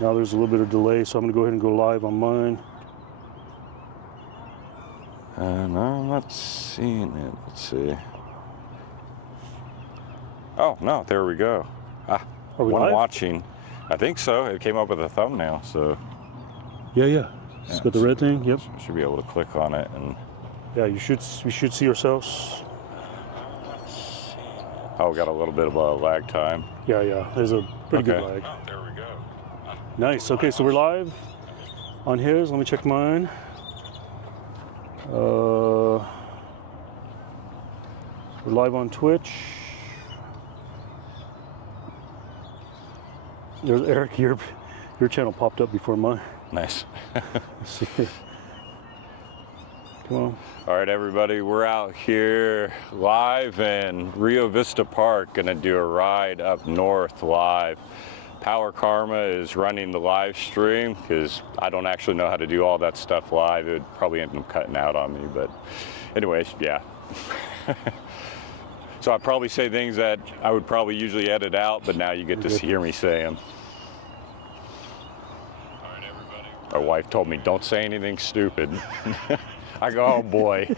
Now there's a little bit of delay, so I'm going to go ahead and go live on mine. No, I'm not seeing it. Let's see. Oh, no, there we go. Are we one live? watching. I think so. It came up with a thumbnail, so. Yeah. It's got the red thing, yep. Should be able to click on it and. Yeah, we should see ourselves. Oh, got a little bit of a lag time. Yeah, there's a pretty good lag. Oh, there we go. Nice, okay, so we're live on his. Let me check mine. We're live on Twitch. There's Eric, your channel popped up before mine. Nice. Let's see. Come on. All right, everybody, we're out here live in Rio Vista Park, gonna do a ride up north live. Power Karma is running the live stream because I don't actually know how to do all that stuff live. It would probably end up cutting out on me, but anyways, yeah. So I'd probably say things that I would probably usually edit out, but now you get to hear me say them. All right, everybody. My wife told me, don't say anything stupid. I go, oh boy.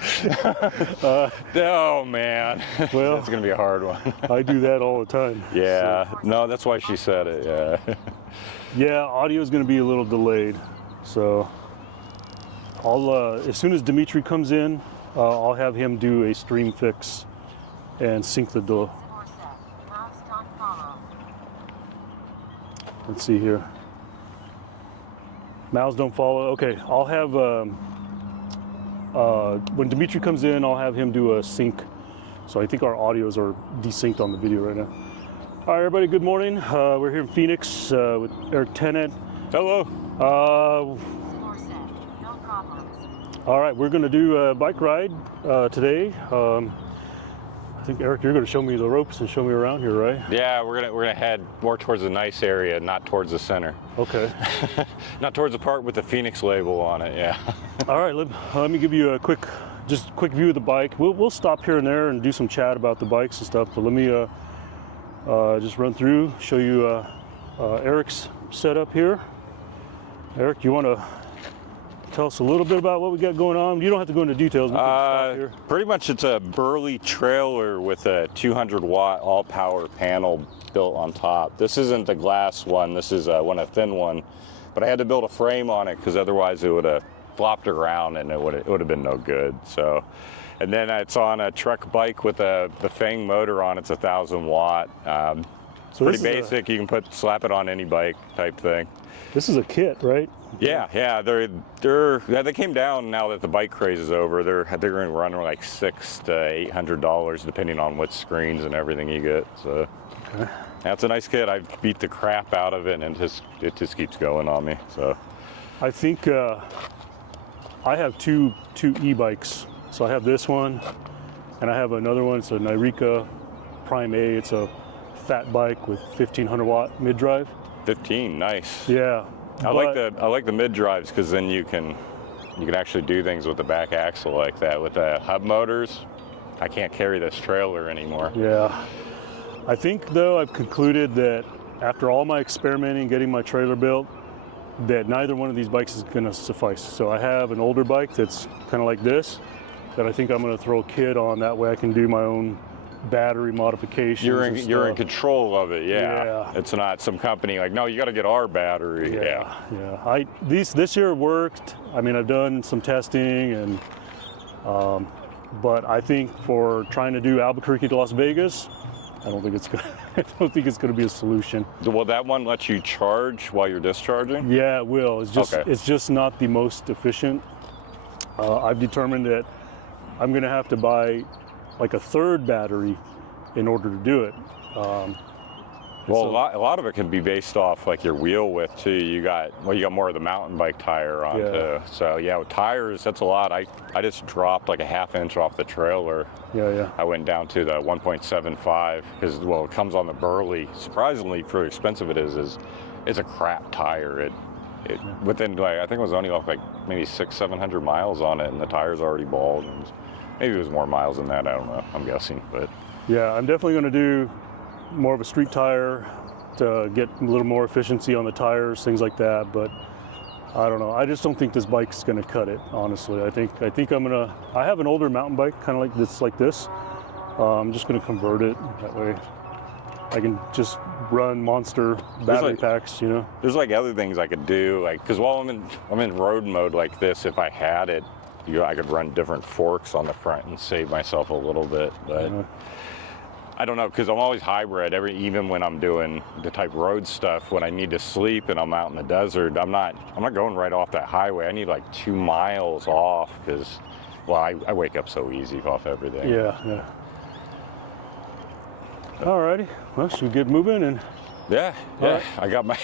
Oh man. Well, it's gonna be a hard one. I do that all the time. Yeah, so. No, that's why she said it, yeah. Yeah, audio is gonna be a little delayed. So I'll, as soon as Dimitri comes in, I'll have him do a stream fix and sync the door. Let's see here. Mouse don't follow. Okay, I'll have, when Dimitri comes in, I'll have him do a sync. So I think our audios are desynced on the video right now. All right, everybody, good morning. We're here in Phoenix with Eric Tennant. Hello. All right, we're gonna do a bike ride today. I think, Eric, you're gonna show me the ropes and show me around here, right? Yeah, we're gonna head more towards the nice area, not towards the center. Okay. Not towards the part with the Phoenix label on it, yeah. All right, let me give you a quick view of the bike. We'll stop here and there and do some chat about the bikes and stuff, but let me just run through, show you Eric's setup here. Eric, you wanna tell us a little bit about what we got going on? You don't have to go into details. We can stop here. Pretty much it's a Burley trailer with a 200-watt all-power panel built on top. This isn't the glass one. This is a thin one. But I had to build a frame on it because otherwise it would have flopped around and it would have been no good. So, and then it's on a Trek bike with the Fang motor on. It's 1,000 watt. So pretty basic. You can slap it on any bike type thing. This is a kit, right? Yeah. They came down now that the bike craze is over. They're going to run like $600 to $800 depending on what screens and everything you get. So okay. That's a nice kit. I beat the crap out of it and it just keeps going on me. So I think I have two e-bikes. So I have this one and I have another one. It's a Nyrika Prime A. It's a fat bike with 1,500 watt mid drive. 15, nice. Yeah. I like the mid drives because then you can actually do things with the back axle like that. With the hub motors, I can't carry this trailer anymore. Yeah. I think though I've concluded that after all my experimenting, getting my trailer built, that neither one of these bikes is going to suffice. So I have an older bike that's kind of like this that I think I'm going to throw a kit on. That way I can do my own battery modifications. You're in control of it, yeah. It's not some company like, no, you got to get our battery. Yeah. This year worked. I mean, I've done some testing, and but I think for trying to do Albuquerque to Las Vegas, I don't think it's going to be a solution. Will that one let you charge while you're discharging? Yeah, it will. It's just not the most efficient. I've determined that I'm going to have to buy like a third battery in order to do it. Well, a lot of it can be based off like your wheel width too. You got more of the mountain bike tire on too. So yeah, with tires, that's a lot. I just dropped like a ½ inch off the trailer. Yeah. I went down to the 1.75 because it comes on the Burley. Surprisingly, for how expensive it is it's a crap tire. Within like I think it was only off like maybe 600-700 miles on it, and the tire's already bald. And maybe it was more miles than that. I don't know. I'm guessing, but yeah, I'm definitely going to do more of a street tire get a little more efficiency on the tires, things like that. But I don't know. I just don't think this bike's gonna cut it, honestly. I think I'm gonna. I have an older mountain bike, kind of like this. I'm just gonna convert it that way. I can just run monster battery packs, you know. There's like other things I could do, like because while I'm in road mode like this, if I had it, I could run different forks on the front and save myself a little bit. But I don't know, because I'm always hybrid. Even when I'm doing the type road stuff, when I need to sleep and I'm out in the desert, I'm not going right off that highway. I need like 2 miles off because, well, I wake up so easy off everything. Yeah. Alrighty, well, should we get moving? And yeah. Right. I got my.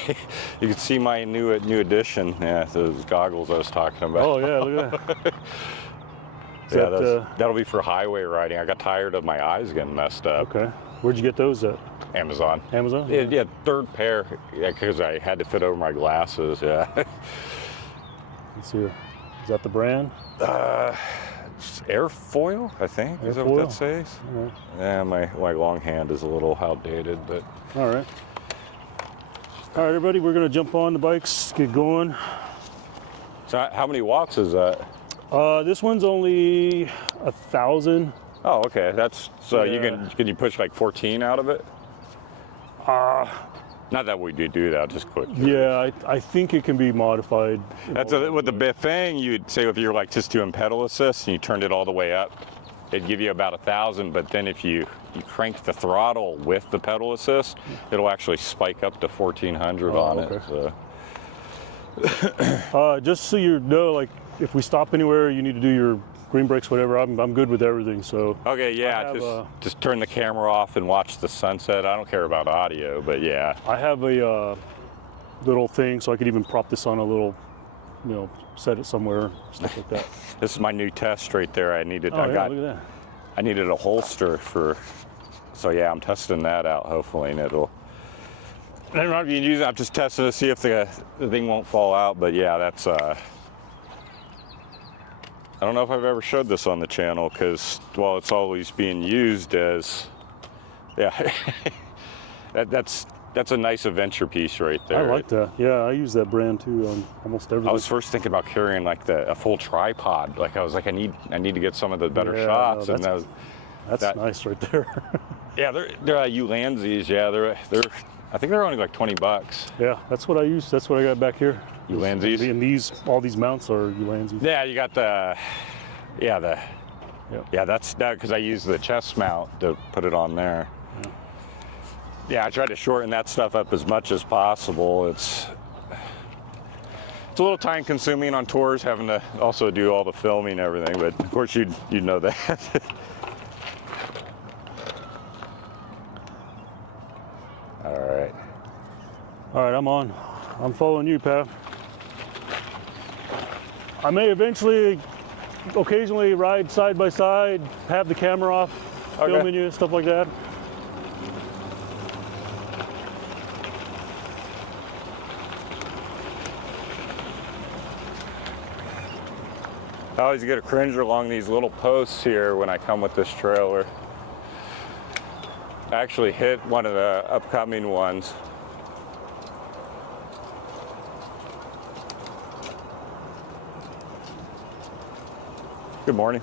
You can see my new addition. Yeah, those goggles I was talking about. Oh yeah, look at that. That'll be for highway riding. I got tired of my eyes getting messed up. Okay, where'd you get those at? Amazon. Amazon? Yeah, third pair. Yeah, because I had to fit over my glasses. Yeah. Let's see. Is that the brand? Airfoil, I think. Is that what that says? Right. Yeah, my long hand is a little outdated, but. All right, everybody, we're gonna jump on the bikes, get going. So how many watts is that? This one's only 1,000. Oh, okay. That's so Yeah. can you push like 14 out of it? Not that we do that, just quick. Yeah, I think it can be modified. That's with the big thing. You'd say if you're like just doing pedal assist and you turned it all the way up, it'd give you about 1,000. But then if you crank the throttle with the pedal assist, it'll actually spike up to 1,400 on it. So. Just so you know, like if we stop anywhere, you need to do your green brakes, whatever. I'm good with everything. So. Okay, yeah. Just turn the camera off and watch the sunset. I don't care about audio, but yeah. I have a little thing, so I could even prop this on a little, set it somewhere, stuff like that. This is my new test right there. I needed. Oh, yeah, look at that. I needed a holster for. So yeah, I'm testing that out. Hopefully, and it'll. I don't know if you can use it. I'm just testing to see if the thing won't fall out. But yeah, that's. I don't know if I've ever showed this on the channel because, well, it's always being used as. Yeah, that's a nice adventure piece right there. I like that. Yeah, I use that brand too on almost everything. I was first thinking about carrying like a full tripod. Like I was like, I need to get some of the better shots. No, that's nice right there. Yeah, they're Ulanzis. Yeah, they're. I think they're only like $20. Yeah, that's what I use. That's what I got back here. Ulanzis. And all these mounts are Ulanzis. Yeah, you got that's that because I use the chest mount to put it on there. Yeah, I try to shorten that stuff up as much as possible. It's a little time consuming on tours having to also do all the filming and everything, but of course you'd know that. All right, I'm on. I'm following you, Pat. I may occasionally ride side by side, have the camera off, filming you, stuff like that. I always get a cringer along these little posts here when I come with this trailer. I actually hit one of the upcoming ones. Good morning.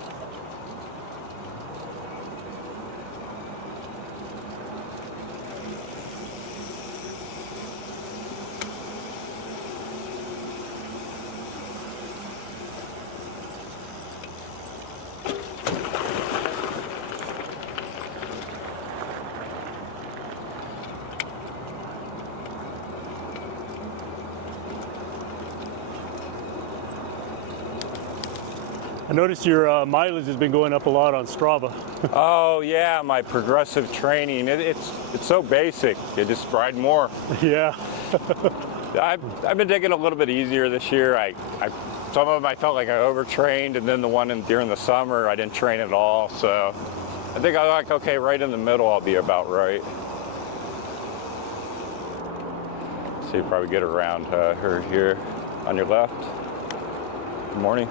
I noticed your mileage has been going up a lot on Strava. Oh yeah, my progressive training. It's so basic. You just ride more. Yeah. I've been taking it a little bit easier this year. Some of them I felt like I overtrained, and then the one during the summer I didn't train at all. So I think I like okay, right in the middle I'll be about right. So you probably get around her here on your left. Good morning.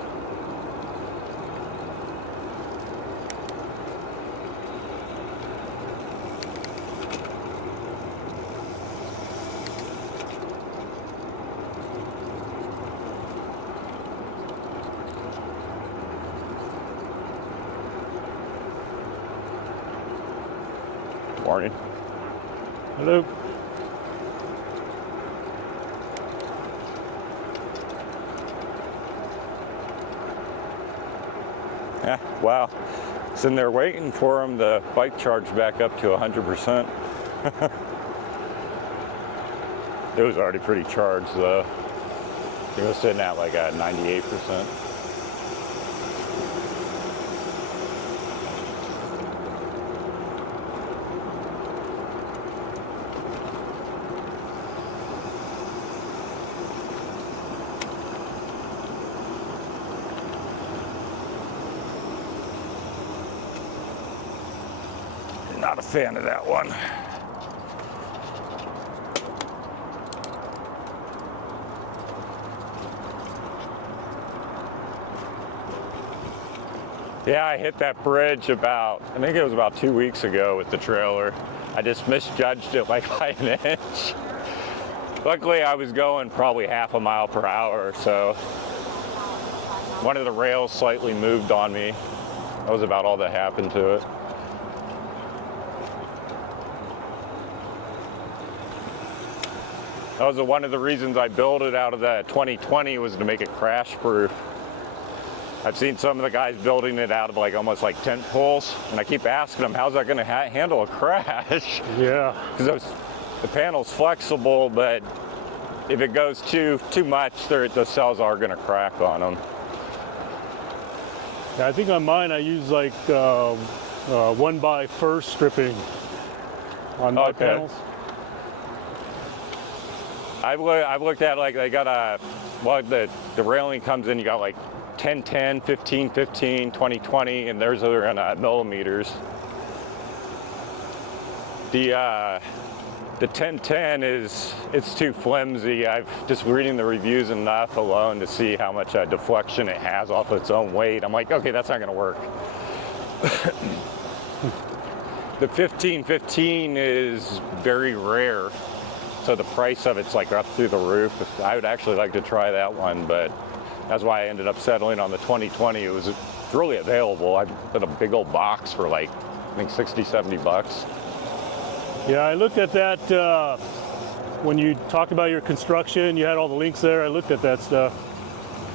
Morning. Hello. Yeah, wow. Sitting there waiting for him, the bike charged back up to 100%. It was already pretty charged though. It was sitting at like a 98%. Not a fan of that one. Yeah, I hit that bridge I think it was about 2 weeks ago with the trailer. I just misjudged it like by an inch. Luckily, I was going probably half a mile per hour, so one of the rails slightly moved on me. That was about all that happened to it. That was one of the reasons I built it out of the 2020 was to make it crash proof. I've seen some of the guys building it out of like almost like tent poles, and I keep asking them, how's that going to handle a crash? Yeah. Because the panel's flexible, but if it goes too much, the cells are going to crack on them. Yeah, I think on mine I use like 1x1 stripping on my panels. I've looked at like they got the railing comes in, you got like 10-10, 15-15, 20-20, and theirs are in millimeters. The 10-10 it's too flimsy. I've just reading the reviews enough alone to see how much deflection it has off its own weight. I'm like, okay, that's not going to work. The 15-15 is very rare, so the price of it's like up through the roof. I would actually like to try that one, but that's why I ended up settling on the 2020. It was really available. I put a big old box for like, I think 60, 70 bucks. Yeah, I looked at that when you talked about your construction. You had all the links there. I looked at that stuff.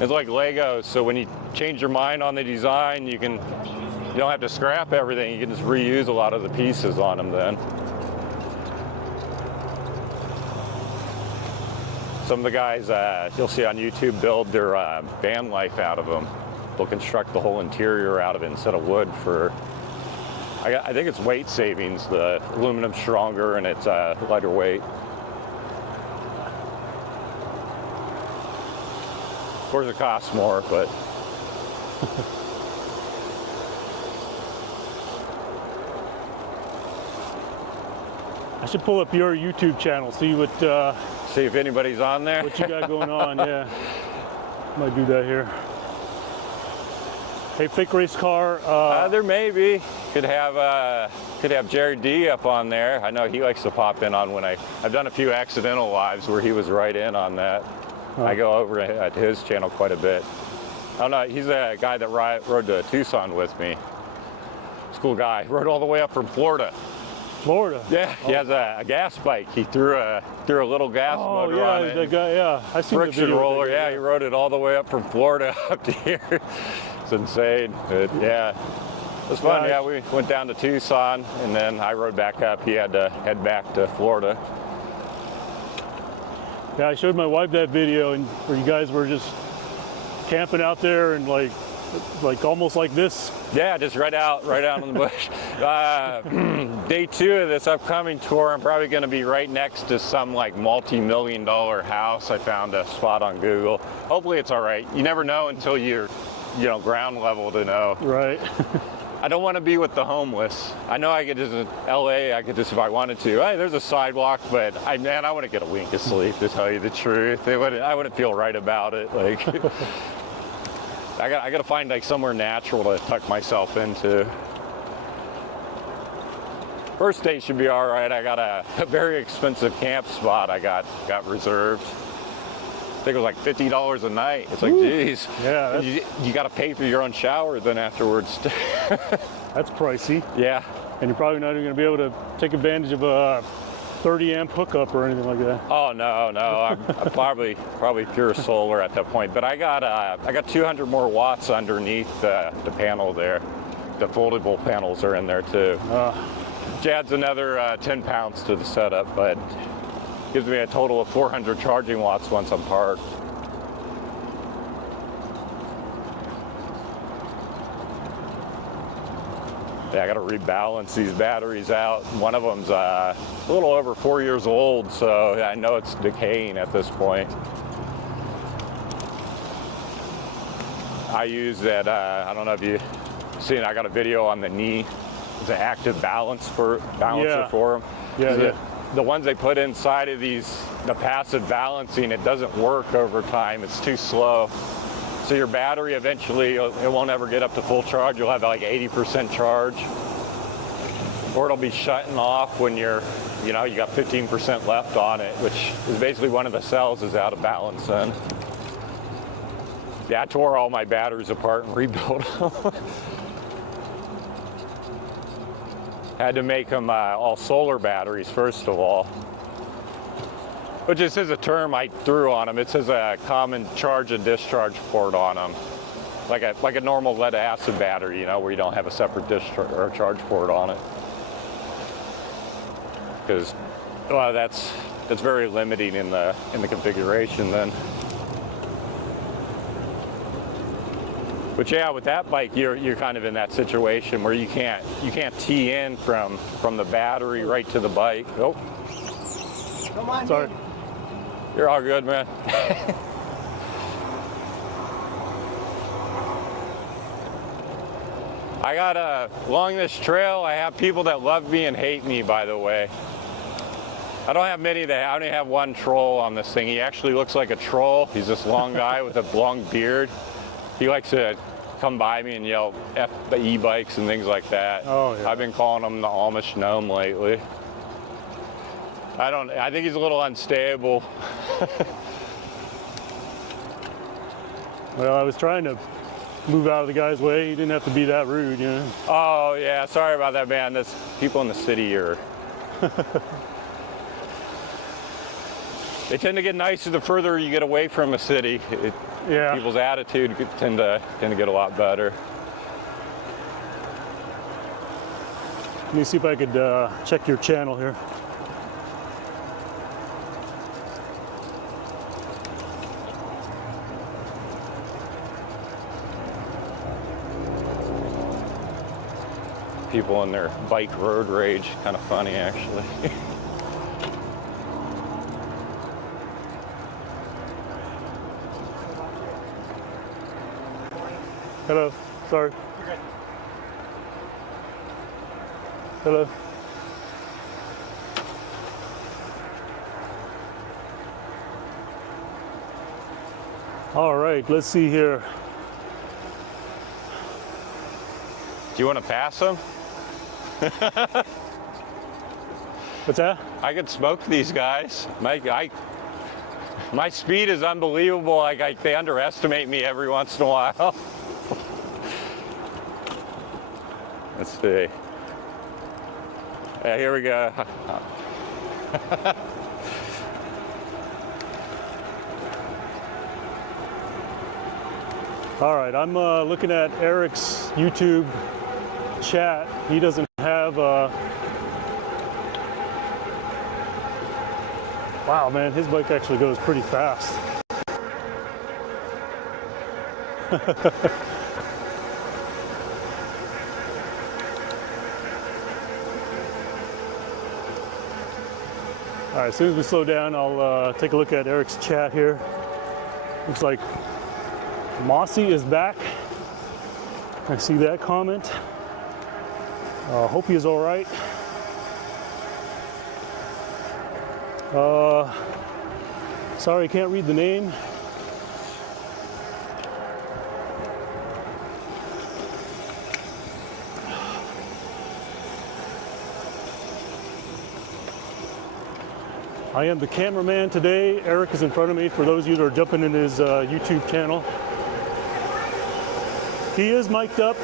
It's like Legos, so when you change your mind on the design, you don't have to scrap everything. You can just reuse a lot of the pieces on them then. Some of the guys you'll see on YouTube build their van life out of them. They'll construct the whole interior out of it instead of wood for, I think it's weight savings. The aluminum's stronger and it's lighter weight. Of course it costs more, but I should pull up your YouTube channel, see what see if anybody's on there. what you got going on. Yeah, might do that here. Hey, fake race car. There may be. Could have Jerry D up on there. I know he likes to pop in on when I've done a few accidental lives where he was right in on that. I go over at his channel quite a bit. I don't know. He's a guy that rode to Tucson with me. He's a cool guy. Rode all the way up from Florida. Florida. Yeah, he has a gas bike. He threw a little gas motor on it. Oh, yeah, that guy, yeah. I seen the Friction video. roller, yeah, he rode it all the way up from Florida up to here. It's insane. But, yeah, it was fun. Yeah, we went down to Tucson, and then I rode back up. He had to head back to Florida. Yeah, I showed my wife that video, and where you guys were just camping out there and like almost like this. Yeah, just right out in the bush. Day 2 of this upcoming tour, I'm probably going to be right next to some like multi-million-dollar house. I found a spot on Google. Hopefully it's all right. You never know until you're, ground level to know. Right. I don't want to be with the homeless. I know I could just in LA, I could just if I wanted to. Hey, there's a sidewalk, but I wouldn't get a wink of sleep to tell you the truth. I wouldn't feel right about it. Like. I got to find like somewhere natural to tuck myself into. First day should be all right. I got a very expensive camp spot I got reserved. I think it was like $50 a night. It's like, geez. Yeah. You got to pay for your own shower then afterwards. That's pricey. Yeah. And you're probably not even going to be able to take advantage of a 30 amp hookup or anything like that. Oh no, I'm probably pure solar at that point. But I got 200 more watts underneath the panel there. The foldable panels are in there too. Which adds another 10 pounds to the setup, but gives me a total of 400 charging watts once I'm parked. Yeah, I got to rebalance these batteries out. One of them's a little over 4 years old, so I know it's decaying at this point. I use that, I don't know if you've seen, I got a video on the knee. It's an active balancer for them. Yeah. The ones they put inside of the passive balancing, it doesn't work over time. It's too slow. So your battery eventually, it won't ever get up to full charge. You'll have like 80% charge. Or it'll be shutting off when you got 15% left on it, which is basically one of the cells is out of balance then. Yeah, I tore all my batteries apart and rebuilt them. Had to make them all solar batteries first of all. Which is a term I threw on them. It says a common charge and discharge port on them. Like a normal lead acid battery, where you don't have a separate discharge or charge port on it. Because that's very limiting in the configuration then. But yeah, with that bike, you're kind of in that situation where you can't tee in from the battery right to the bike. Oh, Come on, sorry. man. You're all good, man. I got along this trail, I have people that love me and hate me, by the way. I don't have many I only have one troll on this thing. He actually looks like a troll. He's this long guy with a long beard. He likes to come by me and yell F the e-bikes and things like that. Oh, yeah. I've been calling him the Amish gnome lately. I think he's a little unstable. Well, I was trying to move out of the guy's way. He didn't have to be that rude, Oh yeah, sorry about that, man. This people in the city are they tend to get nicer the further you get away from a city. Yeah. People's attitude tend to get a lot better. Let me see if I could check your channel here. People in their bike road rage, kind of funny actually. Hello, sorry. Hello. All right, let's see here. Do you want to pass them? What's that? I could smoke these guys. My speed is unbelievable. Like they underestimate me every once in a while. Let's see. Yeah, here we go. All right, I'm looking at Eric's YouTube chat. He doesn't have wow, man, his bike actually goes pretty fast. All right, as soon as we slow down, I'll take a look at Eric's chat here. Looks like Mossy is back. I see that comment. Hope he is all right. Sorry, I can't read the name. I am the cameraman today. Eric is in front of me for those of you that are jumping in his YouTube channel. He is mic'd up.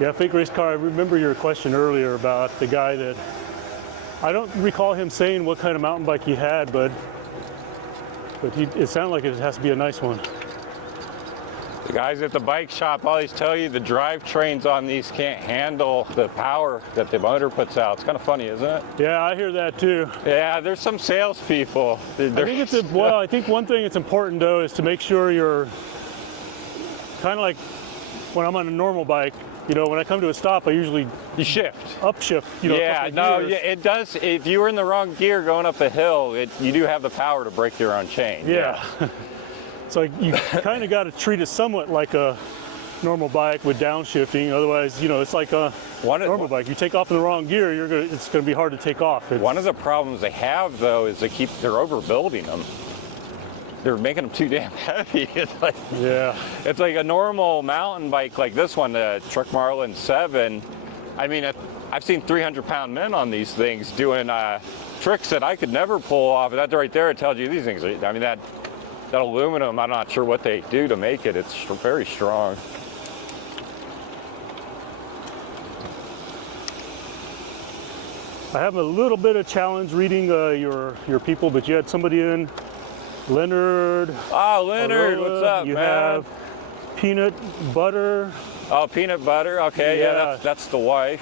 Yeah, fake race car. I remember your question earlier about the guy that, I don't recall him saying what kind of mountain bike he had, but it sounded like it has to be a nice one. The guys at the bike shop always tell you the drivetrains on these can't handle the power that the motor puts out. It's kind of funny, isn't it? Yeah, I hear that too. Yeah, there's some salespeople. I think one thing that's important though is to make sure you're kind of like when I'm on a normal bike. You know, when I come to a stop, I usually shift. Upshift. You know, yeah, no, yeah, it does. If you were in the wrong gear going up a hill, you do have the power to break your own chain. Yeah. So you kind of got to treat it somewhat like a normal bike with downshifting. Otherwise, you know, it's like a normal bike. You take off in the wrong gear, it's going to be hard to take off. One of the problems they have though is they're overbuilding them. They're making them too damn heavy. It's like a normal mountain bike like this one, the Truck Marlin 7. I mean, I've seen 300-pound men on these things doing tricks that I could never pull off. That right there tells you these things. I mean, that aluminum, I'm not sure what they do to make it. It's very strong. I have a little bit of challenge reading your people, but you had somebody in. Leonard. Oh, Leonard, what's up, you man? You have peanut butter. Oh, peanut butter. Okay, yeah, that's the wife.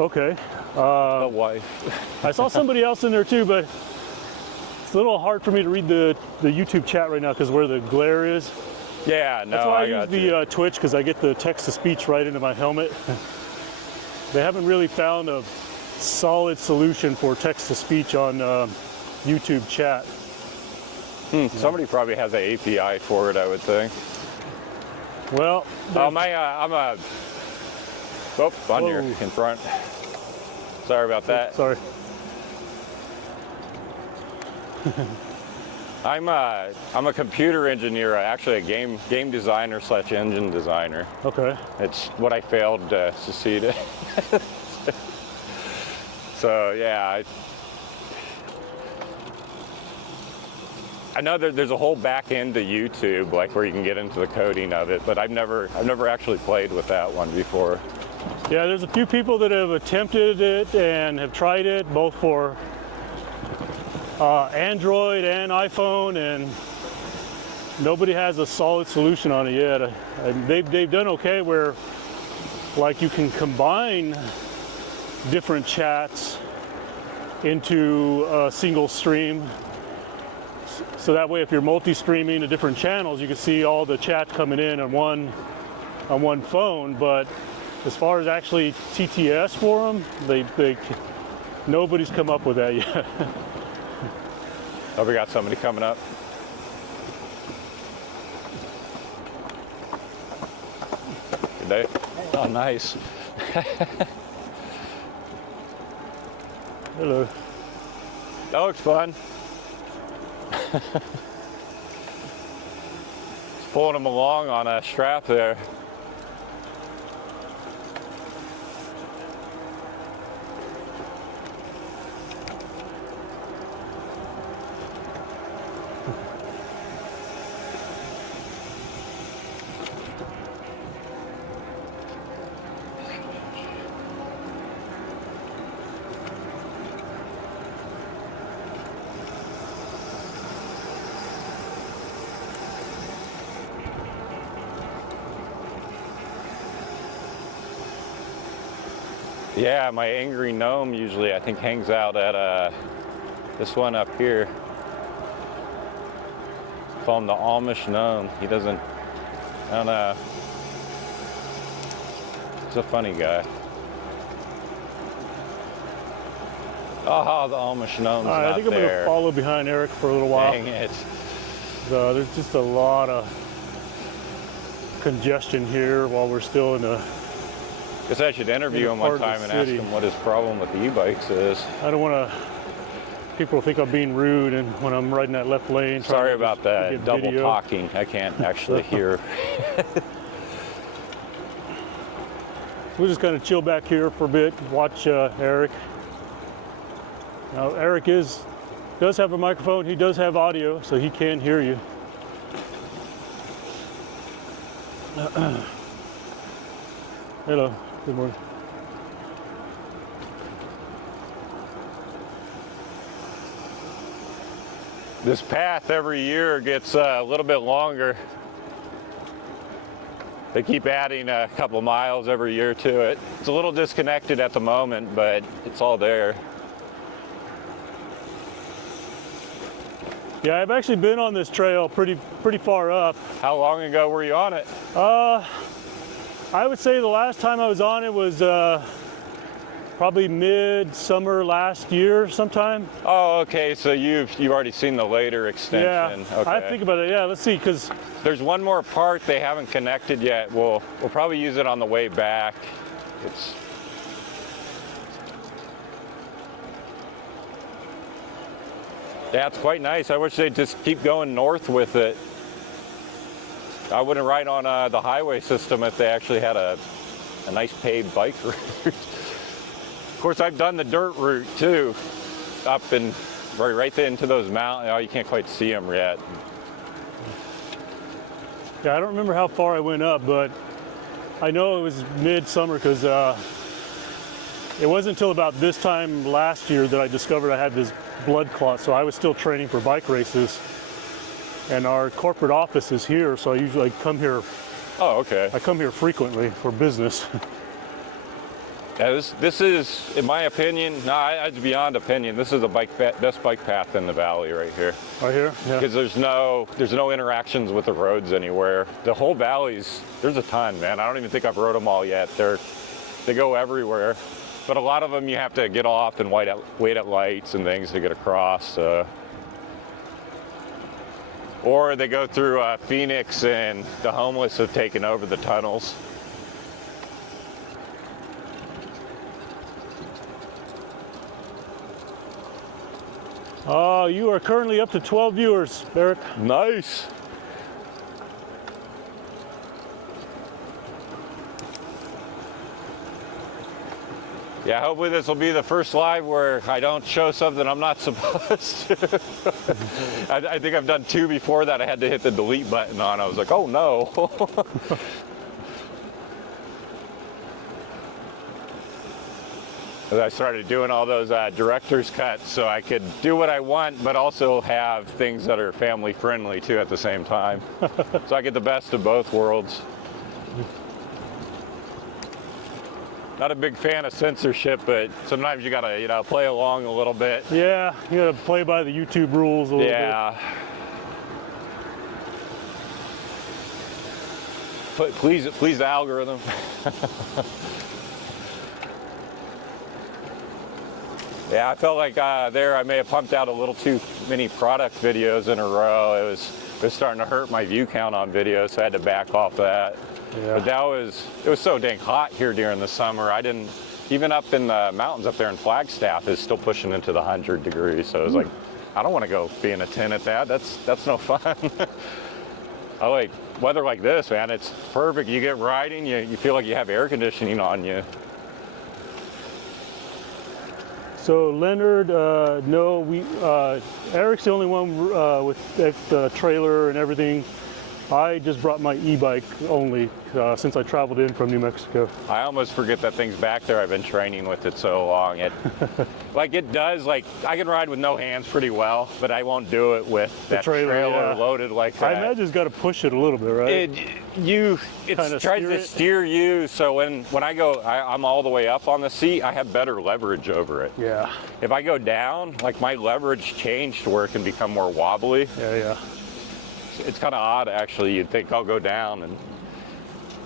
Okay. The wife. I saw somebody else in there too, but it's a little hard for me to read the YouTube chat right now because where the glare is. Yeah, no, that's why I use the Twitch because I get the text-to-speech right into my helmet. They haven't really found a solid solution for text-to-speech on YouTube chat. Somebody probably has an API for it, I would think. Well, I'm on your in front. Sorry about that. Sorry. I'm a computer engineer, actually a game designer / engine designer. Okay. It's what I failed to succeed in. So yeah. I know there's a whole back end to YouTube, like where you can get into the coding of it, but I've never actually played with that one before. Yeah, there's a few people that have attempted it and have tried it, both for Android and iPhone, and nobody has a solid solution on it yet. They've done okay where, like, you can combine different chats into a single stream. So that way, if you're multi-streaming to different channels, you can see all the chat coming in on one phone. But as far as actually TTS for them, nobody's come up with that yet. Oh, we got somebody coming up. Good day. Oh, nice. Hello. That looks fun. Just pulling them along on a strap there. Yeah, my angry gnome usually I think hangs out at this one up here. Call him the Amish gnome. He doesn't, I don't know. He's a funny guy. Oh, the Amish gnome's not there. I think I'm going to follow behind Eric for a little while. Dang it. There's just a lot of congestion here while we're still in the Guess I should interview him one time and ask him what his problem with the e-bikes is. I don't want to, people think I'm being rude and when I'm riding that left lane. Sorry about that double talking. I can't actually hear. We'll just kind of chill back here for a bit, watch Eric. Now Eric does have a microphone, he does have audio, so he can hear you. Hello, good morning. This path every year gets a little bit longer. They keep adding a couple miles every year to it. It's a little disconnected at the moment, but it's all there. Yeah, I've actually been on this trail pretty far up. How long ago were you on it? I would say the last time I was on it was probably mid-summer last year sometime. Oh, okay, so you've already seen the later extension. Yeah, okay. I think about it. Yeah, let's see, because There's one more part they haven't connected yet. We'll probably use it on the way back. Yeah, it's quite nice. I wish they'd just keep going north with it. I wouldn't ride on the highway system if they actually had a nice paved bike route. Of course, I've done the dirt route too, up and right there into those mountains. Oh, you can't quite see them yet. yeah, I don't remember how far I went up, but I know it was mid-summer because it wasn't until about this time last year that I discovered I had this blood clot. So I was still training for bike races, and our corporate office is here. So I usually come here. Oh, okay. I come here frequently for business. Yeah, this is, in my opinion, it's beyond opinion. This is the best bike path in the valley right here. Right here? Yeah. Because there's no interactions with the roads anywhere. The whole valley's, there's a ton, man. I don't even think I've rode them all yet. They go everywhere. But a lot of them you have to get off and wait at lights and things to get across. Or they go through Phoenix, and the homeless have taken over the tunnels. You are currently up to 12 viewers, Eric. Nice. Yeah, hopefully this will be the first live where I don't show something I'm not supposed to. I think I've done 2 before that. I had to hit the delete button on. I was like, oh no. I started doing all those director's cuts so I could do what I want, but also have things that are family friendly too at the same time. So I get the best of both worlds. Not a big fan of censorship, but sometimes you gotta, play along a little bit. Yeah, you gotta play by the YouTube rules a little bit. Yeah. Please the algorithm. Yeah, I felt like there I may have pumped out a little too many product videos in a row. It was starting to hurt my view count on videos, so I had to back off that. Yeah. But it was so dang hot here during the summer. Even up in the mountains up there in Flagstaff is still pushing into the 100 degrees. So it was like, I don't want to go be in a tent at that. That's no fun. I like weather like this, man. It's perfect. You get riding, you feel like you have air conditioning on you. So Leonard, no, Eric's the only one with the trailer and everything. I just brought my e-bike only since I traveled in from New Mexico. I almost forget that thing's back there. I've been training with it so long. I can ride with no hands pretty well, but I won't do it with that trailer loaded like that. I imagine it's got to push it a little bit, right? It tries to steer you, so when I'm all the way up on the seat, I have better leverage over it. Yeah. If I go down, like my leverage changed to where it can become more wobbly. Yeah. It's kind of odd, actually. You'd think I'll go down, and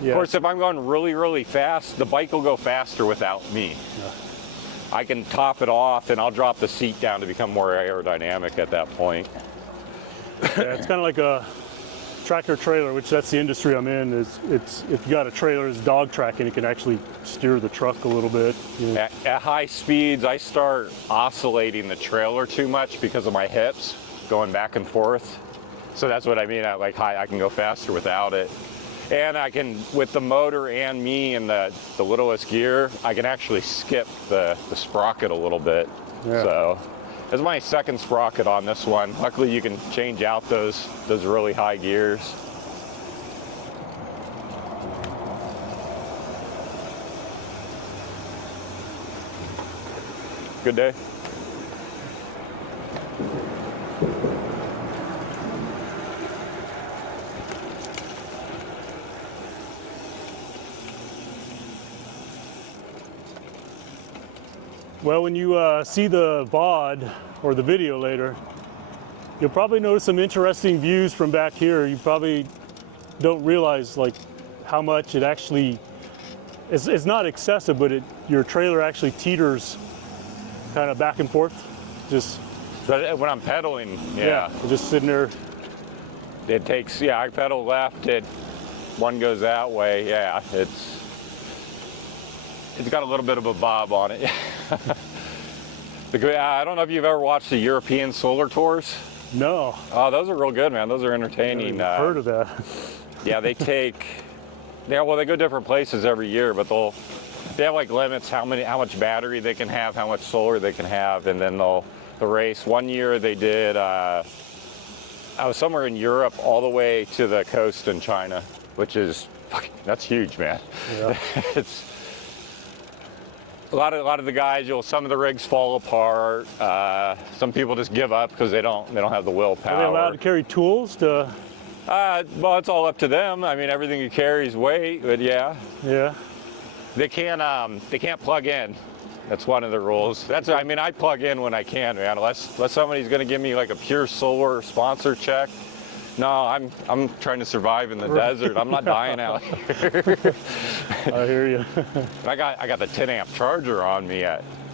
yeah. Of course, if I'm going really, really fast, the bike will go faster without me. Yeah. I can top it off, and I'll drop the seat down to become more aerodynamic at that point. Yeah, it's kind of like a tractor trailer, which that's the industry I'm in. It's if you got a trailer, it's dog tracking. It can actually steer the truck a little bit. You know. At high speeds, I start oscillating the trailer too much because of my hips going back and forth. So that's what I mean. I can go faster without it. And I can, with the motor and me in the littlest gear, I can actually skip the sprocket a little bit. Yeah. So this is my second sprocket on this one. Luckily, you can change out those really high gears. Good day. Well, when you see the VOD or the video later, you'll probably notice some interesting views from back here. You probably don't realize like how much it actually, it's not excessive, but your trailer actually teeters kind of back and forth. Just So when I'm pedaling, yeah. just sitting there. It takes, yeah, I pedal left, one goes that way, yeah, it's got a little bit of a bob on it. I don't know if you've ever watched the European solar tours. No. Oh, those are real good, man. Those are entertaining. I've heard of that. Yeah, they go different places every year, but they have like limits how much battery they can have, how much solar they can have, and then they'll race. One year they did, I was somewhere in Europe all the way to the coast in China, which is, that's huge, man. Yeah. It's a lot of the guys, some of the rigs fall apart. Some people just give up because they don't have the willpower. Are they allowed to carry tools to? Well, it's all up to them. I mean, everything you carry is weight, but yeah. Yeah. They can't plug in. That's one of the rules. I mean, I plug in when I can, man. Unless somebody's going to give me like a pure solar sponsor check. No, I'm trying to survive in the desert. I'm not dying out here. I hear you. I got the 10 amp charger on me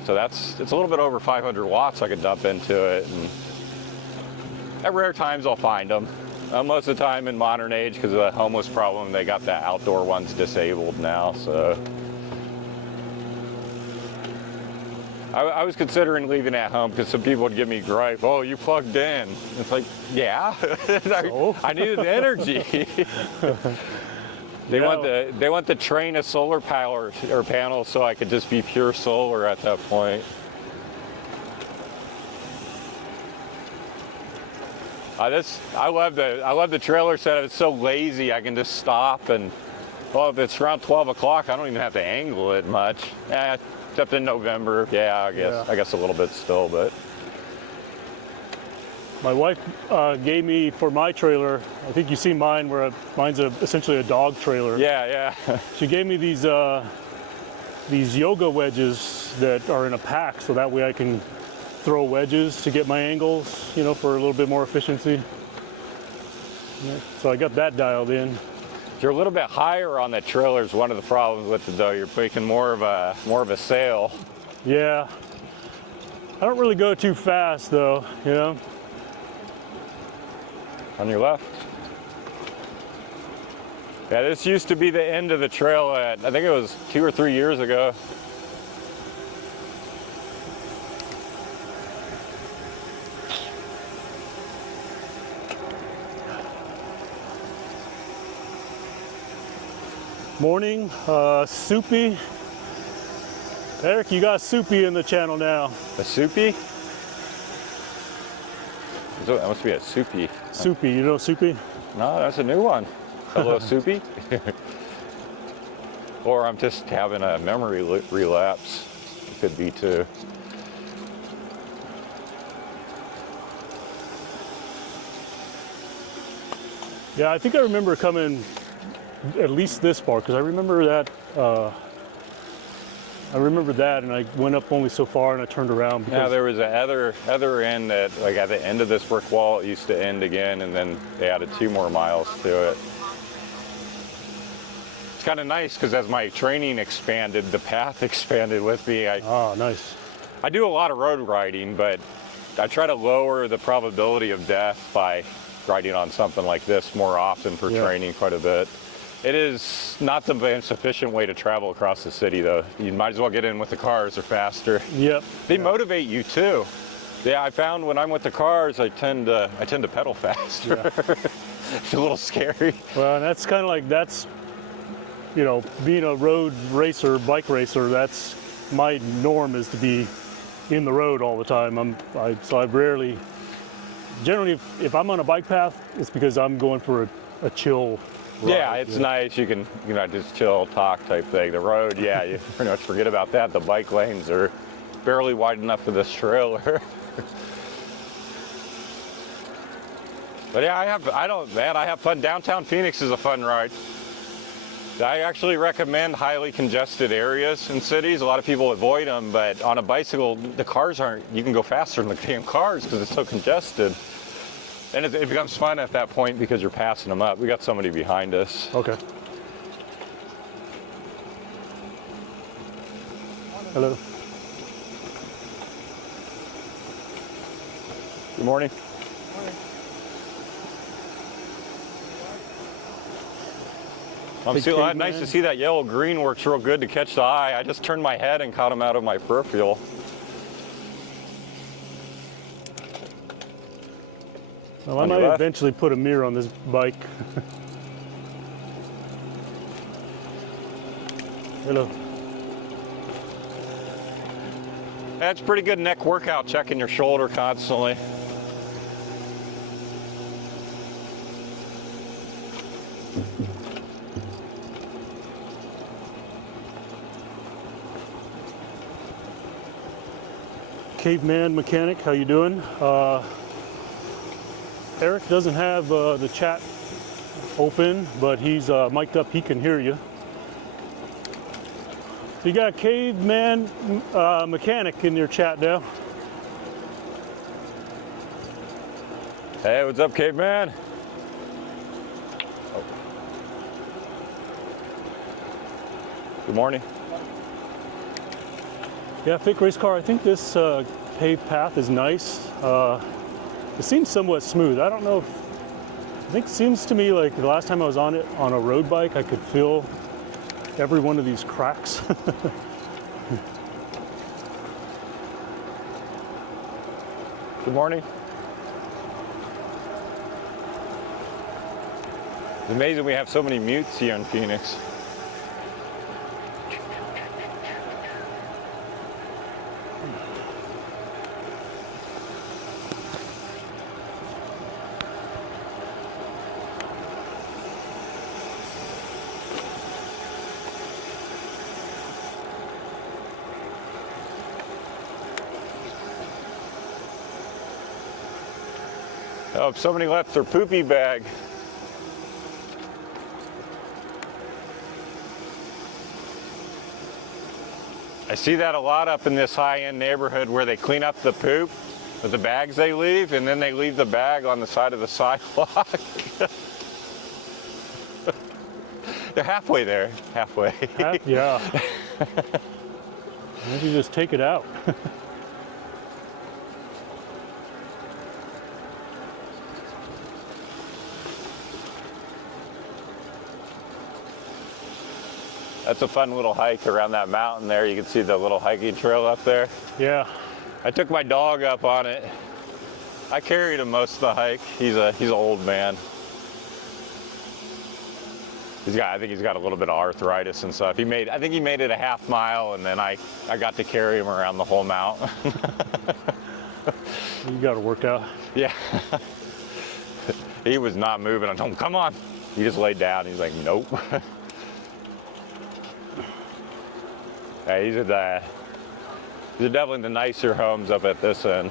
so it's a little bit over 500 watts I could dump into it. And at rare times I'll find them. Most of the time in modern age, because of the homeless problem, they got the outdoor ones disabled now. So I was considering leaving at home because some people would give me gripe. Oh, you plugged in. It's like, yeah, So? I needed the energy. They want the train of solar power or panels so I could just be pure solar at that point. I love the trailer setup. It's so lazy. I can just stop and, well, if it's around 12 o'clock, I don't even have to angle it much. Except in November, I guess a little bit still, but. My wife gave me for my trailer. I think you've seen mine, where mine's essentially a dog trailer. Yeah. She gave me these yoga wedges that are in a pack, so that way I can throw wedges to get my angles, for a little bit more efficiency. Yeah, so I got that dialed in. You're a little bit higher on the trailer is one of the problems with it, though. You're making more of a sail. Yeah. I don't really go too fast, though, On your left. Yeah, this used to be the end of the trail I think it was 2 or 3 years ago. Morning, Soupy. Eric, you got Soupy in the channel now. A Soupy? That must be a Soupy. Soupy, you know Soupy? No, that's a new one. Hello, Soupy. Or I'm just having a memory relapse. It could be too. Yeah, I think I remember coming at least this far, because I remember that. And I went up only so far, and I turned around. Yeah, there was a other end that, like at the end of this brick wall, it used to end again, and then they added 2 more miles to it. It's kind of nice because as my training expanded, the path expanded with me. Nice. I do a lot of road riding, but I try to lower the probability of death by riding on something like this more often for training quite a bit. It is not the most efficient way to travel across the city, though. You might as well get in with the cars, they're faster. Yep. They motivate you too. Yeah, I found when I'm with the cars, I tend to pedal faster. Yeah. It's a little scary. Well, and that's kind of like, being a road racer, bike racer, that's my norm, is to be in the road all the time. So I rarely, generally, if I'm on a bike path, it's because I'm going for a chill ride. Yeah, it's nice. You can, just chill, talk type thing. The road, you pretty much forget about that. The bike lanes are barely wide enough for this trailer. But yeah, I have fun. Downtown Phoenix is a fun ride. I actually recommend highly congested areas in cities. A lot of people avoid them, but on a bicycle, the cars aren't, you can go faster than the damn cars because it's so congested. And it becomes fun at that point because you're passing them up. We got somebody behind us. Okay. Hello. Good morning. Nice to see that yellow green works real good to catch the eye. I just turned my head and caught him out of my peripheral. Well, I might eventually put a mirror on this bike. Hello. That's pretty good neck workout, checking your shoulder constantly. Caveman Mechanic, how you doing? Eric doesn't have the chat open, but he's mic'd up. He can hear you. So you got Caveman Mechanic in your chat now. Hey, what's up, Caveman? Oh. Good morning. Yeah, fake race car. I think this paved path is nice. It seems somewhat smooth. I don't know if, I think it seems to me like the last time I was on it on a road bike, I could feel every one of these cracks. Good morning. It's amazing we have so many mutes here in Phoenix. Oh, somebody left their poopy bag. I see that a lot up in this high-end neighborhood where they clean up the poop with the bags they leave, and then they leave the bag on the side of the sidewalk. They're halfway there, halfway. Yeah. Why don't you just take it out? That's a fun little hike around that mountain there. You can see the little hiking trail up there. Yeah. I took my dog up on it. I carried him most of the hike. He's an old man. I think he's got a little bit of arthritis and stuff. I think he made it a half mile, and then I got to carry him around the whole mountain. You got to work out. Yeah. He was not moving. I told him, come on. He just laid down. He's like, nope. Yeah, these are definitely the nicer homes up at this end.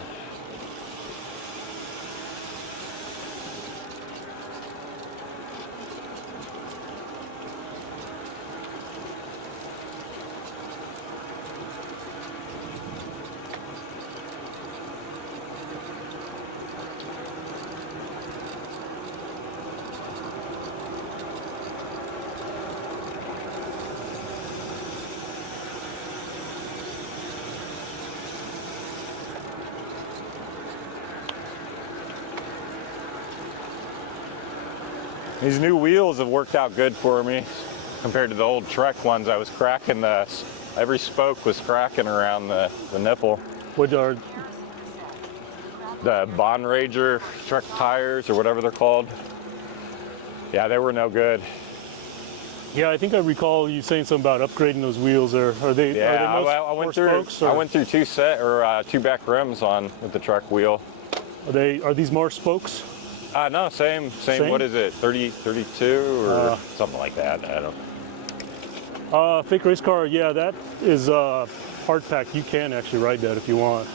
These new wheels have worked out good for me compared to the old Trek ones. I was cracking every spoke was cracking around the nipple. What are the Bond Ranger Trek tires or whatever they're called? Yeah, they were no good. Yeah, I think I recall you saying something about upgrading those wheels. Are they? Yeah, are they I went through two back rims with the Trek wheel. Are these more spokes? No, same. What is it? 32 or something like that? I don't. Fake race car, yeah, that is hard pack. You can actually ride that if you want.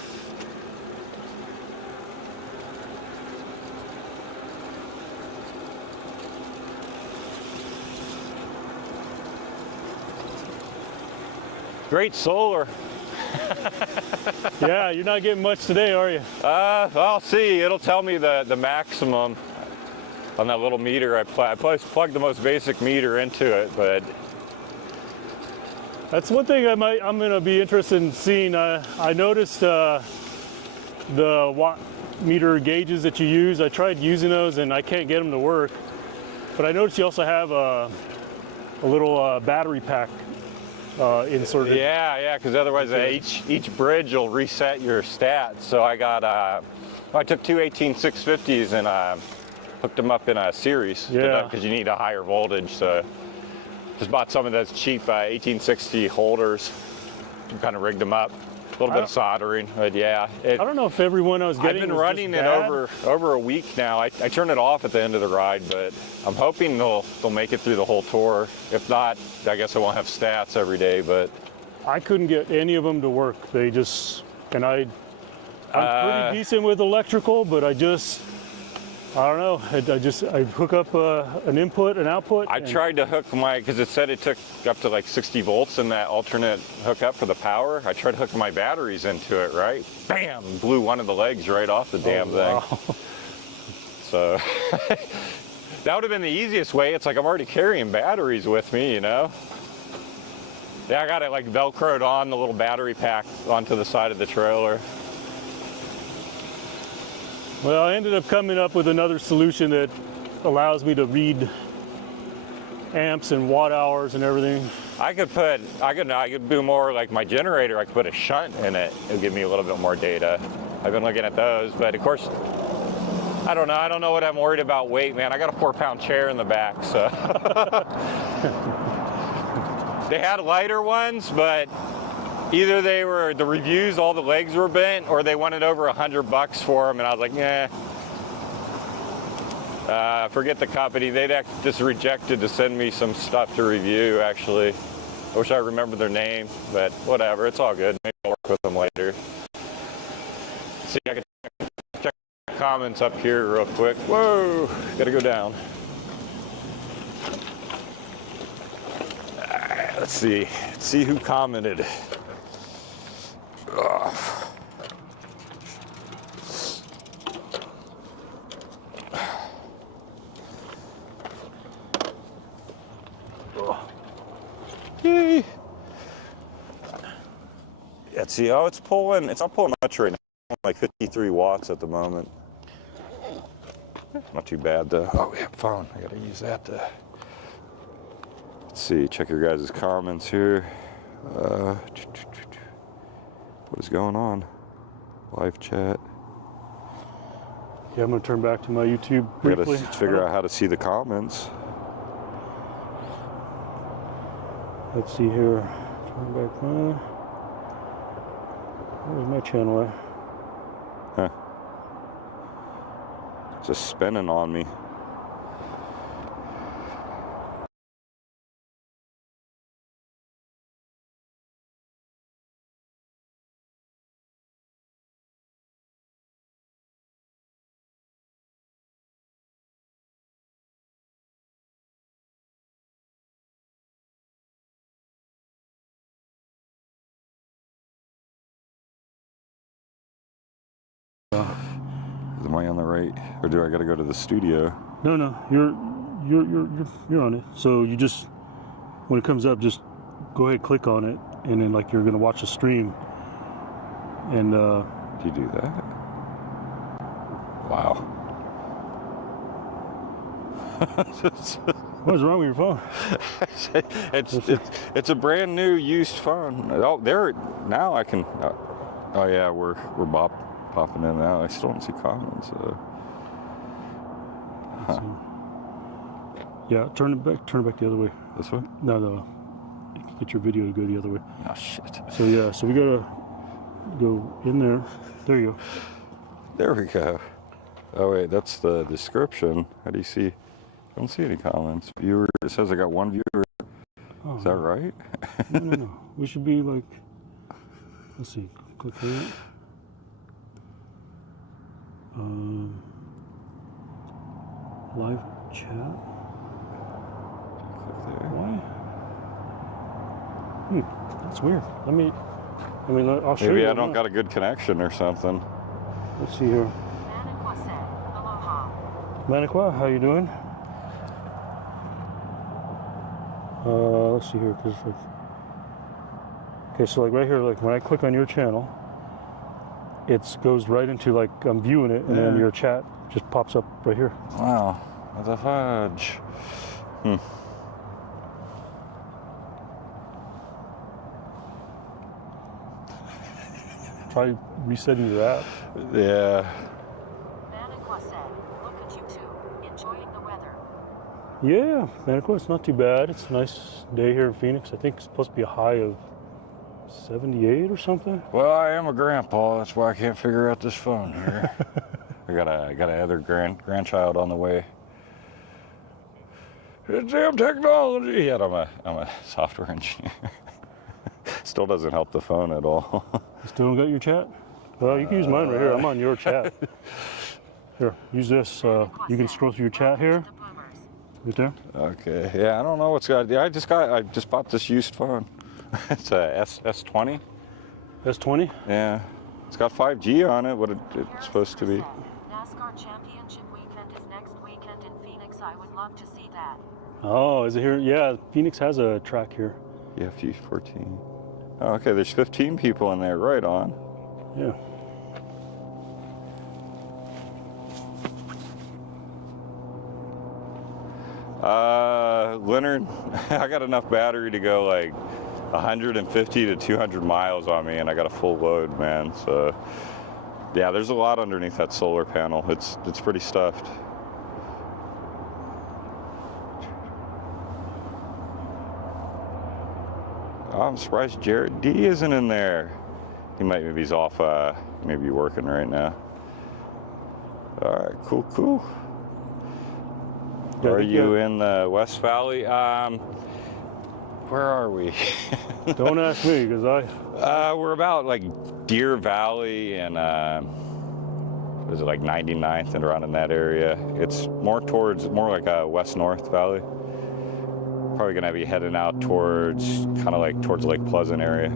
Great solar. Yeah, you're not getting much today, are you? I'll see. It'll tell me the maximum on that little meter. I plugged the most basic meter into it, but That's one thing I'm going to be interested in seeing. I noticed the watt meter gauges that you use. I tried using those and I can't get them to work. But I noticed you also have a little battery pack inserted. yeah, because otherwise each bridge will reset your stats. So I got I took two 18650s and hooked them up in a series. Yeah. Because you need a higher voltage. So just bought some of those cheap 1860 holders. Kind of rigged them up. A little bit of soldering, but yeah. I don't know if everyone I was getting. I've been was running just it bad. over a week now. I turned it off at the end of the ride, but I'm hoping they'll make it through the whole tour. If not, I guess I won't have stats every day. But I couldn't get any of them to work. They just, and I'm pretty decent with electrical, but I don't know. I hook up an input, an output. I tried to hook because it said it took up to like 60 volts in that alternate hookup for the power. I tried to hook my batteries into it, right? Bam! Blew one of the legs right off the damn thing. So that would have been the easiest way. It's like I'm already carrying batteries with me, you know? Yeah, I got it like Velcroed on the little battery pack onto the side of the trailer. Well, I ended up coming up with another solution that allows me to read amps and watt hours and everything. I could do more like my generator. I could put a shunt in it. It'll give me a little bit more data. I've been looking at those, but of course, I don't know. I don't know what I'm worried about weight, man. I got a 4-pound chair in the back, so. They had lighter ones, but either the reviews, all the legs were bent, or they wanted over $100 for them, and I was like, nah. Forget the company. They'd just rejected to send me some stuff to review, actually. I wish I remembered their name, but whatever. It's all good. Maybe I'll work with them later. See, I can check the comments up here real quick. Whoa, gotta go down. Let's see who commented. Ugh. Yay. Yeah, see, it's not pulling much right now, like 53 watts at the moment. Not too bad though. Oh, yeah, phone, I gotta use that to. Let's see, check your guys' comments here. What is going on? Live chat. Yeah, I'm gonna turn back to my YouTube We briefly. gotta figure out how to see the comments. Let's see here. Turn back there. Where's my channel at? Huh. Just spinning on me. Am I on the right, or do I got to go to the studio? No, you're on it. So you just, when it comes up, just go ahead, click on it, and then like you're gonna watch a stream. And Do you do that? Wow. what's wrong with your phone? it's a brand new used phone. Oh, there now I can. Oh yeah, we're popping in and out. I still don't see comments. Huh. Yeah, turn it back the other way. This way? No. Get your video to go the other way. Oh shit. So yeah, so we gotta go in there. There you go. There we go. Oh wait, that's the description. How do you see? I don't see any comments. Viewer, it says I got one viewer. Oh, Is that right? no. We should be like, let's see, click here. Live chat. Click there. Why? That's weird. I'll show you. Maybe I don't got a good connection or something. Let's see here. Manaqua said, aloha. Manaqua, how you doing? Let's see here, cause like, okay, so like right here, like when I click on your channel, it goes right into like I'm viewing it, and then your chat just pops up right here. Wow, what the fudge? Try resetting your app. Yeah. Manaqua said, look at you two, enjoying the weather. Yeah, Manaqua, it's not too bad. It's a nice day here in Phoenix. I think it's supposed to be a high of 78 or something. Well, I am a grandpa. That's why I can't figure out this phone here. I got a other grandchild on the way. It's damn technology. Yet I'm a software engineer. Still doesn't help the phone at all. You still don't got your chat? Well, you can use mine right here. I'm on your chat. Here, use this. You can scroll through your chat here. Right there. Okay. Yeah, I don't know what's got. Yeah, I just bought this used phone. It's a S20. S20. Yeah. It's got 5G on it. What it's supposed to be. NASCAR Championship weekend is next weekend in Phoenix. I would love to see that. Oh, is it here? Yeah, Phoenix has a track here. Yeah, 14. Oh, okay, there's 15 people in there. Right on. Yeah. Leonard, I got enough battery to go like 150 to 200 miles on me, and I got a full load, man. So, yeah, there's a lot underneath that solar panel. It's pretty stuffed. Oh, I'm surprised Jared D isn't in there. Maybe he's off. Maybe working right now. All right, cool. Are you in the West Valley? Where are we? Don't ask me, because we're about like Deer Valley and was it like 99th and around in that area. It's more like a West-North Valley. Probably gonna be heading out towards Lake Pleasant area.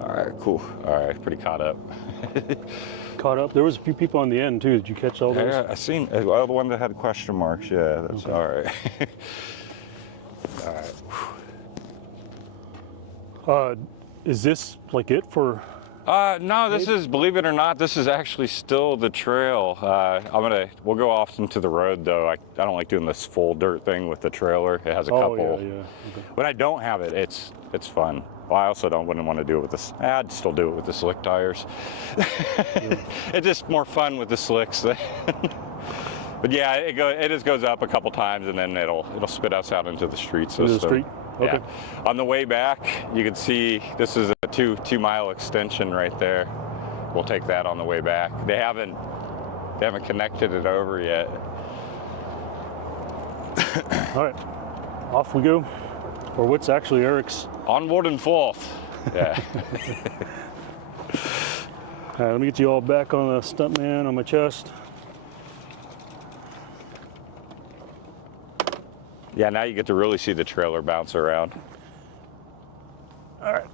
All right, cool. All right, pretty caught up. caught up. There was a few people on the end too. Did you catch all those? Yeah, I seen the one that had question marks. Yeah, that's okay. All right. All right. Is this like it for? No, this is, believe it or not, this is actually still the trail. We'll go off into the road though. I don't like doing this full dirt thing with the trailer. It has a couple. Yeah. Okay. When I don't have it, it's fun. Well, I also wouldn't want to do it with this. I'd still do it with the slick tires. Yeah. It's just more fun with the slicks. But yeah, it just goes up a couple times and then it'll spit us out into the street system. Into the street? Okay. Yeah. On the way back, you can see this is a 2-mile extension right there. We'll take that on the way back. They haven't connected it over yet. All right, off we go. Or what's actually Eric's? Onward and forth. Yeah. All right, let me get you all back on the stuntman on my chest. Yeah, now you get to really see the trailer bounce around. All right.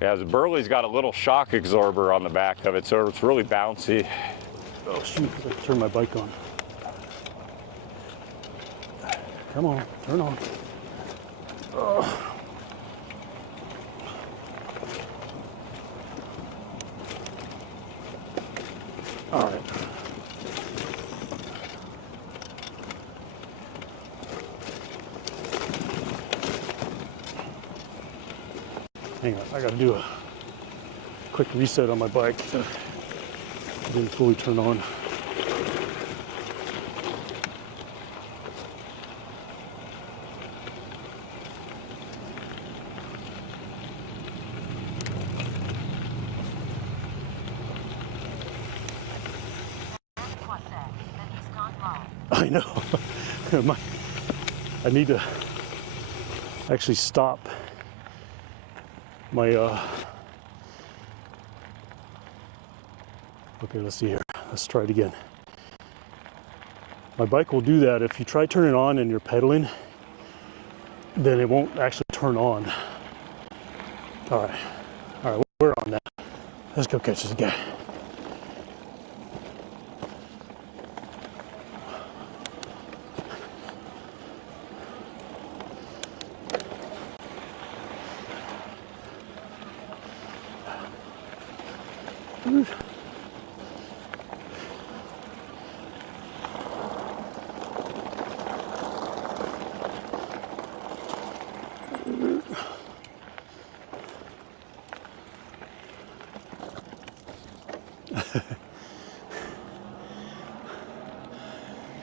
Yeah, the Burley's got a little shock absorber on the back of it, so it's really bouncy. Oh shoot, I turned my bike on. Come on, turn on. Oh. All right. Hang on, I gotta do a quick reset on my bike so it didn't fully turn on. I know. I need to actually stop my okay, let's see here. Let's try it again. My bike will do that. If you try turning it on and you're pedaling, then it won't actually turn on. All right, we're on that. Let's go catch this guy.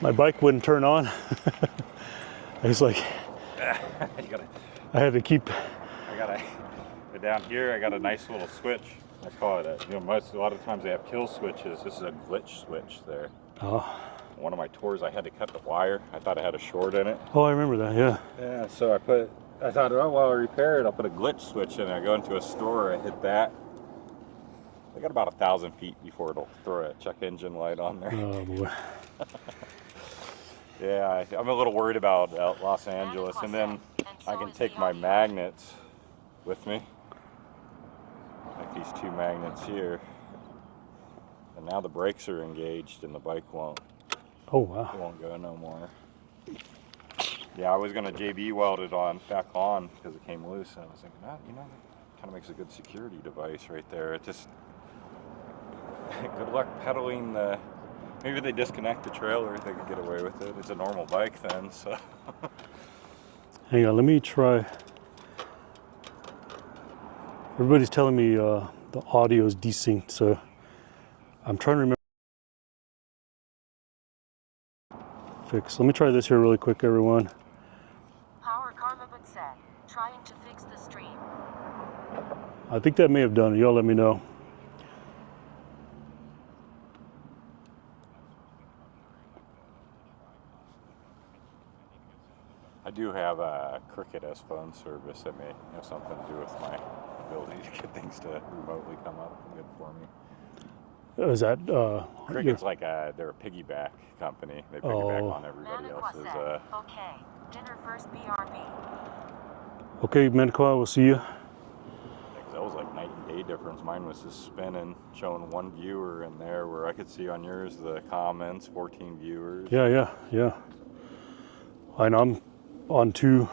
My bike wouldn't turn on. I was like, I had to keep. I gotta go down here. I got a nice little switch. I call it a lot of times they have kill switches. This is a glitch switch there. Oh. One of my tours, I had to cut the wire. I thought it had a short in it. Oh, I remember that. Yeah. Yeah. So I thought, oh, while I repair it, I'll put a glitch switch in. I go into a store. I hit that. I got about 1,000 feet before it'll throw a check engine light on there. Oh boy. Yeah, I'm a little worried about Los Angeles, and then I can take my magnets with me, like these 2 magnets here, and now the brakes are engaged and the bike won't. Oh wow. It won't go no more. Yeah, I was gonna JB weld it back on because it came loose, and I was thinking, that kind of makes a good security device right there. It just good luck pedaling the. Maybe they disconnect the trailer, they could get away with it. It's a normal bike then, so. Hang on, let me try. Everybody's telling me the audio is desynced, so I'm trying to remember. Fix. Let me try this here really quick, everyone. Power Karma but said, trying to fix the stream. I think that may have done it. Y'all let me know. I do have a Cricket as phone service that may have something to do with my ability to get things to remotely come up good for me. Is that Cricket's like they're a piggyback company. They piggyback on everybody else's. Okay, dinner first, BRB. Okay, Menqua, we'll see you. That was like night and day difference. Mine was just spinning, showing 1 viewer in there, where I could see on yours the comments, 14 viewers. Yeah. And I'm on two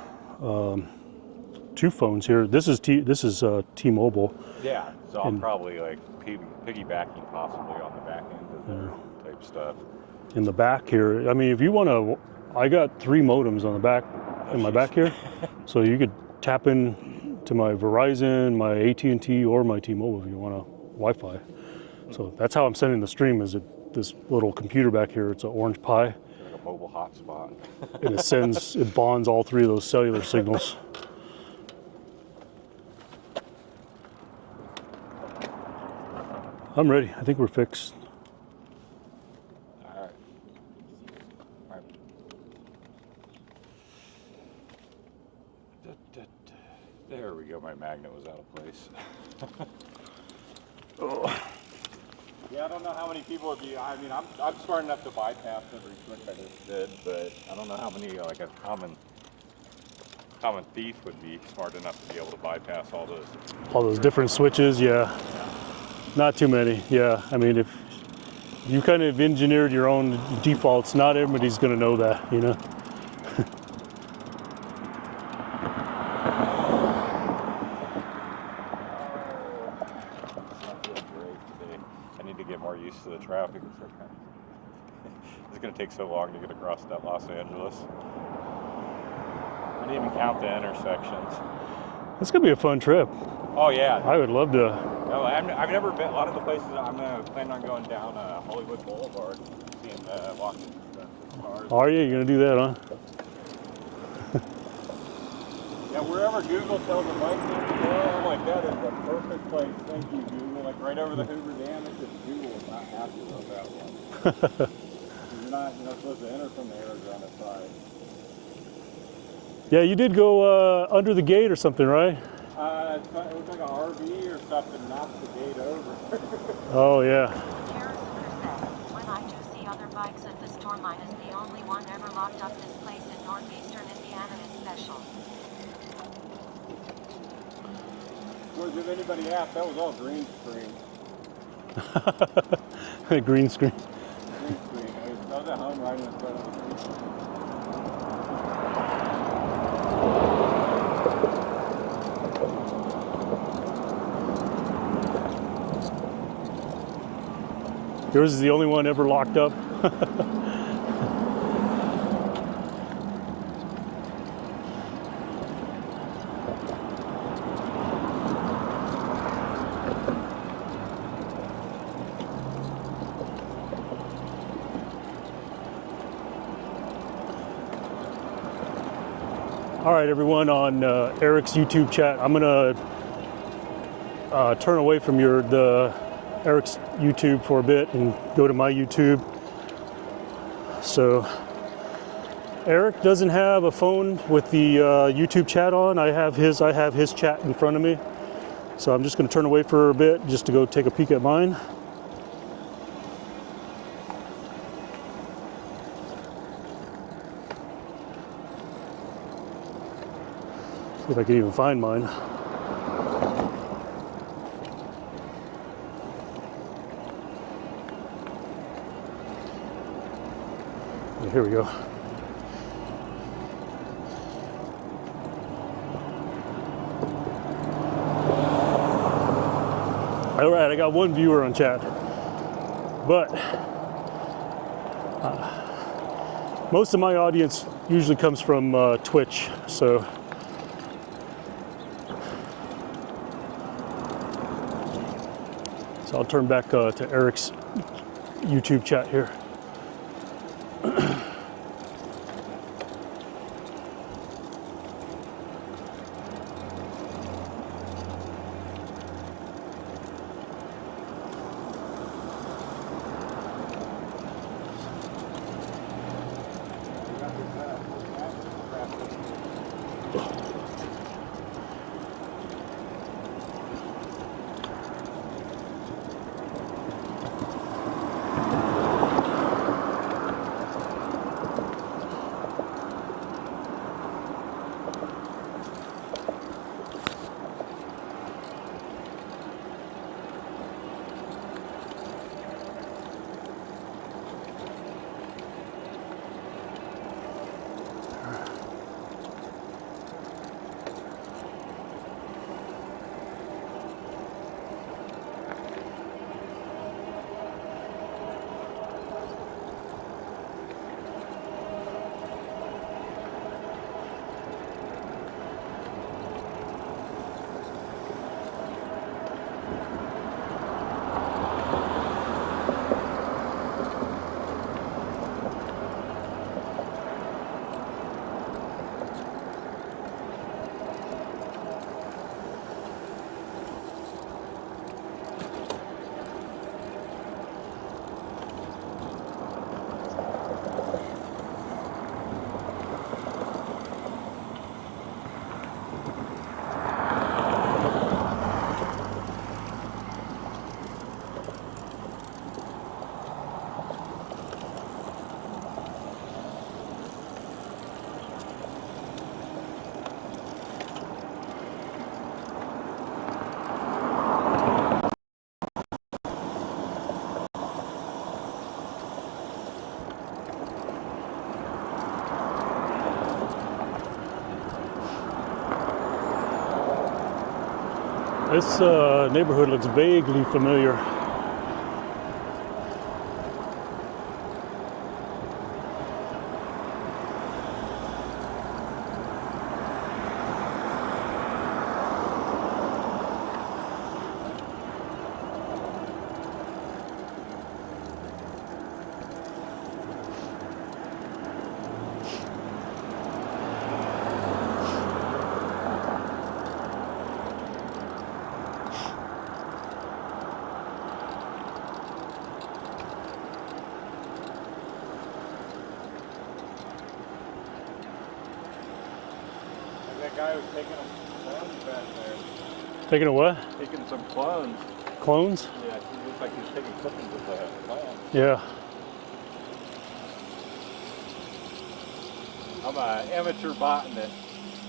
phones here. This is T-Mobile. Yeah, so I'm probably like piggybacking possibly on the back end of type stuff. In the back here, I mean, if you want to, I got 3 modems on the back, in my back here, so you could tap in to my Verizon, my AT&T, or my T-Mobile if you want a Wi-Fi. So that's how I'm sending the stream. Is this little computer back here? It's an orange Pi. Like a mobile hotspot. And it bonds all 3 of those cellular signals. I'm ready. I think we're fixed. All right. There we go. My magnet was out of place. Oh. Yeah, I don't know how many people would be. I mean, I'm smart enough to bypass every switch I just did, but I don't know how many like a common thief would be smart enough to be able to bypass all those Different switches. Yeah. Not too many. Yeah. I mean, if you kind of engineered your own defaults, not everybody's going to know that, you know. To the traffic. It's going to take so long to get across that Los Angeles. I didn't even count the intersections. It's going to be a fun trip. Oh yeah. I would love to. No, I've never been. A lot of the places I'm planning on going down Hollywood Boulevard, seeing walking the cars. Are you? You're going to do that, huh? Yeah, wherever Google tells a bike lane to go, I'm like, that is the perfect place. Thank you, Google. Like right over the Hoover Dam, it's just Google is not happy about that one. you're not supposed to enter from the Arizona side. Yeah, you did go under the gate or something, right? It looked like an RV or something knocked the gate over. Oh, yeah. Harrison said, when I do see other bikes at the store, mine is the only one ever locked up. This place in northeastern Indiana is special. Was if anybody asked, that was all green screen. Green screen. Green screen. I was at home right in front of the green screen. Yours is the only one ever locked up. All right, everyone on Eric's YouTube chat, I'm gonna turn away from Eric's YouTube for a bit and go to my YouTube. So Eric doesn't have a phone with the YouTube chat on. I have his chat in front of me. So I'm just gonna turn away for a bit just to go take a peek at mine. See if I can even find mine. Here we go. All right, I got one viewer on chat, but most of my audience usually comes from Twitch, so I'll turn back to Eric's YouTube chat here. This neighborhood looks vaguely familiar. that guy was taking them clones back there. Taking a what? Taking some clones. Clones? Yeah, he looks like he's taking clippings of the clones. Yeah. I'm an amateur botanist.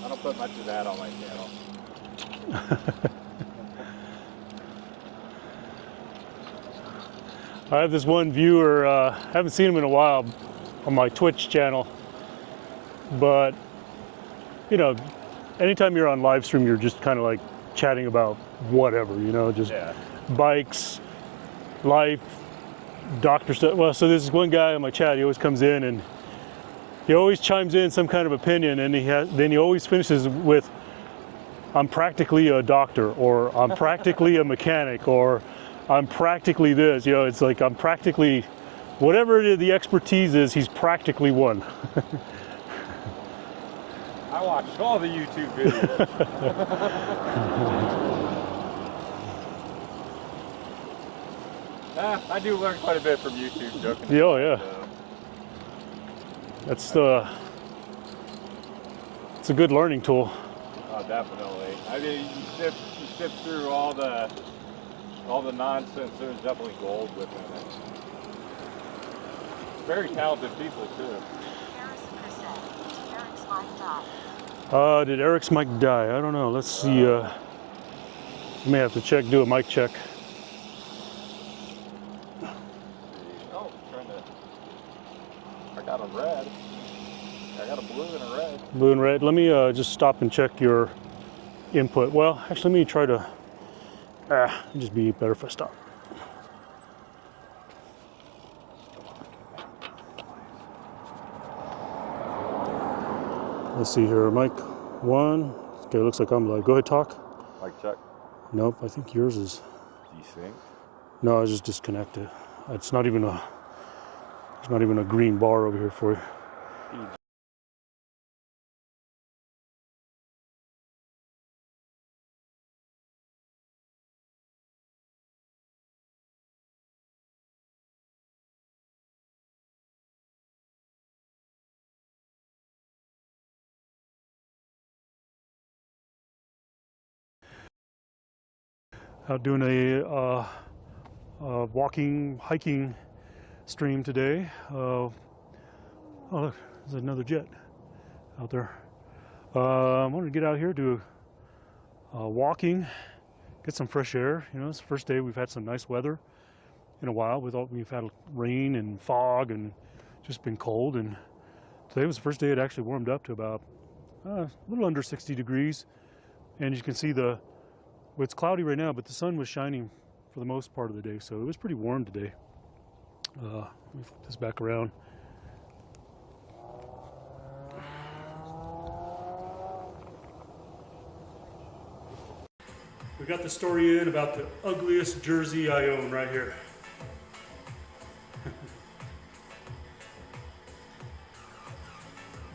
I don't put much of that on my channel. I have this one viewer, haven't seen him in a while on my Twitch channel, but you know, anytime you're on live stream, you're just kind of like chatting about whatever, you know, just bikes, life, doctor stuff. Well, so there's one guy on my chat, he always comes in and he always chimes in some kind of opinion, and then he always finishes with, I'm practically a doctor, or I'm practically a mechanic, or I'm practically this, you know, it's like I'm practically, whatever it is, the expertise is, he's practically one. I watched all the YouTube videos. I do learn quite a bit from YouTube, joking. Yeah, oh, yeah. It's a good learning tool. Oh, definitely. I mean, you sift through all the nonsense. There's definitely gold within it. Very talented people too. Did Eric's mic die? I don't know. Let's see. You may have to do a mic check. Oh, I got a red. I got a blue and a red. Blue and red. Let me just stop and check your input. Well, actually, let me try to. It'd just be better if I stop. Let's see here. Mic 1. Okay, looks like I'm live. Go ahead, talk. Mic check. Nope, I think yours is. Desync. No, I just disconnected. It's not even a. There's not even a green bar over here for you. Out doing a walking, hiking stream today. Oh look, there's another jet out there. I wanted to get out here, do walking, get some fresh air. You know, it's the first day we've had some nice weather in a while. We've had rain and fog and just been cold. And today was the first day it actually warmed up to about a little under 60 degrees. And you can see it's cloudy right now, but the sun was shining for the most part of the day, so it was pretty warm today. Let me flip this back around. We got the story in about the ugliest jersey I own right here.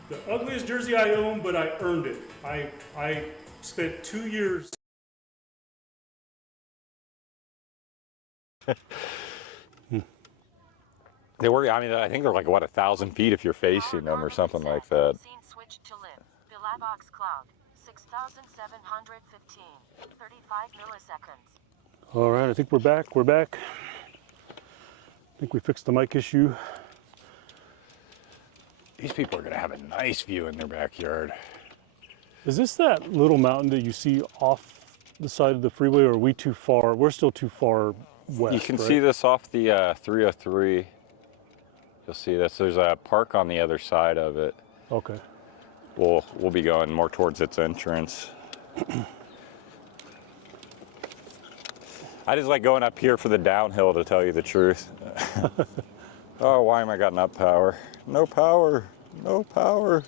The ugliest jersey I own, but I earned it. I spent 2 years. They were, I mean, I think they're like, what, 1,000 feet if you're facing them or something like that. Switch to live. Bilabox cloud. 6,715. 35 milliseconds. All right, I think we're back. We're back. I think we fixed the mic issue. These people are going to have a nice view in their backyard. Is this that little mountain that you see off the side of the freeway, or are we too far? We're still too far west. You can right? see this off the 303. You'll see this. There's a park on the other side of it. Okay. We'll be going more towards its entrance. I just like going up here for the downhill, to tell you the truth. Oh, why am I got enough power? No power. No power.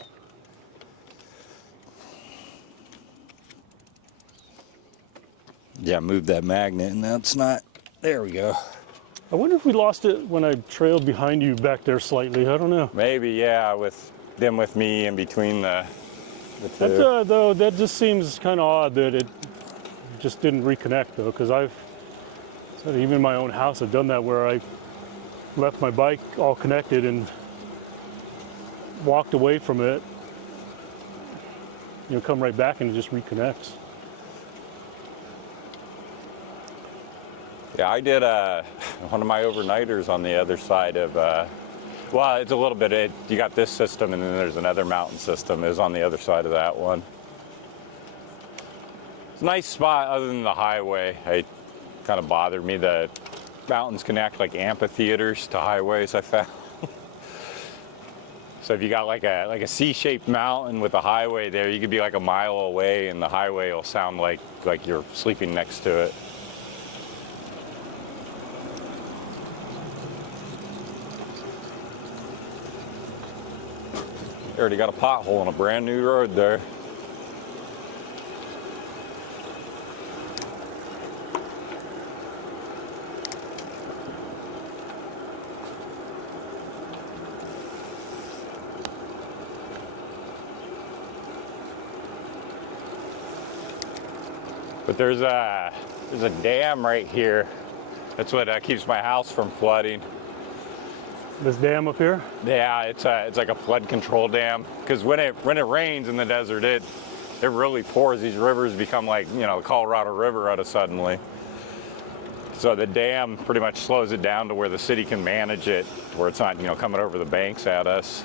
Yeah, move that magnet, and that's not. There we go. I wonder if we lost it when I trailed behind you back there slightly. I don't know. Maybe, yeah, with me in between the two. That, though, that just seems kind of odd that it just didn't reconnect, though, because I've said even in my own house I've done that, where I left my bike all connected and walked away from it, you know, come right back and it just reconnects. Yeah, I did one of my overnighters on the other side of, well, it's a little bit, you got this system and then there's another mountain system. It was on the other side of that one. It's a nice spot other than the highway. It kind of bothered me. The mountains can act like amphitheaters to highways, I found. So if you got like a C-shaped mountain with a highway there, you could be like a mile away and the highway will sound like you're sleeping next to it. They already got a pothole on a brand new road there. But there's a dam right here. That's what keeps my house from flooding. This dam up here? Yeah, it's like a flood control dam. Because when it rains in the desert, it really pours. These rivers become like, you know, the Colorado River out of suddenly. So the dam pretty much slows it down to where the city can manage it, where it's not, you know, coming over the banks at us.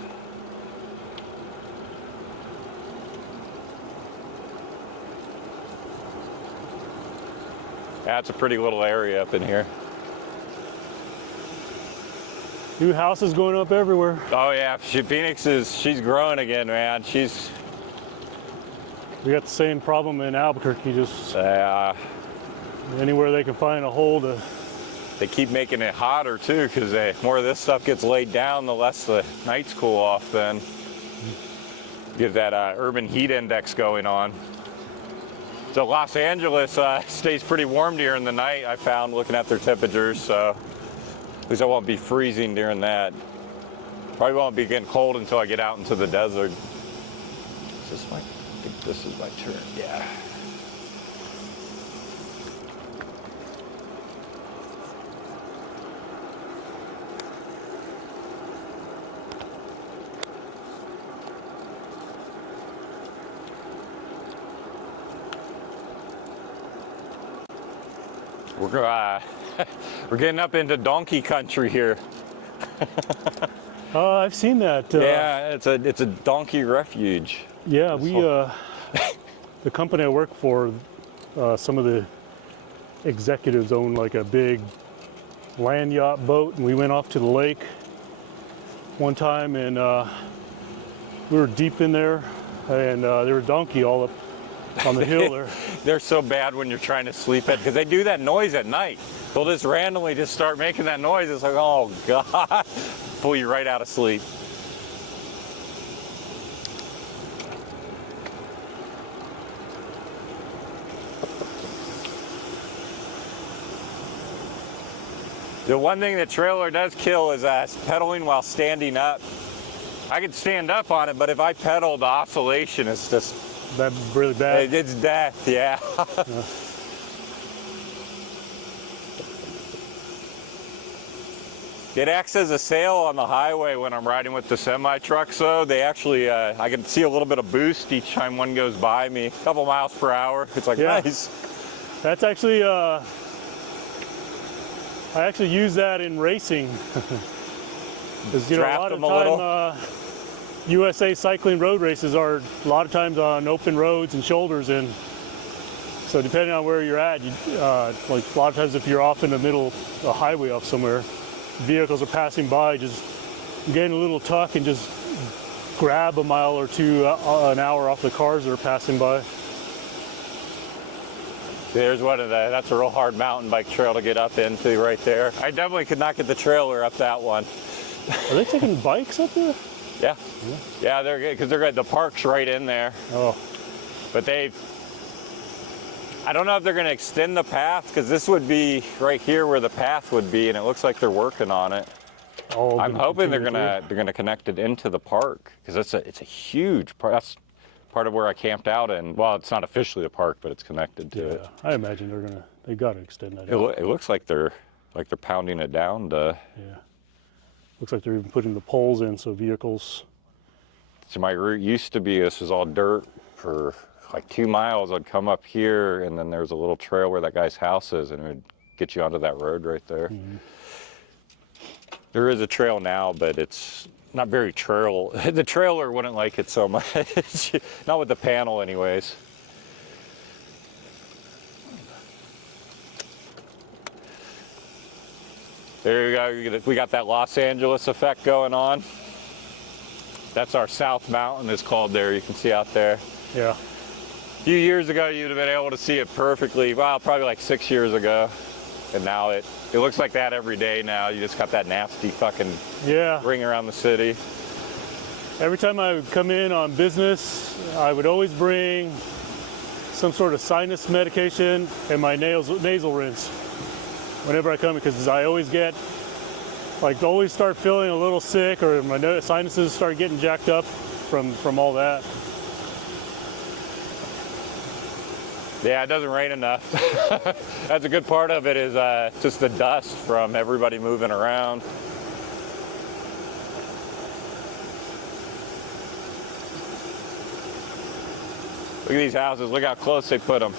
That's a pretty little area up in here. New houses going up everywhere. Oh yeah, Phoenix she's growing again, man. We got the same problem in Albuquerque, just anywhere they can find a hole to. They keep making it hotter too, because the more of this stuff gets laid down, the less the nights cool off then. Get that urban heat index going on. So Los Angeles stays pretty warm during the night, I found, looking at their temperatures, so at least I won't be freezing during that. Probably won't be getting cold until I get out into the desert. I think this is my turn, yeah. We're getting up into donkey country here. I've seen that. Yeah, it's a donkey refuge. Yeah, the company I work for, some of the executives own like a big land yacht boat, and we went off to the lake one time, and we were deep in there, and there were a donkey all up on the hill there. They're so bad when you're trying to sleep at, because they do that noise at night. They'll just randomly just start making that noise. It's like, oh God, pull you right out of sleep. The one thing the trailer does kill is pedaling while standing up. I can stand up on it, but if I pedal, the oscillation is just... That's really bad. It's death, yeah. It acts as a sail on the highway when I'm riding with the semi-trucks, though. They actually, I can see a little bit of boost each time one goes by me. A couple miles per hour. It's like, yeah. Nice. That's actually, I actually use that in racing. Because, you know, a lot of time, USA cycling road races are a lot of times on open roads and shoulders, and so depending on where you're at, like a lot of times if you're off in the middle of a highway off somewhere, vehicles are passing by, just getting a little tuck and just grab a mile or two an hour off the cars that are passing by. There's one of that's a real hard mountain bike trail to get up into right there. I definitely could not get the trailer up that one. Are they taking bikes up there? Yeah, yeah, they're good because the park's right in there. Oh, but I don't know if they're going to extend the path, because this would be right here where the path would be, and it looks like they're working on it. Oh, I'm hoping they're gonna connect it into the park, because it's a huge park. That's part of where I camped out, and well, it's not officially a park, but it's connected to it. I imagine they got to extend that. It looks like they're pounding it down to. Yeah. Looks like they're even putting the poles in so vehicles. So my route used to be, this is all dirt, for like 2 miles. I'd come up here, and then there's a little trail where that guy's house is, and it would get you onto that road right there. There is a trail now, but it's not very trail. The trailer wouldn't like it so much. Not with the panel anyways. There you go. We got that Los Angeles effect going on. That's our South Mountain is called there. You can see out there. Yeah. A few years ago, you'd have been able to see it perfectly. Well, probably like 6 years ago. And now it looks like that every day now. You just got that nasty fucking ring around the city. Every time I would come in on business, I would always bring some sort of sinus medication and my nasal rinse whenever I come, because I always get, like, always start feeling a little sick, or my sinuses start getting jacked up from all that. Yeah, it doesn't rain enough. That's a good part of it, is just the dust from everybody moving around. Look at these houses. Look how close they put them.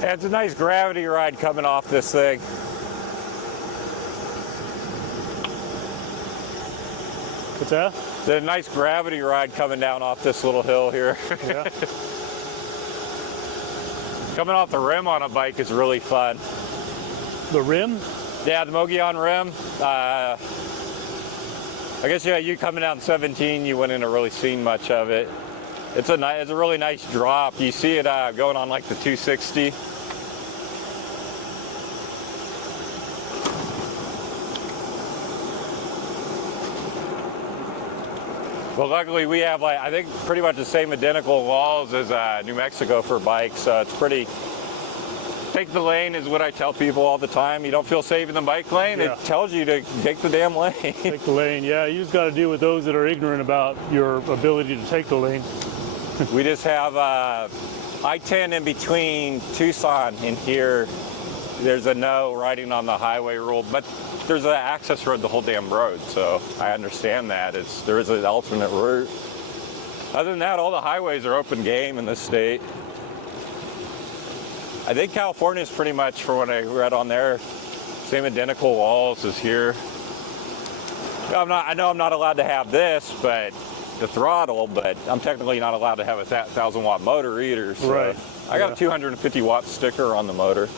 Yeah, it's a nice gravity ride coming off this thing. What's that? It's a nice gravity ride coming down off this little hill here. Yeah. Coming off the rim on a bike is really fun. The rim? Yeah, the Mogollon rim. I guess, yeah, you coming down 17, you wouldn't have really seen much of it. It's a really nice drop. You see it going on like the 260. Well, luckily we have, like, I think pretty much the same identical walls as New Mexico for bikes, so it's pretty. Take the lane is what I tell people all the time. You don't feel safe in the bike lane, Yeah. It tells you to take the damn lane. Take the lane, yeah. You just got to deal with those that are ignorant about your ability to take the lane. We just have I-10 in between Tucson and here. There's a no riding on the highway rule, but there's an access road the whole damn road, so I understand that. There is an alternate route. Other than that, all the highways are open game in this state. I think California is pretty much, for what I read on there, same identical walls as here. I know I'm not allowed to have this, but the throttle, but I'm technically not allowed to have a 1,000-watt motor either. So Right. I got a 250-watt sticker on the motor.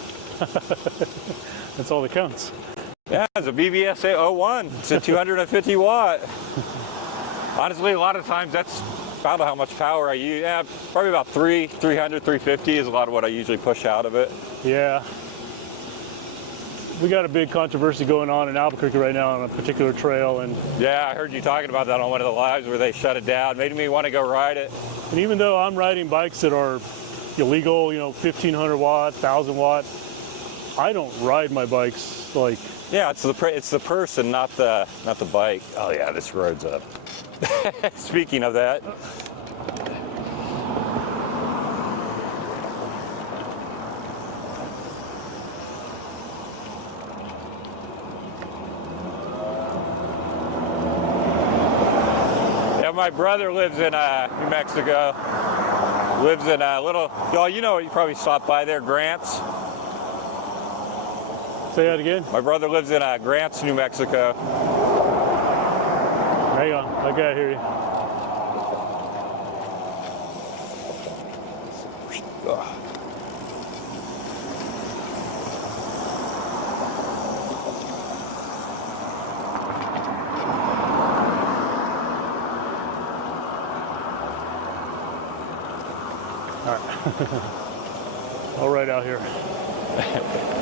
That's all that counts. Yeah, it's a BBS 01. It's a 250 watt. Honestly, a lot of times that's about how much power I use. Yeah, probably about 300, 350 is a lot of what I usually push out of it. Yeah. We got a big controversy going on in Albuquerque right now on a particular trail, and Yeah, I heard you talking about that on one of the lives where they shut it down. Made me want to go ride it. even though I'm riding bikes that are illegal, 1,500 watt, 1,000 watt, I don't ride my bikes like. Yeah, it's the person, not the bike. Oh yeah, this road's up. Speaking of that. Yeah, my brother lives in New Mexico. Lives in a little, y'all, you probably stopped by there, Grants. Say that again? My brother lives in Grants, New Mexico. Hang on, I gotta hear you. All right out here.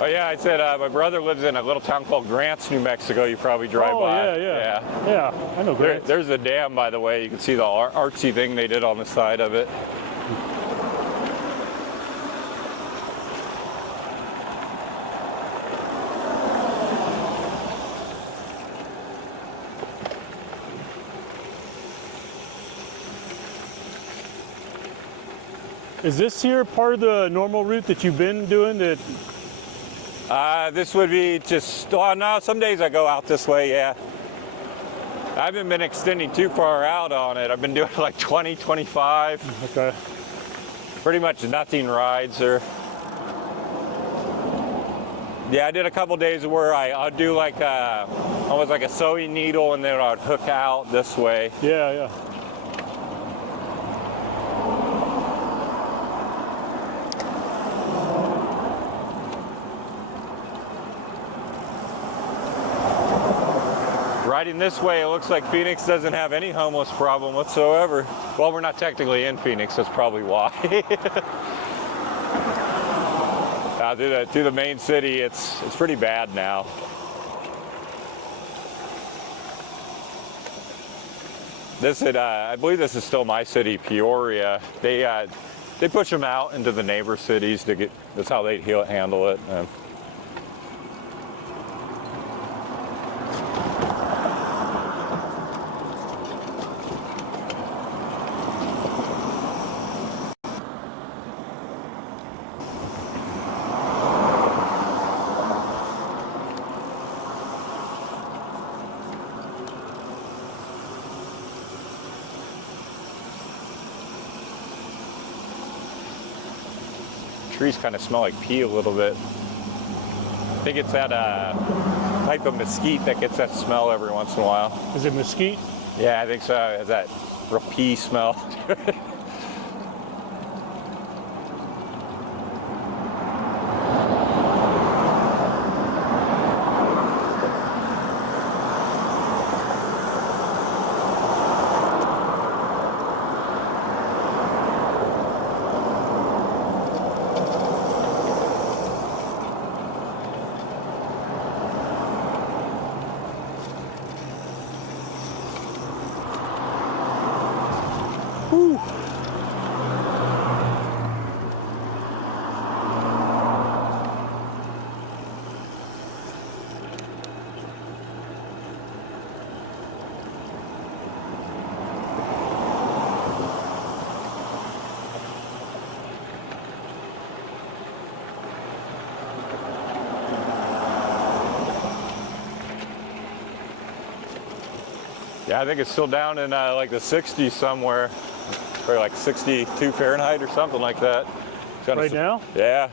Oh yeah, I said my brother lives in a little town called Grants, New Mexico. You probably drive by. Yeah, I know Grant. There's a dam, by the way. You can see the artsy thing they did on the side of it. Is this here part of the normal route that you've been doing? That This would be just, oh no, some days I go out this way, yeah. I haven't been extending too far out on it. I've been doing like 20, 25. okay? Pretty much nothing rides or. Yeah, I did a couple days where I'd do like almost like a sewing needle and then I'd hook out this way. Yeah. Riding this way, it looks like Phoenix doesn't have any homeless problem whatsoever. Well, we're not technically in Phoenix, that's probably why. Through the main city, it's pretty bad now. I believe this is still my city, Peoria. They push them out into the neighbor cities to get. That's how they handle it. Trees kind of smell like pee a little bit. I think it's that type of mesquite that gets that smell every once in a while. Is it mesquite? Yeah, I think so. It's that real pee smell. Whew. Yeah, I think it's still down in like the 60s somewhere, or like 62 Fahrenheit or something like that. Right now? Yeah.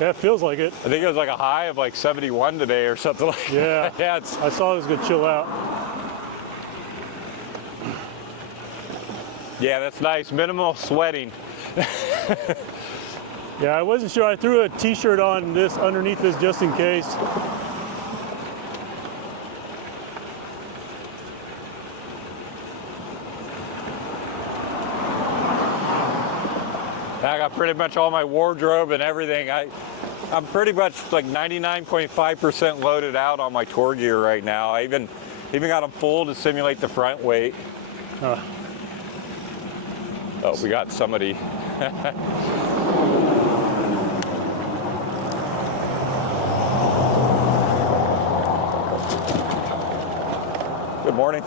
Yeah, it feels like it. I think it was like a high of like 71 today or something like Yeah. that. Yeah, I saw it was gonna chill out. Yeah, that's nice. Minimal sweating. Yeah, I wasn't sure. I threw a t-shirt on this underneath this just in case. I got pretty much all my wardrobe and everything. I'm pretty much like 99.5% loaded out on my tour gear right now. I even got them full to simulate the front weight. Oh, we got somebody. Good morning.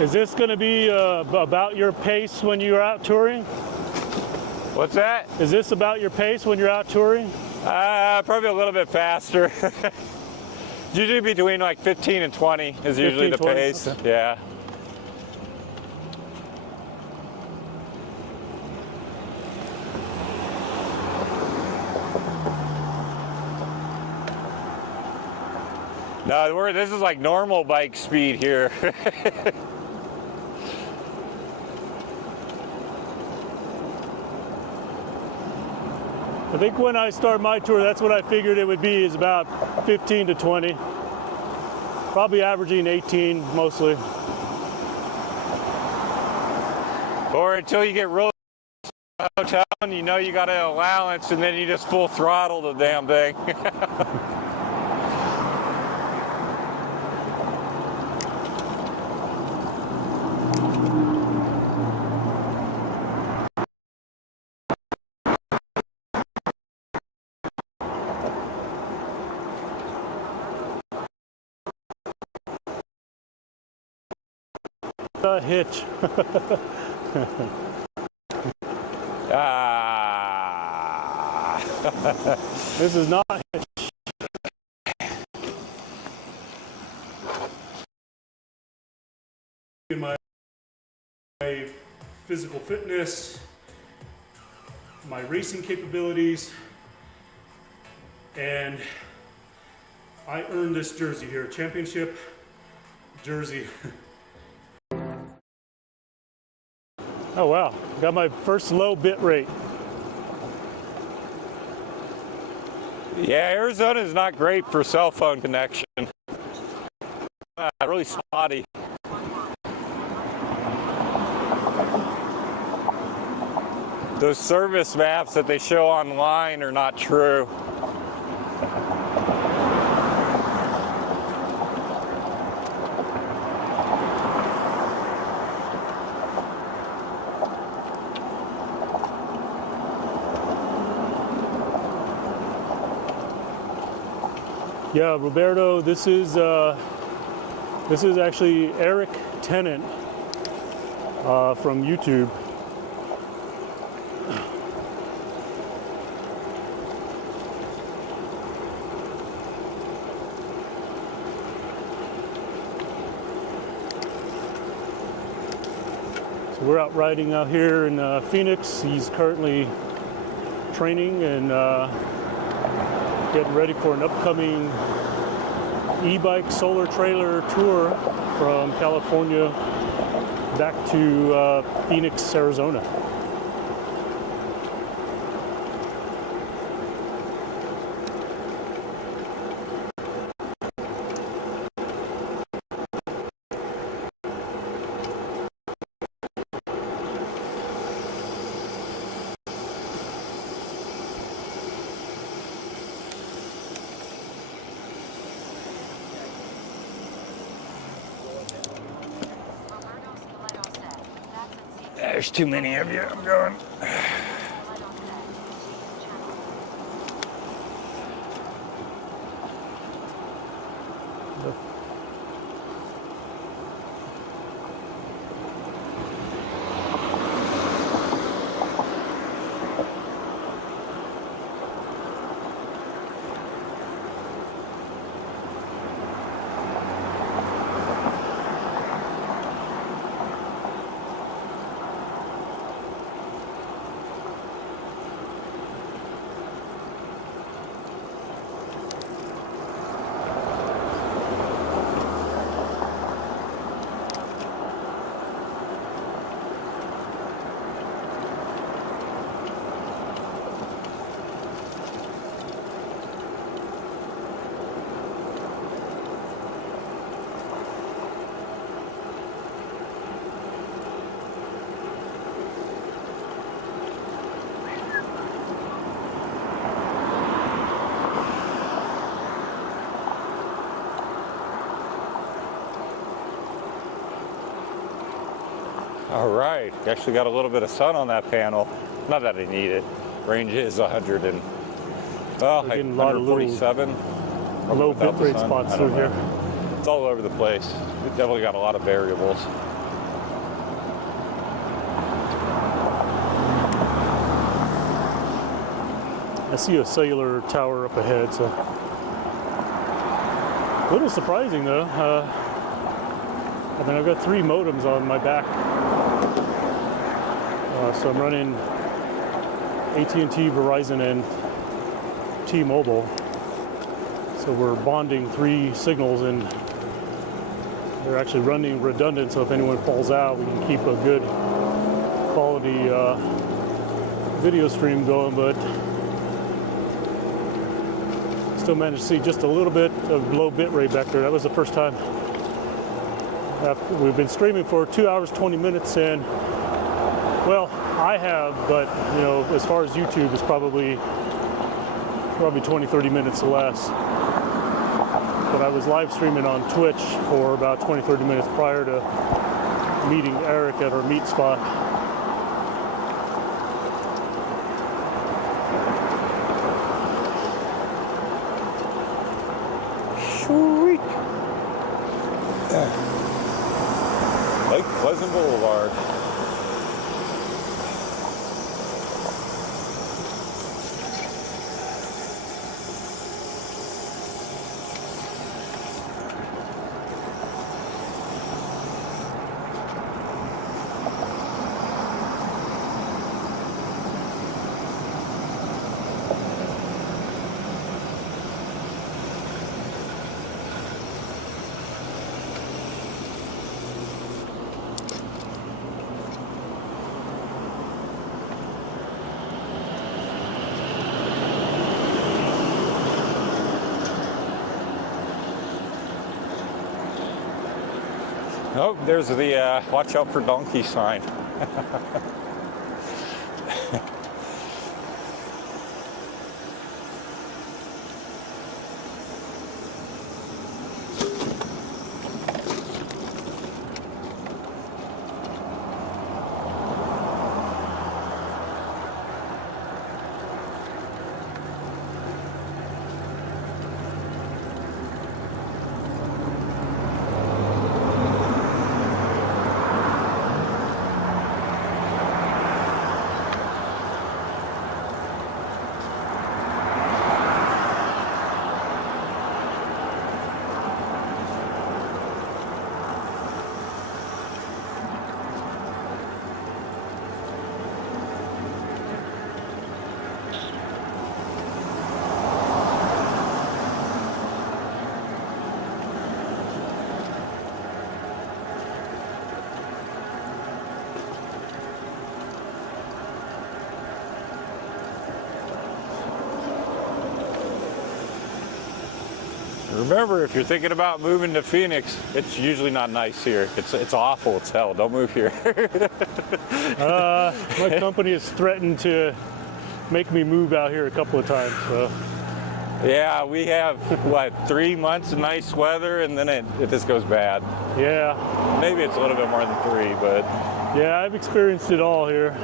Is this going to be about your pace when you're out touring? What's that? Is this about your pace when you're out touring? Probably a little bit faster. Usually between like 15 and 20 is usually 15, the 20, pace. okay. Yeah. No, this is like normal bike speed here. I think when I start my tour, that's what I figured it would be, is about 15 to 20. Probably averaging 18 mostly. Or until you get really hotel and you know you got an allowance, and then you just full throttle the damn thing. A hitch. Ah. This is not hitch. In my physical fitness, my racing capabilities, and I earned this jersey here, championship jersey. Oh wow, got my first low bit rate. Yeah, Arizona is not great for cell phone connection. Really spotty. Those service maps that they show online are not true. Yeah, Roberto, this is actually Eric Tennant from YouTube. So we're out riding out here in Phoenix. He's currently training and getting ready for an upcoming e-bike solar trailer tour from California back to Phoenix, Arizona. There's too many of you. I'm going. All right, actually got a little bit of sun on that panel. Not that I need it. Range is 100 and, well, like 147. Low bit rate spots through here. It's all over the place. We definitely got a lot of variables. I see a cellular tower up ahead, so a little surprising though. I mean, I've got 3 modems on my back, so I'm running AT&T, Verizon, and T-Mobile. So we're bonding 3 signals, and they're actually running redundant, so if anyone falls out, we can keep a good quality video stream going, but still managed to see just a little bit of low bit rate back there. That was the first time. We've been streaming for 2 hours, 20 minutes, and well, I have, but you know, as far as YouTube, it's probably 20, 30 minutes less. But I was live streaming on Twitch for about 20, 30 minutes prior to meeting Eric at our meet spot. Sweet. Lake Pleasant Boulevard. Oh, there's the watch out for donkey sign. Remember, if you're thinking about moving to Phoenix, it's usually not nice here. It's awful. It's hell. Don't move here. My company has threatened to make me move out here a couple of times. So. Yeah, we have, what, 3 months of nice weather, and then it just goes bad. Yeah. Maybe it's a little bit more than 3, but... Yeah, I've experienced it all here.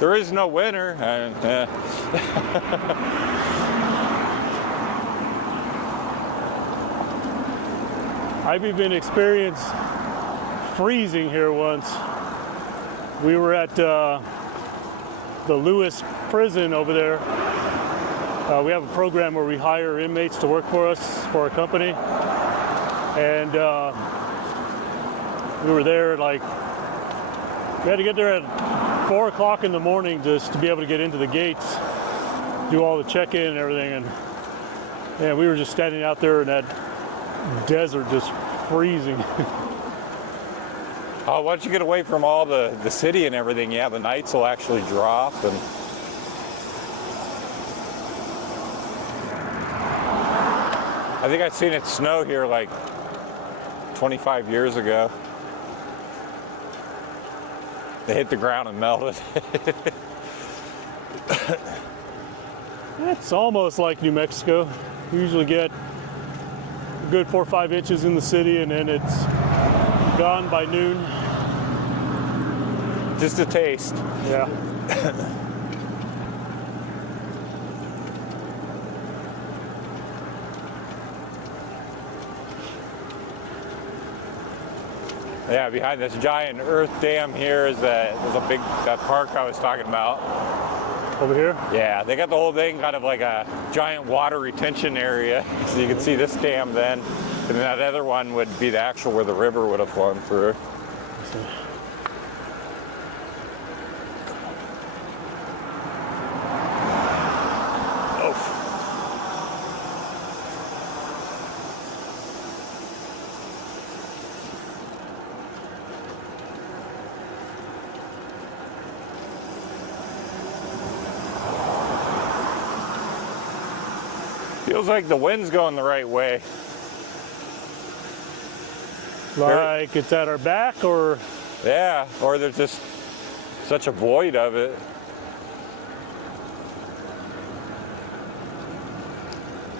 There is no winter. I've even experienced freezing here once. We were at the Lewis prison over there. We have a program where we hire inmates to work for us, for our company. And we were there like, we had to get there at 4 o'clock in the morning just to be able to get into the gates, do all the check-in and everything. And we were just standing out there in that desert, just freezing. Oh, once you get away from all the city and everything, yeah, the nights will actually drop. And I think I've seen it snow here like 25 years ago. They hit the ground and melted. It's almost like New Mexico. We usually get a good 4 or 5 inches in the city, and then it's gone by noon. Just a taste. Yeah. Yeah, behind this giant earth dam here is that park I was talking about. Over here? Yeah, they got the whole thing kind of like a giant water retention area. So you can see this dam then, and then that other one would be the actual where the river would have flown through. Feels like the wind's going the right way. Like it's at our back, or? Yeah, or there's just such a void of it.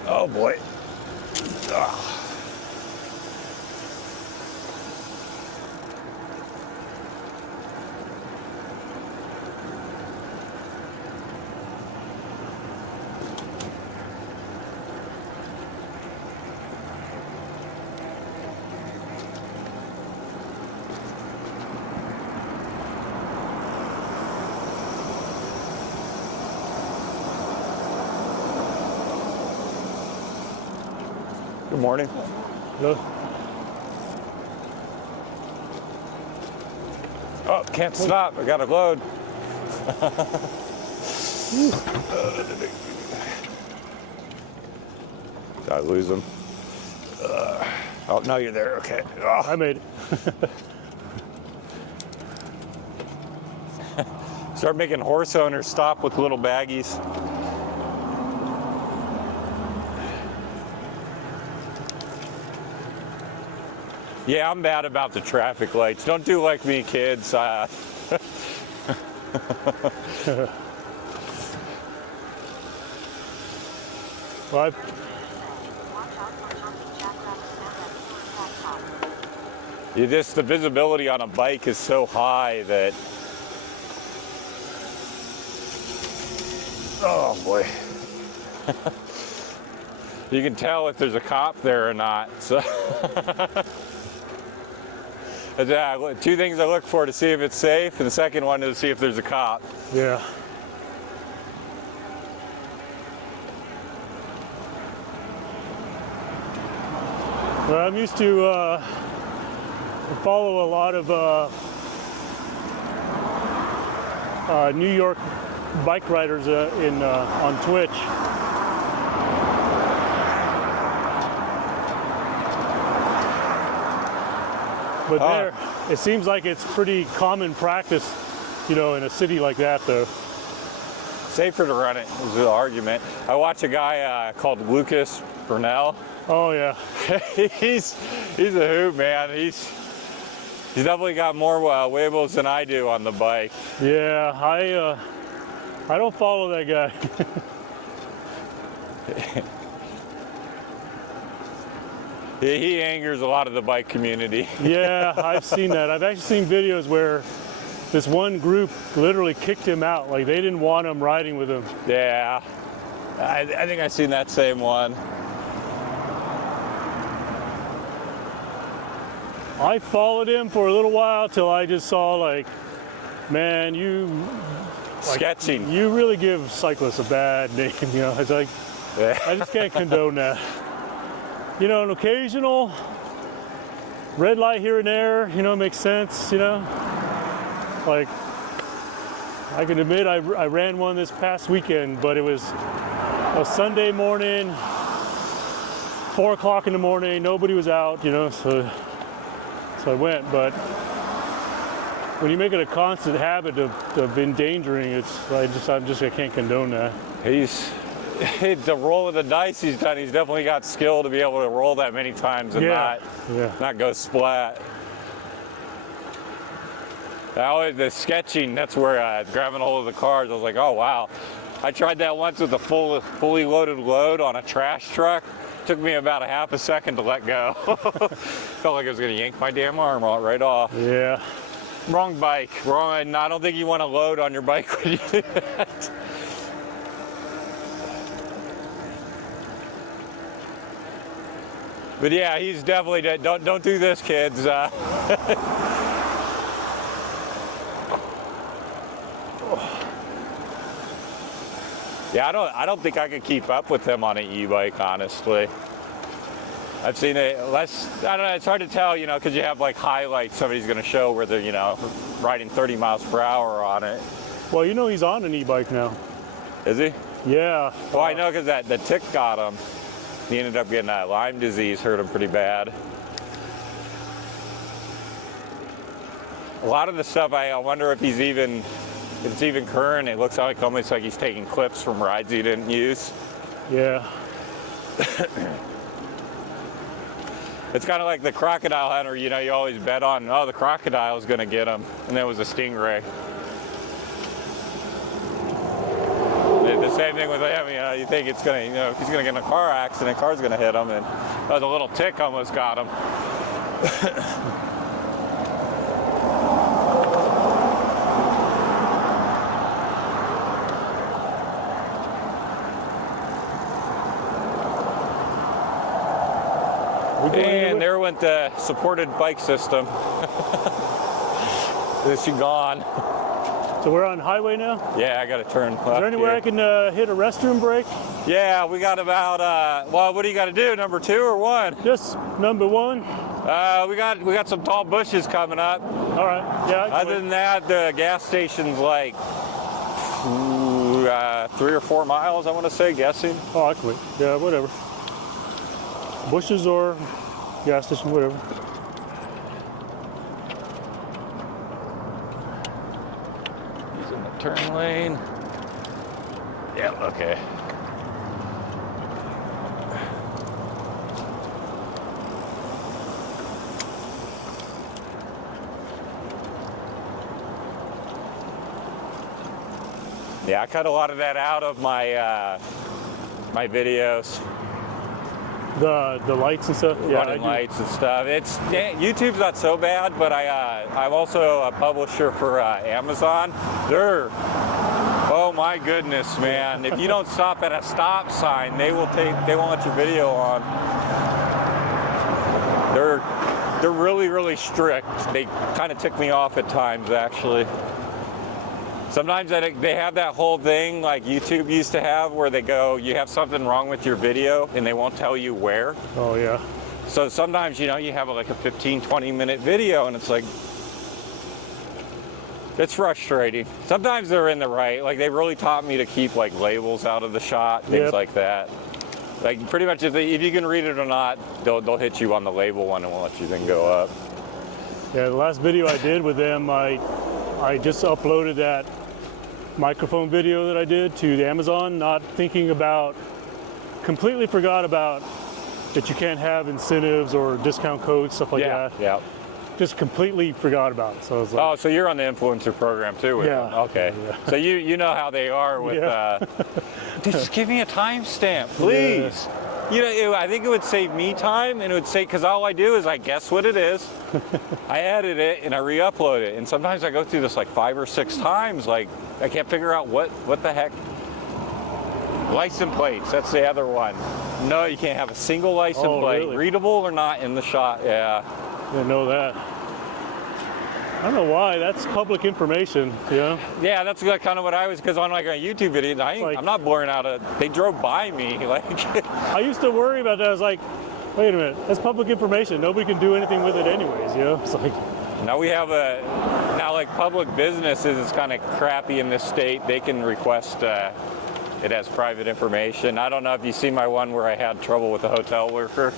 Oh boy. Ugh. Good morning. Hello. Oh, can't stop. I got to load. Did I lose him? Oh, no, you're there. Okay. Oh. I made it. Start making horse owners stop with little baggies. Yeah, I'm bad about the traffic lights. Don't do like me, kids. Well, I've, Watch out for jumping jackrabbits and that sewer jackpot. The visibility on a bike is so high that. Oh boy. You can tell if there's a cop there or not. So. Two things I look for to see if it's safe, and the second one is to see if there's a cop. yeah. Well, I'm used to follow a lot of New York bike riders on Twitch. But there, it seems like it's pretty common practice, in a city like that, though. Safer to run it is the argument. I watch a guy called Lucas Burnell. Oh yeah. he's a hoot, man. He's definitely got more wibbles than I do on the bike. Yeah, I don't follow that guy. He angers a lot of the bike community. Yeah, I've seen that. I've actually seen videos where this one group literally kicked him out. Like they didn't want him riding with him. Yeah, I think I've seen that same one. I followed him for a little while till I just saw like, man, Sketching. you really give cyclists a bad name. It's like, Yeah. I just can't condone that. An occasional red light here and there, makes sense, Like, I can admit I ran one this past weekend, but it was a Sunday morning, 4 o'clock in the morning, nobody was out, so I went. But when you make it a constant habit of endangering, I can't condone that. The roll of the dice he's done, he's definitely got skill to be able to roll that many times and not go splat. The sketching, that's where grabbing a hold of the cars, I was like, oh wow. I tried that once with a fully loaded load on a trash truck. Took me about a half a second to let go. Felt like I was gonna yank my damn arm right off. Yeah. Wrong bike, wrong. I don't think you want to load on your bike when you do that. But yeah, he's definitely don't do this, kids. Yeah, I don't think I could keep up with him on an e-bike, honestly. I've seen it less. I don't know. It's hard to tell, because you have like highlights somebody's going to show where they're, riding 30 miles per hour on it. Well, he's on an e-bike now. Is he? Yeah. Well, I know because the tick got him. He ended up getting Lyme disease, hurt him pretty bad. A lot of the stuff, I wonder if it's even current. It looks almost like he's taking clips from rides he didn't use. Yeah. It's kind of like the crocodile hunter, you know, you always bet on, oh, the crocodile's gonna get him, and then it was a stingray. The same thing with him, you know, you think it's gonna, you know, if he's gonna get in a car accident, car's gonna hit him, and the little tick almost got him. And there went the supported bike system. She gone. So we're on highway now? Yeah, I got to turn left. Is there anywhere here. I can hit a restroom break? Yeah, we got about, well, what do you got to do, number 2 or 1? Just number 1. We got some tall bushes coming up. All right, yeah. Other than that, the gas station's like 3 or 4 miles, I want to say, guessing. Oh, I can wait. Yeah, whatever. Bushes or gas station, whatever. He's in the turn lane. Yeah, okay. Yeah, I cut a lot of that out of my my videos. The lights and stuff. Yeah, Running lights and stuff. It's YouTube's not so bad, but I'm also a publisher for Amazon. Oh my goodness, man! If you don't stop at a stop sign, they won't let your video on. They're really strict. They kind of tick me off at times, actually. Sometimes they have that whole thing like YouTube used to have where they go, you have something wrong with your video and they won't tell you where. Oh, yeah. So sometimes, you know, you have like a 15, 20-minute video and it's like, it's frustrating. Sometimes they're in the right. Like they really taught me to keep like labels out of the shot, things like that. Like pretty much if you can read it or not, they'll hit you on the label one and won't let you then go up. Yeah, the last video I did with them, I just uploaded that microphone video that I did to the Amazon, not thinking about, completely forgot about that you can't have incentives or discount codes, stuff like that. Yeah. Just completely forgot about it. So I was like, oh, so you're on the influencer program too with them. Okay. Yeah. So you know how they are with, dude, just give me a timestamp, please. Yeah. You know, I think it would save me time, and it would say, because all I do is I guess what it is, I edit it, and I re-upload it. And sometimes I go through this like 5 or 6 times, like I can't figure out what the heck. License plates, that's the other one. No, you can't have a single license plate, really? readable or not, in the shot. Yeah. Didn't know that. I don't know why. That's public information, you know? Yeah, that's kind of what I was, because on like a YouTube video, I'm not blurring out they drove by me. Like, I used to worry about that. I was like, wait a minute, that's public information. Nobody can do anything with it anyways, you know? It's like, now we have now like public businesses, it's kind of crappy in this state. They can request it has private information. I don't know if you see my one where I had trouble with a hotel worker.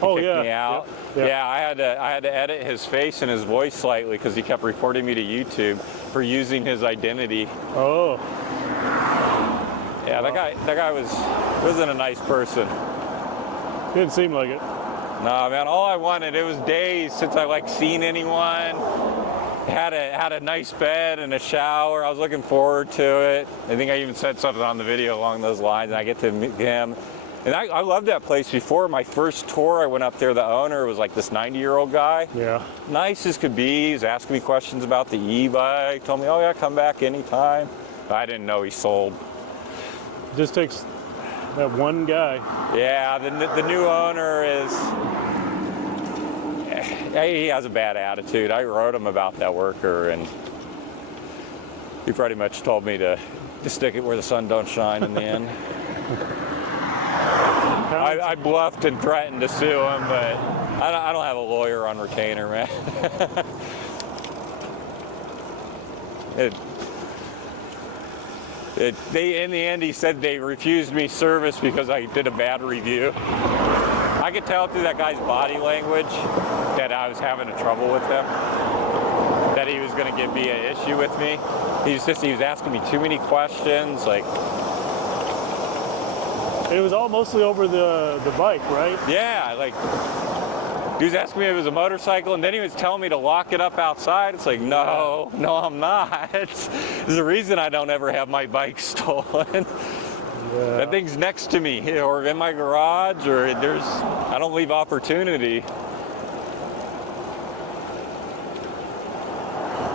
He kicked me out. Yep. Yeah, I had to edit his face and his voice slightly because he kept reporting me to YouTube for using his identity. oh. Yeah, that guy wasn't a nice person. Didn't seem like it. No, man, all I wanted, it was days since I like seen anyone. Had a nice bed and a shower. I was looking forward to it. I think I even said something on the video along those lines, and I get to meet him. And I loved that place before. My first tour, I went up there, the owner was like this 90-year-old guy. Yeah. Nice as could be. He's asking me questions about the e-bike. Told me, oh yeah, come back anytime. I didn't know he sold. It just takes that one guy. Yeah, the new owner he has a bad attitude. I wrote him about that worker, and he pretty much told me to stick it where the sun don't shine in the end. I bluffed and threatened to sue him, but I don't have a lawyer on retainer, man. In the end, he said they refused me service because I did a bad review. I could tell through that guy's body language that I was having trouble with him, that he was going to be an issue with me. He was asking me too many questions, like. It was all mostly over the bike, right? Yeah, like, dude's asking me if it was a motorcycle, and then he was telling me to lock it up outside. It's like, no, I'm not. There's a reason I don't ever have my bike stolen. Yeah. That thing's next to me, or in my garage, or I don't leave opportunity.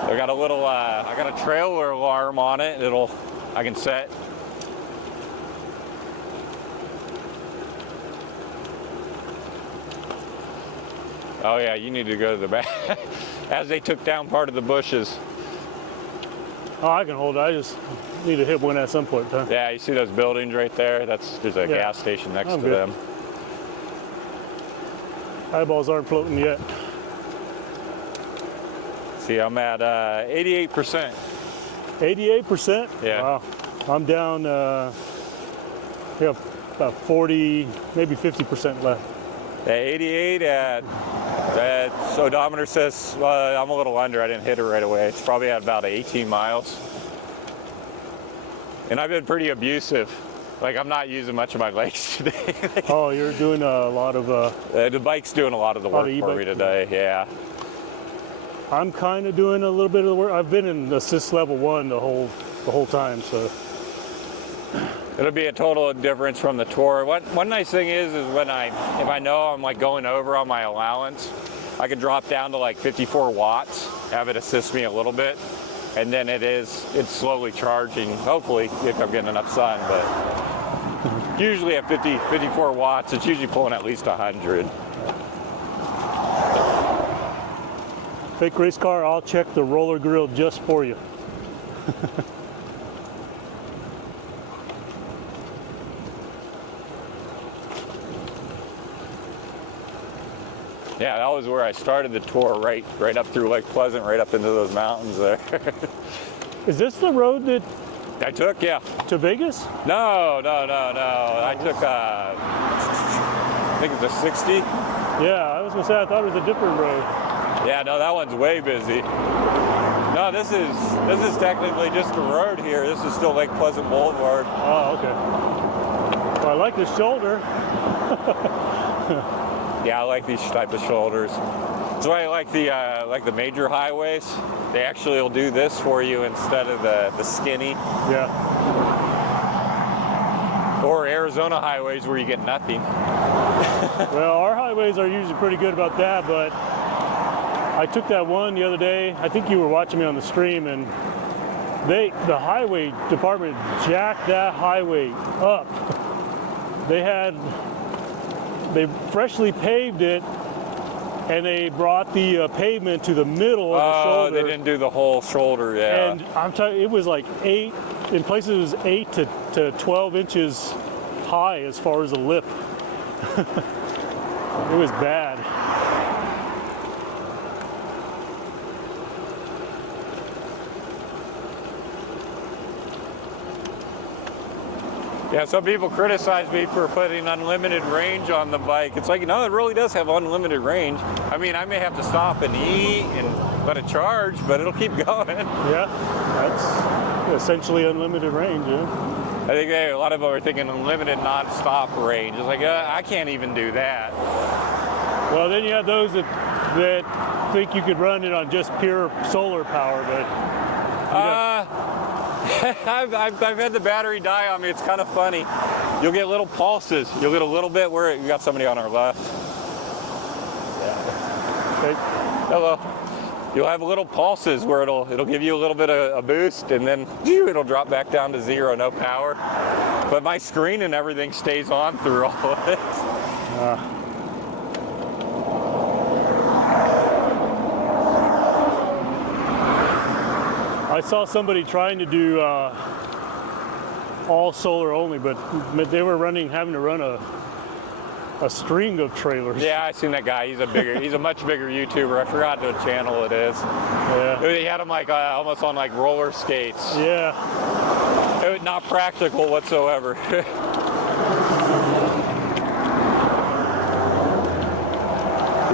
I got a little, I got a trailer alarm on it. I can set. Oh yeah, you need to go to the back. As they took down part of the bushes. Oh, I can hold it. I just need to hit one at some point in time. Yeah, you see those buildings right there? There's a gas station next to them. Eyeballs aren't floating yet. See, I'm at 88%. 88%? Yeah. Wow. I'm down, we have about 40, maybe 50% left. At 88 that odometer says I'm a little under. I didn't hit it right away. It's probably at about 18 miles. And I've been pretty abusive. Like, I'm not using much of my legs today. Oh, you're doing a lot of... the bike's doing a lot of the work for me today, yeah. I'm kind of doing a little bit of the work. I've been in assist level 1 the whole time, so... It'll be a total difference from the tour. One nice thing is when if I know I'm like going over on my allowance, I can drop down to like 54 watts, have it assist me a little bit, and then it's slowly charging, hopefully, if I'm getting enough sun, but usually at 54 watts, it's usually pulling at least 100. Fake race car, I'll check the roller grill just for you. Yeah, that was where I started the tour, right up through Lake Pleasant, right up into those mountains there. Is this the road that... I took, yeah. To Vegas? No. I took, I think it's a 60. Yeah, I was gonna say, I thought it was a different road. Yeah, no, that one's way busy. No, this is technically just the road here. This is still Lake Pleasant Boulevard. Oh, okay. Well, I like the shoulder. Yeah, I like these type of shoulders. That's why I like the major highways. They actually will do this for you instead of the skinny. Yeah. Or Arizona highways where you get nothing. Well, our highways are usually pretty good about that, but I took that one the other day. I think you were watching me on the stream, and the highway department jacked that highway up. They freshly paved it, and they brought the pavement to the middle of the shoulder. Oh, they didn't do the whole shoulder, yeah. And I'm telling you, it was like 8, in places it was 8 to 12 inches high as far as the lip. It was bad. Yeah, some people criticize me for putting unlimited range on the bike. It's like, no, it really does have unlimited range. I mean, I may have to stop and eat and let it charge, but it'll keep going. Yeah, that's essentially unlimited range, yeah. I think a lot of them are thinking unlimited non-stop range. It's like, I can't even do that. Well, then you have those that think you could run it on just pure solar power, but... I've had the battery die on me. It's kind of funny. You'll get little pulses. You'll get a little bit where you got somebody on our left. Yeah. Okay. Hello. You'll have little pulses where it'll give you a little bit of a boost, and then it'll drop back down to 0, no power. But my screen and everything stays on through all of it. I saw somebody trying to do all solar only, but they were having to run a string of trailers. Yeah, I seen that guy. He's a much bigger YouTuber. I forgot what channel it is. Yeah. He had him like almost on like roller skates. Yeah. It was not practical whatsoever.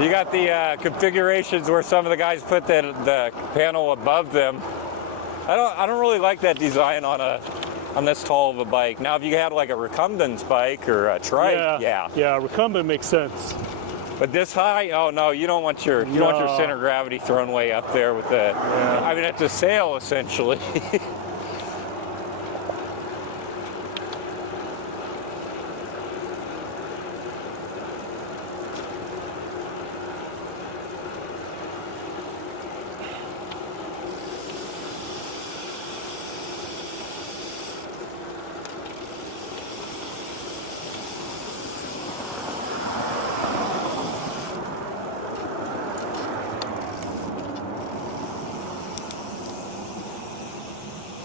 You got the configurations where some of the guys put the panel above them. I don't really like that design on on this tall of a bike. Now, if you had like a recumbent's bike or a trike, yeah. Yeah, recumbent makes sense. But this high, oh no, you don't want your center of gravity thrown way up there with the. Yeah. I mean, it's a sail essentially.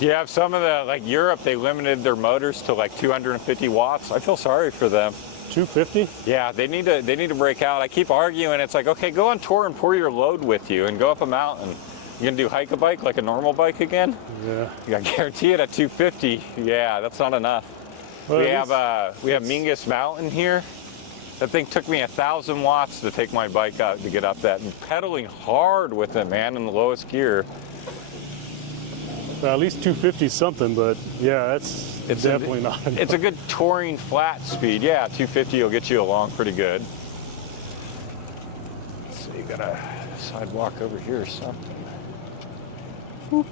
You have some of the, like Europe, they limited their motors to like 250 watts. I feel sorry for them. 250? Yeah, they need to break out. I keep arguing. It's like, okay, go on tour and pour your load with you and go up a mountain. You gonna do hike a bike like a normal bike again? Yeah. I guarantee it at 250. Yeah, that's not enough. Well, we have Mingus Mountain here. That thing took me 1,000 watts to take my bike out to get up that, and pedaling hard with it, man, in the lowest gear. At least 250 something, but yeah, it's definitely not enough. It's a good touring flat speed. Yeah, 250 will get you along pretty good. So you got a sidewalk over here or something. Whoop.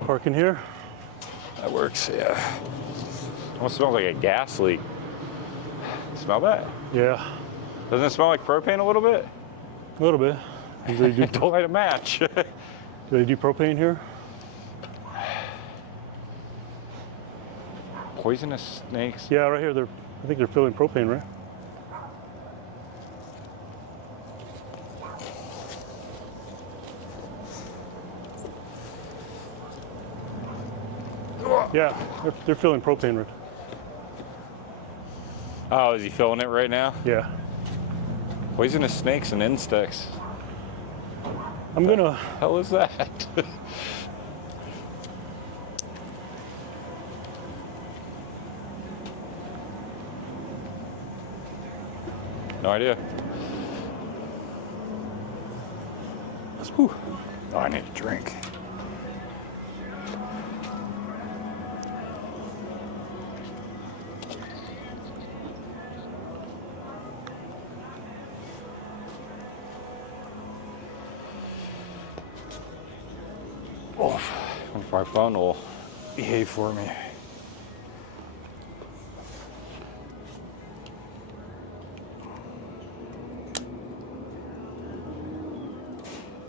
Parking here? That works, yeah. Almost smells like a gas leak. Smell that? Yeah, Doesn't it smell like propane a little bit? a little bit. Do they do, Don't light a match. do they do propane here? Poisonous snakes. Yeah, right here. I think they're filling propane, right? Yeah, they're filling propane, right? Oh, is he filling it right now? Yeah. Poisonous snakes and insects. I'm gonna. Hell is that? No idea. Whew. Oh, I need a drink. Oh, I wonder if my phone will behave for me.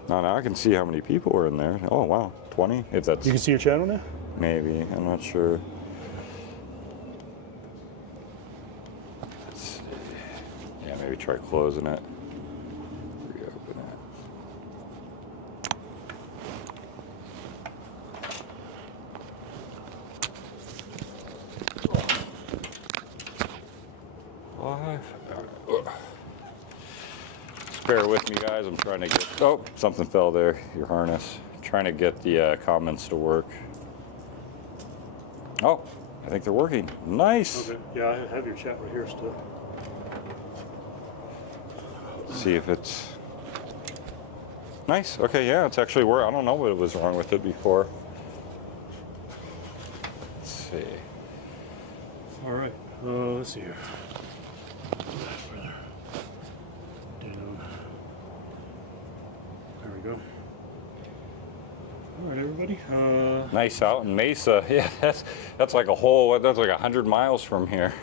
Now I can see how many people are in there. Oh wow, 20, if that's You can see your channel now? maybe. I'm not sure. Let's see. Yeah, maybe try closing it. Reopen it. Live. Just bear with me, guys. I'm trying to get. Oh, something fell there. Your harness. Trying to get the comments to work. Oh, I think they're working. Nice. Okay. Yeah, I have your chat right here still. See if it's nice. Okay, yeah, it's actually work. I don't know what was wrong with it before. Let's see. All right. Let's see here. Further down. There we go. All right, everybody. Nice out in Mesa. Yeah, that's like a whole. That's like 100 miles from here.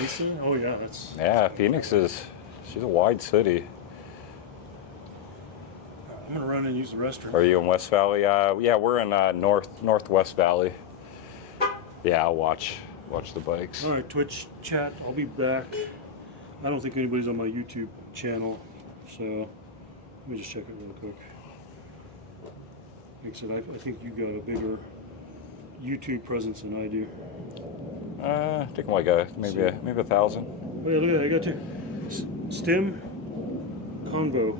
Mesa? Oh yeah, that's. Yeah, Phoenix is. She's a wide city. I'm gonna run and use the restroom. Are you in West Valley? Yeah, we're in Northwest Valley. Yeah, I'll watch the bikes. All right, Twitch chat. I'll be back. I don't think anybody's on my YouTube channel, so let me just check it real quick. Like I said, I think you got a bigger YouTube presence than I do. I think like maybe 1,000. Oh yeah, look at that. I got two. Stim Convo.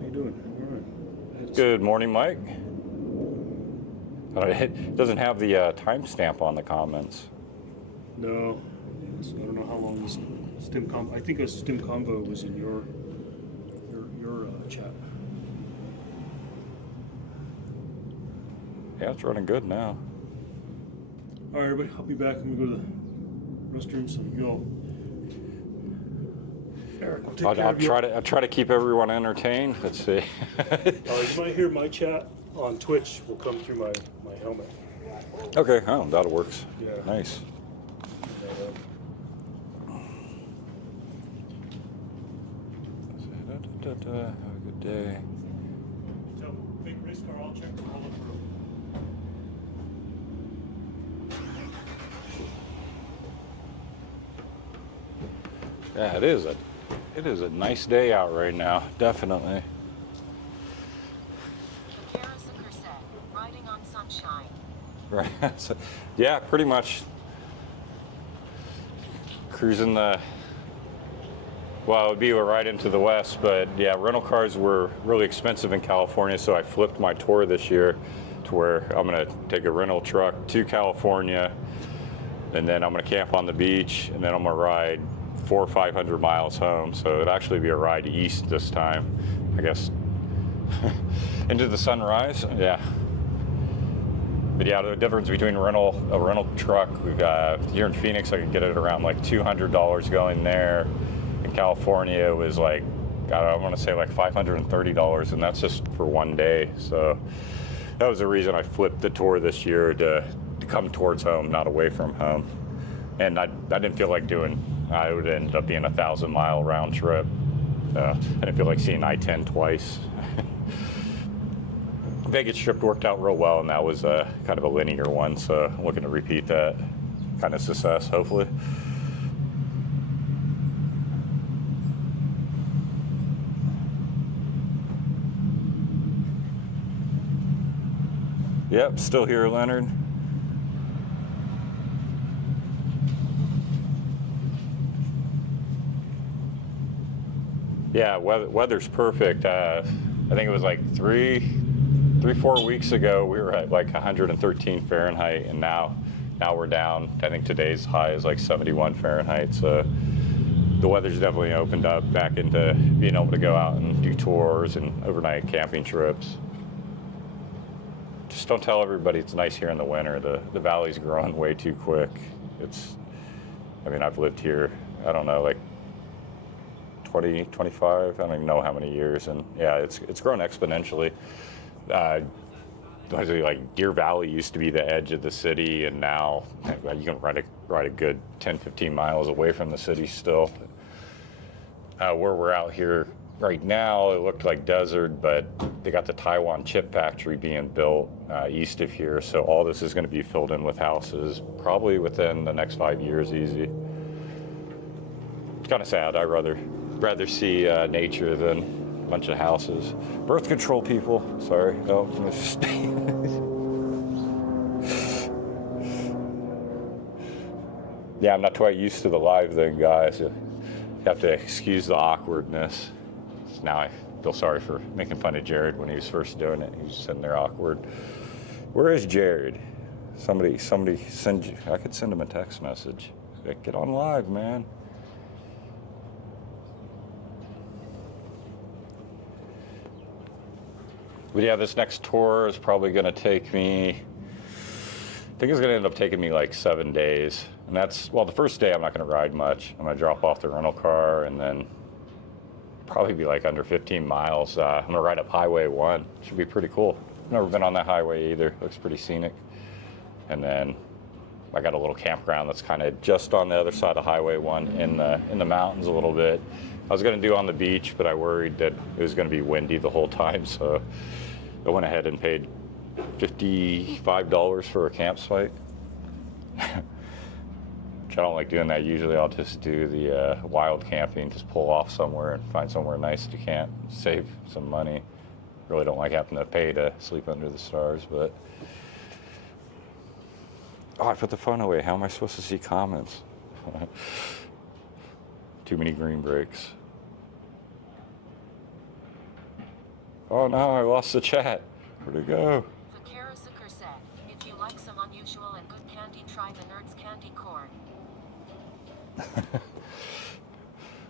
How you doing? All right. Good morning, Mike. It doesn't have the timestamp on the comments. No. So I don't know how long this stim combo. I think a stim combo was in your chat. Yeah, it's running good now. All right, everybody, I'll be back. I'm gonna go to the restroom. So you all, Eric, will take care of you. I'll try to keep everyone entertained. Let's see. You might hear my chat on Twitch will come through my helmet. Okay, oh, that works. Yeah. Nice. Have a good day. So, big race car, I'll check the whole through. Yeah, it is a nice day out right now, definitely. Riding on sunshine. Right. So, yeah, pretty much cruising the. Well, it would be right into the west, but yeah, rental cars were really expensive in California, so I flipped my tour this year to where I'm gonna take a rental truck to California, and then I'm gonna camp on the beach, and then I'm gonna ride 400 or 500 miles home. So it'd actually be a ride east this time, I guess. Into the sunrise, yeah. But yeah, the difference between a rental truck, we've got here in Phoenix, I could get it around like $200 going there. In California, it was like, God, I want to say like $530, and that's just for one day. So that was the reason I flipped the tour this year to come towards home, not away from home. And I didn't feel like doing. It would end up being a 1,000-mile round trip. I didn't feel like seeing I-10 twice. Vegas trip worked out real well, and that was kind of a linear one, so I'm looking to repeat that kind of success, hopefully. Yep, still here, Leonard. Yeah, weather's perfect. I think it was like 4 weeks ago, we were at like 113 Fahrenheit, and now we're down. I think today's high is like 71 Fahrenheit. So the weather's definitely opened up back into being able to go out and do tours and overnight camping trips. Just don't tell everybody it's nice here in the winter. The valley's growing way too quick. I mean, I've lived here, I don't know, like 20, 25, I don't even know how many years, and yeah, it's grown exponentially. Like Deer Valley used to be the edge of the city, and now you can ride a good 10, 15 miles away from the city still. Where we're out here right now, it looked like desert, but they got the Taiwan chip factory being built east of here, so all this is going to be filled in with houses probably within the next 5 years easy. It's kind of sad. I'd rather see nature than a bunch of houses. Birth control people, sorry. Oh, yeah, I'm not quite used to the live thing, guys. You have to excuse the awkwardness. Now I feel sorry for making fun of Jared when he was first doing it. He was sitting there awkward. Where is Jared? Somebody send you. I could send him a text message. Like, get on live, man. But yeah, this next tour is probably going to take me, I think it's going to end up taking me like 7 days. And that's, well, the first day I'm not going to ride much. I'm going to drop off the rental car and then probably be like under 15 miles. I'm going to ride up Highway 1. Should be pretty cool. I've never been on that highway either. Looks pretty scenic. And then I got a little campground that's kind of just on the other side of Highway 1 in the mountains a little bit. I was going to do on the beach, but I worried that it was going to be windy the whole time, so I went ahead and paid $55 for a campsite. Which I don't like doing that. Usually I'll just do the wild camping, just pull off somewhere and find somewhere nice to camp, save some money. Really don't like having to pay to sleep under the stars, but... Oh, I put the phone away. How am I supposed to see comments? Too many green breaks. Oh no, I lost the chat. Where'd it go? Zakara Zucker said, if you like some unusual and good candy, try the Nerds Candy Corn.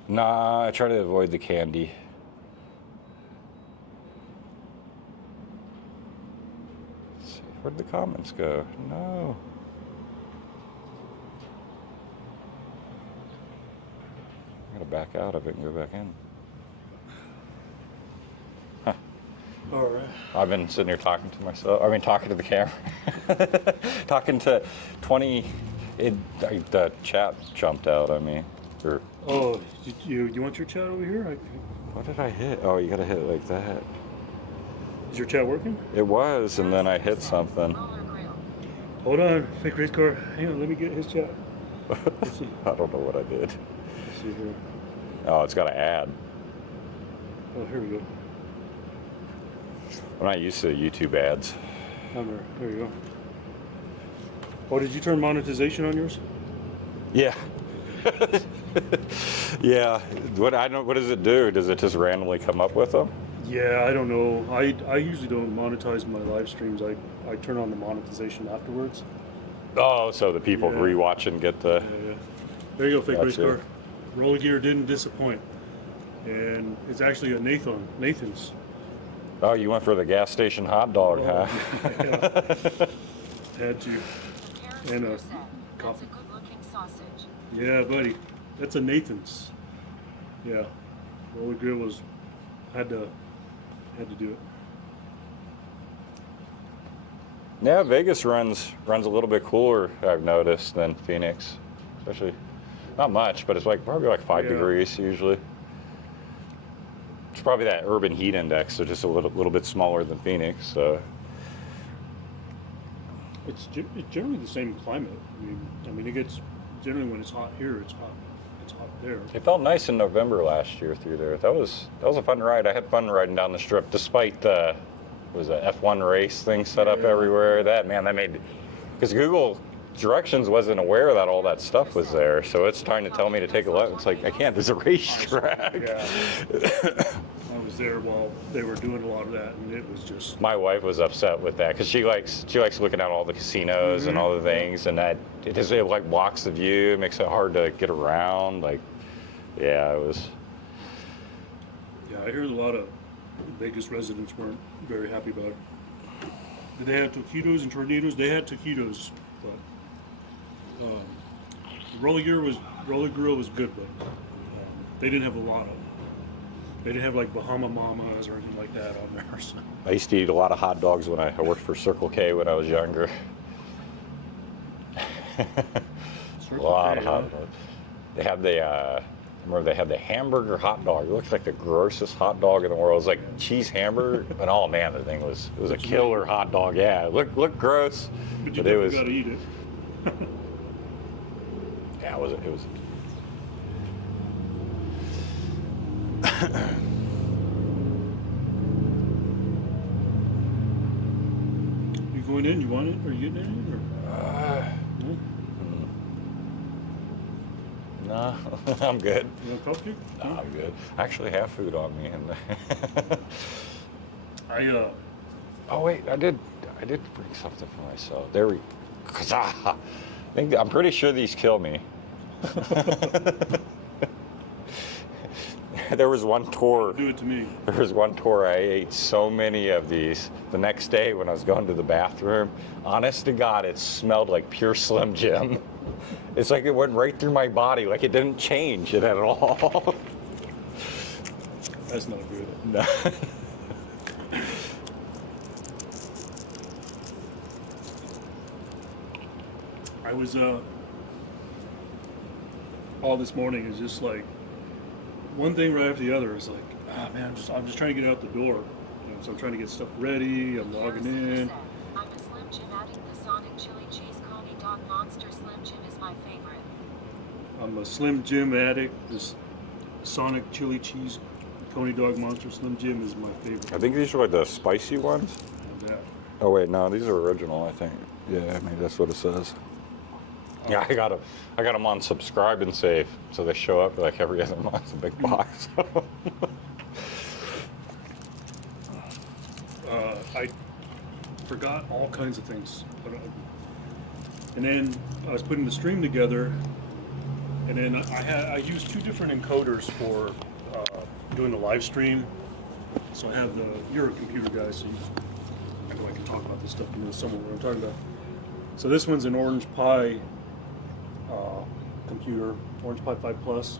Nah, I try to avoid the candy. Let's see, where'd the comments go? No. I'm gonna back out of it and go back in. All right. I've been sitting here talking to myself. I mean, talking to the camera. Talking to 20. The chat jumped out on me. Or, Oh, you want your chat over here? what did I hit? Oh, you gotta hit it like that. Is your chat working? It was, and then I hit something. Roller grill. Hold on, fake race car. Hang on, let me get his chat. Let's see. I don't know what I did. Let's see here. Oh, it's got to add. Oh, here we go. I'm not used to YouTube ads. Number. There you go. Oh, did you turn monetization on yours? Yeah. Yeah. What does it do? Does it just randomly come up with them? Yeah, I don't know. I usually don't monetize my live streams. I turn on the monetization afterwards. Oh, so the people Yeah. rewatching get the. Yeah. There you go, fake race Gotcha. car. Roller gear didn't disappoint, and it's actually a Nathan's. Oh, you went for the gas station hot dog, huh? Yeah. Had to. Harris And a Crew said, that's cop- a good-looking sausage. Yeah, buddy. That's a Nathan's. Yeah. Roller grill was had to do it. Yeah, Vegas runs a little bit cooler, I've noticed, than Phoenix. Especially, not much, but it's like probably like 5 Yeah. degrees usually. It's probably that urban heat index, so just a little bit smaller than Phoenix. So It's generally the same climate. I mean, it gets generally when it's hot here, it's hot there. it felt nice in November last year through there. That was a fun ride. I had fun riding down the strip, despite the was a F1 race thing set up Yeah. everywhere. That made because Google Directions wasn't aware that all that stuff was there, so it's trying to tell me to take a left. It's like I can't. There's a racetrack. Yeah. I was there while they were doing a lot of that, and it was just. My wife was upset with that because she likes looking at all the casinos and all the things, and that it like blocks the view, it makes it hard to get around. Like, yeah, it was. Yeah, I heard a lot of Vegas residents weren't very happy about it. Did they have taquitos and tornadoes? They had taquitos, but the roller grill was good, but they didn't have a lot of. They didn't have like Bahama Mamas or anything like that on there. So. I used to eat a lot of hot dogs when I worked for Circle K when I was younger. A lot of hot dogs. They had the. I remember they had the hamburger hot dog. It looked like the grossest hot dog in the world. It was like cheese hamburger, but oh man, the thing was a killer hot dog. Yeah, it looked gross, But you but it was. gotta eat it. Yeah, it was. You going in? You want it? Are you getting in? Or? No, I'm good. You want coffee? No, I'm good. I actually have food on me. And oh wait, I did bring something for myself. There we. I'm pretty sure these kill me. There was one tour. Do it to me. There was one tour I ate so many of these. The next day when I was going to the bathroom, honest to God, it smelled like pure Slim Jim. It's like it went right through my body, like it didn't change it at all. That's not good. No. I was all this morning is just like one thing right after the other. Is like, man, I'm just trying to get out the door. You know, so I'm trying to get stuff ready. I'm logging in. I'm a Slim Jim addict. The Sonic Chili Cheese Coney Dog Monster Slim Jim is my favorite. I'm a Slim Jim addict. This Sonic Chili Cheese Coney Dog Monster Slim Jim is my favorite. I think these are like the spicy ones. Yeah. Oh wait, no, these are original. I think. Yeah, maybe that's what it says. Yeah, I got them on subscribe and save, so they show up like every other month, a big box. I forgot all kinds of things. And then I was putting the stream together, And then I used 2 different encoders for doing the live stream. So I have you're a computer guy, so I know I can talk about this stuff. You know somewhat what I'm talking about. So this one's an Orange Pi computer, Orange Pi 5 Plus.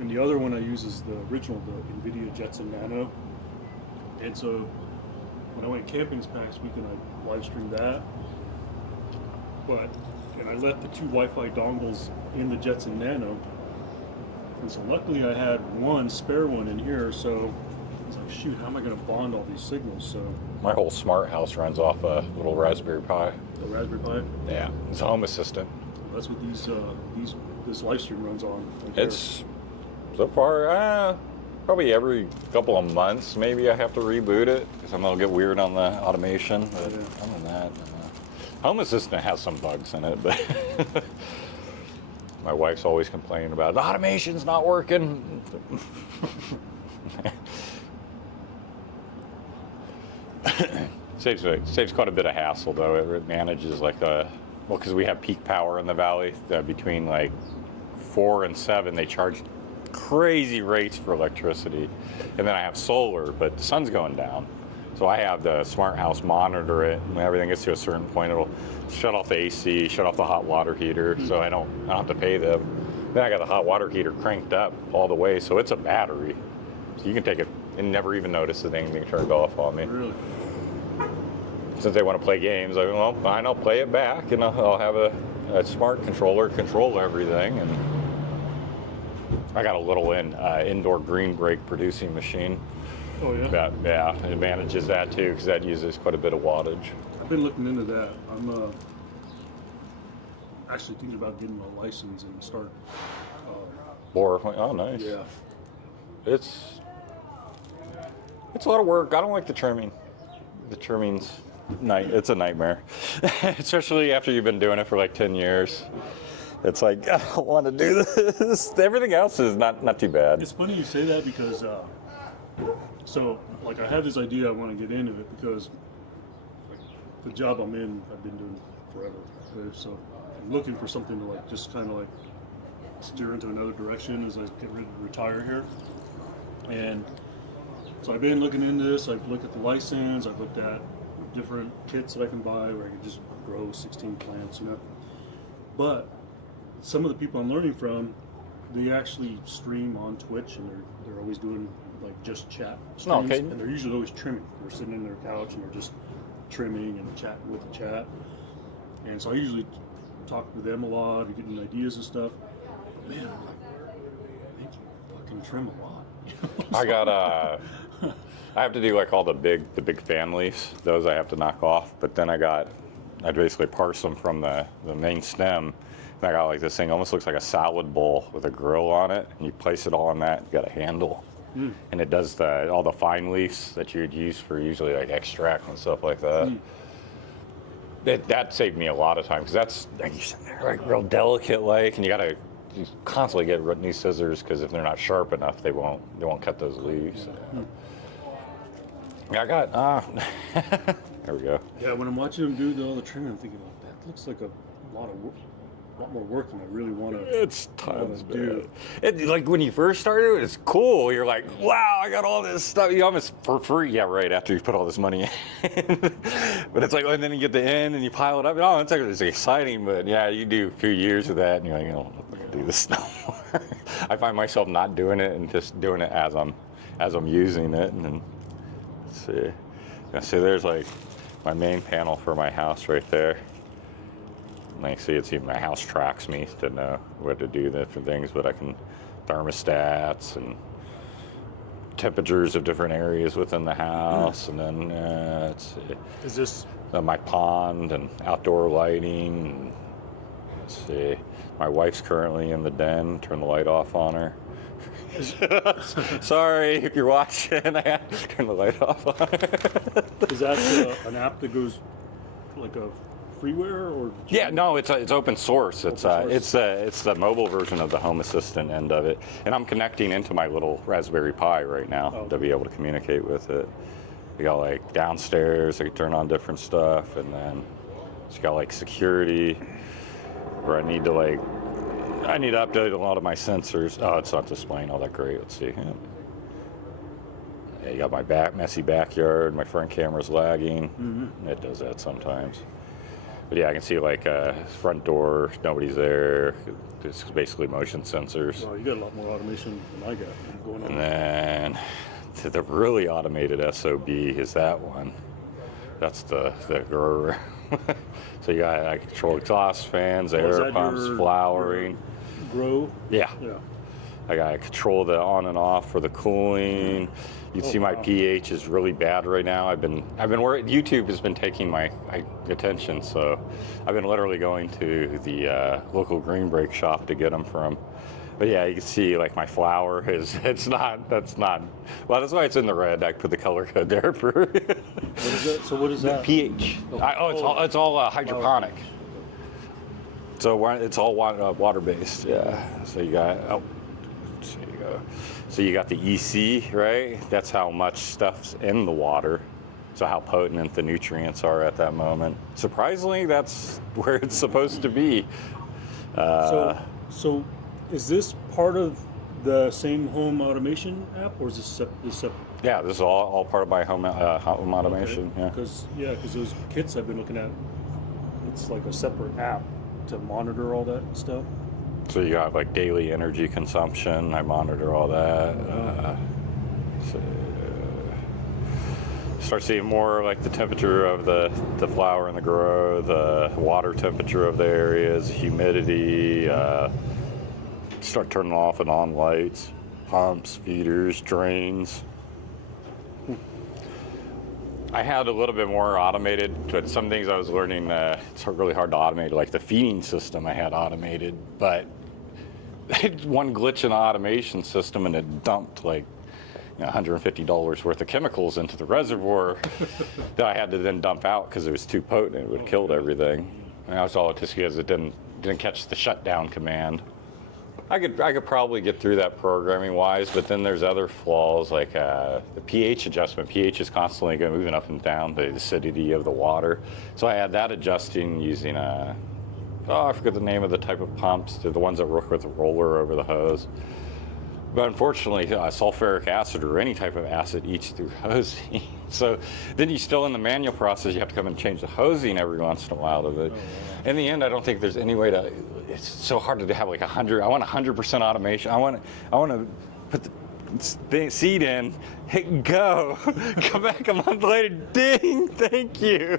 And the other one I use is the original, the NVIDIA Jetson Nano. And so when I went camping this past weekend, I live streamed that. And I left the 2 Wi-Fi dongles in the Jetson Nano. And so luckily I had one spare one in here, so I was like, shoot, how am I going to bond all these signals? So My whole smart house runs off a little Raspberry Pi. the Raspberry Pi, Yeah, it's a home assistant. that's what this live stream runs on. Right It's so far probably every couple of months maybe I have to reboot it because I'm gonna get weird on the automation. But Yeah. other than that, home assistant has some bugs in it, but my wife's always complaining about the automation's not working. Saves quite a bit of hassle though. It manages like because we have peak power in the valley between like 4 and 7 they charge crazy rates for electricity, and then I have solar, but the sun's going down, so I have the smart house monitor it. When everything gets to a certain point, it'll shut off the AC, shut off the hot water heater, so I don't have to pay them. Then I got the hot water heater cranked up all the way, so it's a battery, so you can take it and never even notice that anything turned off on me. Really? Since they want to play games, I go, well, fine, I'll play it back, and I'll have a smart controller control everything. And I got a little indoor green brake producing machine. Oh yeah? It manages that too, because that uses quite a bit of wattage. I've been looking into that. I'm actually thinking about getting a license and start. Oh, nice. Yeah. It's a lot of work. I don't like the trimming. The trimming's it's a nightmare, especially after you've been doing it for like 10 years. It's like, I don't want to do this. Everything else is not too bad. It's funny you say that because, so like I have this idea I want to get into it because like, the job I'm in, I've been doing forever. Okay? So I'm looking for something to like just kind of like steer into another direction as I get ready to retire here. And so I've been looking into this. I've looked at the license. I've looked at different kits that I can buy where I can just grow 16 plants, you know. But some of the people I'm learning from, they actually stream on Twitch, and they're always doing like just chat streams, okay. and they're usually always trimming. They're sitting in their couch and they're just trimming and chatting with the chat. And so I usually talk to them a lot, and getting ideas and stuff. But man, I'm like, man, you fucking trim a lot. I got I have to do like all the big fan leaves. Those I have to knock off. But then I basically parse them from the main stem. And I got like this thing, almost looks like a salad bowl with a grill on it. And you place it all on that. You got a handle, and it does all the fine leaves that you would use for usually like extract and stuff like that. That saved me a lot of time because that's like you said, they're like real delicate like, and you constantly get new scissors because if they're not sharp enough, they won't cut those leaves. I got there we go. Yeah, when I'm watching them do all the trimming, I'm thinking, oh, that looks like a lot more work than I really want to. It's tons, do. Like when you first started, it's cool. You're like, wow, I got all this stuff. You almost for free. Yeah, right. After you put all this money in, but it's like, and then you get the end and you pile it up. Oh, it's exciting. But yeah, you do a few years of that, and you're like, oh, I'm not gonna do this no more. I find myself not doing it and just doing it as I'm using it, and then. Let's see. Yeah, see, there's like my main panel for my house right there. And I see my house tracks me to know what to do different things, but I can thermostats and temperatures of different areas within the house, and then let's see. Is this My pond and outdoor lighting? And, let's see. My wife's currently in the den. Turn the light off on her. Sorry if you're watching. I have to turn the light off on her. Is that an app that goes like a freeware or? Yeah, no, it's open source. It's source. It's the mobile version of the Home Assistant end of it, and I'm connecting into my little Raspberry Pi right now to be able to communicate with it. You got like downstairs, I can turn on different stuff, and then it's got like security where I need to like I need to update a lot of my sensors. Oh, it's not displaying all that great. Let's see. Yeah, you got my messy backyard. My front camera's lagging. It does that sometimes. But yeah, I can see like front door, nobody's there. It's basically motion sensors. Well, you got a lot more automation than I got going on. And then to the really automated SOB is that one. That's the grower. So you got, I control exhaust fans, air pumps, flowering. Grow? Yeah. Yeah. I got to control the on and off for the cooling. You can see my pH is really bad right now. I've been worried. YouTube has been taking my attention, so I've been literally going to the local green break shop to get them from. But yeah, you can see like my flower is, that's why it's in the red. I put the color code there for What is that? So what is that? pH. It's all hydroponic. So it's all water based. Yeah. So you got so you go. So you got the EC, right? That's how much stuff's in the water. So how potent the nutrients are at that moment. Surprisingly, that's where it's supposed to be. So is this part of the same home automation app, or is this separate? Yeah, this is all part of my home automation. Okay. Because those kits I've been looking at, it's like a separate app to monitor all that stuff. So you got like daily energy consumption. I monitor all that. Start seeing more like the temperature of the flower and the grow, the water temperature of the areas, humidity. Start turning off and on lights, pumps, feeders, drains. I had a little bit more automated, but some things I was learning, it's really hard to automate. Like the feeding system I had automated, but one glitch in the automation system and it dumped like $150 worth of chemicals into the reservoir that I had to then dump out because it was too potent. It would have killed everything. And that was all just because it didn't catch the shutdown command. I could probably get through that programming wise, but then there's other flaws like the pH adjustment. pH is constantly moving up and down, the acidity of the water. So I had that adjusting using I forget the name of the type of pumps. They're the ones that work with a roller over the hose. But unfortunately, sulfuric acid or any type of acid eats through hosing. So then you still in the manual process, you have to come and change the hosing every once in a while of it. In the end, I don't think there's any way to, it's so hard to have like 100, I want 100% automation. I want to put the seed in, hit go, come back a month later, ding, thank you.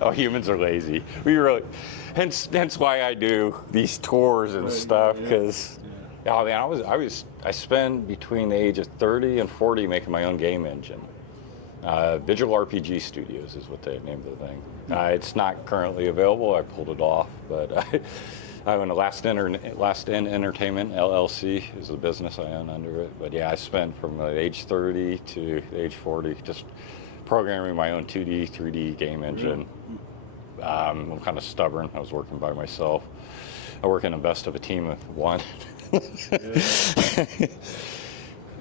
Oh, humans are lazy. We really, hence why I do these tours and stuff, because oh man, I spent between the age of 30 and 40 making my own game engine. Visual RPG Studios is what they named the thing. It's not currently available. I pulled it off, but I own a Last In Entertainment LLC is the business I own under it. But yeah, I spent from age 30 to age 40 just programming my own 2D, 3D game engine. I'm kind of stubborn. I was working by myself. I work in the best of a team of one.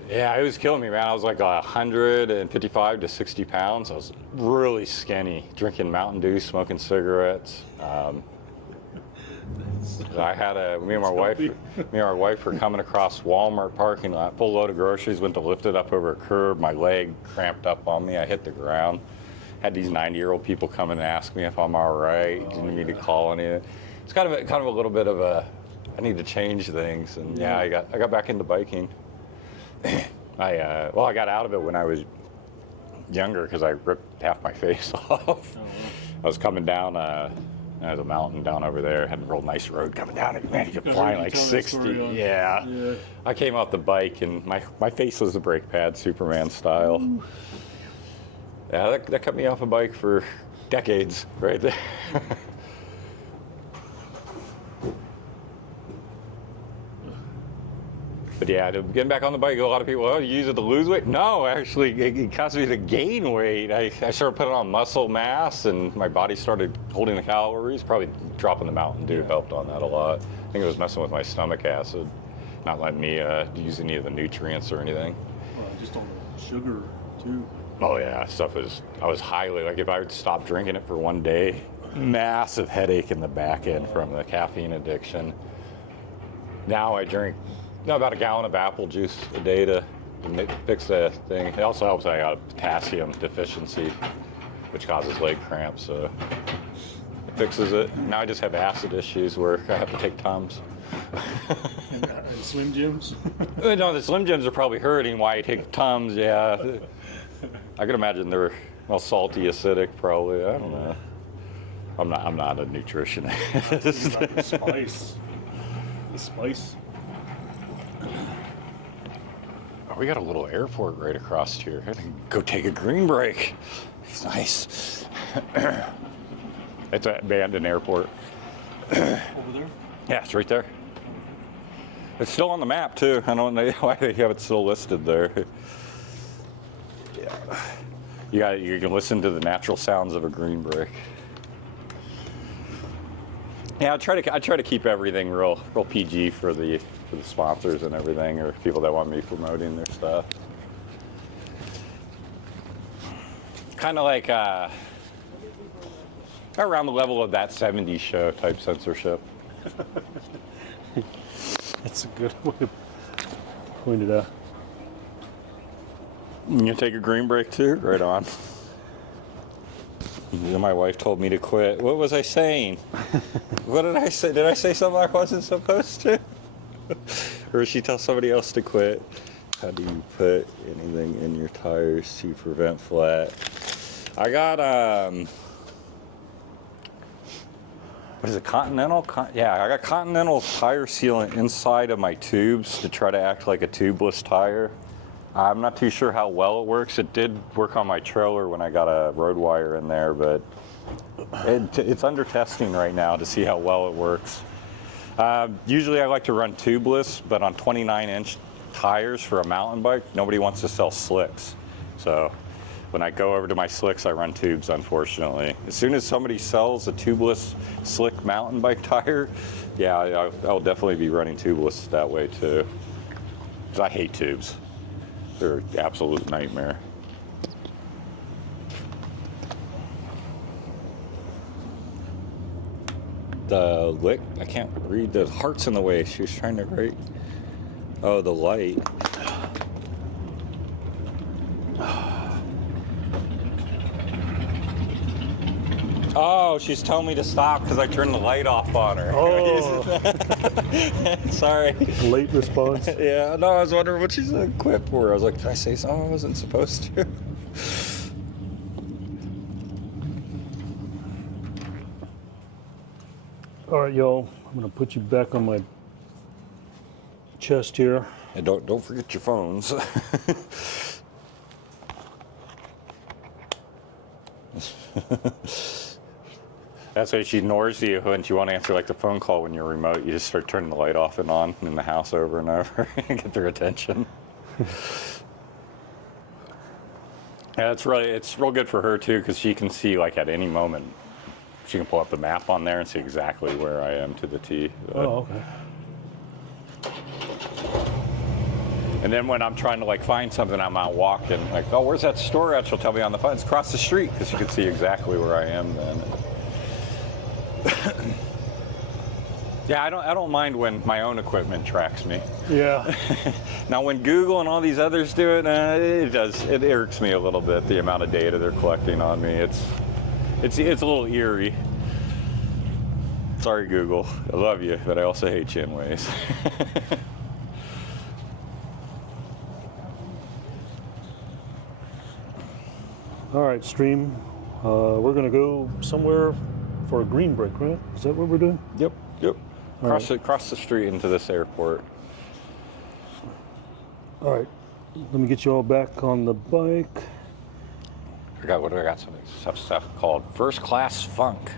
Yeah, it was killing me, man. I was like 155 to 60 pounds. I was really skinny, drinking Mountain Dew, smoking cigarettes. I had me and my wife were coming across Walmart parking lot, full load of groceries, went to lift it up over a curb. My leg cramped up on me. I hit the ground. Had these 90-year-old people come and ask me if I'm all right. Didn't need to call anything. It's kind of a little bit of a, I need to change things. And yeah, I got back into biking. I got out of it when I was younger because I ripped half my face off. I was coming down there's a mountain down over there, had a real nice road coming down, and man, you could fly like 60. Yeah. I came off the bike and my face was the brake pad, Superman style. Ooh. Yeah, that kept me off a bike for decades right there. But yeah, getting back on the bike, a lot of people, you use it to lose weight? No, actually, it caused me to gain weight. I started putting on muscle mass, and my body started holding the calories. Probably dropping the Mountain Dew helped on that a lot. I think it was messing with my stomach acid, not letting me use any of the nutrients or anything. Just on the sugar, too. Oh yeah, I was highly, like if I would stop drinking it for one day, massive headache in the back end from the caffeine addiction. Now I drink about a gallon of apple juice a day to fix the thing. It also helps I got a potassium deficiency, which causes leg cramps, so it fixes it. Now I just have acid issues where I have to take Tums. And Slim Jims? No, the Slim Jims are probably hurting why I take Tums, yeah. I can imagine they're salty, acidic, probably. I don't know. I'm not a nutritionist. The spice. The spice. Oh, we got a little airport right across here. I can go take a green break. It's nice. It's an abandoned airport. Over there? Yeah, it's right there. It's still on the map too. I don't know why they have it still listed there. Yeah, you can listen to the natural sounds of a green break. Yeah, I try to keep everything real PG for the sponsors and everything, or people that want me promoting their stuff. Kind of like around the level of that 70s show type censorship. That's a good way to point it out. You take a green break too? Right on. My wife told me to quit. What was I saying? What did I say? Did I say something I wasn't supposed to? Or did she tell somebody else to quit? How do you put anything in your tires to prevent flat? I got, what is it, Continental? Yeah, I got Continental tire sealant inside of my tubes to try to act like a tubeless tire. I'm not too sure how well it works. It did work on my trailer when I got a road wire in there, but it's under testing right now to see how well it works. Usually I like to run tubeless, but on 29-inch tires for a mountain bike, nobody wants to sell slicks. So when I go over to my slicks, I run tubes, unfortunately. As soon as somebody sells a tubeless slick mountain bike tire, yeah, I'll definitely be running tubeless that way too. 'Cause I hate tubes. They're an absolute nightmare. The lick, I can't read, the heart's in the way. She was trying to write. Oh, the light. Oh, she's telling me to stop because I turned the light off on her. Oh. Sorry. Late response. Yeah, no, I was wondering what she's equipped for. I was like, did I say something I wasn't supposed to? All right, y'all. I'm gonna put you back on my chest here. And don't forget your phones. That's why she ignores you when you want to answer like the phone call when you're remote. You just start turning the light off and on in the house over and over and get their attention. Yeah, it's real good for her too because she can see like at any moment. She can pull up the map on there and see exactly where I am to the T. Oh, okay. And then when I'm trying to like find something, I'm out walking, like, oh, where's that store at? She'll tell me on the phone. It's across the street because you can see exactly where I am then. Yeah, I don't mind when my own equipment tracks me. Yeah. Now when Google and all these others do it, it irks me a little bit, the amount of data they're collecting on me. It's a little eerie. Sorry, Google. I love you, but I also hate you in ways. All right, stream. We're gonna go somewhere for a green break, right? Is that what we're doing? Yep. Right. Across the street into this airport. All right. Let me get you all back on the bike. I got some stuff called First Class Funk.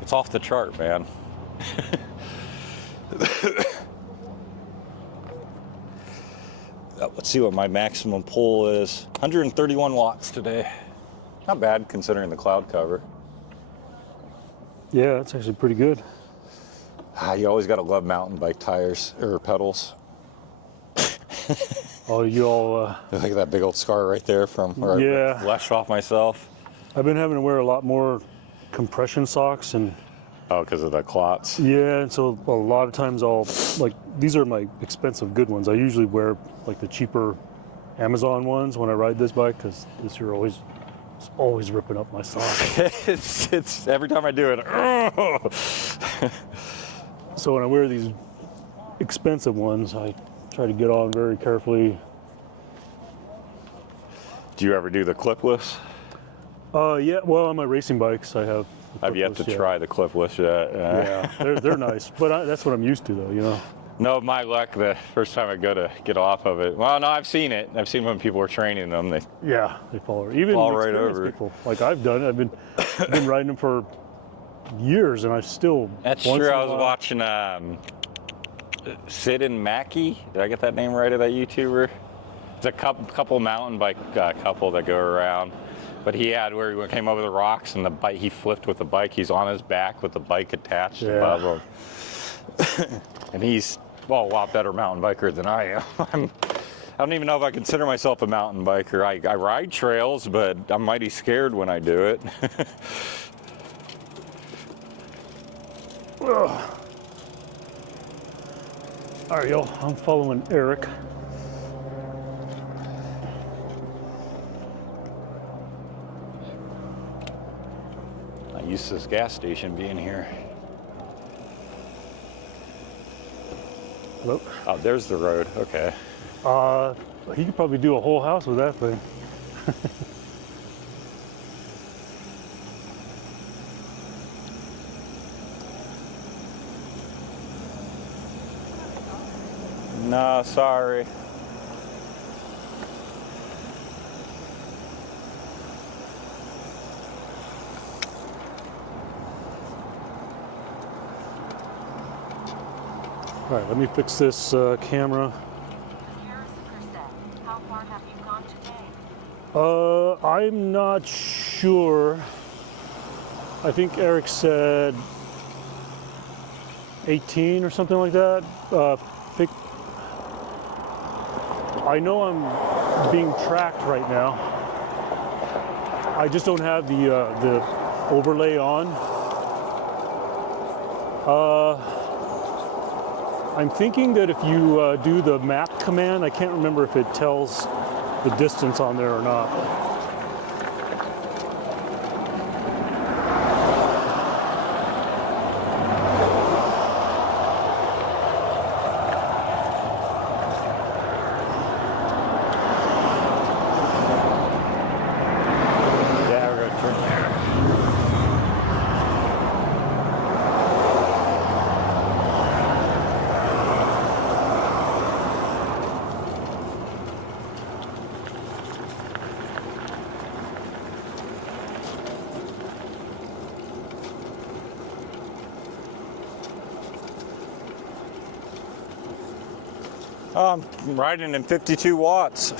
It's off the chart, man. Let's see what my maximum pull is. 131 watts today. Not bad considering the cloud cover. Yeah, that's actually pretty good. You always gotta love mountain bike tires or pedals. Oh, you all. Look at that big old scar right there from where I lashed off myself. I've been having to wear a lot more compression socks and Oh, because of the clots. Yeah, and so a lot of times I'll, like, these are my expensive good ones. I usually wear like the cheaper Amazon ones when I ride this bike because this here it's always ripping up my sock. it's every time I do it. Oh. So when I wear these expensive ones, I try to get on very carefully. Do you ever do the clipless? Yeah, well, on my racing bikes, I have. I've yet to try the clipless yet. Yeah, they're nice, but that's what I'm used to, though. You know. No, my luck. The first time I go to get off of it. Well, no, I've seen it. I've seen when people were training them. They fall. Even fall right experienced over. people, like I've done. I've been riding them for years, and I still. That's true. I was watching Sid and Mackie. Did I get that name right of that YouTuber? It's a couple mountain bike couple that go around. But he had where he came over the rocks and the bike, he flipped with the bike. He's on his back with the bike attached above him. And he's, well, a lot better mountain biker than I am. I don't even know if I consider myself a mountain biker. I ride trails, but I'm mighty scared when I do it. All right, y'all, I'm following Eric. I used to this gas station being here. Hello? Oh, there's the road. Okay. He could probably do a whole house with that thing. No, sorry. All right, let me fix this camera. How far have you gone today? I'm not sure. I think Eric said 18 or something like that. I know I'm being tracked right now. I just don't have the overlay on. I'm thinking that if you do the map command, I can't remember if it tells the distance on there or not. Yeah, we're gonna turn there. Oh, I'm riding in 52 watts.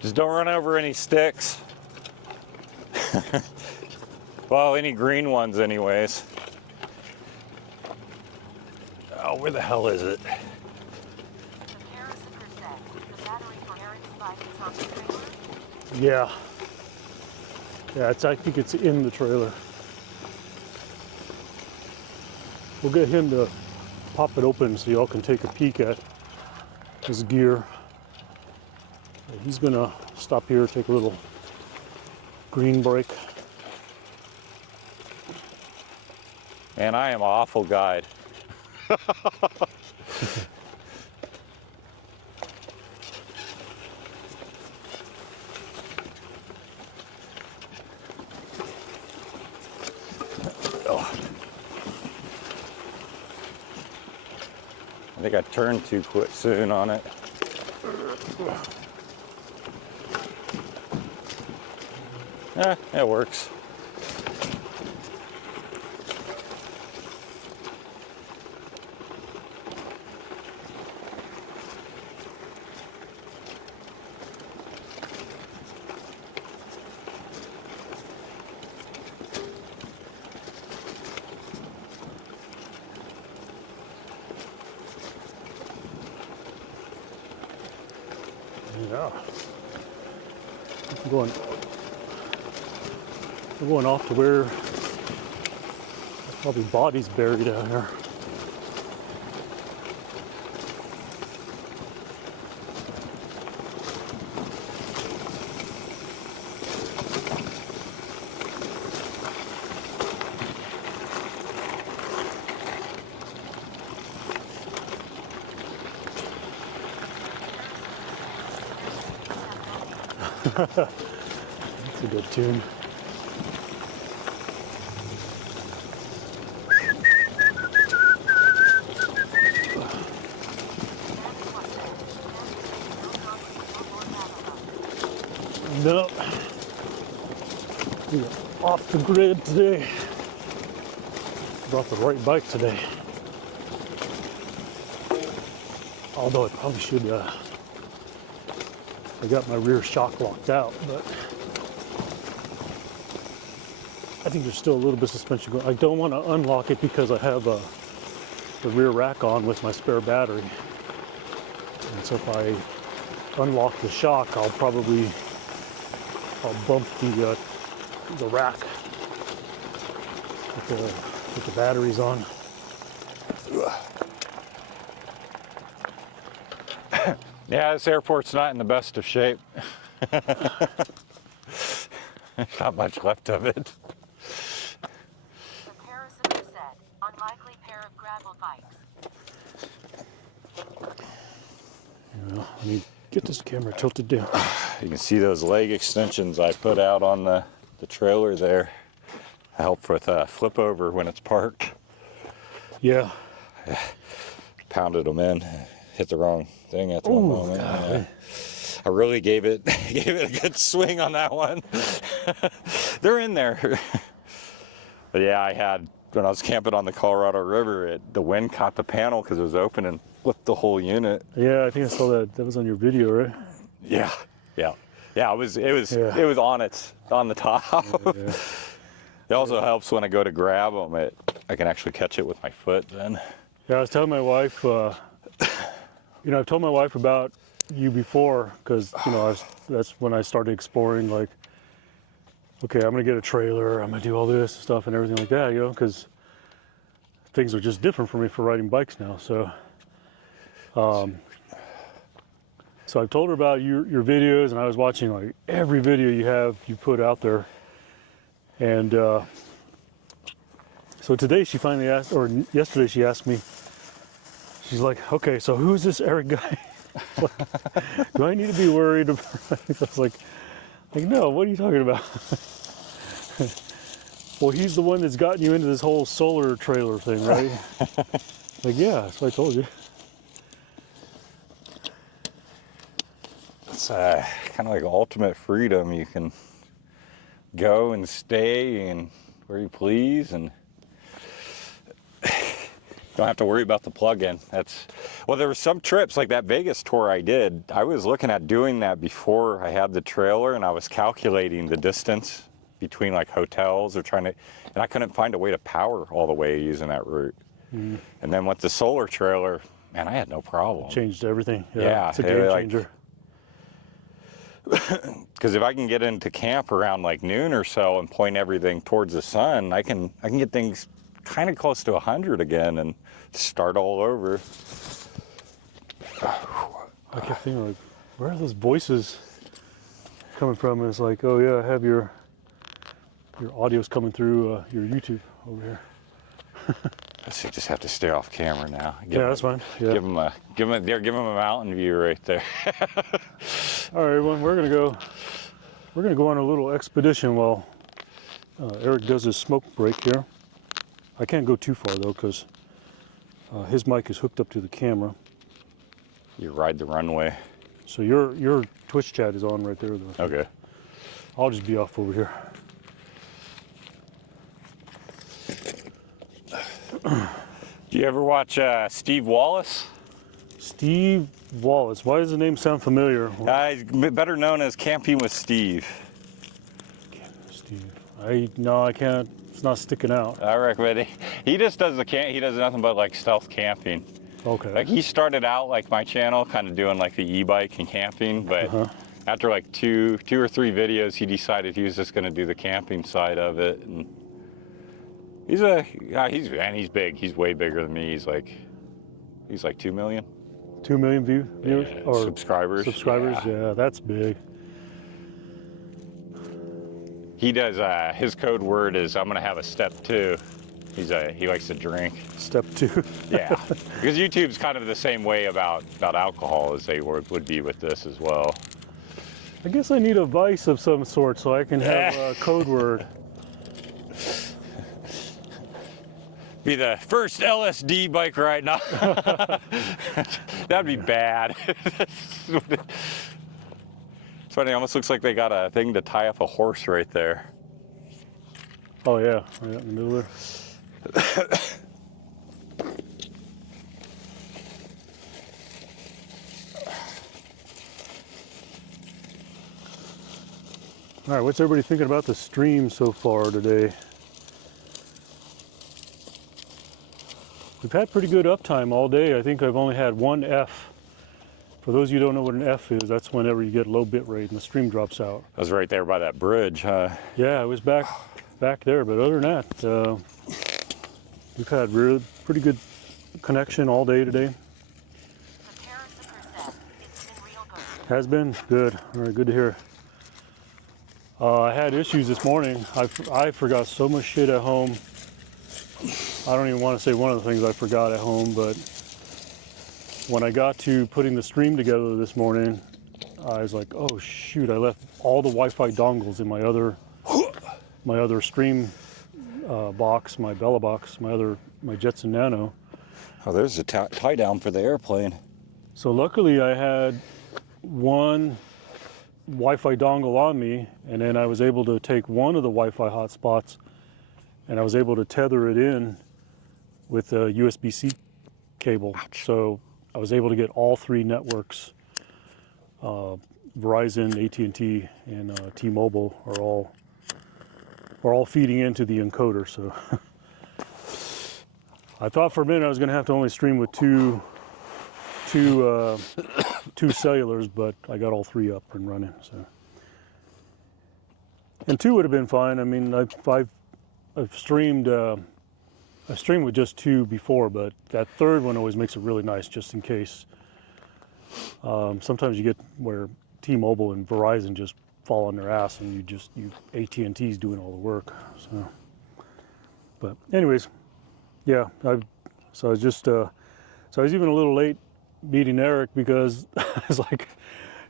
Just don't run over any sticks. Well, any green ones anyways. Oh, where the hell is it? Comparison percent. The battery for Eric's bike is on the trailer. Yeah. Yeah, I think it's in the trailer. We'll get him to pop it open so y'all can take a peek at his gear. He's gonna stop here, take a little green break. And I am an awful guide. I think I turned too quick soon on it. It works. Yeah. We're going off to where probably bodies buried down here. That's a good tune. No, we are off the grid today. Brought the right bike today. Although I probably should, I got my rear shock locked out, but I think there's still a little bit of suspension going. I don't want to unlock it because I have the rear rack on with my spare battery. And so if I unlock the shock, I'll bump the rack with the batteries on. Yeah, this airport's not in the best of shape. Not much left of it. Comparison said, unlikely pair of gravel bikes. Let me get this camera tilted down. You can see those leg extensions I put out on the trailer there. Help with flip over when it's parked. Yeah. Pounded them in. Hit the wrong thing at the moment. I really gave it a good swing on that one. They're in there. But yeah, I had, when I was camping on the Colorado River, the wind caught the panel because it was open and flipped the whole unit. Yeah, I think I saw that. That was on your video, right? Yeah. It was on the top. Yeah. It also helps when I go to grab them. I can actually catch it with my foot then. Yeah, I was telling my wife, I've told my wife about you before because, that's when I started exploring, like, okay, I'm going to get a trailer, I'm going to do all this stuff and everything like that, because things are just different for me for riding bikes now. So, so I've told her about your videos, and I was watching like every video you put out there. And so today she finally asked, or yesterday she asked me, she's like, okay, so who's this Eric guy? Do I need to be worried about? I was like, no, what are you talking about? Well, he's the one that's gotten you into this whole solar trailer thing, right? Like, yeah, that's what I told you. It's kind of like ultimate freedom. You can go and stay and where you please, and don't have to worry about the plug-in. Well, there were some trips like that Vegas tour I did. I was looking at doing that before I had the trailer, and I was calculating the distance between like hotels and I couldn't find a way to power all the way using that route. And then with the solar trailer, man, I had no problem. Changed everything. Yeah, it's a game changer. Because if I can get into camp around like noon or so and point everything towards the sun, I can get things kind of close to 100 again and start all over. I kept thinking, like, where are those voices coming from? And it's like, oh yeah, I have your audio's coming through your YouTube over here. So you just have to stay off camera now. That's fine. Yeah. Give them a mountain view right there. All right, everyone, we're gonna go on a little expedition while Eric does his smoke break here. I can't go too far though because his mic is hooked up to the camera. You ride the runway. So your Twitch chat is on right there though. Okay. I'll just be off over here. Do you ever watch Steve Wallace? Steve Wallace. Why does the name sound familiar? He's better known as Camping with Steve. Steve. No, I can't. It's not sticking out. I recommend it. He just does he does nothing but like stealth camping. Okay. Like he started out like my channel, kind of doing like the e-bike and camping, but after like two or three videos, he decided he was just going to do the camping side of it. And he's big. He's way bigger than me. He's like 2 million. 2 million viewers or subscribers. Subscribers, yeah, that's big. He does. His code word is I'm gonna have a step 2. He likes to drink. Step 2. Yeah, because YouTube's kind of the same way about alcohol as they would be with this as well. I guess I need a vice of some sort so I can have a code word. Be the first LSD bike ride now. That'd be bad. It's funny, it almost looks like they got a thing to tie up a horse right there. Oh yeah, right in the middle there. All right, what's everybody thinking about the stream so far today? We've had pretty good uptime all day. I think I've only had one F. For those of you who don't know what an F is, that's whenever you get low bit rate and the stream drops out. I was right there by that bridge, huh? Yeah, I was back there, but other than that, we've had pretty good connection all day today. It's been real good. Has been good. All right, good to hear. I had issues this morning. I forgot so much shit at home. I don't even want to say one of the things I forgot at home, but when I got to putting the stream together this morning, I was like, oh shoot, I left all the Wi-Fi dongles in my other stream box, my Bella box, my Jetson Nano. Oh, there's a tie down for the airplane. So luckily I had one Wi-Fi dongle on me, and then I was able to take one of the Wi-Fi hotspots and I was able to tether it in with a USB-C cable. Ouch. So I was able to get all 3 networks, Verizon, AT&T, and T-Mobile are all feeding into the encoder. So I thought for a minute I was going to have to only stream with two cellulars, but I got all 3 up and running. So, and 2 would have been fine. I mean, I've streamed with just 2 before, but that 3rd one always makes it really nice, just in case. Sometimes you get where T-Mobile and Verizon just fall on their ass, and AT&T's doing all the work. So, but anyways, yeah. So I was even a little late meeting Eric because I was like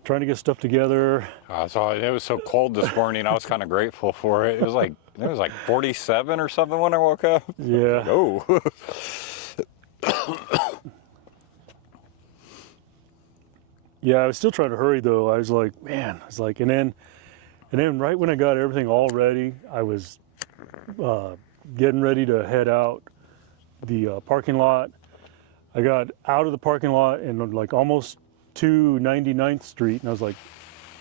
trying to get stuff together. So it was so cold this morning. I was kind of grateful for it. It was like 47 or something when I woke up. Yeah. Oh. Yeah, I was still trying to hurry though. I was like, and then right when I got everything all ready, I was getting ready to head out the parking lot. I got out of the parking lot and like almost to 99th Street, and I was like,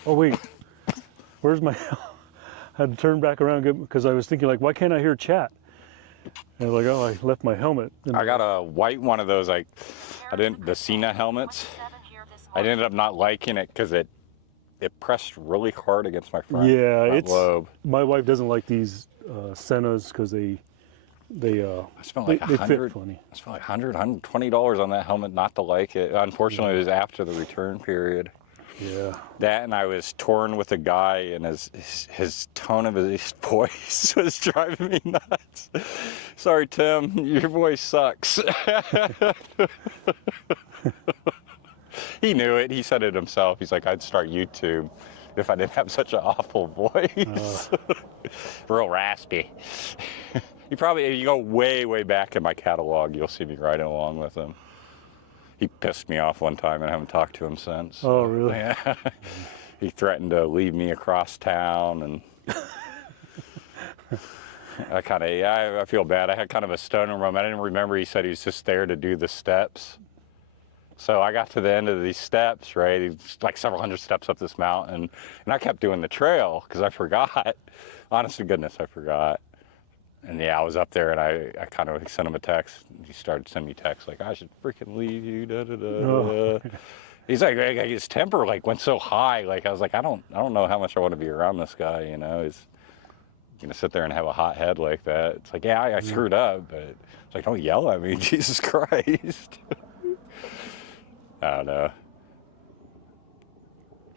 oh wait, where's my? I had to turn back around because I was thinking like, why can't I hear chat? And I was like, oh, I left my helmet. I got a white one of those, the Cena helmets. I ended up not liking it because it pressed really hard against my front lobe. My wife doesn't like these Senas because they spent like fit funny. I spent like $120 on that helmet not to like it. Unfortunately, it was after the return period. Yeah. That, and I was touring with a guy, and his tone of his voice was driving me nuts. Sorry, Tim, your voice sucks. He knew it. He said it himself. He's like, I'd start YouTube if I didn't have such an awful voice. Real raspy. If you go way, way back in my catalog, you'll see me riding along with him. He pissed me off one time and I haven't talked to him since. Oh, really? Yeah. he threatened to leave me across town, and I feel bad. I had kind of a stoner moment. I didn't remember he said he was just there to do the steps. So I got to the end of these steps, right? It's like several hundred steps up this mountain, and I kept doing the trail because I forgot. Honest to goodness, I forgot. And yeah, I was up there, and I kind of sent him a text. He started sending me texts like, "I should freaking leave you." Da, da, da, Oh. He's like, his temper like went so high. Like I was like, I don't know how much I want to be around this guy. You know, he's gonna sit there and have a hot head like that. It's like, yeah, I screwed up, but it's like, don't yell at me, Jesus Christ. I don't know.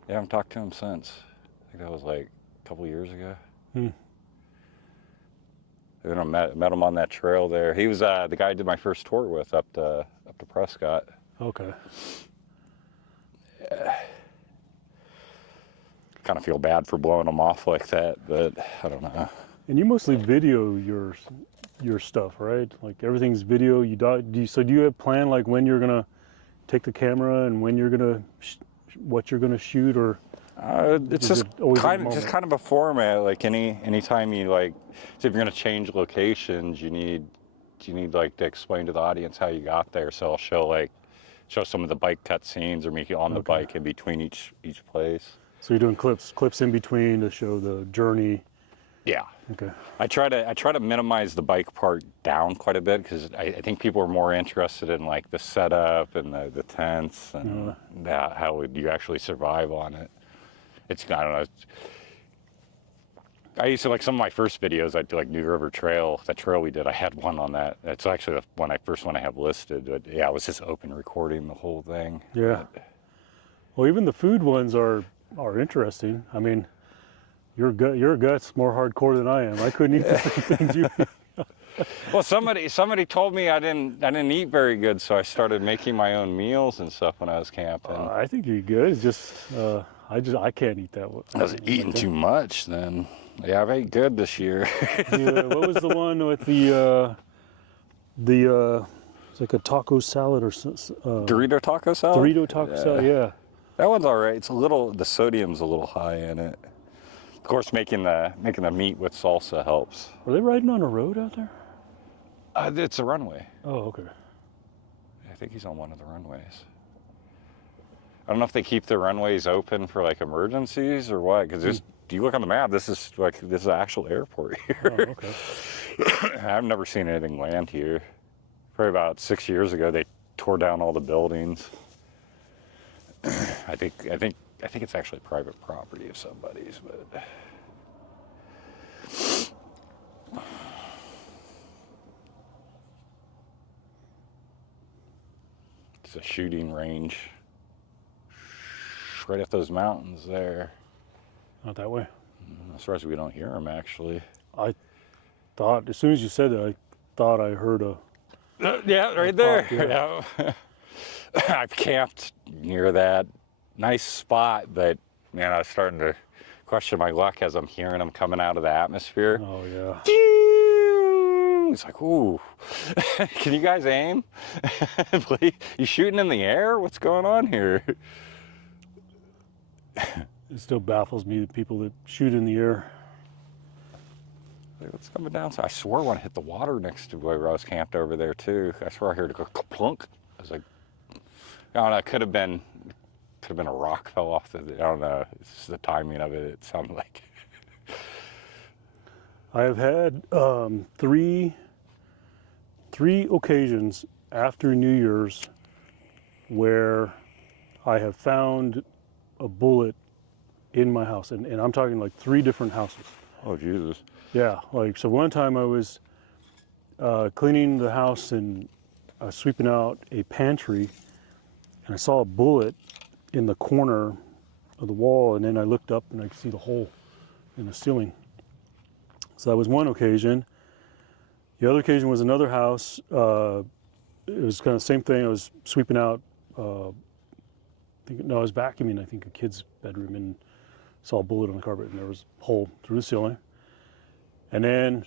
Yeah, I haven't talked to him since. I think that was like a couple years ago. And I met him on that trail there. He was the guy I did my first tour with up to Prescott. Okay. Yeah. Kind of feel bad for blowing him off like that, but I don't know. And you mostly video your stuff, right? Like everything's video. So do you have plan like when you're gonna take the camera and when you're gonna what you're gonna shoot, or it's just kind of a format. Like anytime you like, so if you're gonna change locations, you need like to explain to the audience how you got there. So I'll show some of the bike cut scenes or make you on the bike in between each place. So you're doing clips in between to show the journey. Yeah. Okay. I try to minimize the bike part down quite a bit because I think people are more interested in like the setup and the tents and how would you actually survive on it. I don't know. I used to, like some of my first videos, I'd do like New River Trail, that trail we did, I had one on that. That's actually the first one I have listed. But yeah, it was just open recording the whole thing. Yeah. Well, even the food ones are interesting. I mean, your gut's more hardcore than I am. I couldn't eat the same things you eat. Well, somebody told me I didn't eat very good, so I started making my own meals and stuff when I was camping. I think you're good. It's just I can't eat that one. I was eating too much then. Yeah, I've ate good this year. What was the one with the it's like a taco salad or Dorito taco salad? Dorito taco salad, yeah. That one's all right. The sodium's a little high in it. Of course, making the meat with salsa helps. Are they riding on a road out there? It's a runway. Oh, okay. I think he's on one of the runways. I don't know if they keep the runways open for like emergencies or what, because you look on the map, this is an actual airport here. Oh, okay. I've never seen anything land here. Probably about 6 years ago, they tore down all the buildings. I think it's actually private property of somebody's, but. It's a shooting range. Right up those mountains there. Not that way. I'm surprised we don't hear them, actually. I thought, as soon as you said that, I thought I heard a... Yeah, right there. Yeah. I've camped near that nice spot, but man, I was starting to question my luck as I'm hearing them coming out of the atmosphere. Oh, yeah. It's like, ooh, can you guys aim? Please? You shooting in the air? What's going on here? It still baffles me, the people that shoot in the air. What's coming down? So I swore when I hit the water next to where I was camped over there too. I swear I heard it go plunk. I was like, I don't know. It could have been a rock fell off the. I don't know. It's just the timing of it. It sounded like. I have had three occasions after New Year's where I have found a bullet in my house, and I'm talking like 3 different houses. Oh Jesus! Yeah, like so. One time I was cleaning the house and sweeping out a pantry, and I saw a bullet in the corner of the wall, and then I looked up and I could see the hole in the ceiling. So that was one occasion. The other occasion was another house. It was kind of the same thing. I was sweeping out. I was vacuuming, I think, a kid's bedroom, and saw a bullet on the carpet, and there was a hole through the ceiling. And then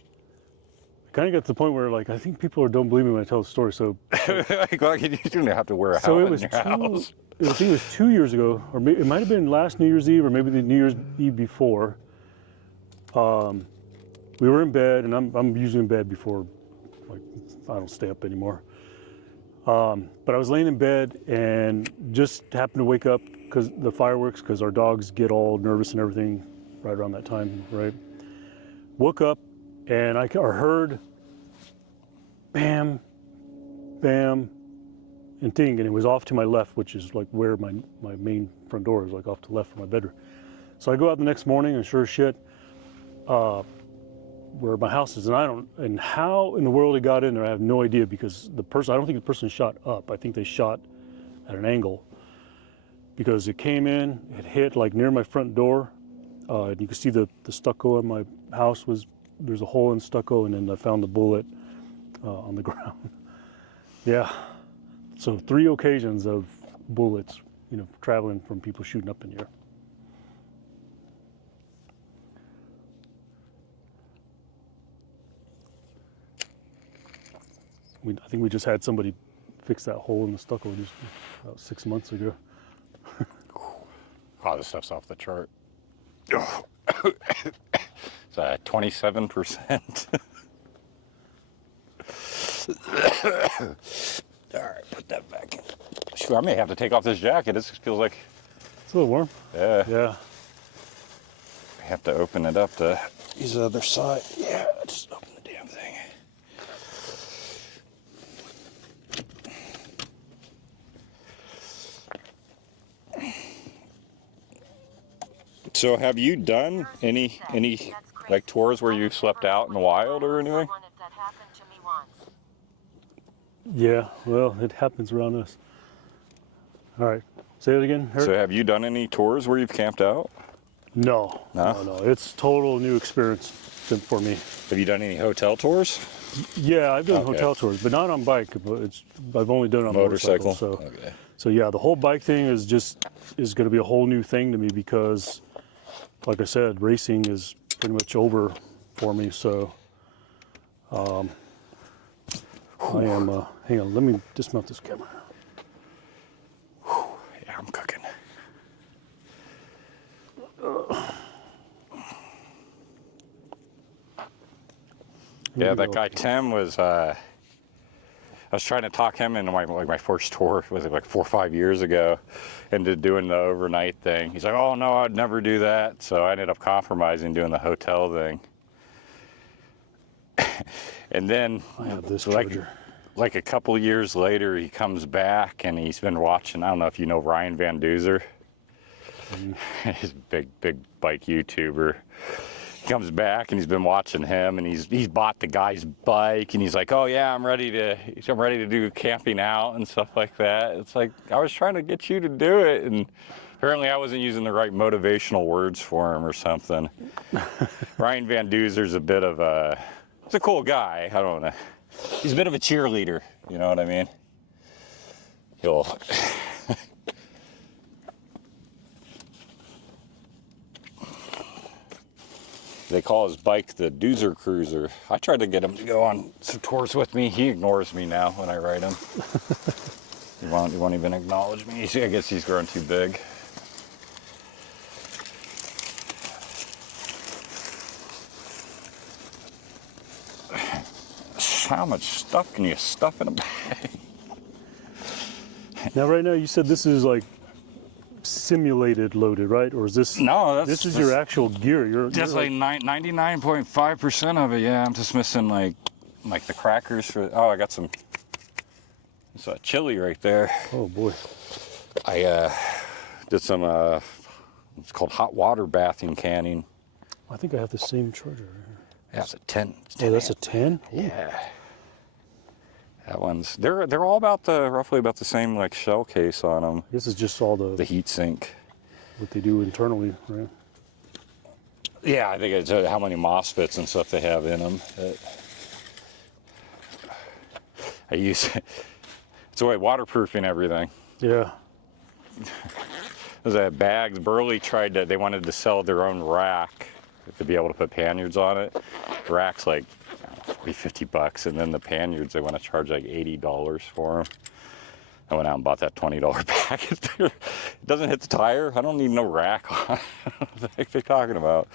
I kind of got to the point where, like, I think people don't believe me when I tell the story. So, Well, you don't have to wear a so helmet in your house. I think it was 2 years ago, or maybe, it might have been last New Year's Eve, or maybe the New Year's Eve before. We were in bed, and I'm usually in bed before, like, I don't stay up anymore. But I was laying in bed and just happened to wake up because the fireworks, because our dogs get all nervous and everything right around that time, right? Woke up and I heard bam, bam, and ting, and it was off to my left, which is like where my main front door is, like off to the left of my bedroom. So I go out the next morning, and sure as shit, where my house is, and how in the world it got in there, I have no idea, because I don't think the person shot up. I think they shot at an angle, because it came in, it hit like near my front door. And you can see the stucco in my house there's a hole in stucco, and then I found the bullet on the ground. Yeah, so 3 occasions of bullets, traveling from people shooting up in the air. I think we just had somebody fix that hole in the stucco just about 6 months ago. Oh, this stuff's off the chart. It's 27%. All right, put that back in. Sure, I may have to take off this jacket. It feels like It's a little warm. Yeah. Yeah. I have to open it up to use the other side. Yeah, just open the damn thing. So have you done any like tours where you slept out in the wild or anything? Yeah, well, it happens around us. All right, say it again, Eric. So have you done any tours where you've camped out? No. It's total new experience for me. Have you done any hotel tours? Yeah, I've done Okay. hotel tours, but not on bike. But I've only done it on motorcycle. So yeah, the whole bike thing is going to be a whole new thing to me, because, like I said, racing is pretty much over for me. So I am. Hang on, let me dismount this camera. Yeah, I'm cooking. Yeah, that guy Tim was. I was trying to talk him into my first tour, was it like 4 or 5 years ago, into doing the overnight thing. He's like, "Oh no, I'd never do that." So I ended up compromising, doing the hotel thing. And then, I have this charger. like a couple years later, he comes back and he's been watching. I don't know if you know Ryan Van Duzer. He's a big bike YouTuber. He comes back and he's been watching him, and he's bought the guy's bike, and he's like, "Oh yeah, I'm ready to do camping out and stuff like that." It's like, I was trying to get you to do it, and apparently I wasn't using the right motivational words for him or something. Ryan Van Duzer's he's a cool guy. I don't know. He's a bit of a cheerleader, you know what I mean? They call his bike the Doozer Cruiser. I tried to get him to go on some tours with me. He ignores me now when I ride him. He won't even acknowledge me. I guess he's growing too big. How much stuff can you stuff in a bag? Now, right now, you said this is like simulated loaded, right? Or is this? No, this is your actual gear. You're like 99.5% of it. Yeah, I'm just missing like the crackers for. Oh, I got some. It's a chili right there. Oh boy. I did some. It's called hot water bathing canning. I think I have the same charger right here. Yeah, it's a 10. Oh, that's a 10? Yeah. That one's. They're all roughly about the same like shell case on them. This is just all the heat sink. What they do internally, right? Yeah, I think it's how many MOSFETs and stuff they have in them. I use. It's a way waterproofing everything. Yeah. There's that bags. Burley they wanted to sell their own rack to be able to put panniers on it. The rack's like $40, $50, and then the panniers they want to charge like $80 for them. I went out and bought that $20 packet. It doesn't hit the tire. I don't need no rack on it. What the heck are they talking about?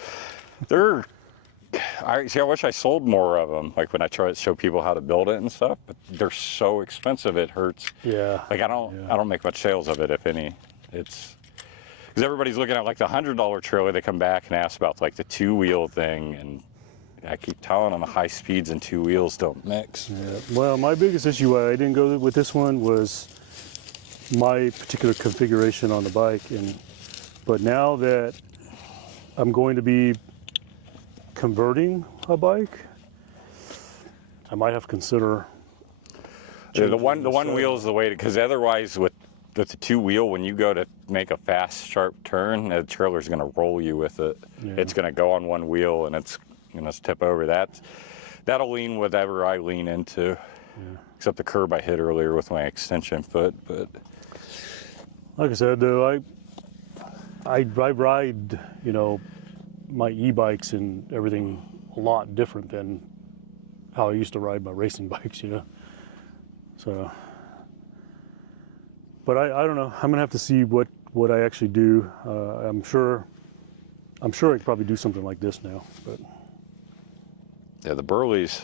I wish I sold more of them, like when I try to show people how to build it and stuff, but they're so expensive it hurts. Yeah. Like I don't make much sales of it, if any. It's because everybody's looking at like the $100 trailer. They come back and ask about like the 2-wheel thing, and I keep telling them the high speeds and 2 wheels don't mix. Yeah. Well, my biggest issue why I didn't go with this one was my particular configuration on the bike, but now that I'm going to be converting a bike, I might have to consider. Yeah, the one wheel is the way to, because otherwise with the 2-wheel, when you go to make a fast, sharp turn, the trailer's going to roll you with it. Yeah. It's going to go on 1 wheel and it's going to tip over. That'll lean whatever I lean into, except the curb I hit earlier with my extension foot. But like I said, though, I ride, my e-bikes and everything a lot different than how I used to ride my racing bikes, So, but I don't know. I'm gonna have to see what I actually do. I'm sure I could probably do something like this now. But yeah, the Burleys,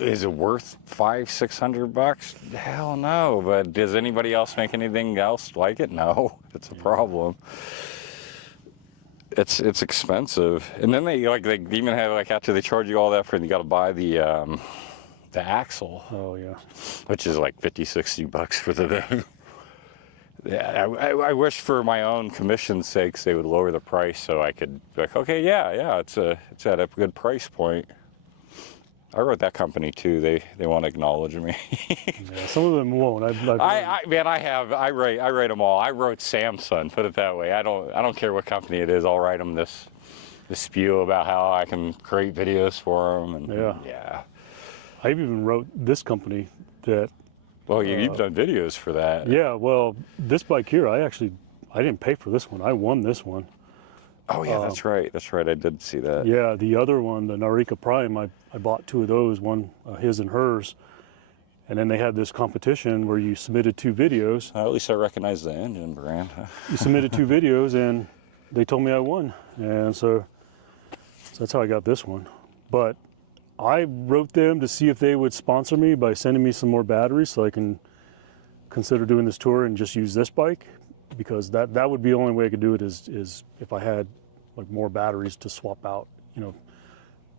is it worth $500-600? Hell no. But does anybody else make anything else like it? No, it's a problem. It's expensive, and then they even have after they charge you all that for, you got to buy the axle. Oh yeah, which is like $50-60 for the thing. Yeah, I wish for my own commission's sakes they would lower the price so I could be like, okay, yeah, it's at a good price point. I wrote that company too. They won't acknowledge me. Yeah, some of them won't. I write them all. I wrote Samsung. Put it that way. I don't care what company it is. I'll write them this spew about how I can create videos for them. And yeah. I even wrote this company that. Well, you've done videos for that. Yeah. Well, this bike here, I didn't pay for this one. I won this one. Oh yeah, that's right. I did see that. Yeah, the other one, the Narika Prime, I bought 2 of those, one his and hers, and then they had this competition where you submitted 2 videos. At least I recognize the engine brand. You submitted 2 videos, and they told me I won, and so that's how I got this one. But I wrote them to see if they would sponsor me by sending me some more batteries so I can consider doing this tour and just use this bike. Because that would be the only way I could do it is if I had like more batteries to swap out,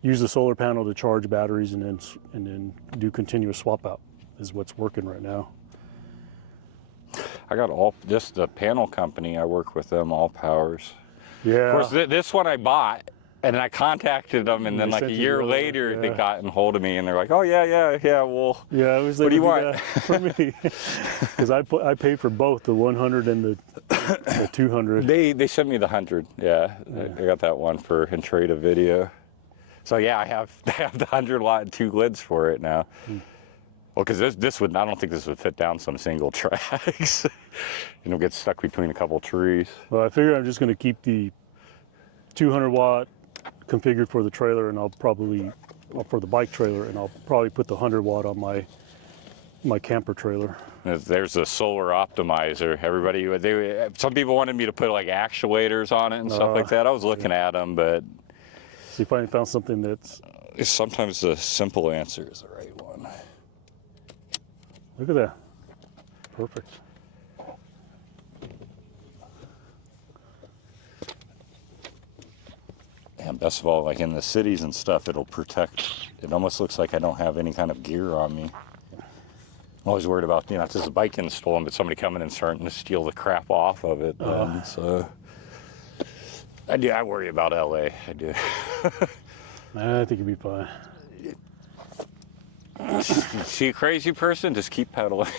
use the solar panel to charge batteries and then do continuous swap out is what's working right now. I got just the panel company. I work with them, All Powers. Yeah. Of course, this one I bought, and I contacted them, and then like a year later, they got in hold of me, and they're like, "Oh yeah, well, yeah, it was what do you want for me?" Because I paid for both the 100 and the 200. They sent me the 100. Yeah, I got that one in trade of video. So yeah, I have the 100 lot and 2 lids for it now. Well, because I don't think this would fit down some single tracks. Get stuck between a couple trees. Well, I figure I'm just going to keep the 200 watt configured for the trailer, and for the bike trailer, and I'll probably put the 100 watt on my camper trailer. There's a solar optimizer. Some people wanted me to put like actuators on it and stuff like that. I was looking at them, but see if I found something that's. Sometimes the simple answer is the right one. Look at that. Perfect. And best of all, like in the cities and stuff, it'll protect. It almost looks like I don't have any kind of gear on me. I'm always worried about, not just a bike getting stolen, but somebody coming and starting to steal the crap off of it. So I worry about LA. I do. I think you'll be fine. See a crazy person? Just keep pedaling.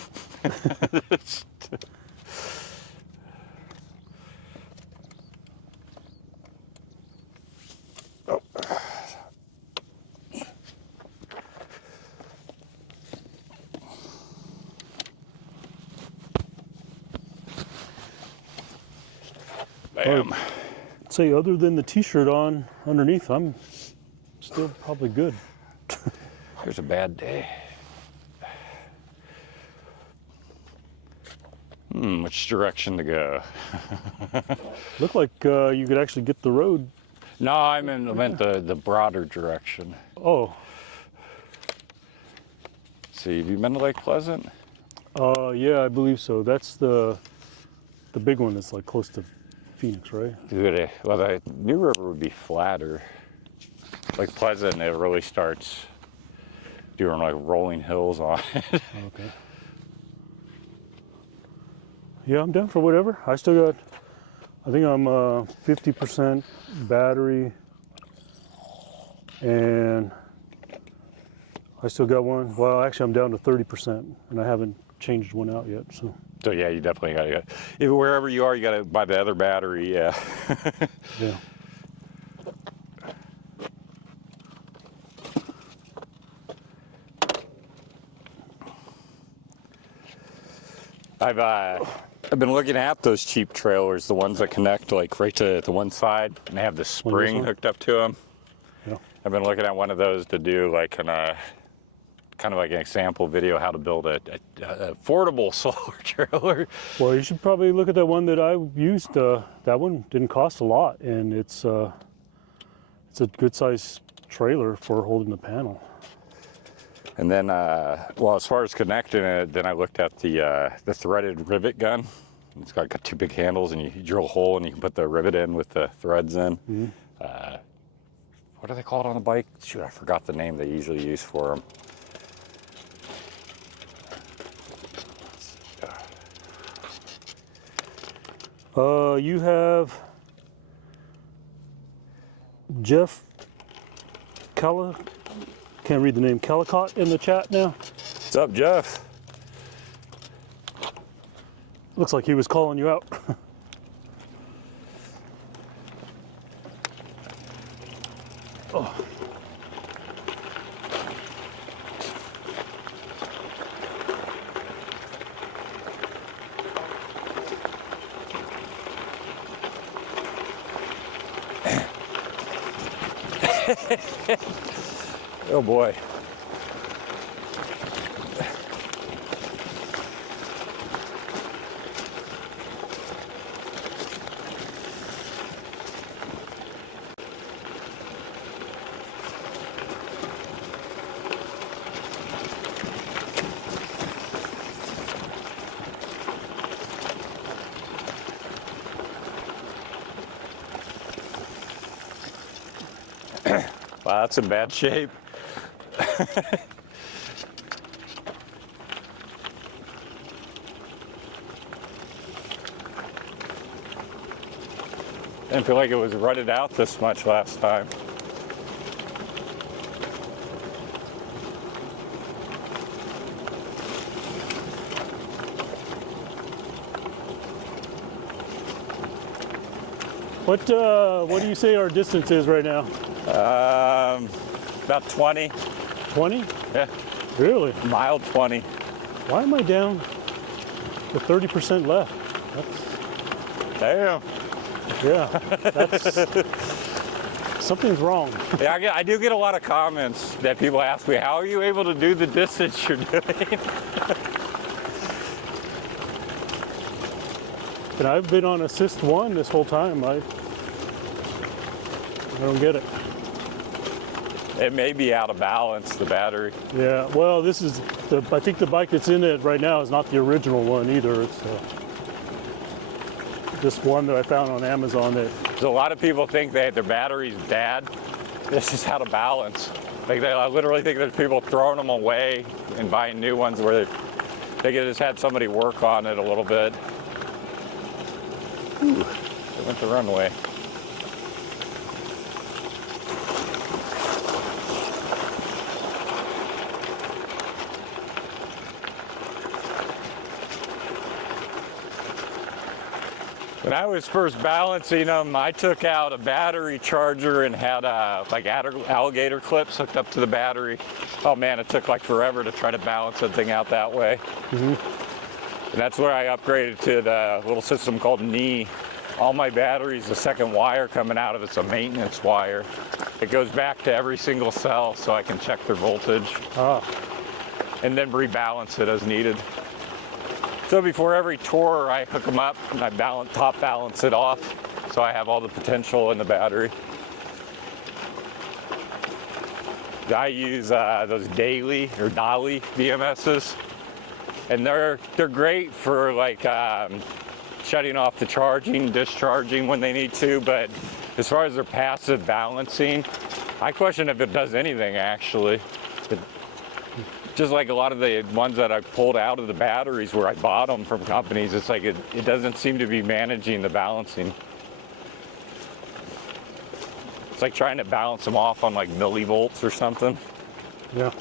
Oh. Bam. I'd say other than the t-shirt on underneath, I'm still probably good. Here's a bad day. Which direction to go? Looked like you could actually get the road. No, I meant the broader direction. Oh. See, have you been to Lake Pleasant? Yeah, I believe so. That's the big one that's like close to Phoenix, right? Dude, well, the New River would be flatter. Lake Pleasant, it really starts doing like rolling hills on it. Okay. Yeah, I'm down for whatever. I still got, I think I'm 50% battery, and I still got one. Well, actually, I'm down to 30%, and I haven't changed one out yet. So Yeah, you definitely got to. Wherever you are, you got to buy the other battery. Yeah. yeah. I've been looking at those cheap trailers, the ones that connect like right to one side, and they have the spring hooked up to them. Yeah. I've been looking at one of those to do like kind of like an example video how to build a affordable solar trailer. Well, you should probably look at that one that I used. That one didn't cost a lot, and it's a good size trailer for holding the panel. And then, well, as far as connecting it, then I looked at the threaded rivet gun. It's got two big handles, and you drill a hole, and you can put the rivet in with the threads in. Mm-hmm. What are they called on the bike? Shoot, I forgot the name they usually use for them. You have Jeff can't read the name, Kellicott in the chat now. What's up, Jeff? Looks like he was calling you out. Oh. Oh boy. Wow, that's in bad shape. Didn't feel like it was rutted out this much last time. What do you say our distance is right now? About 20. 20? Yeah, Really? mild 20. Why am I down to 30% left? Damn. That's something's wrong. Yeah, I do get a lot of comments that people ask me, how are you able to do the distance you're doing? And I've been on assist 1 this whole time. I don't get it. It may be out of balance, the battery. Yeah, well, this is I think the bike that's in it right now is not the original one either. It's this one that I found on Amazon. So a lot of people think that their battery's bad. This is out of balance. Like I literally think there's people throwing them away and buying new ones where they could just had somebody work on it a little bit. Ooh, it went the runway. When I was first balancing them, I took out a battery charger and had like alligator clips hooked up to the battery. Oh man, it took like forever to try to balance that thing out that way. Mm-hmm. And that's where I upgraded to the little system called knee. All my batteries, the second wire coming out of it's a maintenance wire. It goes back to every single cell so I can check their voltage. Ah. And then rebalance it as needed. So before every tour, I hook them up and I top balance it off, so I have all the potential in the battery. I use those daily or dolly BMSs, and they're great for like shutting off the charging, discharging when they need to. But as far as their passive balancing, I question if it does anything actually. Just like a lot of the ones that I pulled out of the batteries where I bought them from companies, it's like it doesn't seem to be managing the balancing. It's like trying to balance them off on like millivolts or something. Yeah.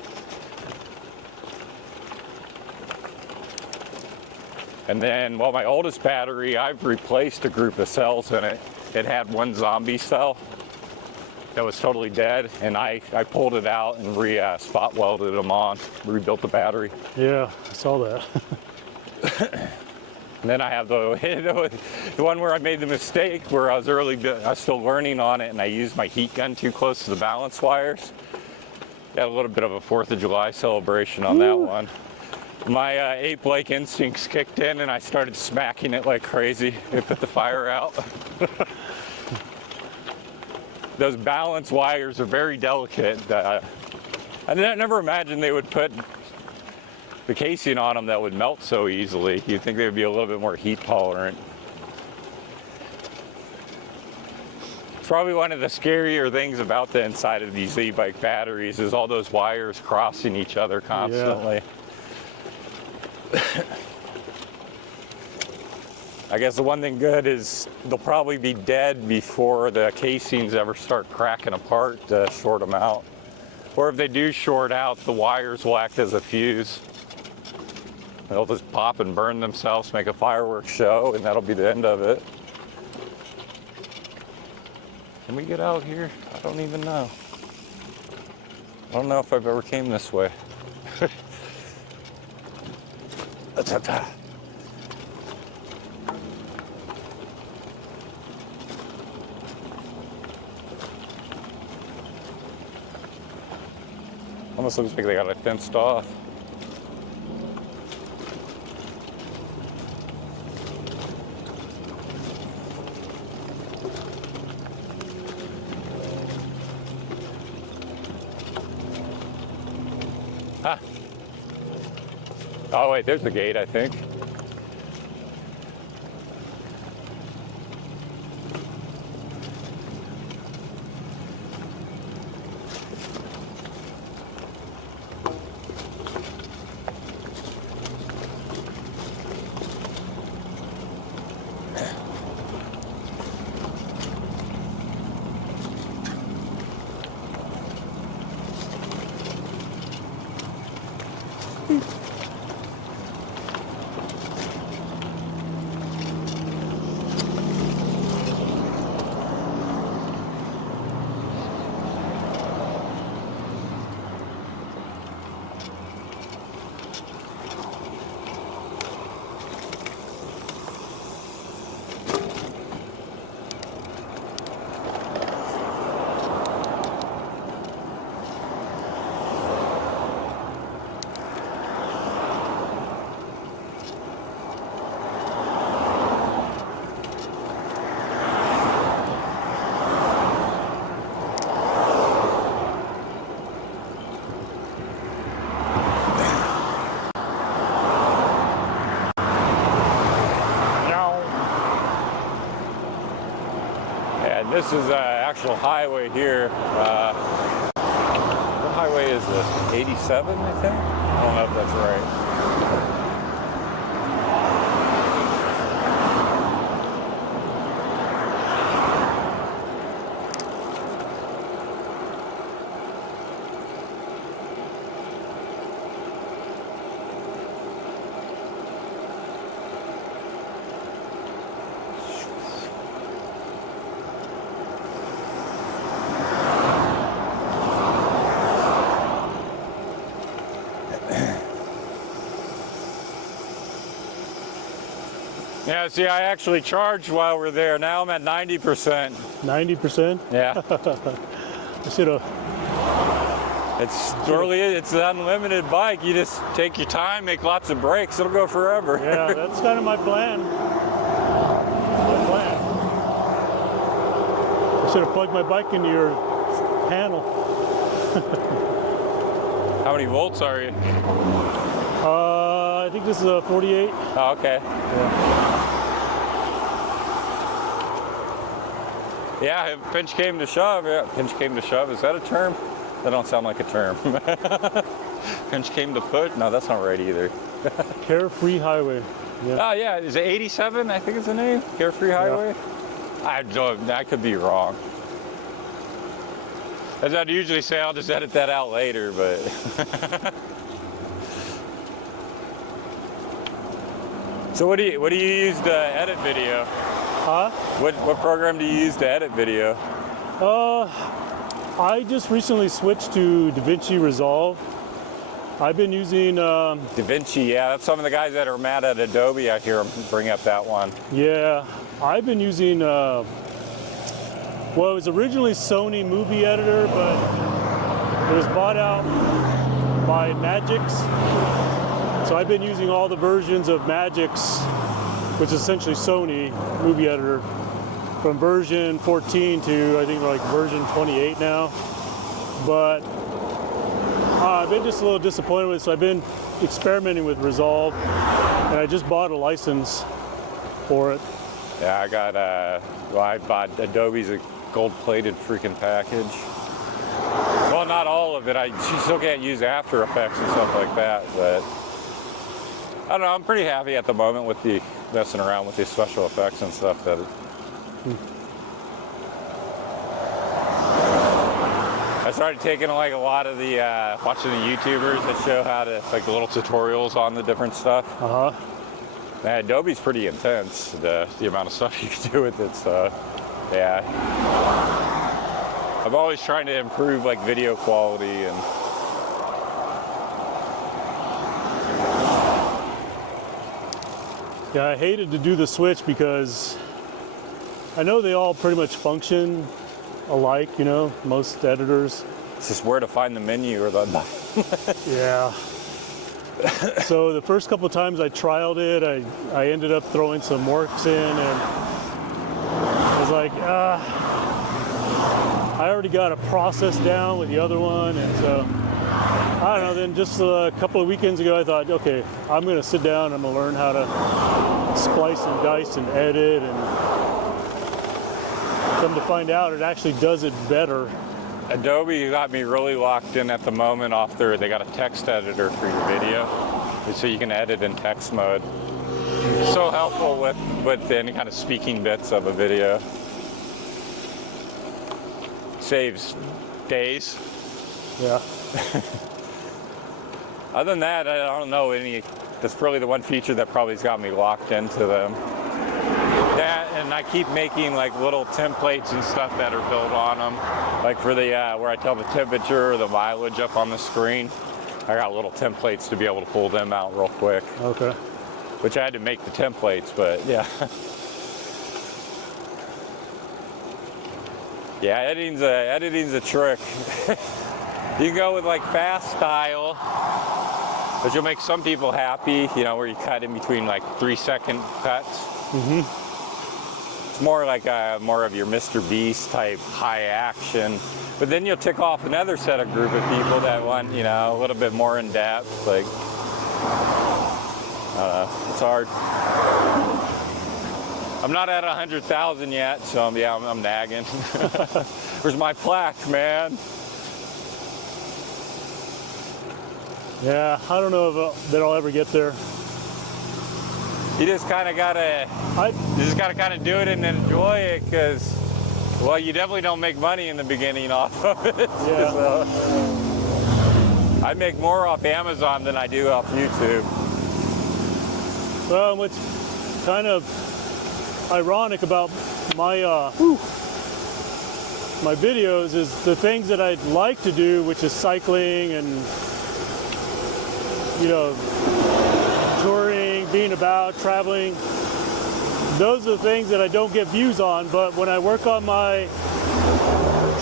And then, well, my oldest battery, I've replaced a group of cells in it. It had one zombie cell that was totally dead, and I pulled it out and spot welded them on, rebuilt the battery. Yeah, I saw that. And then I have the one where I made the mistake where I was still learning on it, and I used my heat gun too close to the balance wires. Got a little bit of a 4th of July celebration on that one. My ape-like instincts kicked in, and I started smacking it like crazy. It put the fire out. Those balance wires are very delicate. I never imagined they would put the casing on them that would melt so easily. You'd think they would be a little bit more heat tolerant. It's probably one of the scarier things about the inside of these e-bike batteries is all those wires crossing each other constantly. Yeah. I guess the one thing good is they'll probably be dead before the casings ever start cracking apart to short them out. Or if they do short out, the wires will act as a fuse. They'll just pop and burn themselves, make a fireworks show, and that'll be the end of it. Can we get out here? I don't even know. I don't know if I've ever came this way. Almost looks like they got it fenced off. Huh. Oh wait, there's the gate, I think. This is an actual highway here. What highway is this? 87, I think? I don't know if that's right. Yeah, see, I actually charged while we're there. Now I'm at 90%. 90%? Yeah. I should have. It's really, it's an unlimited bike. You just take your time, make lots of breaks. It'll go forever. Yeah, that's kind of my plan. I should have plugged my bike into your panel. How many volts are you? I think this is a 48. Oh, okay. Yeah, if pinch came to shove, pinch came to shove. Is that a term? That don't sound like a term. Pinch came to push? No, that's not right either. Carefree Highway. Yeah. Oh yeah, is it 87? I think it's the name. Carefree Highway. Yeah. I could be wrong. As I'd usually say, I'll just edit that out later, but. So what do you use to edit video? Huh? What program do you use to edit video? I just recently switched to DaVinci Resolve. I've been using DaVinci, yeah, that's some of the guys that are mad at Adobe. I hear them bring up that one. Yeah, I've been using well, it was originally Sony Movie Editor, but it was bought out by Magix. So I've been using all the versions of Magix, which is essentially Sony Movie Editor, from version 14 to I think like version 28 now. But I've been just a little disappointed with it, so I've been experimenting with Resolve, and I just bought a license for it. Yeah, I bought Adobe's a gold-plated freaking package. Well, not all of it. You still can't use After Effects and stuff like that, but I don't know. I'm pretty happy at the moment with the messing around with these special effects and stuff. I started taking like a lot of the watching the YouTubers that show how to like the little tutorials on the different stuff. Man, Adobe's pretty intense. The amount of stuff you can do with it. So yeah, I'm always trying to improve like video quality and. Yeah, I hated to do the switch because I know they all pretty much function alike, you know, most editors. It's just where to find the menu or the Yeah. So the first couple of times I trialed it, I ended up throwing some works in, and I was like, I already got a process down with the other one, and so I don't know. Then just a couple of weekends ago, I thought, okay, I'm going to sit down. I'm going to learn how to splice and dice and edit, and come to find out, it actually does it better. Adobe got me really locked in at the moment they got a text editor for your video, so you can edit in text mode. So helpful with any kind of speaking bits of a video. Saves days. Yeah. Other than that, I don't know any. That's probably the one feature that probably has got me locked into them. That, and I keep making like little templates and stuff that are built on them, like for the where I tell the temperature or the mileage up on the screen. I got little templates to be able to pull them out real quick. Okay. Which I had to make the templates, but yeah. Yeah, editing's a trick. You can go with like fast style, which will make some people happy, you know, where you cut in between like 3-second cuts. It's more like more of your Mr. Beast type high action. But then you'll tick off another set of group of people that want, you know, a little bit more in depth. Like, I don't know, it's hard. I'm not at 100,000 yet, so yeah, I'm nagging. Where's my plaque, man? Yeah, I don't know that I'll ever get there. You just kind of gotta kind of do it and enjoy it, because, well, you definitely don't make money in the beginning off of it. Yeah. So, I make more off Amazon than I do off YouTube. Well, what's kind of ironic about my my videos is the things that I'd like to do, which is cycling and, you know, touring, being about, traveling. Those are the things that I don't get views on, but when I work on my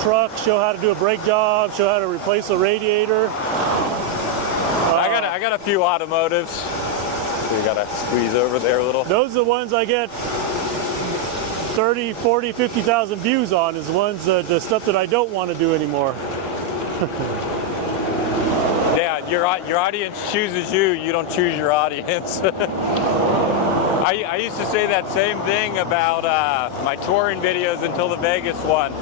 truck, show how to do a brake job, show how to replace a radiator. I got a few automotives. So you gotta squeeze over there a little. Those are the ones I get 30, 40, 50,000 views on, is the ones, the stuff that I don't want to do anymore. Yeah, your audience chooses you. You don't choose your audience. I used to say that same thing about my touring videos until the Vegas one.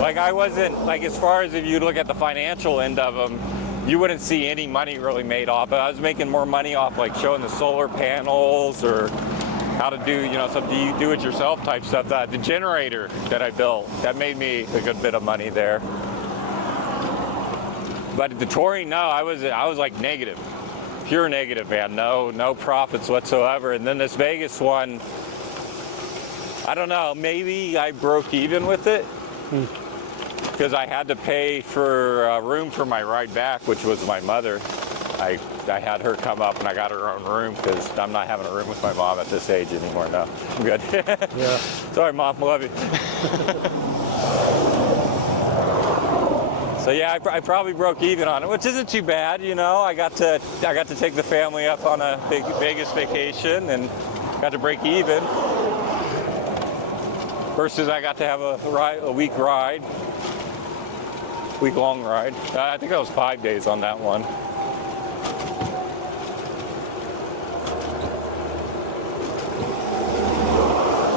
Like I wasn't, like as far as if you look at the financial end of them, you wouldn't see any money really made off. I was making more money off like showing the solar panels or how to do, you know, some do-it-yourself type stuff. The generator that I built, that made me a good bit of money there. But the touring, no, I was like negative, pure negative, man. No profits whatsoever. And then this Vegas one, I don't know, maybe I broke even with it. Because I had to pay for room for my ride back, which was my mother. I had her come up and I got her own room because I'm not having a room with my mom at this age anymore. No, I'm good. Yeah. Sorry, Mom, love you. So yeah, I probably broke even on it, which isn't too bad, you know. I got to take the family up on a big Vegas vacation and got to break even. Versus I got to have a week-long ride. I think I was 5 days on that one.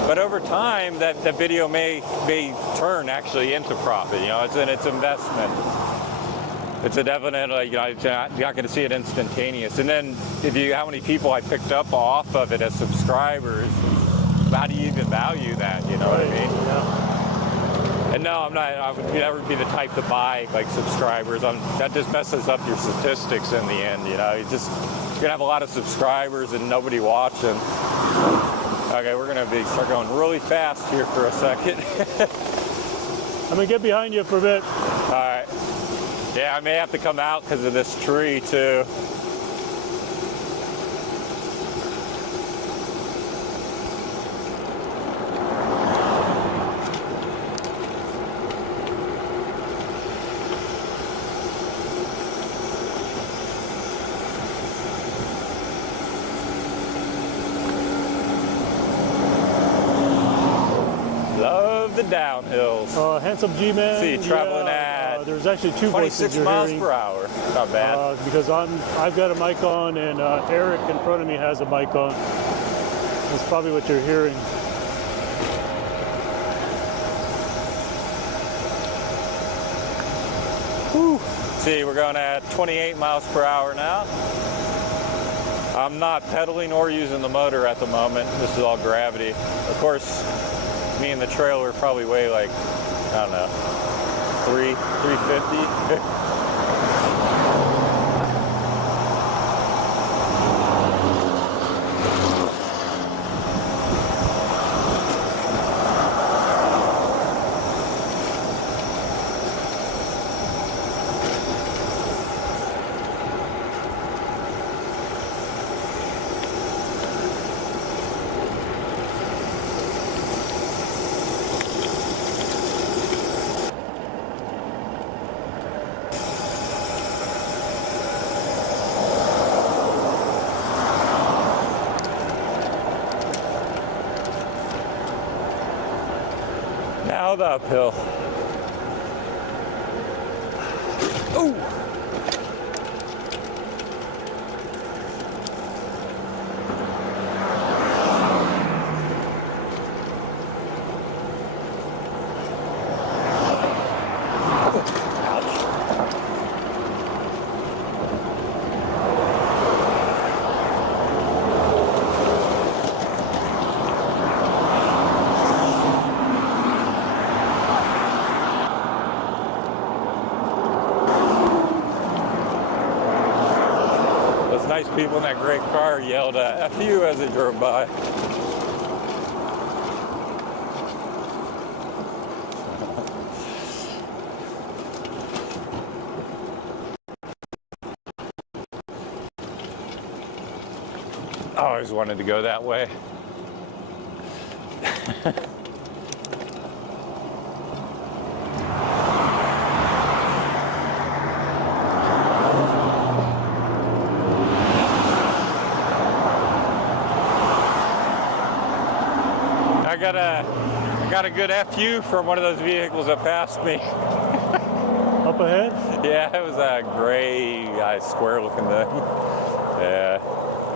But over time, that video may turn actually into profit. You know, it's investment. It's a definite, you know, you're not going to see it instantaneous. And then how many people I picked up off of it as subscribers, how do you even value that? You know what I mean? Yeah. And no, I would never be the type to buy like subscribers. That just messes up your statistics in the end. You know, you're gonna have a lot of subscribers and nobody watching. Okay, we're gonna start going really fast here for a second. I'm gonna get behind you for a bit. All right. Yeah, I may have to come out because of this tree too. The downhills. Handsome G-Man. See, traveling at there's actually two 26 voices miles you're per hour. Not bad. Because I've got a mic on and Eric in front of me has a mic on. That's probably what you're hearing. Whew. See, we're going at 28 miles per hour now. I'm not pedaling or using the motor at the moment. This is all gravity. Of course, me and the trailer probably weigh like, I don't know, 350. Now the uphill. Ooh. Nice people in that great car yelled F you as it drove by. I always wanted to go that way. got a good FU from one of those vehicles that passed me. Up ahead? Yeah, it was a gray, square looking thing. Yeah,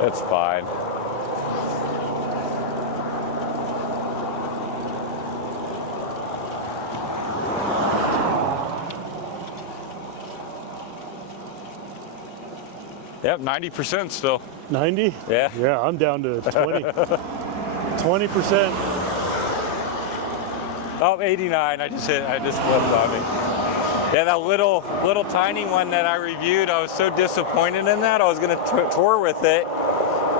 it's fine. Yep, 90% still. 90? Yeah. Yeah, I'm down to 20. 20%. Oh, 89. I just flipped on me. Yeah, that little tiny one that I reviewed, I was so disappointed in that. I was going to tour with it,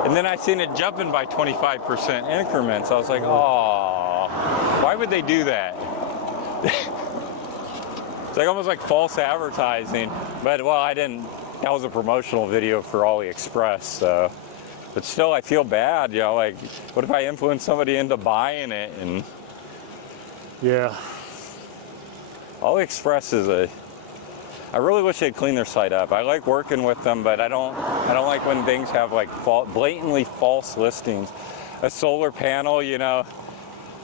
and then I seen it jumping by 25% increments. I was like, oh, why would they do that? It's like almost like false advertising. But well, I didn't. That was a promotional video for AliExpress, so. But still, I feel bad. You know, like, what if I influence somebody into buying it? And Yeah. AliExpress is I really wish they'd clean their site up. I like working with them, but I don't like when things have like blatantly false listings. A solar panel, you know,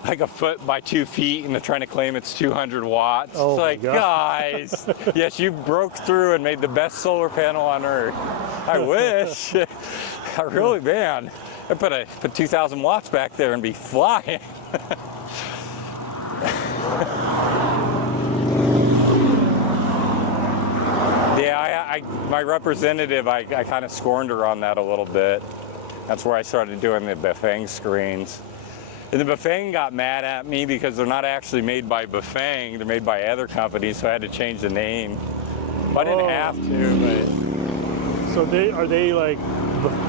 like a foot by 2 feet, and they're trying to claim it's 200 watts. Oh it's like, guys, yes, you broke through and made the best solar panel on earth. I wish. I really, man, I put 2,000 watts back there and be flying. Yeah, my representative, I kind of scorned her on that a little bit. That's where I started doing the Bafang screens. And the Bafang got mad at me because they're not actually made by Bafang, they're made by other companies, so I had to change the name. Well, I didn't have to, but... So are they like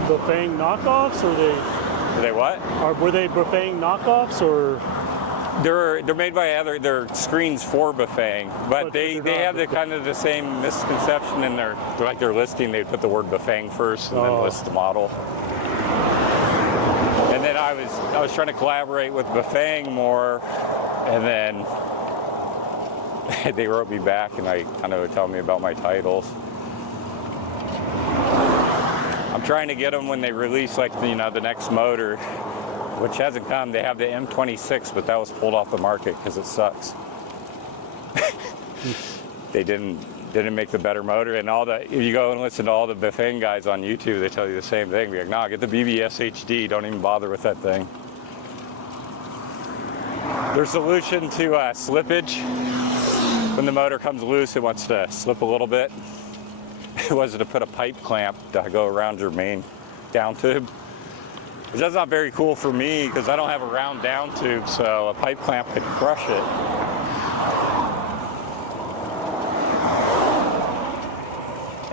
Bafang knockoffs, or Are they what? were they Bafang knockoffs, or? They're made by they're screens for Bafang, but they have the kind of the same misconception in their listing. They put the word Bafang first and then list the model. And then I was trying to collaborate with Bafang more, and then they wrote me back and I kind of were telling me about my titles. I'm trying to get them when they release like the next motor, which hasn't come. They have the M26, but that was pulled off the market because it sucks. They didn't make the better motor, and if you go and listen to all the Bafang guys on YouTube, they tell you the same thing. Be like, nah, get the BBS HD. Don't even bother with that thing. Their solution to slippage, when the motor comes loose, it wants to slip a little bit. It was to put a pipe clamp to go around your main down tube. Which that's not very cool for me because I don't have a round down tube, so a pipe clamp could crush it.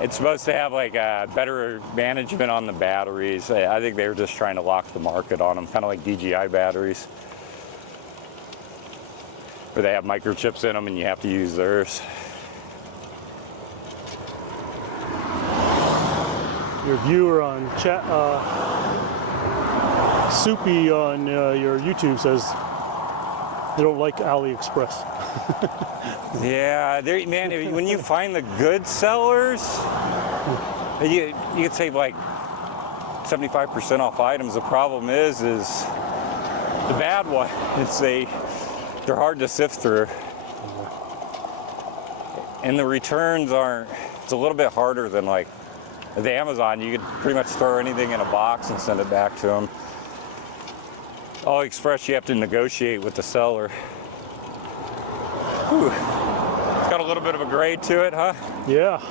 It's supposed to have like better management on the batteries. I think they were just trying to lock the market on them, kind of like DJI batteries, where they have microchips in them and you have to use theirs. Your viewer on chat, Soupy on your YouTube says they don't like AliExpress. Yeah, man, when you find the good sellers, you could save like 75% off items. The problem is the bad one. They're hard to sift through, and the returns aren't. It's a little bit harder than like the Amazon. You could pretty much throw anything in a box and send it back to them. AliExpress, you have to negotiate with the seller. Whew. It's got a little bit of a grade to it, huh? Yeah.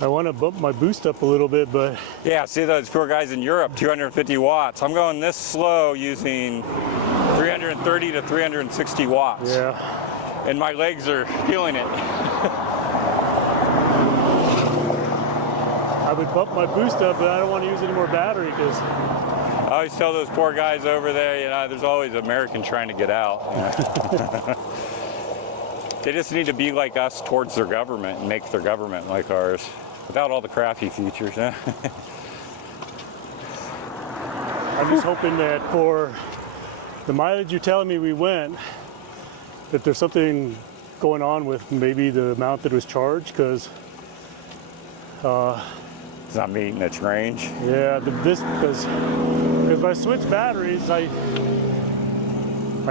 I want to bump my boost up a little bit, but... Yeah, see those poor guys in Europe, 250 watts. I'm going this slow using 330 to 360 watts. Yeah. And my legs are feeling it. I would bump my boost up, but I don't want to use any more battery because... I always tell those poor guys over there, there's always an American trying to get out. They just need to be like us towards their government and make their government like ours, without all the crafty features. Huh? I'm just hoping that for the mileage you're telling me we went, that there's something going on with maybe the amount that was charged, because It's not meeting its range. Yeah, because if I switch batteries, I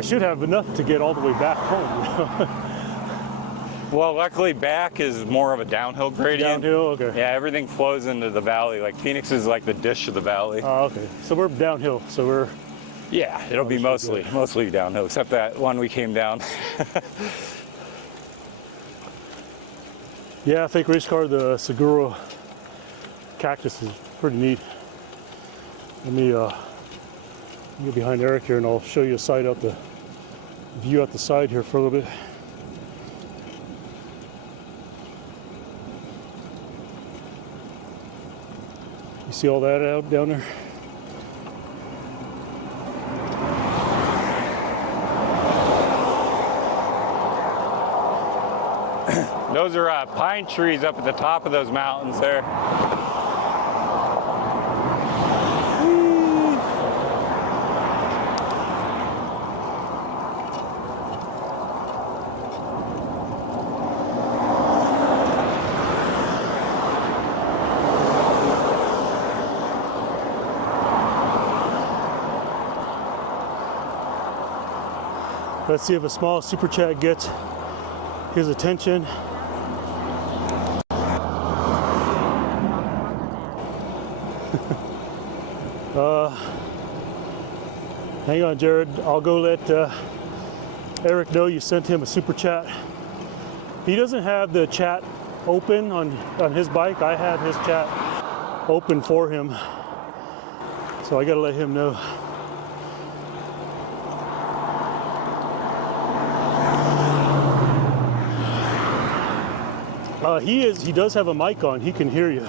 should have enough to get all the way back home. You know? Well, luckily back is more of a downhill gradient. Downhill, okay. Yeah, everything flows into the valley. Like Phoenix is like the dish of the valley. Oh, okay. So we're downhill. So we're. Yeah, it'll be mostly downhill, except that one we came down. Yeah, fake race car, the Seguro cactus is pretty neat. Let me get behind Eric here and I'll show you a side out the view out the side here for a little bit. You see all that out down there? Those are pine trees up at the top of those mountains there. Let's see if a small super chat gets his attention. Hang on, Jared. I'll go let Eric know you sent him a super chat. He doesn't have the chat open on his bike. I have his chat open for him. So I gotta let him know. He does have a mic on. He can hear you.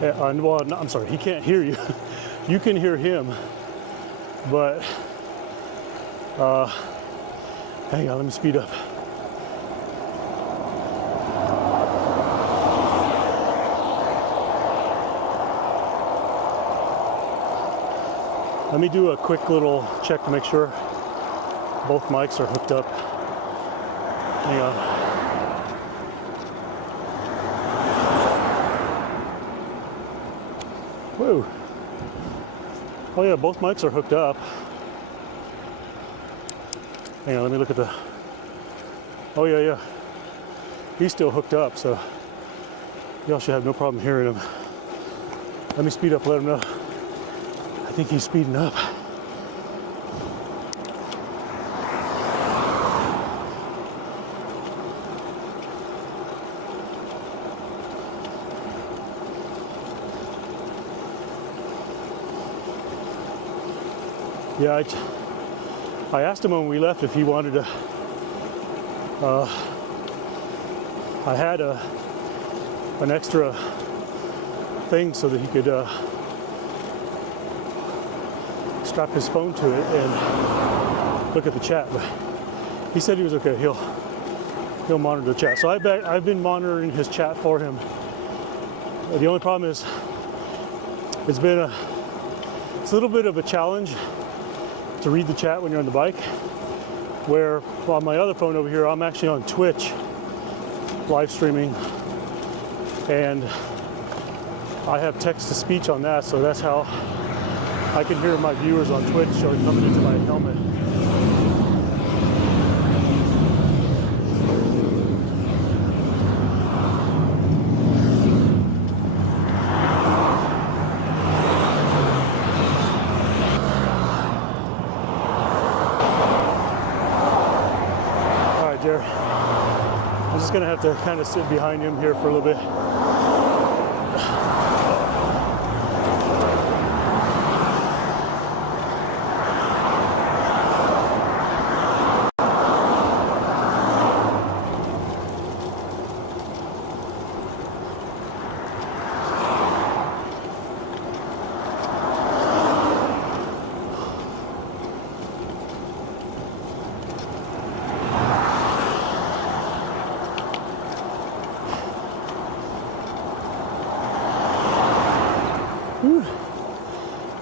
Well, no, I'm sorry, he can't hear you. You can hear him. But, hang on, let me speed up. Let me do a quick little check to make sure both mics are hooked up. Hang on. Whoa. Oh yeah, both mics are hooked up. Hang on, let me look at the... Oh yeah. He's still hooked up, so y'all should have no problem hearing him. Let me speed up, let him know. I think he's speeding up. Yeah, I asked him when we left if he wanted to. I had an extra thing so that he could strap his phone to it and look at the chat. But he said he was okay. He'll monitor the chat. So I've been monitoring his chat for him. The only problem is it's a little bit of a challenge to read the chat when you're on the bike, where on my other phone over here, I'm actually on Twitch live streaming, and I have text to speech on that, so that's how I can hear my viewers on Twitch coming into my helmet. I'm just gonna have to kind of sit behind him here for a little bit.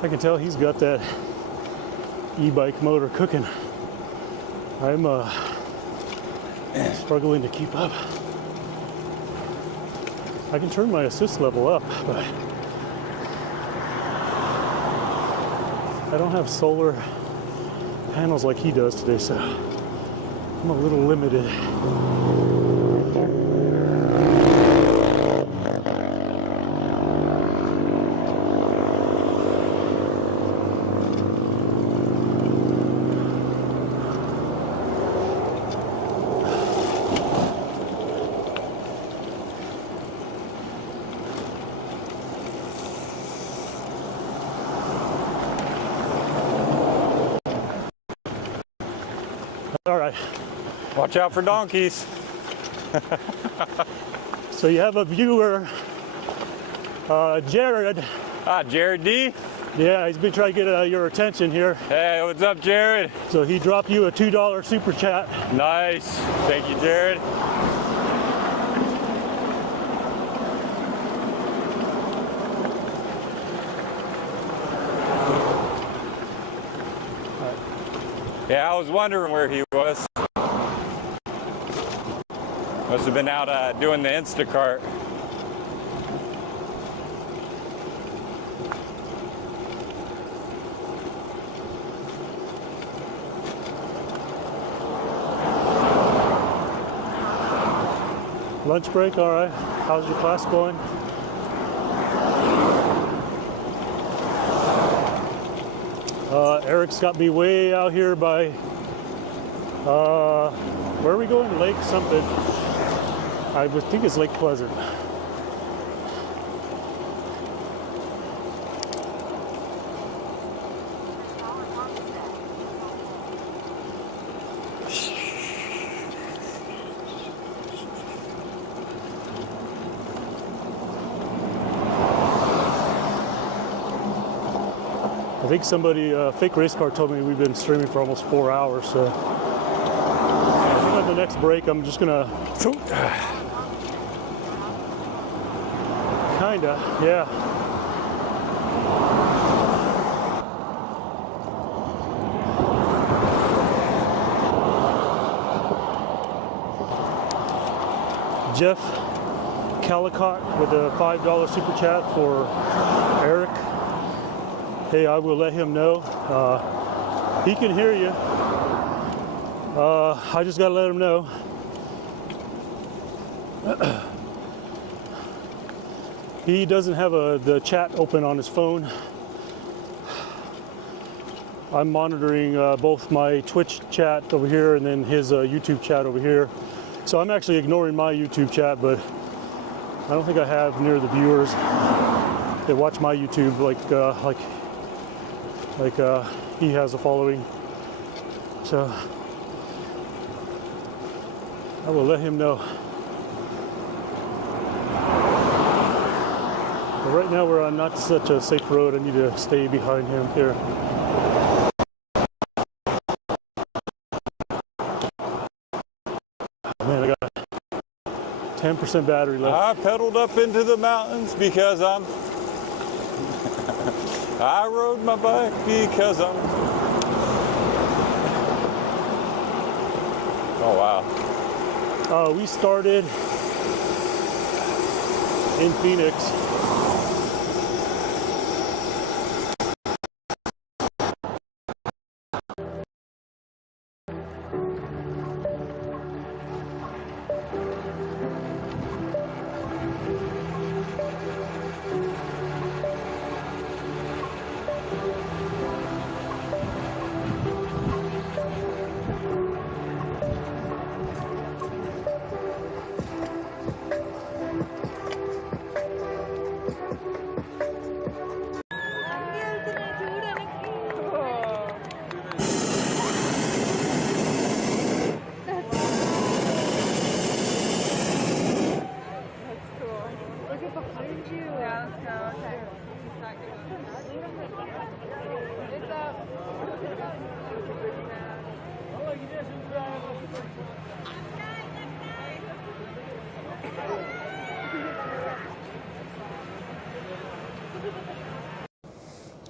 I can tell he's got that e-bike motor cooking. I'm struggling to keep up. I can turn my assist level up, but I don't have solar panels like he does today, so I'm a little limited. All right. Watch out for donkeys. So you have a viewer, Jared. Ah, Jared D. Yeah, he's been trying to get your attention here. Hey, what's up, Jared? So he dropped you a $2 super chat. Nice. Thank you, Jared. Yeah, I was wondering where he was. Must have been out doing the Instacart. Lunch break, all right. How's your class going? Eric's got me way out here by, where are we going? Lake something. I would think it's Lake Pleasant. I think somebody, fake race car, told me we've been streaming for almost 4 hours. So I think on the next break, I'm just gonna, kinda, yeah. Jeff Calicott with a $5 super chat for Eric. Hey, I will let him know. He can hear you. I just gotta let him know. He doesn't have the chat open on his phone. I'm monitoring both my Twitch chat over here and then his YouTube chat over here. So I'm actually ignoring my YouTube chat, but I don't think I have near the viewers that watch my YouTube like he has a following. So I will let him know. But right now we're on not such a safe road. I need to stay behind him here. Man, I got 10% battery left. I pedaled up into the mountains because I rode my bike because oh wow. We started in Phoenix.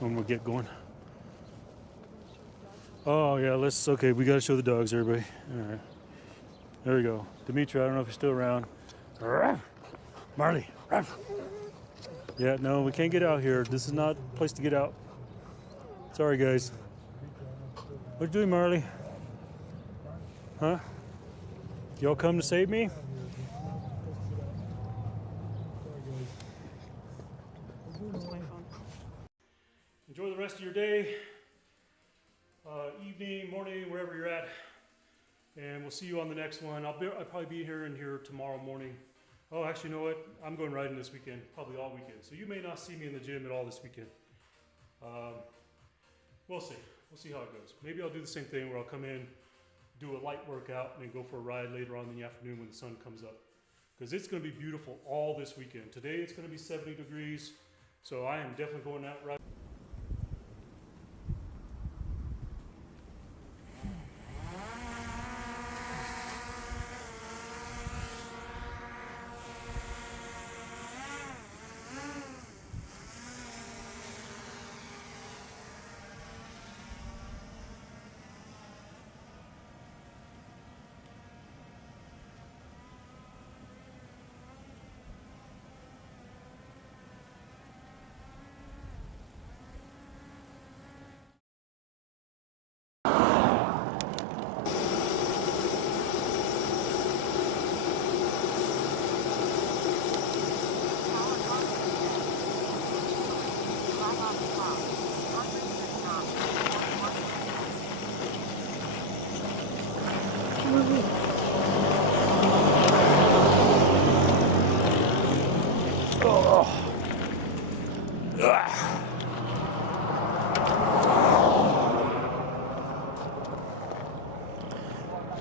When we'll get going. Oh yeah, okay, we gotta show the dogs, everybody. All right, there we go. Dimitri, I don't know if you're still around. Marley. Yeah, no, we can't get out here. This is not a place to get out. Sorry, guys. What are you doing, Marley? Huh? Y'all come to save me? Enjoy the rest of your day, evening, morning, wherever you're at. And we'll see you on the next one. I'll probably be here tomorrow morning. Oh, actually, you know what? I'm going riding this weekend, probably all weekend. So you may not see me in the gym at all this weekend. We'll see. We'll see how it goes. Maybe I'll do the same thing where I'll come in, do a light workout, and then go for a ride later on in the afternoon when the sun comes up. Because it's going to be beautiful all this weekend. Today it's going to be 70 degrees, so I am definitely going out riding.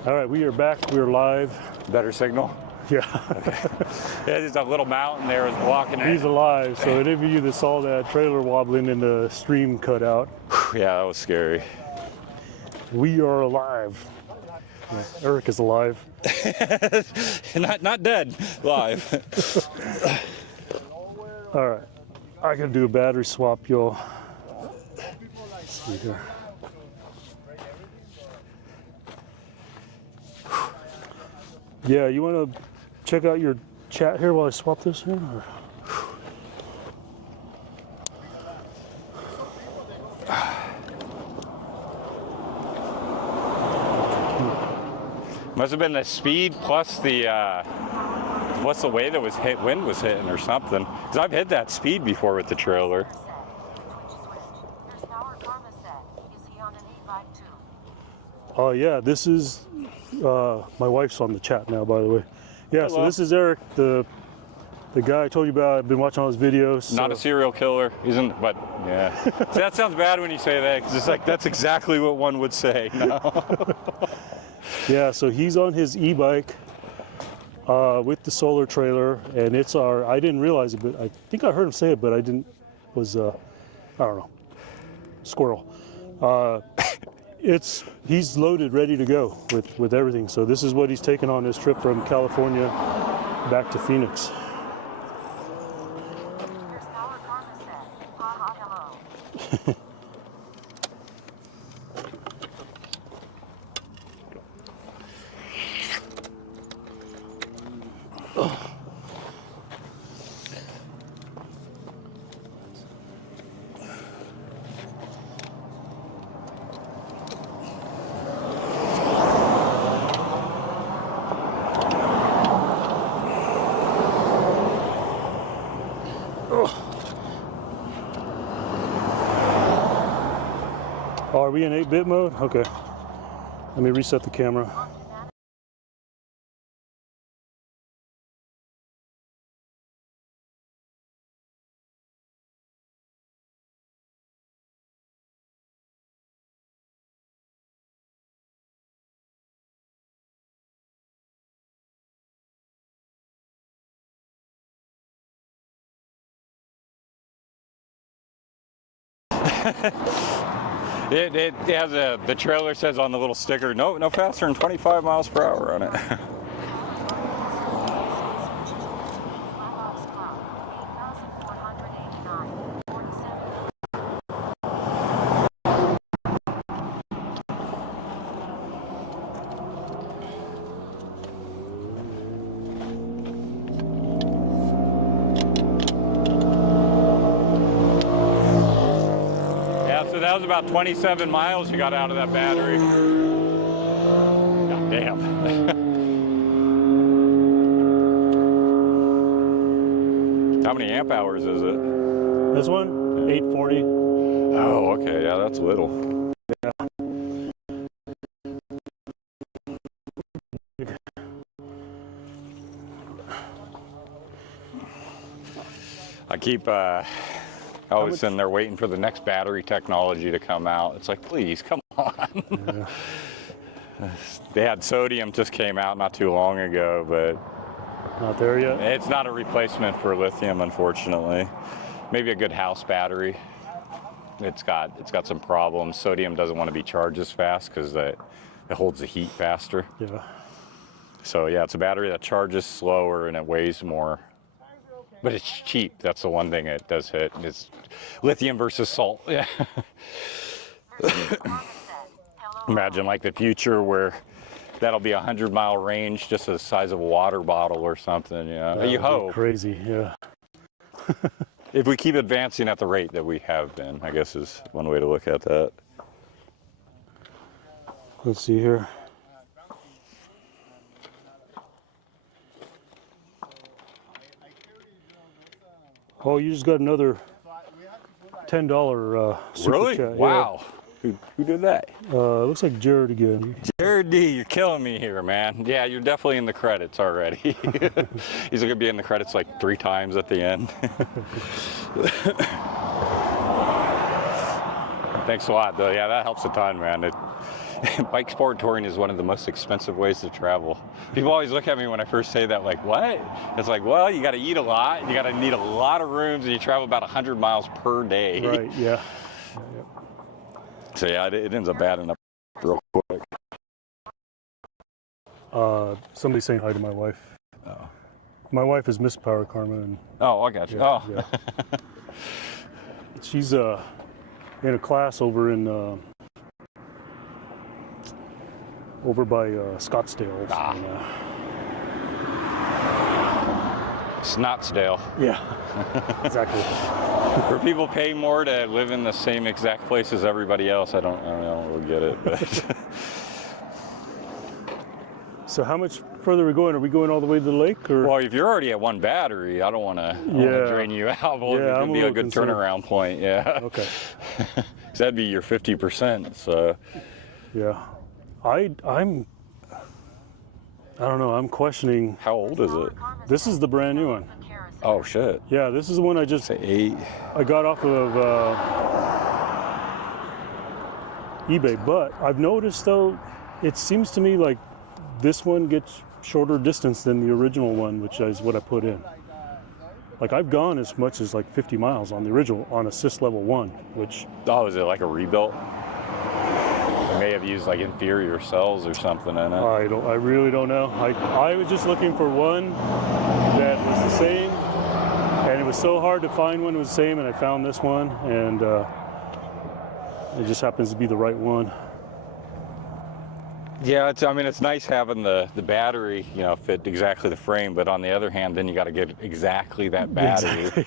All right, we are back. We are live. Better signal? Yeah. Yeah, there's a little mountain there is blocking it. He's alive. So any of you that saw that trailer wobbling and the stream cut out, Yeah, that was scary. we are alive. Yeah, Eric is alive. not dead, live. All right, I gotta do a battery swap, y'all. Let's see here. Yeah, you want to check out your chat here while I swap this here? Or? Must have been the speed plus the what's the way that was hit, wind was hitting or something. Because I've hit that speed before with the trailer. Oh yeah, this is my wife's on the chat now, by the way. Yeah, Hello. so this is Eric, the guy I told you about. I've been watching all his videos. Not a serial killer, isn't? But yeah, see, that sounds bad when you say that. Because it's like that's exactly what one would say. No. Yeah, so he's on his e-bike with the solar trailer, and it's our. I didn't realize it, but I think I heard him say it, but I didn't. Was I don't know, squirrel. He's loaded, ready to go with everything. So this is what he's taking on his trip from California back to Phoenix. Oh, are we in 8-bit mode? Okay. Let me reset the camera. It has the trailer says on the little sticker, no faster than 25 miles per hour on it. Wow, so that was about 27 miles you got out of that battery. God damn. How many amp hours is it? This one, 840. Oh, okay, yeah, that's little. I keep always sitting there waiting for the next battery technology to come out. It's like, please, come on. Yeah. They had sodium just came out not too long ago, but Not there yet? it's not a replacement for lithium, unfortunately. Maybe a good house battery. It's got some problems. Sodium doesn't want to be charged as fast because it holds the heat faster. Yeah. So yeah, it's a battery that charges slower and it weighs more. But it's cheap. That's the one thing it does hit. It's lithium versus salt. Yeah. Imagine like the future where that'll be 100-mile range, just the size of a water bottle or something. Yeah. You hope. Crazy. Yeah. If we keep advancing at the rate that we have been, I guess is one way to look at that. Let's see here. Oh, you just got another $10 super Really? chat. Wow. Who did that? Yeah. Looks like Jared again. Jared D, you're killing me here, man. Yeah, you're definitely in the credits already. He's gonna be in the credits like 3 times at the end. Thanks a lot, though. Yeah, that helps a ton, man. Bike sport touring is one of the most expensive ways to travel. People always look at me when I first say that, like, what? It's like, well, you got to eat a lot, you got to need a lot of rooms, and you travel about 100 miles per day. Right. Yeah. So yeah, it ends up adding up real quick. Somebody's saying hi to my wife. Oh. My wife is Miss Power Karma, and Oh, I got you. yeah, Oh. yeah. She's in a class over in over by Scottsdale. Ah. And, Snotsdale. yeah, exactly. For people paying more to live in the same exact place as everybody else, I don't really get it. But So how much further are we going? Are we going all the way to the lake, or? well, if you're already at one battery, I don't want to drain you out. Well, Yeah, it I'm could be a a little good concerned. turnaround point. Yeah. Okay. 'Cause that'd be your 50%. So Yeah, I don't know. I'm questioning. how old is it? This is the brand new one. Oh shit. Yeah, this is the one I just Say 8. I got off of eBay, but I've noticed though, it seems to me like this one gets shorter distance than the original one, which is what I put in. Like I've gone as much as like 50 miles on the original on assist level 1, which Oh, is it like a rebuilt? They may have used like inferior cells or something in it. I really don't know. I was just looking for one that was the same, and it was so hard to find one that was the same, and I found this one, and it just happens to be the right one. Yeah, I mean, it's nice having the battery, fit exactly the frame, but on the other hand, then you got to get exactly that battery. Exactly.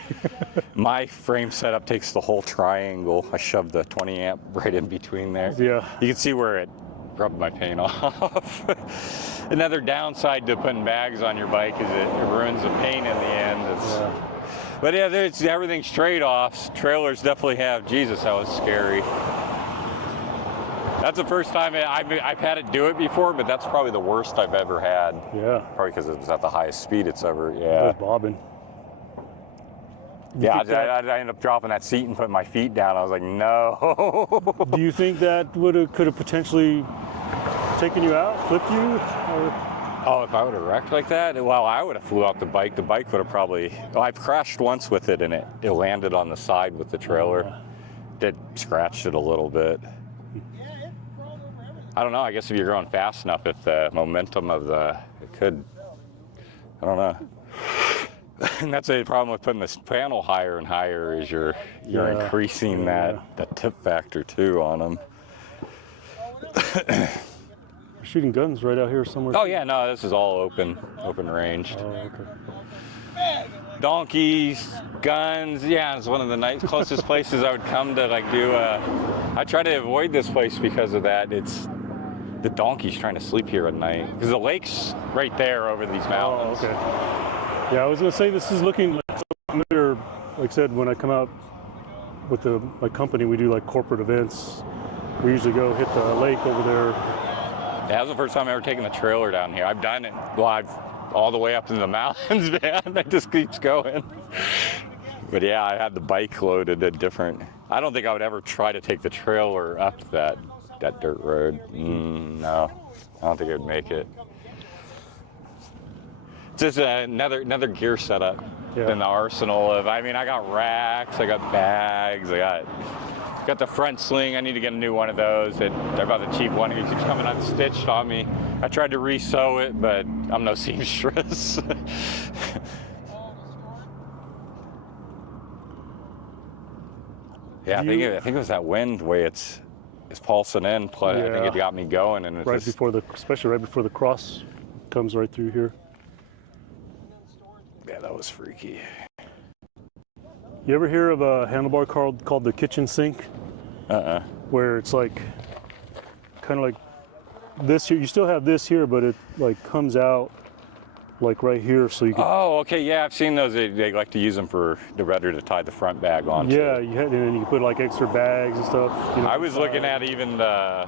My frame setup takes the whole triangle. I shoved the 20 amp right in between there. Yeah. You can see where it rubbed my paint off. Another downside to putting bags on your bike is it ruins the paint in the end. But yeah, everything's trade-offs. Trailers definitely have. Jesus, that was scary. That's the first time I've had it do it before, but that's probably the worst I've ever had. Yeah. Probably because it was at the highest speed it's ever, It yeah. was bobbing. Yeah, I ended up dropping that seat and putting my feet down. I was like, no. Do you think that could have potentially taken you out, flipped you? Or? Oh, if I would have wrecked like that? Well, I would have flew off the bike. The bike would have probably, I've crashed once with it and it landed on the side with the trailer. It scratched it a little bit. I don't know, I guess if you're going fast enough, if the momentum of it could, I don't know. And that's the problem with putting this panel higher and higher is you're increasing that tip factor too on them. We're shooting guns right out here somewhere. Oh yeah, no, this is all open range. Oh, okay. donkeys, guns. Yeah, it's one of the closest places I would come to like do I try to avoid this place because of that. It's the donkeys trying to sleep here at night because the lake's right there over these mountains. Oh, okay. Yeah, I was gonna say this is looking like familiar. Like I said, when I come out with my company, we do like corporate events. We usually go hit the lake over there. Yeah, that was the first time I ever taken the trailer down here. I've done it live all the way up in the mountains, man. That just keeps going. But yeah, I had the bike loaded at different. I don't think I would ever try to take the trailer up that dirt road. No, I don't think it would make it. It's just another gear setup in the arsenal of. I mean, I got racks, I got bags, I got the front sling. I need to get a new one of those. They're about the cheap one. It keeps coming unstitched on me. I tried to re-sew it, but I'm no seamstress. Yeah, I think it was that wind way it's pulsing in. I think it got me going, and it's especially right before the cross comes right through here. Yeah, that was freaky. You ever hear of a handlebar called the kitchen sink? Where it's like, kind of like this here. You still have this here, but it like comes out like right here, so you can. Oh, okay, yeah, I've seen those. They like to use them for the rudder to tie the front bag on. Yeah, and then you can put like extra bags and stuff. You know, I was looking at even the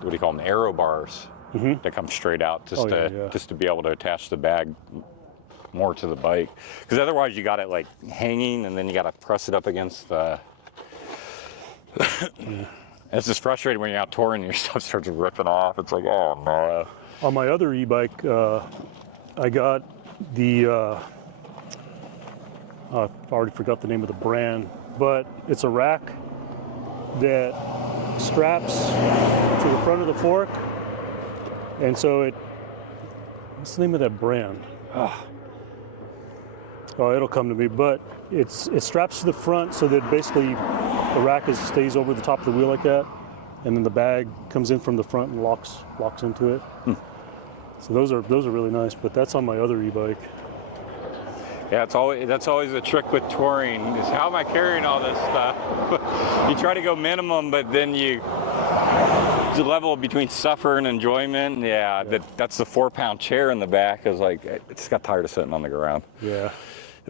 what do you call them, arrow bars that come straight out just to be able to attach the bag more to the bike, because otherwise you got it like hanging, and then you got to press it up against the. It's just frustrating when you're out touring and your stuff starts ripping off. It's like, oh no. On my other e-bike, I got the. I already forgot the name of the brand, but it's a rack that straps to the front of the fork, and so what's the name of that brand? Oh, it'll come to me, but it straps to the front so that basically the rack stays over the top of the wheel like that, and then the bag comes in from the front and locks into it. So those are really nice, but that's on my other e-bike. Yeah, that's always the trick with touring is how am I carrying all this stuff? You try to go minimum, but then the level between suffer and enjoyment. Yeah, that's the 4-pound chair in the back. Is like it just got tired of sitting on the ground. Yeah.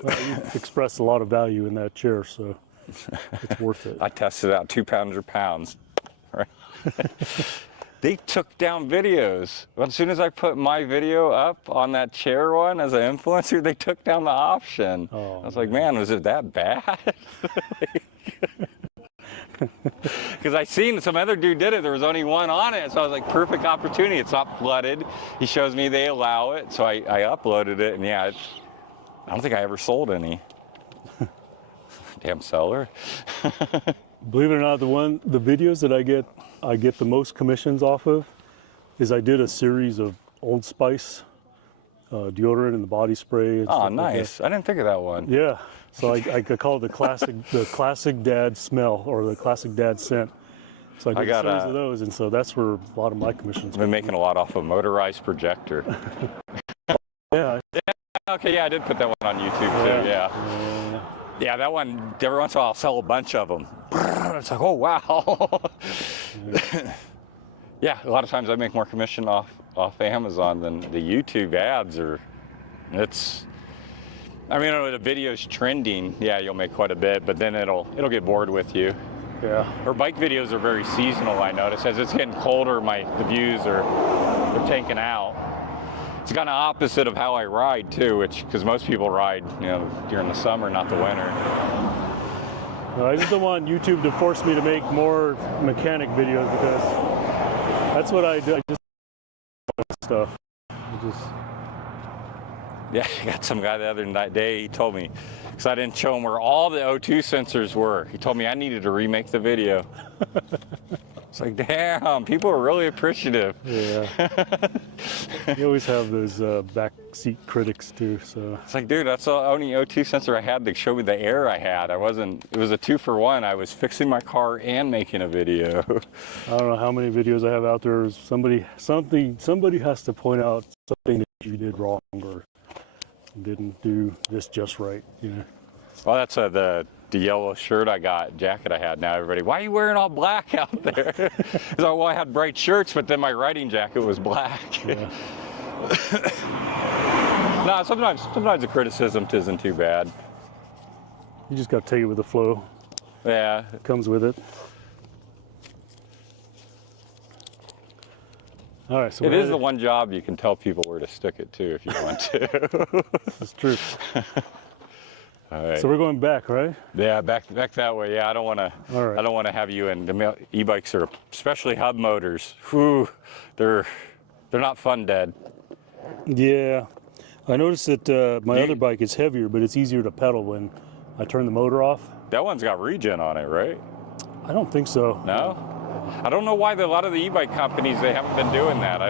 Well, you expressed a lot of value in that chair, so it's worth it. I tested out 200 pounds. Right? They took down videos. As soon as I put my video up on that chair one as an influencer, they took down the option. I was like, man, was it that bad? Because I seen some other dude did it. There was only one on it, so I was like, perfect opportunity. It's not flooded. He shows me they allow it, so I uploaded it, and yeah. I don't think I ever sold any. Damn seller. Believe it or not, the videos that I get the most commissions off of is I did a series of Old Spice deodorant and the body spray. And oh, nice. Like I didn't think of that one. Yeah. So I call it the classic dad smell, or the classic dad scent. So I did a series of those, and so that's where a lot of my commissions. I've been making a lot off a motorized projector. Yeah. Okay, yeah, I did put that one on YouTube too, yeah. Yeah, that one, every once in a while I'll sell a bunch of them. It's like, oh, wow. Yeah, a lot of times I make more commission off Amazon than the YouTube ads I mean, when the video's trending, yeah, you'll make quite a bit, but then it'll get bored with you. Yeah. Or bike videos are very seasonal, I notice. As it's getting colder, the views they're tanking out. It's kind of opposite of how I ride too, because most people ride, during the summer, not the winter. I just don't want YouTube to force me to make more mechanic videos, because that's what I do. I just stuff. Yeah, I got some guy the other day. He told me, because I didn't show him where all the O2 sensors were. He told me I needed to remake the video. It's like, damn, people are really appreciative. Yeah. You always have those backseat critics too. So it's like, dude, that's the only O2 sensor I had to show me the air I had. It was a 2-for-1. I was fixing my car and making a video. I don't know how many videos I have out there. Somebody has to point out something that you did wrong, or Didn't do this just right, you know. Well, that's the yellow shirt I got, jacket I had. Now everybody, why are you wearing all black out there? So, well, I had bright shirts, but then my riding jacket was black. Yeah. No, sometimes the criticism isn't too bad. You just got to take it with the flow. Yeah. It comes with it. All right, so It is the one job you can tell people where to stick it to if you want to. That's true. All right. So we're going back, right? Yeah, back that way. Yeah, I don't want to. All right. I don't want to have you in. The e-bikes are, especially hub motors. Whew, they're not fun, Dad. Yeah. I noticed that my other bike is heavier, but it's easier to pedal when I turn the motor off. That one's got regen on it, right? I don't think so. No. I don't know why a lot of the e-bike companies, they haven't been doing that.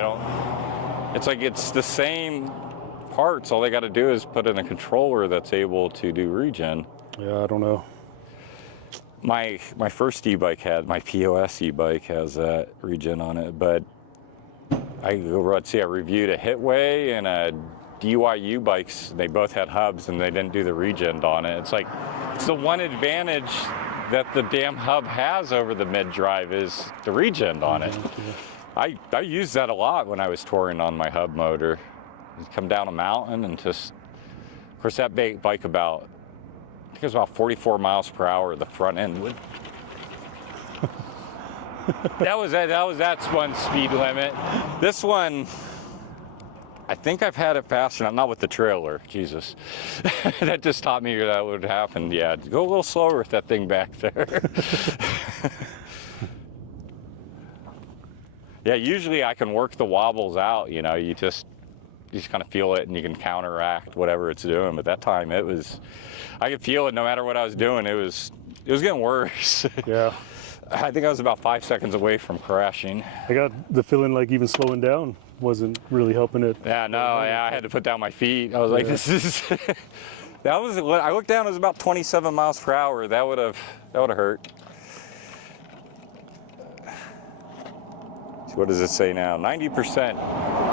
It's like it's the same parts. All they got to do is put in a controller that's able to do regen. Yeah, I don't know. My first e-bike my POS e-bike has that regen on it, but I reviewed a Hitway and a DYU bikes. They both had hubs and they didn't do the regen on it. It's the one advantage that the damn hub has over the mid-drive is the regen on it. I used that a lot when I was touring on my hub motor. You'd come down a mountain and just, of course that bike I think it was about 44 miles per hour, the front end would. That's one speed limit. This one, I think I've had it faster, not with the trailer, Jesus. That just taught me that would happen. Yeah, go a little slower with that thing back there. Yeah, usually I can work the wobbles out, you know, you just kind of feel it and you can counteract whatever it's doing. But that time I could feel it no matter what I was doing. It was getting worse. Yeah. I think I was about 5 seconds away from crashing. I got the feeling like even slowing down wasn't really helping it. Yeah, no, I had to put down my feet. I was like, this is, I looked down, it was about 27 miles per hour. That would have hurt. What does it say now? 90%.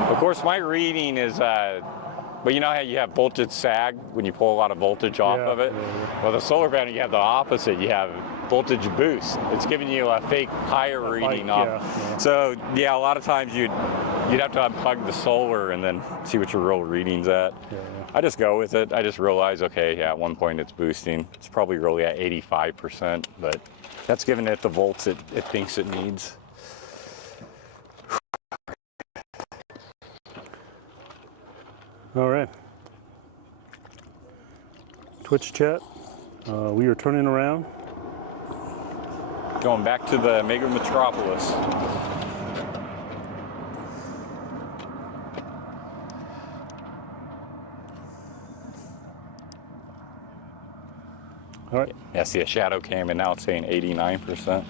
Of course, my reading is, but you know how you have voltage sag when you pull a lot of voltage off of it? Yeah. Well, the solar panel, you have the opposite. You have voltage boost. It's giving you a fake higher reading off. Yeah. So, yeah, a lot of times you'd have to unplug the solar and then see what your real reading's at. Yeah. I just go with it. I just realize, okay, yeah, at one point it's boosting. It's probably really at 85%, but that's giving it the volts it thinks it needs. All right. Twitch chat. We are turning around. Going back to the mega metropolis. All right. Yeah, see, a shadow came and now it's saying 89%.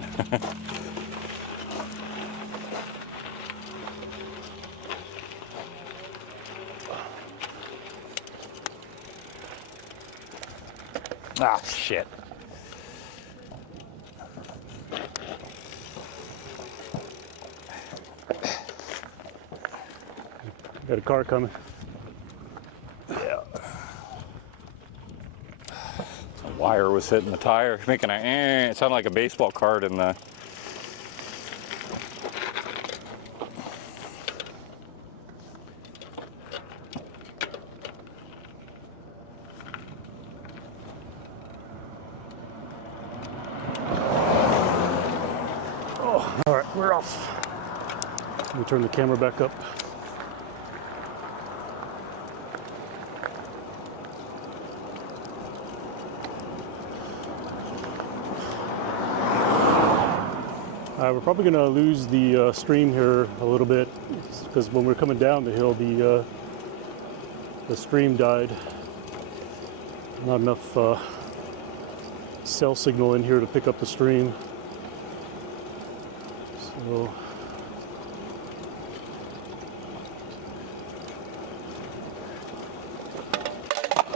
Ah, shit. Got a car coming. Yeah. A wire was hitting the tire, making it sounded like a baseball card in the. All right, we're off. Let me turn the camera back up. We're probably going to lose the stream here a little bit because when we're coming down the hill, the stream died. Not enough cell signal in here to pick up the stream. So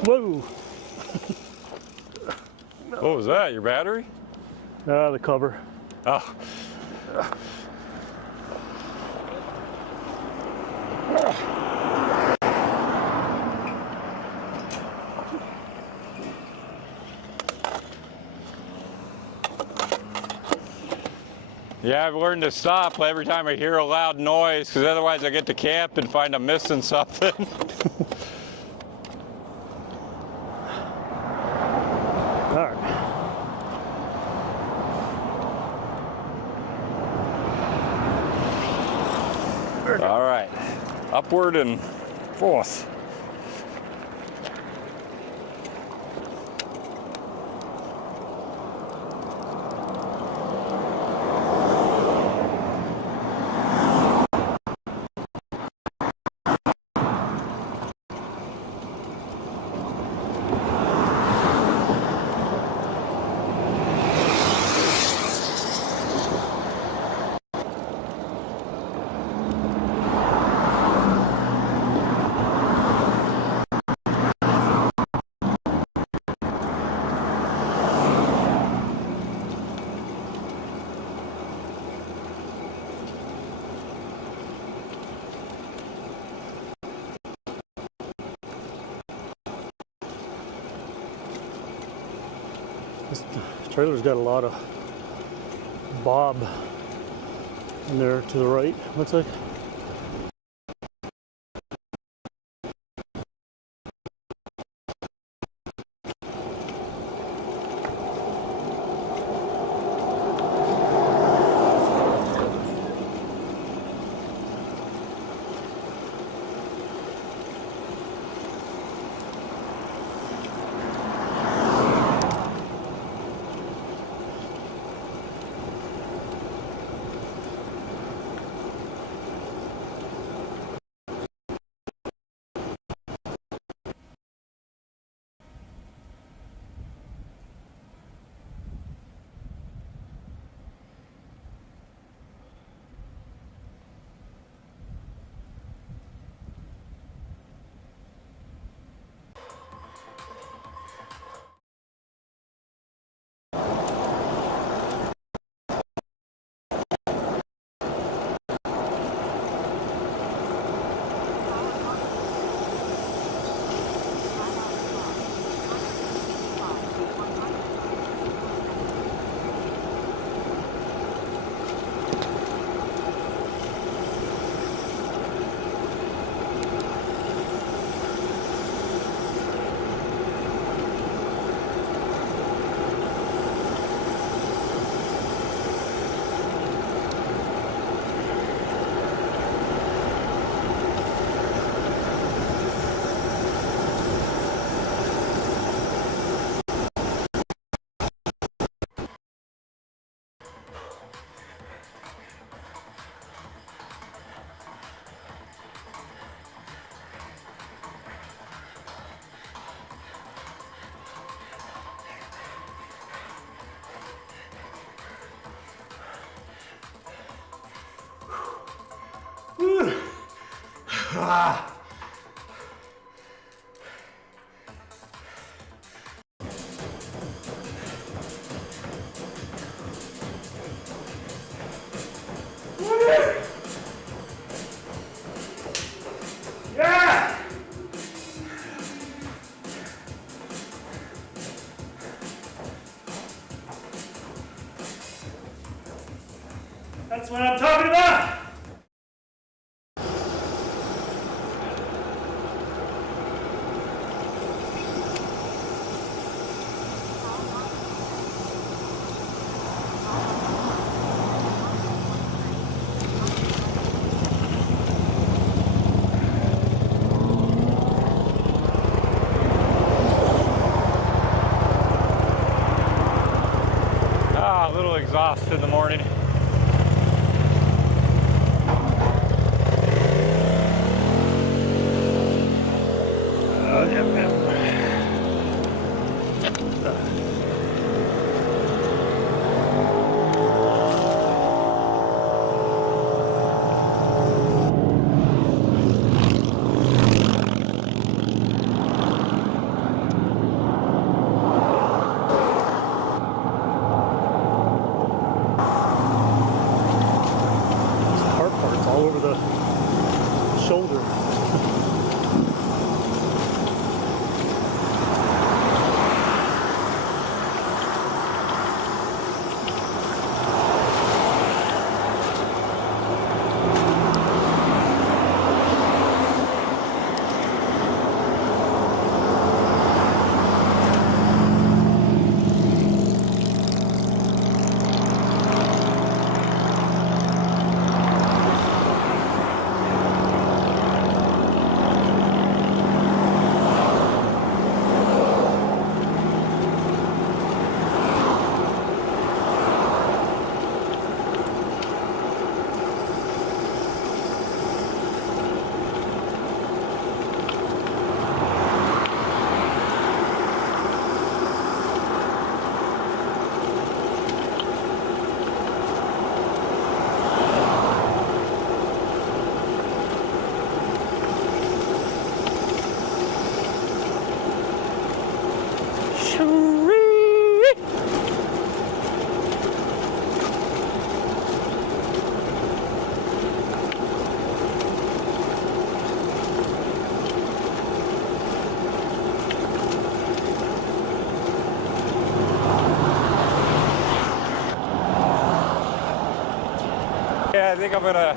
whoa! What was that? Your battery? The cover. Oh. Yeah, I've learned to stop every time I hear a loud noise, because otherwise I get to camp and find I'm missing something. All right. All right, upward and forth. This trailer's got a lot of bob in there to the right, looks like. That's what I'm talking about! Ah, a little exhausted in the morning. Yeah, I think I'm gonna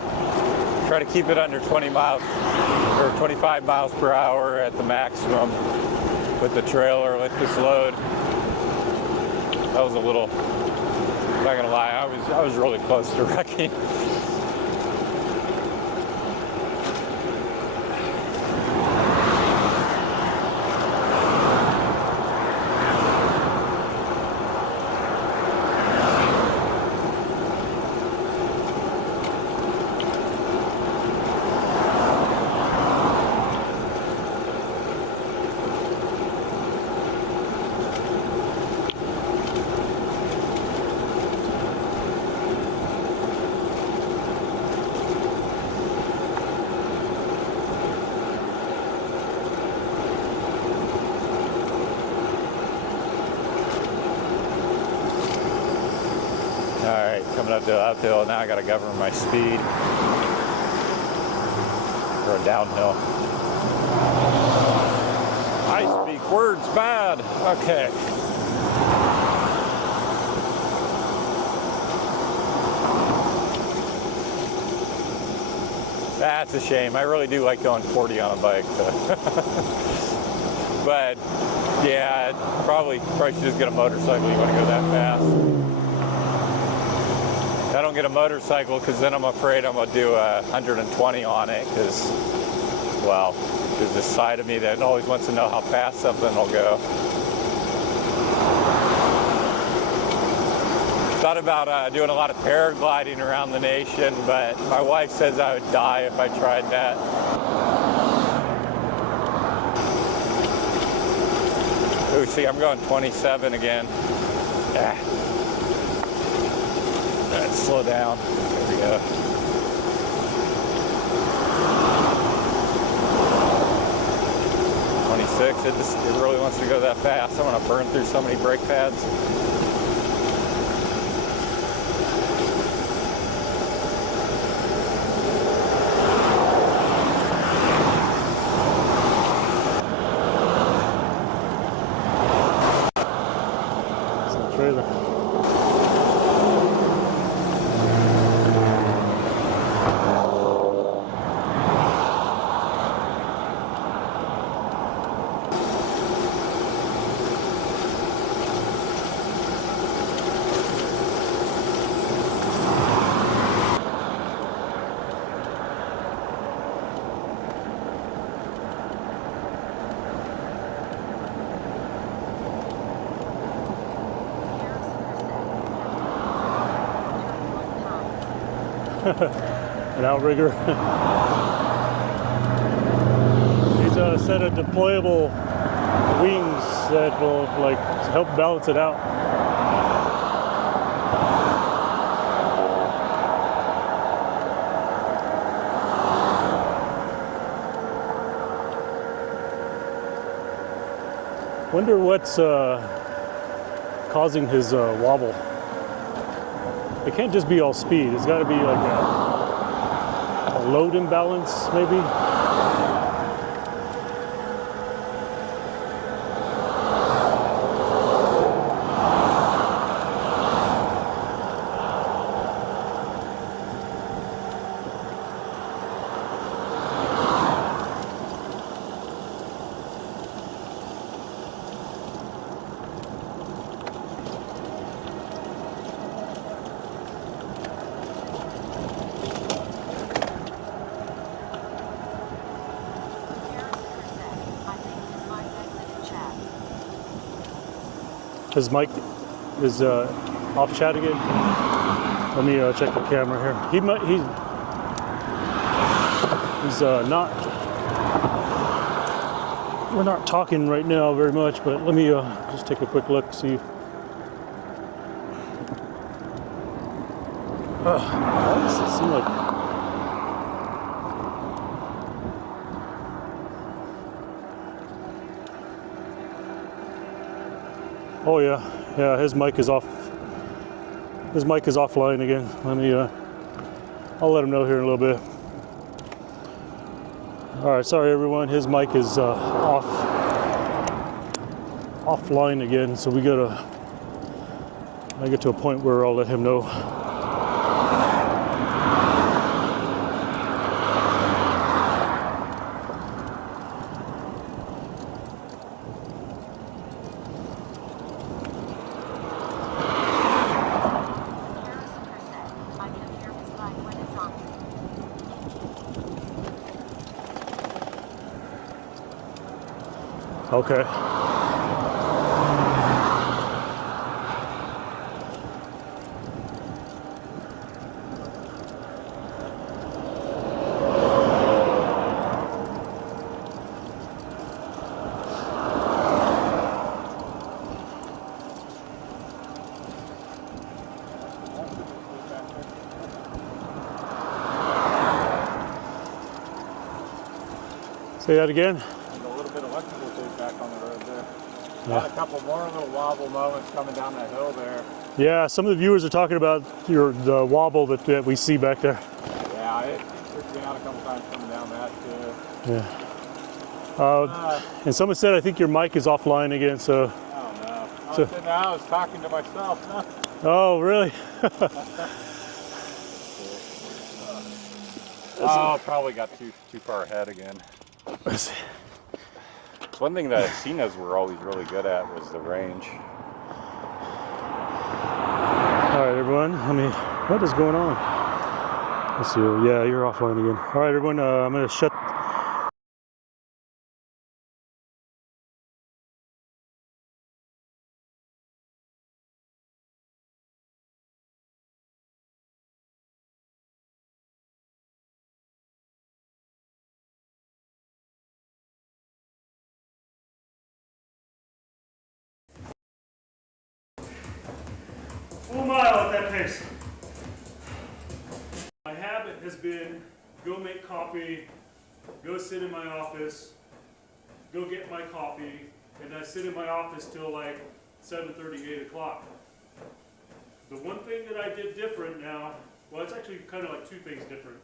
try to keep it under 20 miles or 25 miles per hour at the maximum with the trailer with this load. That was a little, I'm not gonna lie, I was really close to wrecking. Alright, coming up the uphill, now I gotta govern my speed for a downhill. I speak words bad. Okay. That's a shame. I really do like going 40 on a bike. But yeah, probably should just get a motorcycle. You want to go that fast. I don't get a motorcycle because then I'm afraid I'm going to do 120 on it because, well, there's this side of me that always wants to know how fast something will go. Thought about doing a lot of paragliding around the nation, but my wife says I would die if I tried that. Ooh, see, I'm going 27 again. Ah. Let's slow down. There we go. It really wants to go that fast. I want to burn through so many brake pads. It's a trailer. An outrigger. These are a set of deployable wings that will like help balance it out. Wonder what's causing his wobble. It can't just be all speed. It's got to be like a load imbalance, maybe. His mic is off chat again. Let me check the camera here. He's not. We're not talking right now very much, but let me just take a quick look, see. Why does it seem like? Oh yeah, his mic is off. His mic is offline again. Let me, I'll let him know here in a little bit. All right, sorry everyone, his mic is offline again, so I get to a point where I'll let him know. Okay. Say that again. There's a little bit of electrical tape back on the road there. Yeah. Had a couple more little wobble moments coming down that hill there. Yeah, some of the viewers are talking about the wobble that we see back there. Yeah, it freaked me out a couple times coming down that too. Yeah. And someone said I think your mic is offline again. So. Oh no! I was sitting there, I was talking to myself. Oh really? Oh, probably got too far ahead again. It's one thing that Cenas were always really good at was the range. All right, everyone. What is going on? Let's see. Yeah, you're offline again. All right, everyone. I'm gonna shut. Full mile at that pace. My habit has been go make coffee, go sit in my office, go get my coffee, and I sit in my office till like 7:30, 8 o'clock. The one thing that I did different now, well, it's actually kind of like two things different.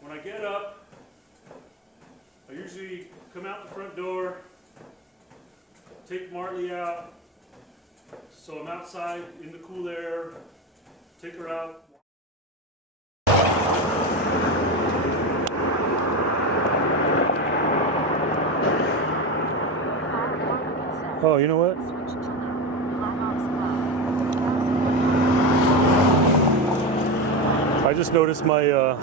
When I get up, I usually come out the front door, take Marley out, so I'm outside in the cool air, take her out. Oh, you know what? I just noticed my Your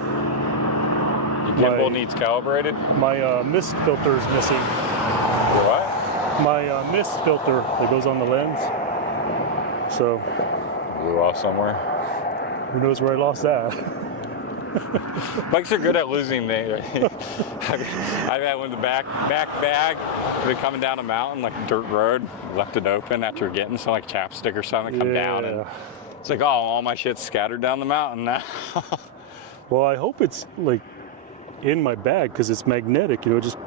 gimbal needs calibrated? My mist filter is missing. What? My mist filter that goes on the lens. So, Blew off somewhere. who knows where I lost that? Bikes are good at losing things. I've had one in the back bag. We're coming down a mountain, like a dirt road, left it open after getting some like chapstick or something, come down, and it's like, oh, all my shit's scattered down the mountain now. Well, I hope it's like in my bag because it's magnetic. You know, it just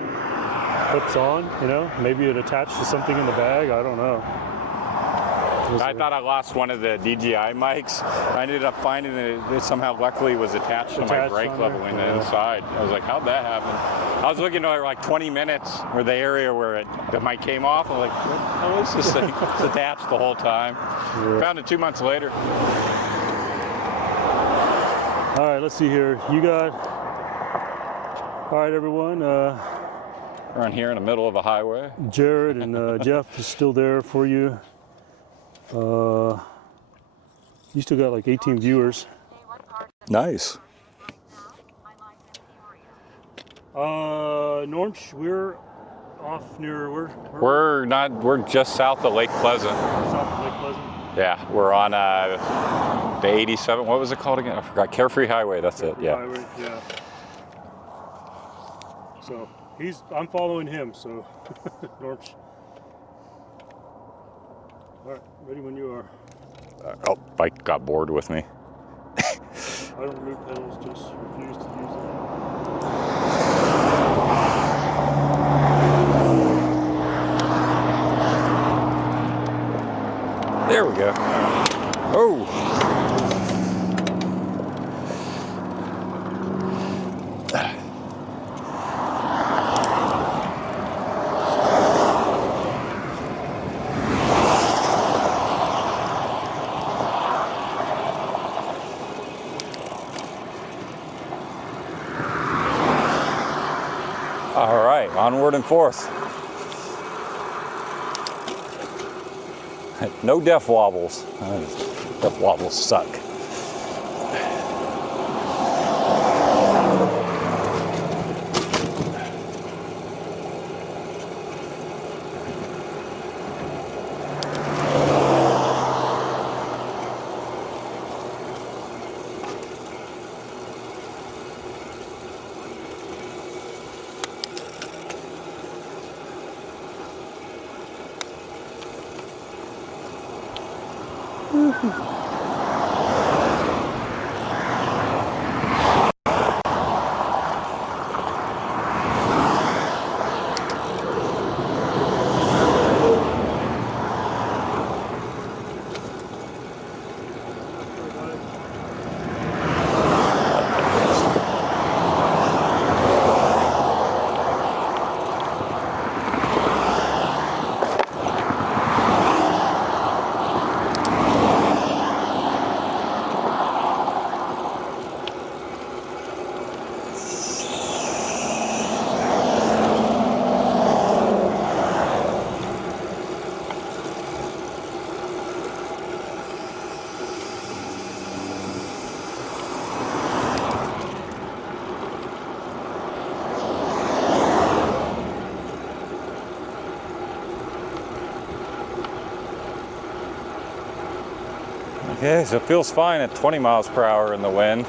clips on. You know, maybe it attached to something in the bag. I don't know. I thought I lost one of the DJI mics. I ended up finding that it somehow luckily was attached to my brake leveling the inside. I was like, how'd that happen? I was looking at like 20 minutes or the area where the mic came off. I'm like, what the hell is this thing? It's attached the whole time. Yeah. Found it 2 months later. All right, let's see here. All right, everyone. We're on here in the middle of a highway. Jared and Jeff is still there for you. You still got like 18 viewers. Nice. Norms, we're off near We're just south of Lake Pleasant. South of Lake Pleasant. Yeah, we're on the 87. What was it called again? I forgot. Carefree Highway. That's it. Yeah. Highway, yeah. So I'm following him. So Norms. All right, ready when you are. Oh, bike got bored with me. I don't remove pedals, just refuse to use them. There we go. Oh. All right, onward and forth. No def wobbles. Def wobbles suck. Okay, so it feels fine at 20 miles per hour in the wind.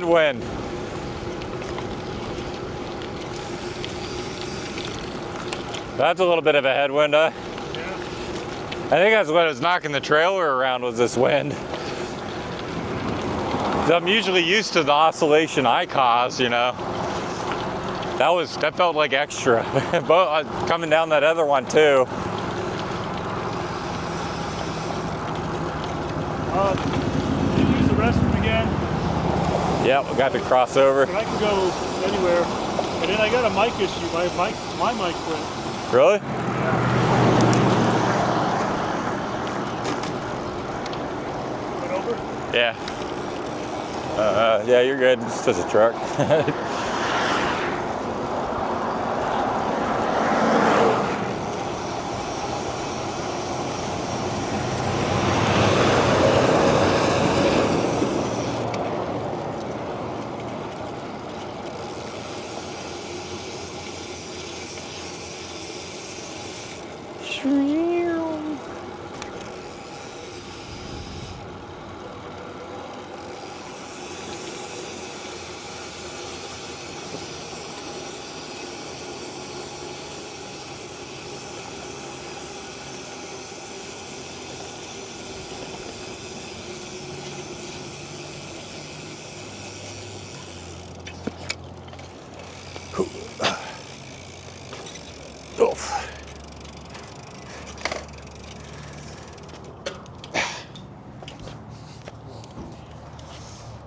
headwind. That's a little bit of a headwind, huh? Yeah. I think that's what was knocking the trailer around, was this wind. I'm usually used to the oscillation I cause, you know. That felt like extra. But coming down that other one too. Did you use the restroom again? Yeah, we got to cross over. But I can go anywhere. And then I got a mic issue. My mic quit. Really? Went over? Yeah. Yeah, you're good. It's just a truck.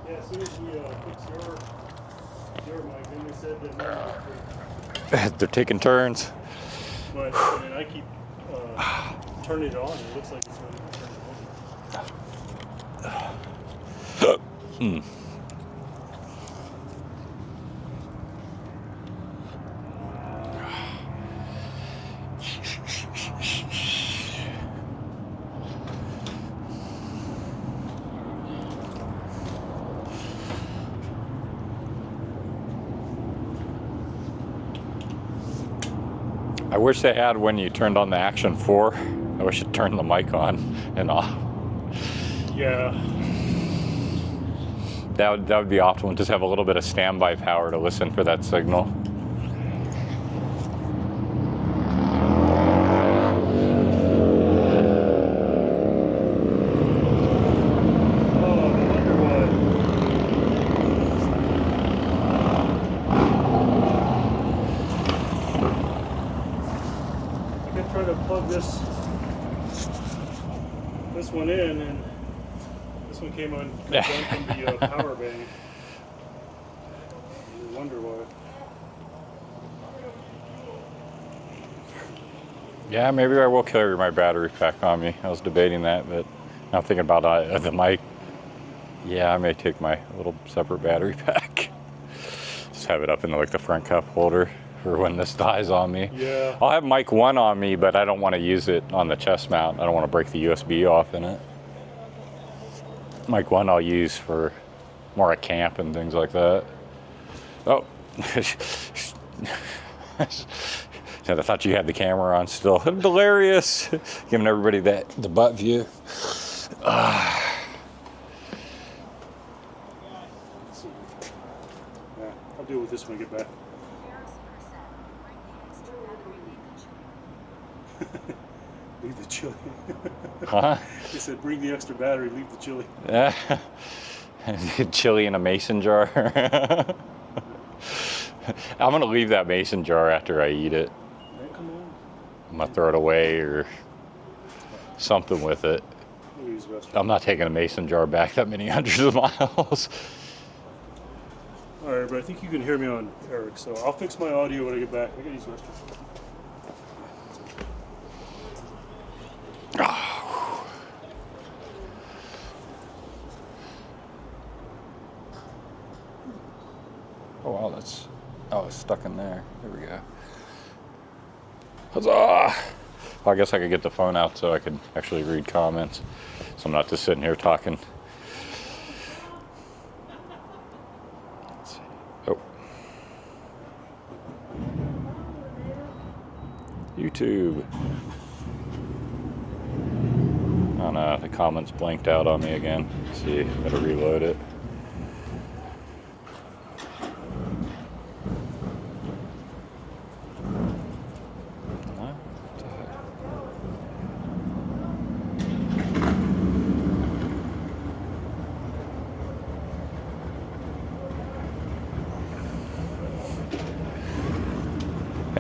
Yeah, as soon as we fix your mic, then they said that no mic. They're taking turns. But and then I keep turning it on, and it looks like it's ready to turn it on. I wish they had when you turned on the Action 4. I wish it turned the mic on and off. Yeah. That would be optimal. Just have a little bit of standby power to listen for that signal. Plug this one in, and this one came on from the power bank. I wonder why. Yeah, maybe I will carry my battery pack on me. I was debating that, but now thinking about the mic. Yeah, I may take my little separate battery pack. Just have it up in like the front cup holder for when this dies on me. Yeah. I'll have mic 1 on me, but I don't want to use it on the chest mount. I don't want to break the USB off in it. Mic 1 I'll use for more at camp and things like that. Oh. I thought you had the camera on still. Hilarious. Giving everybody the butt view. Yeah, I'll deal with this when I get back. Leave the chili. Huh? He said, bring the extra battery, leave the chili. Yeah. Chili in a mason jar. I'm going to leave that mason jar after I eat it. Man, come on. I'm going to throw it away or something with it. I'm not taking a mason jar back that many hundreds of miles. All right, but I think you can hear me on Eric, so I'll fix my audio when I get back. I got these restrooms. Oh wow, it's stuck in there. There we go. Huzzah! Well, I guess I could get the phone out so I could actually read comments, so I'm not just sitting here talking. Let's see. Oh. YouTube. Oh no, the comments blanked out on me again. Let's see, better reload it.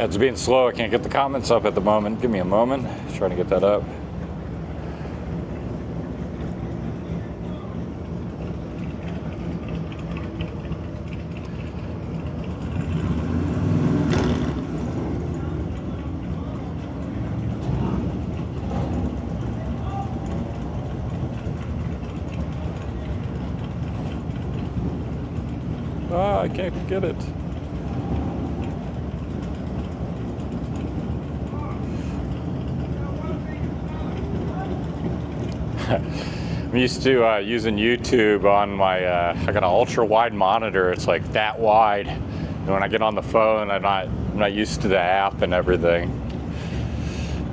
Yeah, it's being slow. I can't get the comments up at the moment. Give me a moment. Trying to get that up. Ah, I can't get it. I'm used to using YouTube on my, I got an ultra wide monitor. It's like that wide. And when I get on the phone, I'm not used to the app and everything.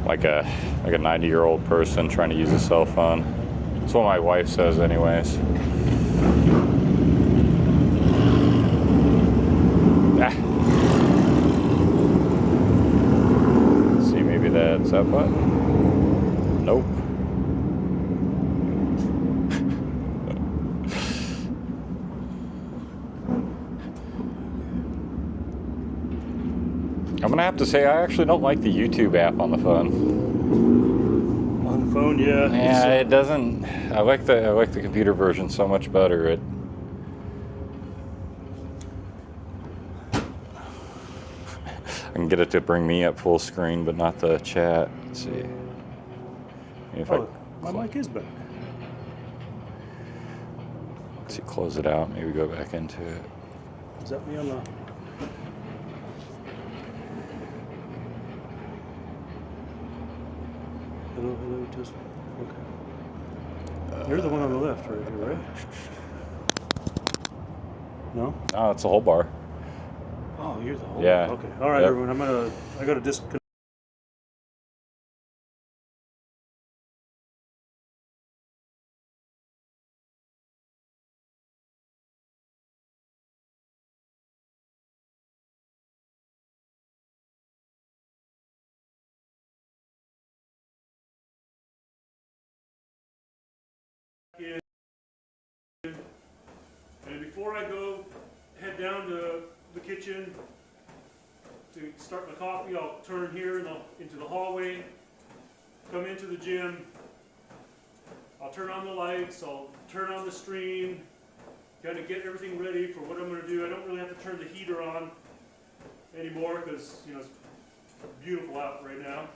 Like a 90-year-old person trying to use a cell phone. That's what my wife says anyways. Let's see, maybe that's that button. Nope. I'm gonna have to say I actually don't like the YouTube app on the phone. On the phone, yeah. Yeah, it doesn't. I like the computer version so much better. I can get it to bring me up full screen, but not the chat. Let's see. If my mic is back. Let's see, close it out. Maybe go back into it. Is that me on the? Hello, just okay. You're the one on the left, right here, right? No? No, it's a whole bar. Oh, you're the whole. Yeah. Okay. All right, Yep. everyone. I gotta disconnect. And before I go head down to the kitchen to start my coffee, I'll turn here into the hallway, come into the gym, I'll turn on the lights, I'll turn on the stream, kind of get everything ready for what I'm going to do. I don't really have to turn the heater on anymore because, you know, it's beautiful out right now.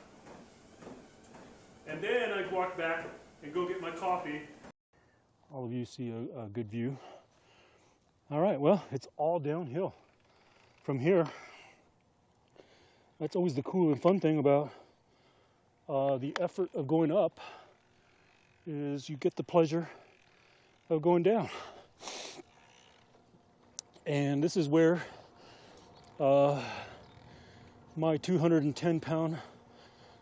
And then I walk back and go get my coffee. All of you see a good view. All right, well, it's all downhill from here. That's always the cool and fun thing about the effort of going up, is you get the pleasure of going down. And this is where my 210-pound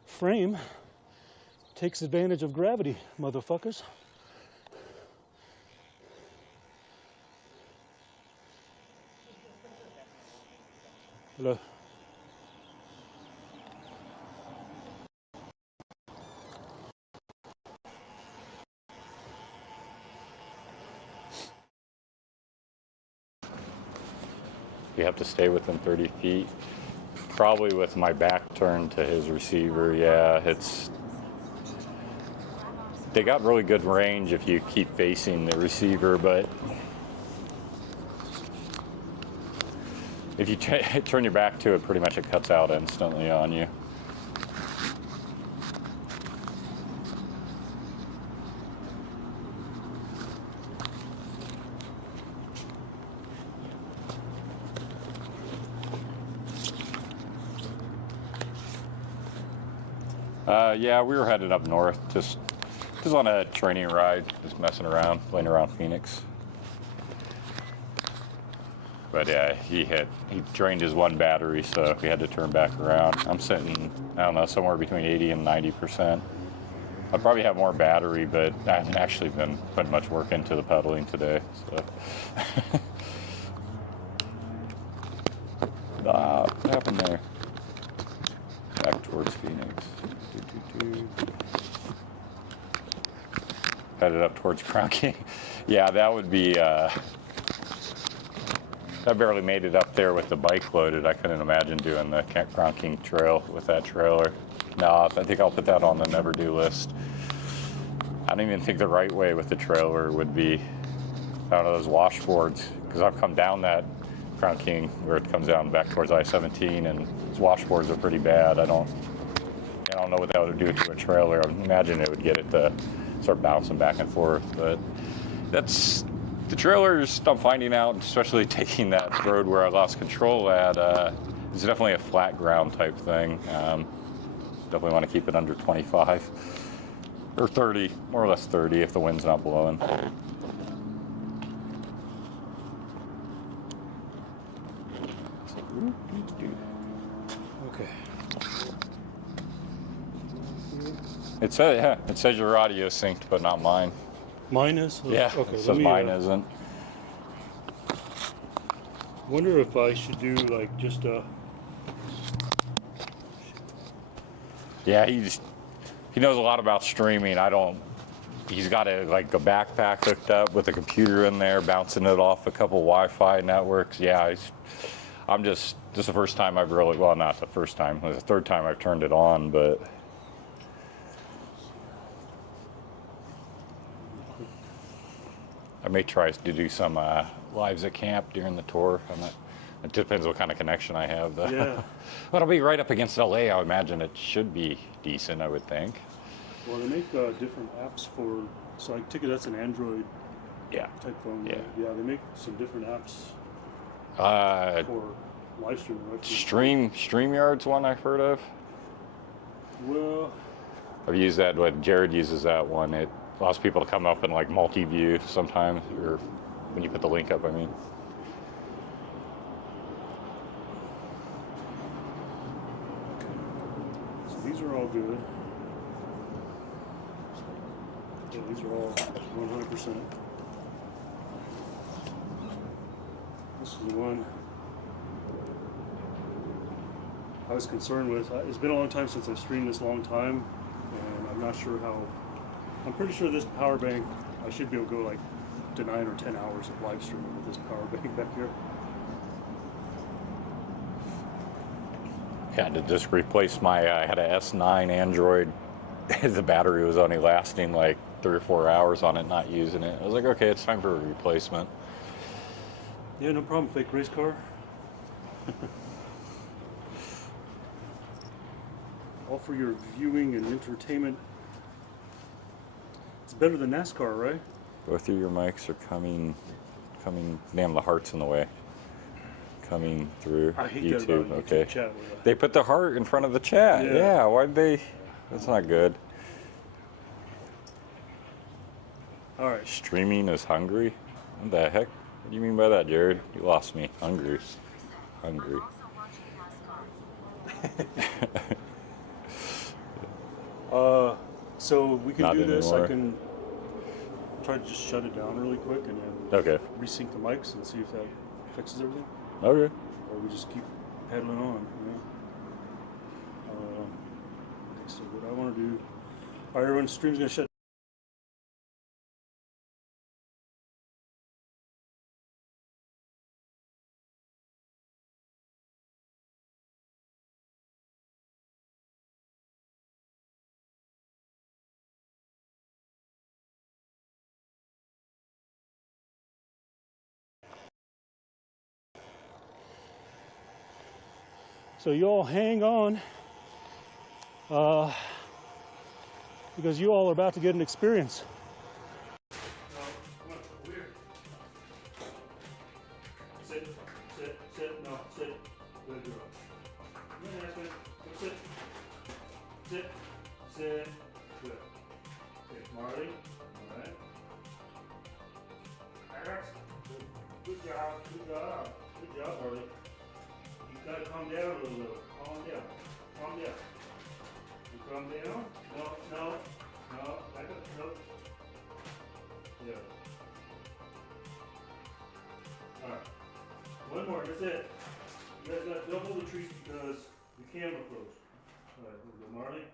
frame takes advantage of gravity, motherfuckers. Hello. You have to stay within 30 feet. Probably with my back turned to his receiver. Yeah, they got really good range if you keep facing the receiver, but if you turn your back to it, pretty much it cuts out instantly on you. Yeah, we were headed up north, just on a training ride, just messing around, playing around Phoenix. But yeah, he drained his one battery, so we had to turn back around. I'm sitting, I don't know, somewhere between 80 and 90%. I'll probably have more battery, but I haven't actually been putting much work into the pedaling today. So. What happened there? Back towards Phoenix. Headed up towards Crown King. Yeah, that would be I barely made it up there with the bike loaded. I couldn't imagine doing the Crown King Trail with that trailer. No, I think I'll put that on the never do list. I don't even think the right way with the trailer would be out of those washboards, because I've come down that Crown King where it comes down back towards I-17, and those washboards are pretty bad. I don't know what that would do to a trailer. I would imagine it would get it to start bouncing back and forth, but that's the trailers I'm finding out, especially taking that road where I lost control at. It's definitely a flat ground type thing. Definitely want to keep it under 25 or 30, more or less 30 if the wind's not blowing. Okay. It says your audio synced, but not mine. Mine is? Yeah, Okay, it says mine isn't. Wonder if I should do like just Yeah, he knows a lot about streaming. He's got a backpack hooked up with a computer in there, bouncing it off a couple Wi-Fi networks. Yeah, this is the first time I've really, well, not the first time, it was the third time I've turned it on, but I may try to do some lives at camp during the tour. It depends what kind of connection I have, though. yeah. But it'll be right up against LA. I imagine it should be decent, I would think. Well, they make different apps for. So I take it that's an Android Yeah. type phone. Yeah. Yeah, they make some different apps for live streaming. StreamYard's one I've heard of. Well, I've used that. Jared uses that one. It allows people to come up in like multi-view sometimes, or when you put the link up, I mean. so these are all good. Yeah, these are all 100%. This is the one I was concerned with. It's been a long time since I've streamed this long time, and I'm not sure how. I'm pretty sure this power bank, I should be able to go like to 9 or 10 hours of live streaming with this power bank back here. Yeah, to just replace I had a S9 Android. The battery was only lasting like 3 or 4 hours on it, not using it. I was like, okay, it's time for a replacement. Yeah, no problem, fake race car. All for your viewing and entertainment. It's better than NASCAR, right? Both of your mics are coming. Damn, the heart's in the way. Coming through I hate YouTube. that about Okay. YouTube chat with They put the heart in front of the chat. Yeah. Yeah, why'd they? That's not good. All right. Streaming is hungry? What the heck? What do you mean by that, Jared? You lost me. Hungry. Hungry. Also watching NASCAR. So we can Not do this. anymore. I can try to just shut it down really quick and then Okay. resync the mics and see if that fixes everything. Okay. Or we just keep pedaling on, you know? Okay, so what I want to do... All right, everyone, stream's going to shut. So you all hang on, because you all are about to get an experience. Sit, no, sit. Good girl. Come on, Aspen. Go sit. Sit. Good. Okay, Marley. All right. Alex. Good job. Good job, Marley. You gotta calm down a little. Calm down. You calm down? No. Back up. No. Yeah. Alright. One more, that's it. You guys gotta double the trees because the camera closed. Alright, we'll go Marley.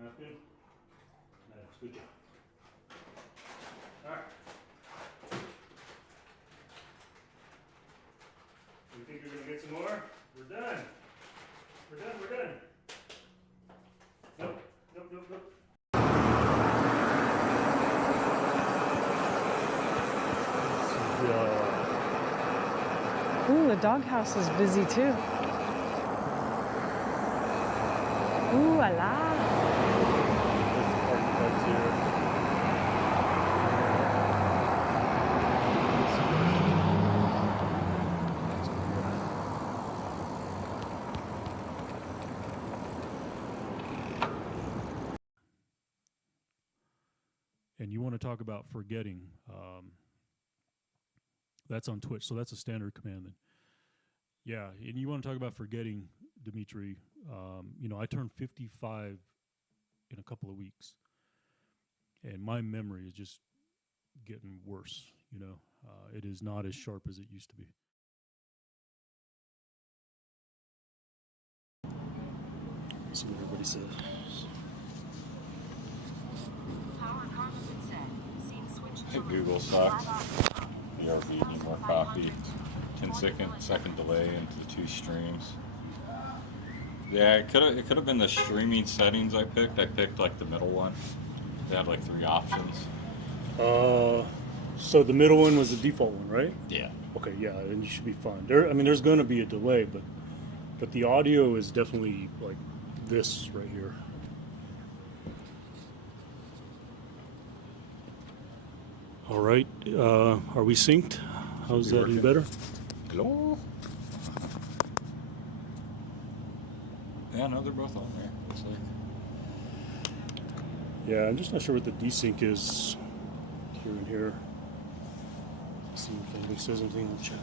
That's good. That's good job. Alright. You think we're gonna get some more? We're done. We're done, we're done. Nope, nope, nope, nope. Ooh, the doghouse is busy too. Ooh, la la. And you want to talk about forgetting, that's on Twitch, so that's a standard command then. Yeah, and you want to talk about forgetting, Dimitri. You know, I turned 55 in a couple of weeks, and my memory is just getting worse, you know. It is not as sharp as it used to be. Let's see what everybody says. Power Carlson said, scene switch Hey, to Google sucks. BRB need more coffee. 10-second delay into the 2 streams. Yeah, it could have been the streaming settings I picked. I picked like the middle one. They had like 3 options. So the middle one was the default one, right? Yeah. Okay, yeah, then you should be fine. I mean, there's going to be a delay, but the audio is definitely like this right here. All right, are we synced? How's that? Any better? Hello. Yeah, no, they're both on there. Looks like. Yeah, I'm just not sure what the desync is here and here. Let's see if anybody says anything in the chat.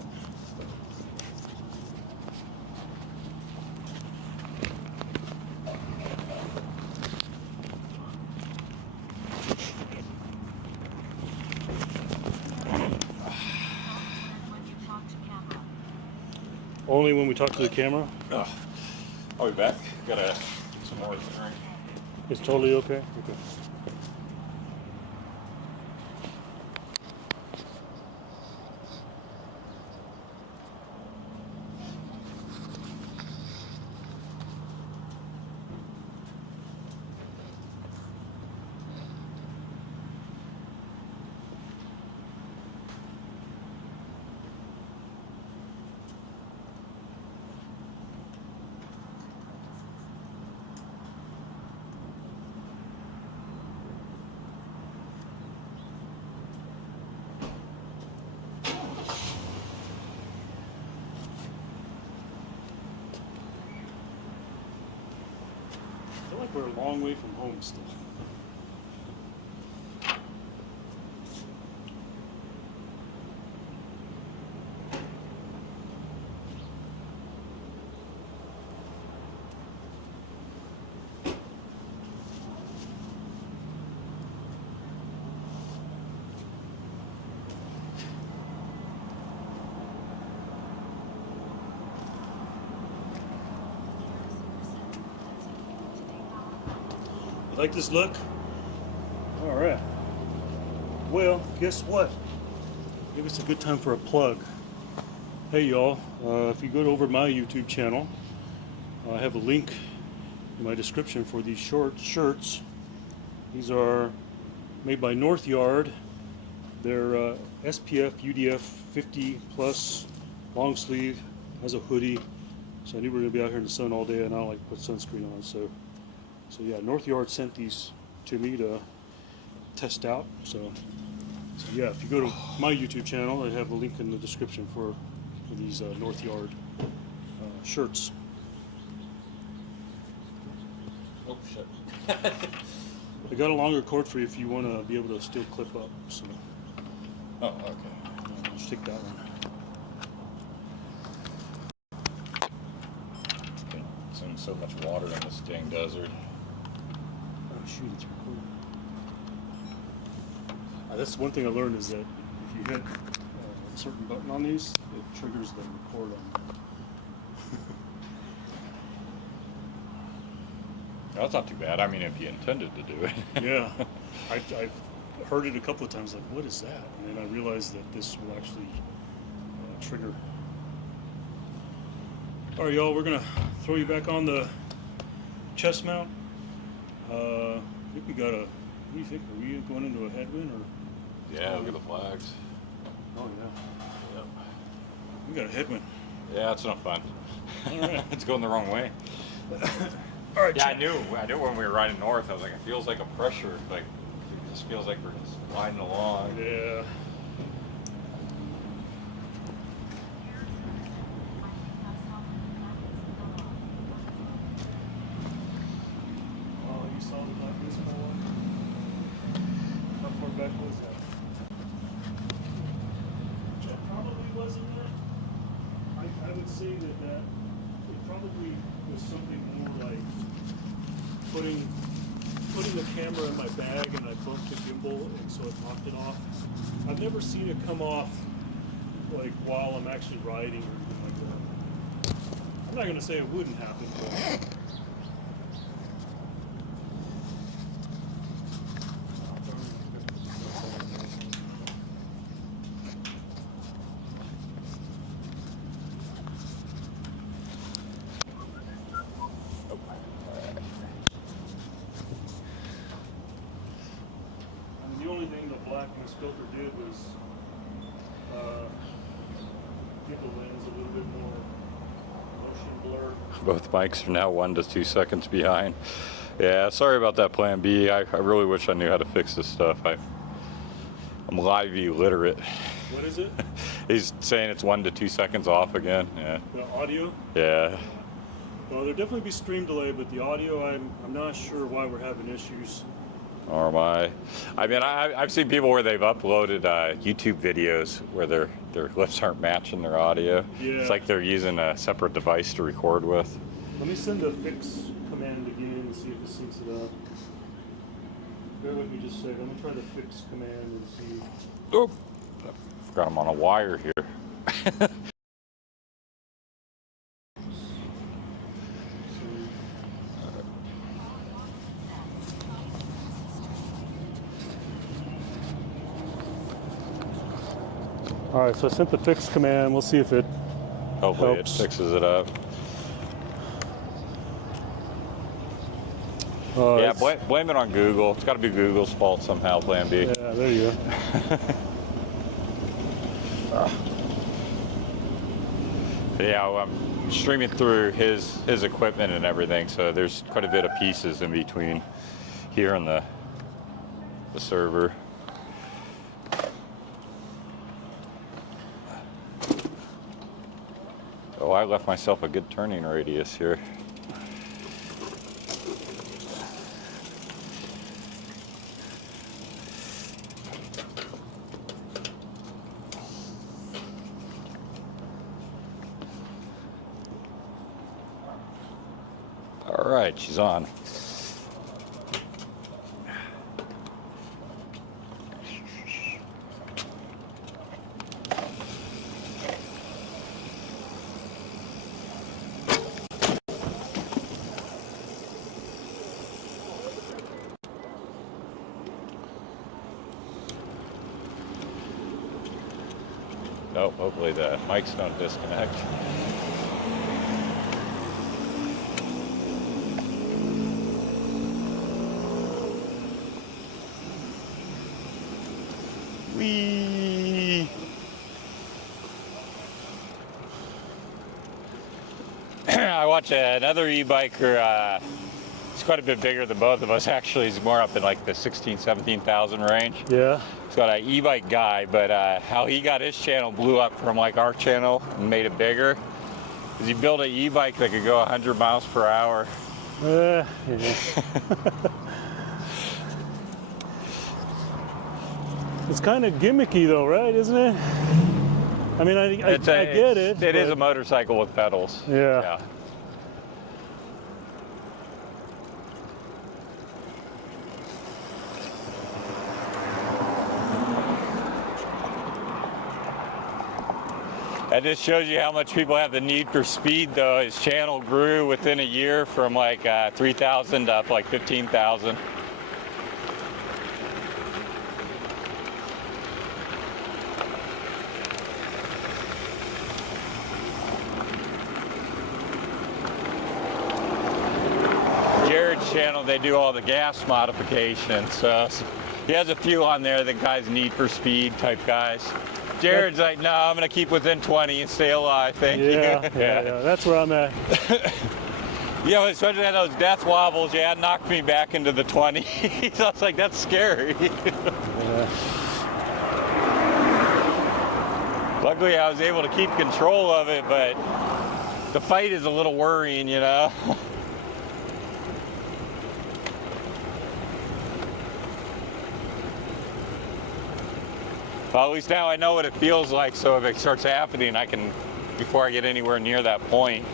when you talk to camera. Only when we talk to the camera? I'll be back. Gotta get some more to drink. It's totally okay? Okay. I feel like we're a long way from home still. Like this look? All right. Well, guess what? Maybe it's a good time for a plug. Hey y'all, if you go over my YouTube channel, I have a link in my description for these short shirts. These are made by Northyard. They're SPF, UDF 50 plus, long sleeve, has a hoodie. So I knew we were gonna be out here in the sun all day and I don't like to put sunscreen on, so yeah, Northyard sent these to me to test out. So yeah, if you go to my YouTube channel, I have a link in the description for these Northyard shirts. Oh shit. I got a longer cord for you if you want to be able to still clip up. So Oh, okay. just take that one. Consume so much water in this dang desert. Oh shoot, it's recording. That's one thing I learned is that if you hit a certain button on these, it triggers the record on. That's not too bad. I mean, if you intended to do it. Yeah, I've heard it a couple of times, like, what is that? And then I realized that this will actually trigger All right, y'all, we're gonna throw you back on the chest mount. I think we got a, what do you think? Are we going into a headwind or? Yeah, look at the flags. Oh yeah. Yep. We got a headwind. Yeah, it's not fun. All right. It's going the wrong way. All right. Yeah, I knew when we were riding north, I was like, it feels like a pressure. Like, it just feels like we're just gliding along. Yeah. Oh, you saw the black baseball one? How far back was that? That probably wasn't it. I would say that it probably was something more like putting the camera in my bag and I bumped the gimbal and so it knocked it off. I've never seen it come off like while I'm actually riding or anything like that. I'm not gonna say it wouldn't happen, but the only thing the blackness filter did was give the lens a little bit more motion blur. Both bikes are now 1 to 2 seconds behind. Yeah, sorry about that plan B. I really wish I knew how to fix this stuff. I'm live illiterate. What is it? He's saying it's 1 to 2 seconds off again. Yeah. The audio? Yeah. Well, there'll definitely be stream delay, but the audio, I'm not sure why we're having issues. Or am I? I mean, I've seen people where they've uploaded YouTube videos where their lips aren't matching their audio. Yeah. It's like they're using a separate device to record with. Let me send the fix command again and see if it syncs it up. Bear with me just a second. I'm gonna try the fix command and see. Oh, I forgot I'm on a wire here. All right, so I sent the fix command. We'll see if it Hopefully helps. it fixes it up. Yeah, blame it on Google. It's got to be Google's fault somehow, Plan B. Yeah, there you go. Yeah, well, I'm streaming through his equipment and everything, so there's quite a bit of pieces in between here and the server. Oh, I left myself a good turning radius here. All right, she's on. Oh, hopefully the mics don't disconnect. Whee! I watch another e-biker, he's quite a bit bigger than both of us actually. He's more up in like the 17,000 range. Yeah. He's got an e-bike guy, but how he got his channel blew up from like our channel and made it bigger is he built an e-bike that could go 100 miles per hour. Yeah. It's kind of gimmicky though, right? Isn't it? I mean, I get it. It is a motorcycle with pedals. Yeah. That just shows you how much people have the need for speed, though. His channel grew within a year from like 3,000 to up like 15,000. channel, they do all the gas modifications. So he has a few on there that guys need for speed type guys. Jared's like, no, I'm gonna keep within 20 and stay alive. Thank you. Yeah, that's where I'm at. You know, especially on those death wobbles, yeah, it knocked me back into the 20s. So I was like, that's scary. Luckily, I was able to keep control of it, but the fight is a little worrying, you know. Well, at least now I know what it feels like, so if it starts happening, I can, before I get anywhere near that point.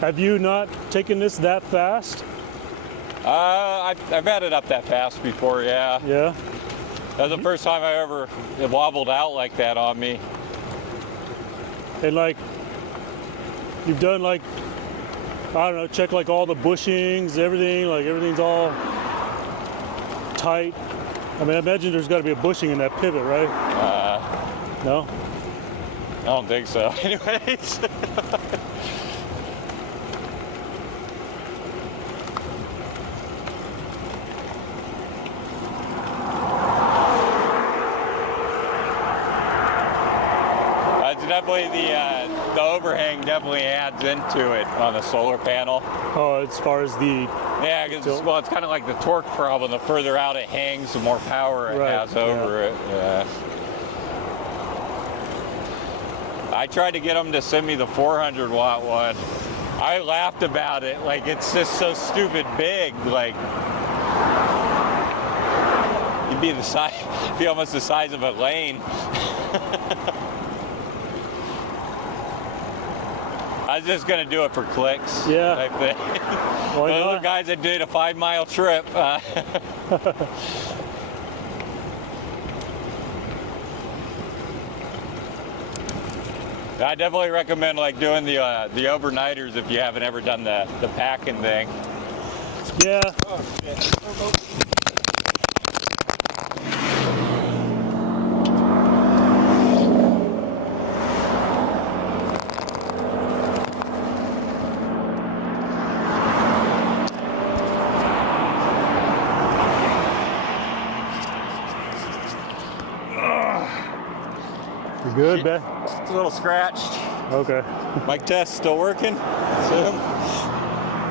Have you not taken this that fast? I've had it up that fast before, yeah. Yeah. That was the first time I ever it wobbled out like that on me. And like, you've done like, I don't know, check like all the bushings, everything, like everything's all tight. I mean, I imagine there's got to be a bushing in that pivot, right? No? I don't think so. Anyways. Definitely the overhang definitely adds into it on the solar panel. Oh, as far as the... Yeah, because well, it's kind of like the torque problem. The further out it hangs, the more power it has over it. Yeah. I tried to get them to send me the 400 watt one. I laughed about it. Like, it's just so stupid big. Like, you'd be the size, be almost the size of a lane. I was just gonna do it for clicks. Yeah. Type thing. Why Those not? are guys that did a 5-mile trip. I definitely recommend like doing the overnighters if you haven't ever done the packing thing. Yeah. Oh shit. Good, Ben? It's a little scratched. Okay. Mic test still working? Zoom.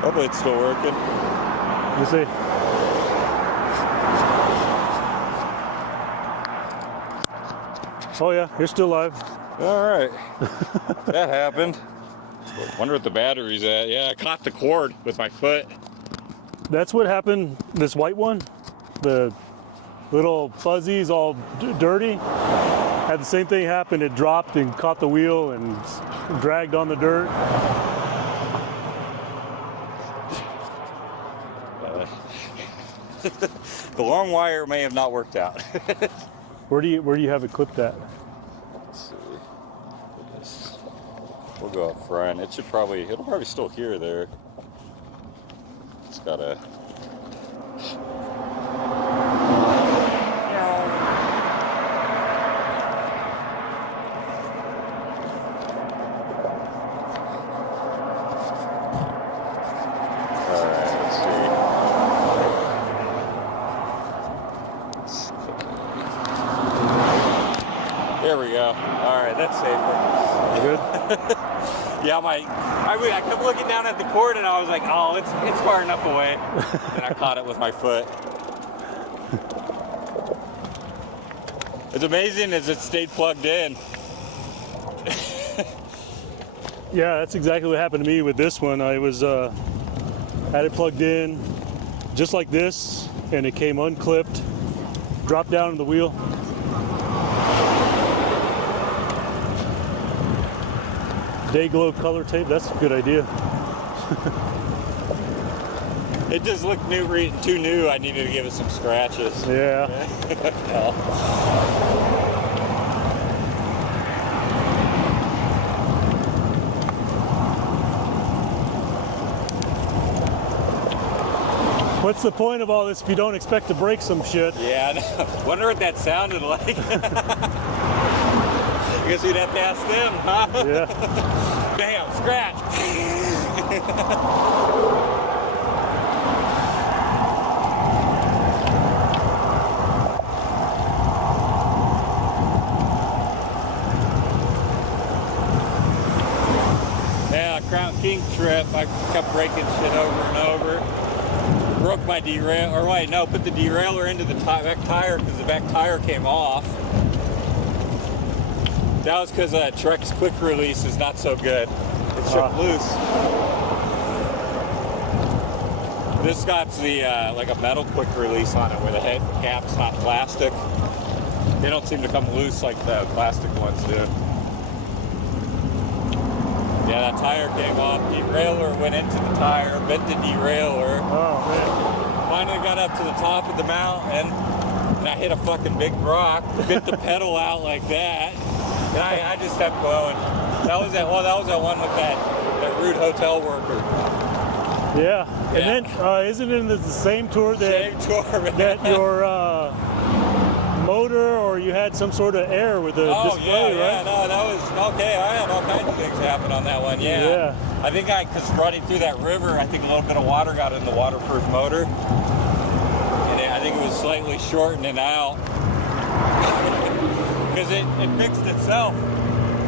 Hopefully it's still working. Let me see. Oh yeah, you're still live. All right. That happened. Wonder what the battery's at. Yeah, I caught the cord with my foot. That's what happened, this white one. The little fuzzies all dirty. Had the same thing happen. It dropped and caught the wheel and dragged on the dirt. The long wire may have not worked out. Where do you have it clipped at? Let's see. We'll go up front. It'll probably still hear there. It's got a. There we go. All right, that's safer. Good? Yeah, I kept looking down at the cord and I was like, oh, it's far enough away. And I caught it with my foot. It's amazing as it stayed plugged in. Yeah, that's exactly what happened to me with this one. I was had it plugged in just like this, and it came unclipped, dropped down on the wheel. Day glow color tape, that's a good idea. It just looked too new. I needed to give it some scratches. Yeah. What's the point of all this if you don't expect to break some shit? Yeah, I know. Wonder what that sounded like. I guess we'd have to ask them, huh? Yeah. Bam! scratch. Yeah, Crown King trip, I kept breaking shit over and over. Broke my derail, or wait, no, put the derailleur into the back tire because the back tire came off. That was because Trek's quick release is not so good. It shook loose. This got the like a metal quick release on it where the head cap's not plastic. They don't seem to come loose like the plastic ones do. Yeah, that tire came off. Derailleur went into the tire, bent the derailleur. Oh, man. Finally got up to the top of the mountain, and I hit a fucking big rock, bit the pedal out like that, and I just kept going. That was that one with that rude hotel worker. Yeah. And then, isn't it the same tour that your motor, or you had some sort of error with the display, right? Yeah, no, that was okay. I had all kinds of things happen on that one. Yeah. I think because running through that river, I think a little bit of water got in the waterproof motor, and I think it was slightly shortening out because it fixed itself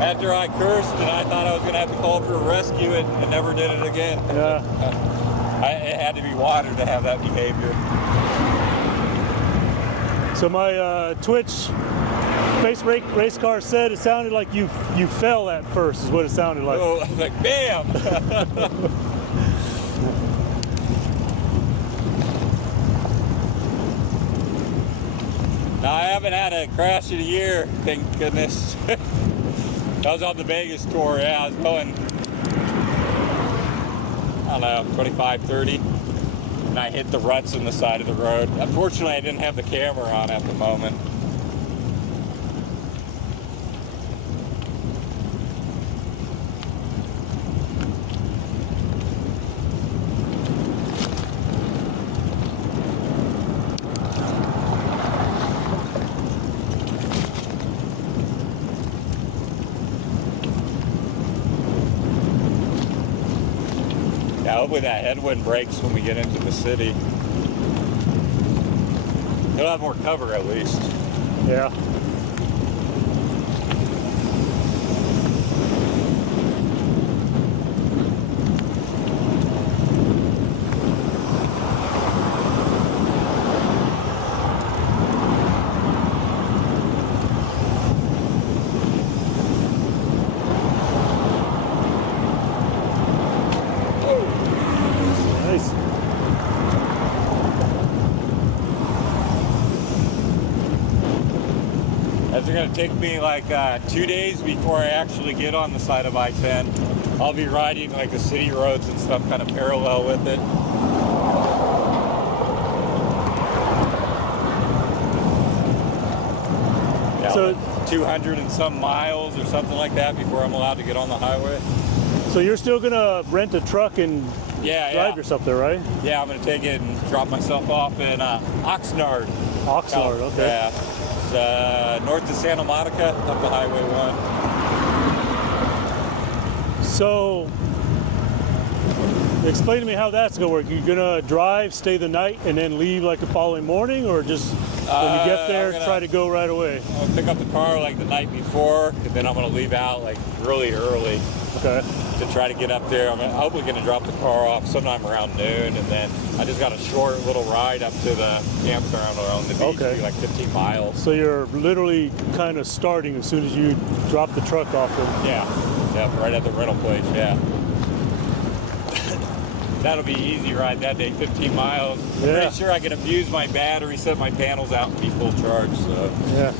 after I cursed, and I thought I was going to have to call for a rescue. It never did it again. Yeah. It had to be water to have that behavior. So my Twitch face race car said it sounded like you fell at first, is what it sounded like. Oh, like bam! Now, I haven't had a crash in a year, thank goodness. I was on the Vegas tour, yeah, I was going, I don't know, 25, 30. And I hit the ruts in the side of the road. Unfortunately, I didn't have the camera on at the moment. Yeah, hopefully that headwind breaks when we get into the city. It'll have more cover at least. Yeah. Nice. It's going to take me like 2 days before I actually get on the side of I-10. I'll be riding like the city roads and stuff kind of parallel with it. Yeah, So- like 200 and some miles or something like that before I'm allowed to get on the highway. So you're still gonna rent a truck and drive yourself there, right? Yeah, I'm going to take it and drop myself off in Oxnard. Oxnard, okay. Yeah. It's north of Santa Monica, up the Highway 1. So, explain to me how that's gonna work. You're gonna drive, stay the night, and then leave like the following morning, or just when you get there, try to go right away? I'm going to pick up the car like the night before, and then I'm going to leave out like really early. Okay. To try to get up there. I'm hopefully going to drop the car off sometime around noon, and then I just got a short little ride up to the campground on the beach, Okay. like 15 miles. So you're literally kind of starting as soon as you drop the truck off. Yeah, right at the rental place, yeah. That'll be easy ride that day, 15 miles. Yeah. Pretty sure I can abuse my battery, set my panels out, and be full charge, so. Yeah.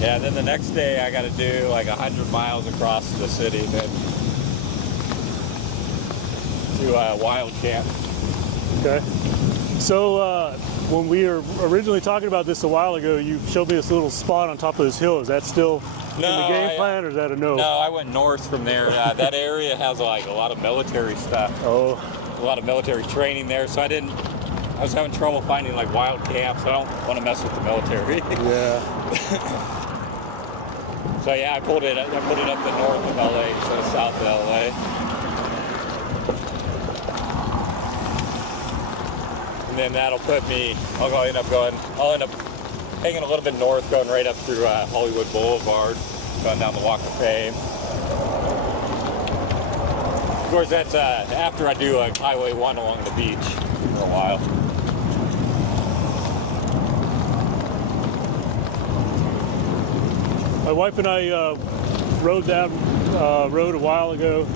Yeah, then the next day I got to do like 100 miles across the city then to Wild Camp. Okay. So when we were originally talking about this a while ago, you showed me this little spot on top of this hill. Is that still in the game plan, or is that a no? No, I went north from there. That area has like a lot of military stuff. Oh. A lot of military training there, so I was having trouble finding like wild camps. I don't want to mess with the military. Yeah. So yeah, I pulled it up the north of LA instead of south of LA. And then that'll put me, I'll end up hanging a little bit north, going right up through Hollywood Boulevard, going down the Walk of Fame. Of course, that's after I do Highway 1 along the beach for a while. My wife and I rode that road a while ago.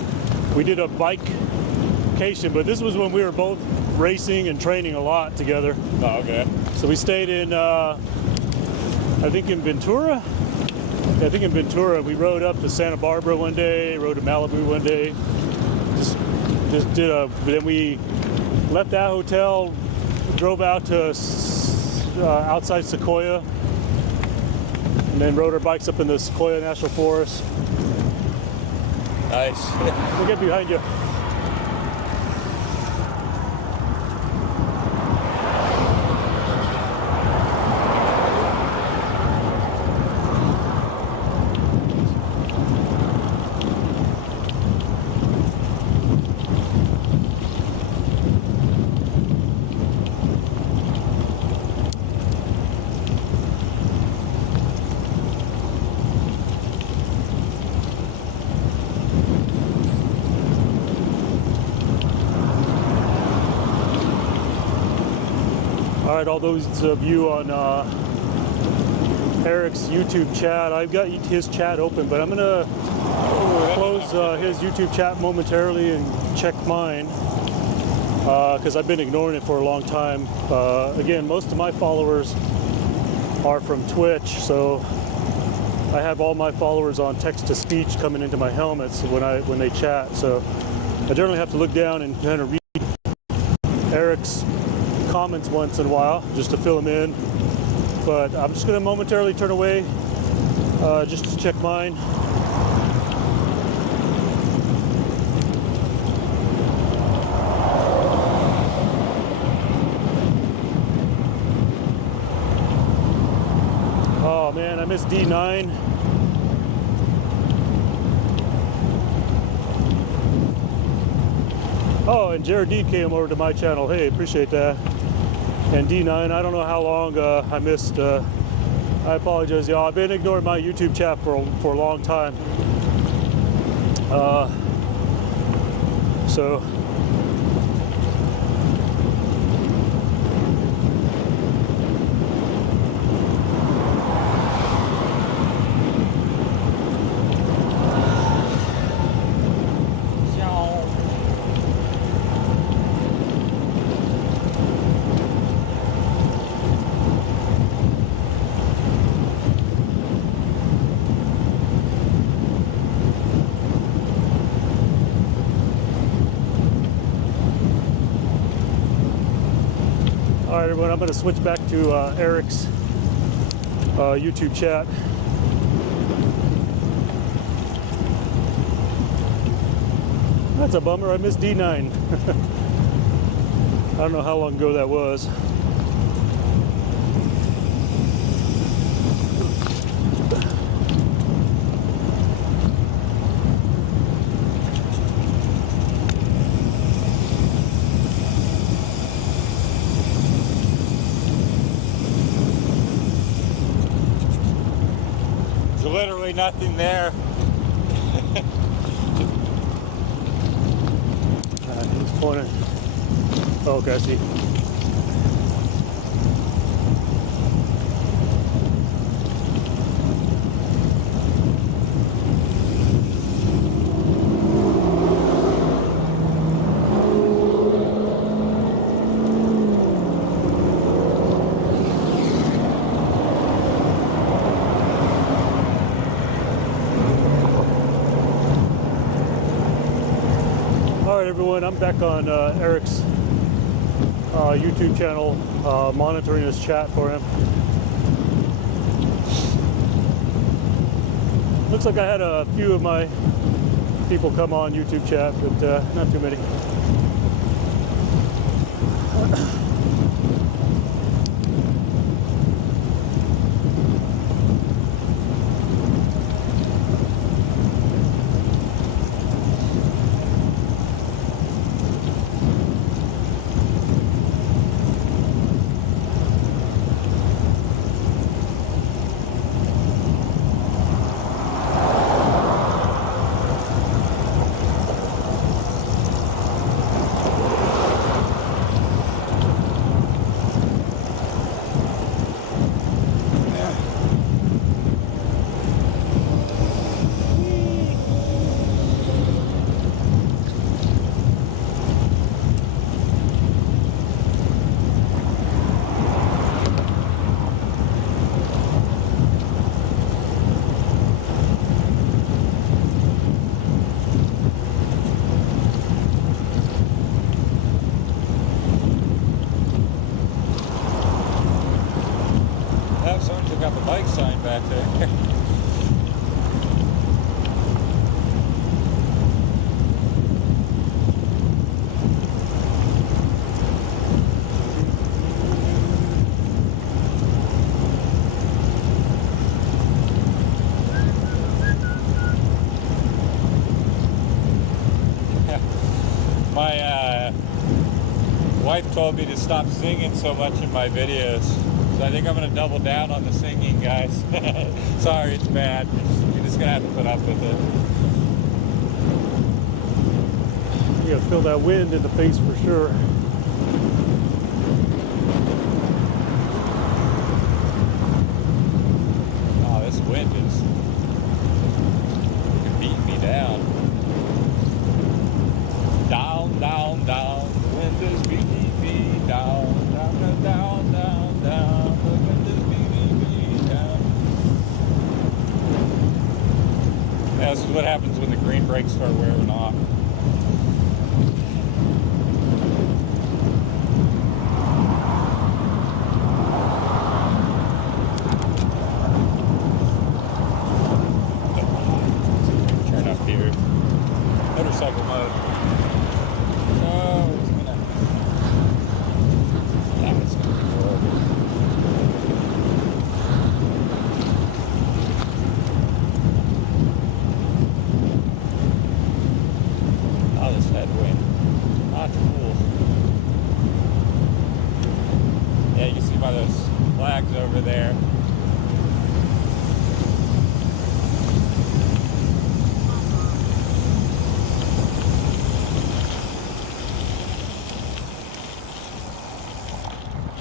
We did a bikecation, but this was when we were both racing and training a lot together. Oh, okay. So we stayed in, I think in Ventura. Yeah, I think in Ventura. We rode up to Santa Barbara one day, rode to Malibu one day. Just did then we left that hotel, drove out to outside Sequoia, and then rode our bikes up in the Sequoia National Forest. Nice. We'll get behind you. All right, all those of you on Eric's YouTube chat, I've got his chat open, but I'm gonna close his YouTube chat momentarily and check mine because I've been ignoring it for a long time. Again, most of my followers are from Twitch, so I have all my followers on text-to-speech coming into my helmets when they chat. So I generally have to look down and kind of read Eric's comments once in a while just to fill them in, but I'm just going to momentarily turn away just to check mine. Oh man, I missed D9. Oh, and Jared D came over to my channel. Hey, appreciate that. And D9, I don't know how long I missed. I apologize, y'all. I've been ignoring my YouTube chat for a long time. So. All right, everyone, I'm going to switch back to Eric's YouTube chat. That's a bummer. I missed D9. I don't know how long ago that was. Literally nothing there. He's pointing. Oh, okay, I see. Everyone, I'm back on Eric's YouTube channel, monitoring his chat for him. Looks like I had a few of my people come on YouTube chat, but not too many. someone took out the bike sign back there. My wife told me to stop singing so much in my videos, so I think I'm going to double down on the singing, guys. Sorry, it's bad. You're just going to have to put up with it. You gotta feel that wind in the face for sure. Oh, this wind is beating me down. Down, down, down. The wind is beating me down. Down, down, down, down, down. The wind is beating me down. Yeah, this is what happens when the green brakes start wearing off. Turn up here. Motorcycle mode. Oh, it's gonna. Yeah, it's gonna be horrible. Oh, this headwind. Not cool. Yeah, you can see by those flags over there.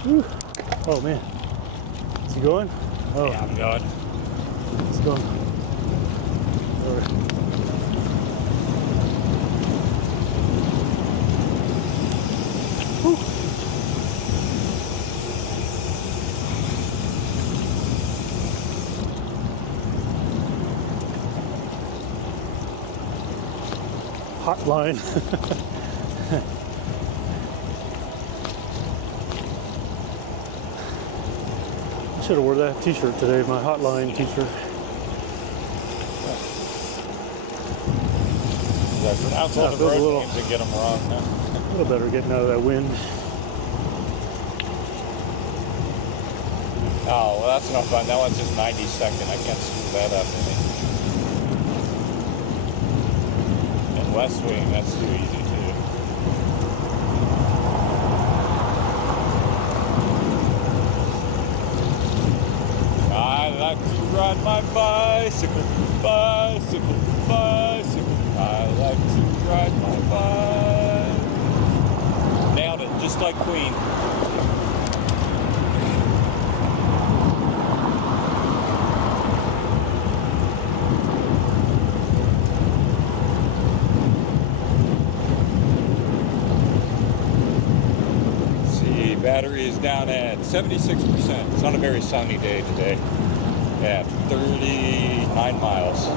Whew. Oh man. Is he going? Oh, Yeah, I'm going. it's going. All right. Whew. Hotline. Should have wore that t-shirt today, my hotline t-shirt. I pronounce all the feels a road little- names and get them wrong. Huh? A little better getting out of that wind. Oh, well, that's no fun. That one's just 90-second. I can't screw that up any. And West Wing, that's too easy too. I like to ride my bicycle, bicycle, bicycle. I like to ride my bike. Nailed it, just like Queen. See, battery is down at 76%. It's on a very sunny day today. At 39 miles.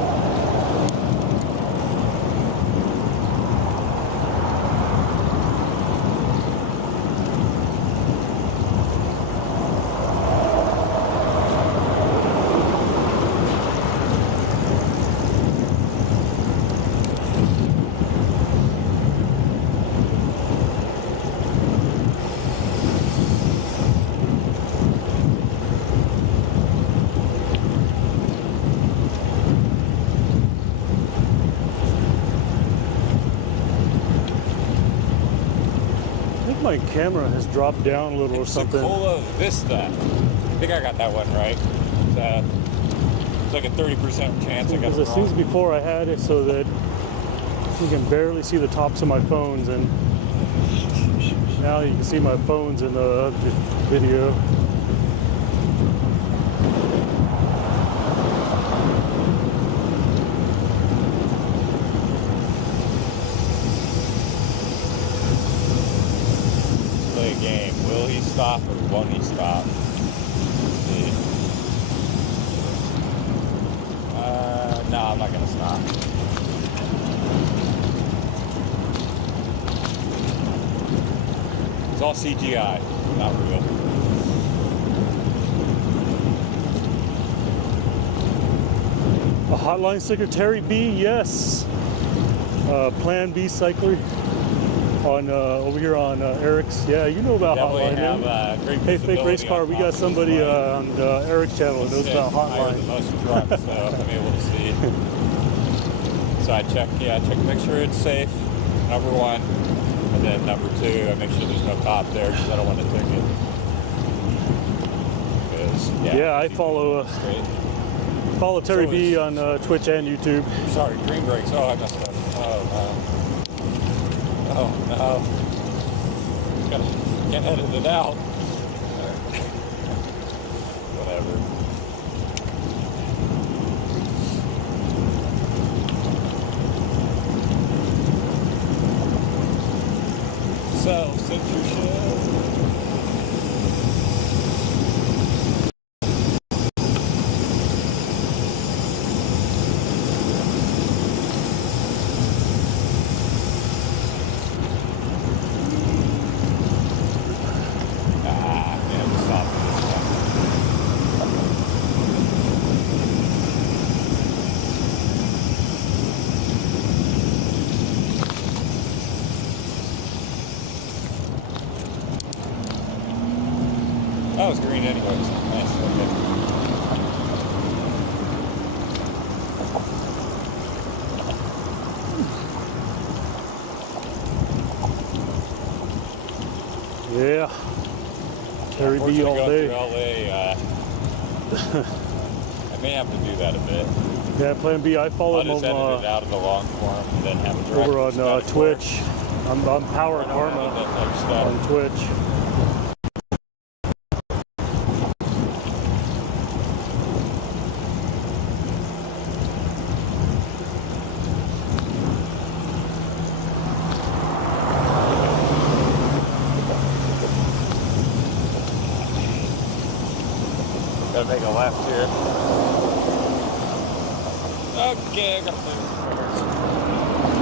My camera has dropped down a little or something. Pensacola Vista. I think I got that one right. It's like a 30% chance I got Because it it seems wrong. before I had it so that you can barely see the tops of my phones, and now you can see my phones in the video. Play a game. Will he stop or won't he stop? Let's see. No, I'm not gonna stop. It's all CGI, not real. A hotline sticker, Terry B, yes. Plan B cycler on over here on Eric's. Yeah, you know about Definitely hotline. have great Hey, fake race visibility car. on We top got of somebody this on Eric's channel that knows bike. about Higher than hotline. most trucks, so I'm able to see. So I check to make sure it's safe, number one, and then number two, I make sure there's no cop there because I don't want to ticket. Yeah, I follow Terry So B it's- on Twitch and YouTube. Sorry, green brakes. Oh, I messed up. Oh no. Can't edit it out. Whatever. Self-censorship. That was green anyways. Nice. Okay. Yeah. Terry B all Going day. through LA, I may have to do that a bit. Yeah, Plan B. I follow I'll him just edit it on, out of the long form and then have a direct over on static Twitch. I'm Power I don't want Karma that type of stuff. on Twitch. Gotta make a left here. Okay, I gotta play with the cars.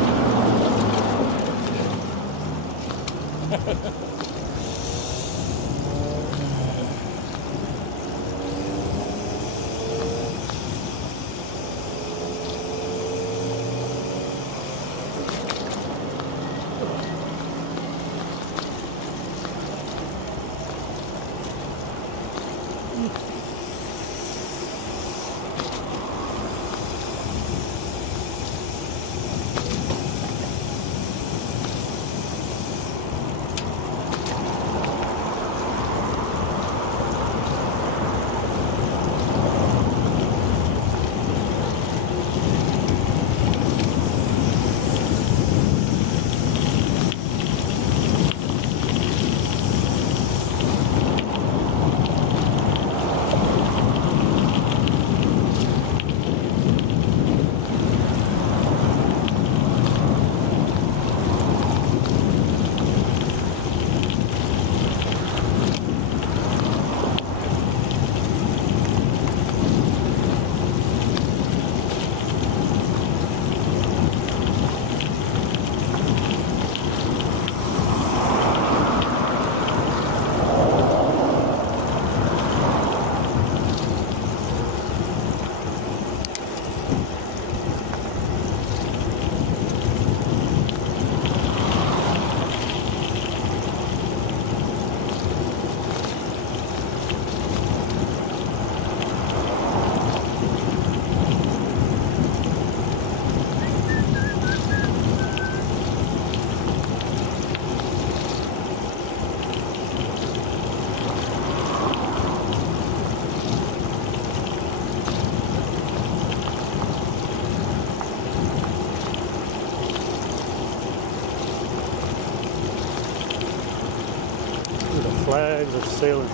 The flags are sailing.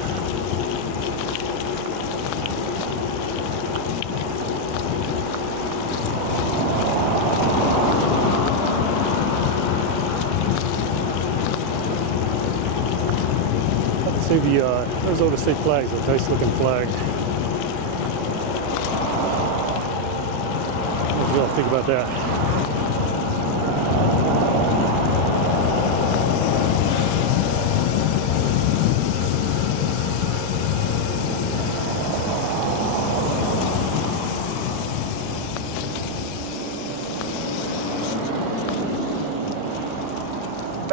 Let's see the Arizona State flags, a nice looking flag. What do y'all think about that?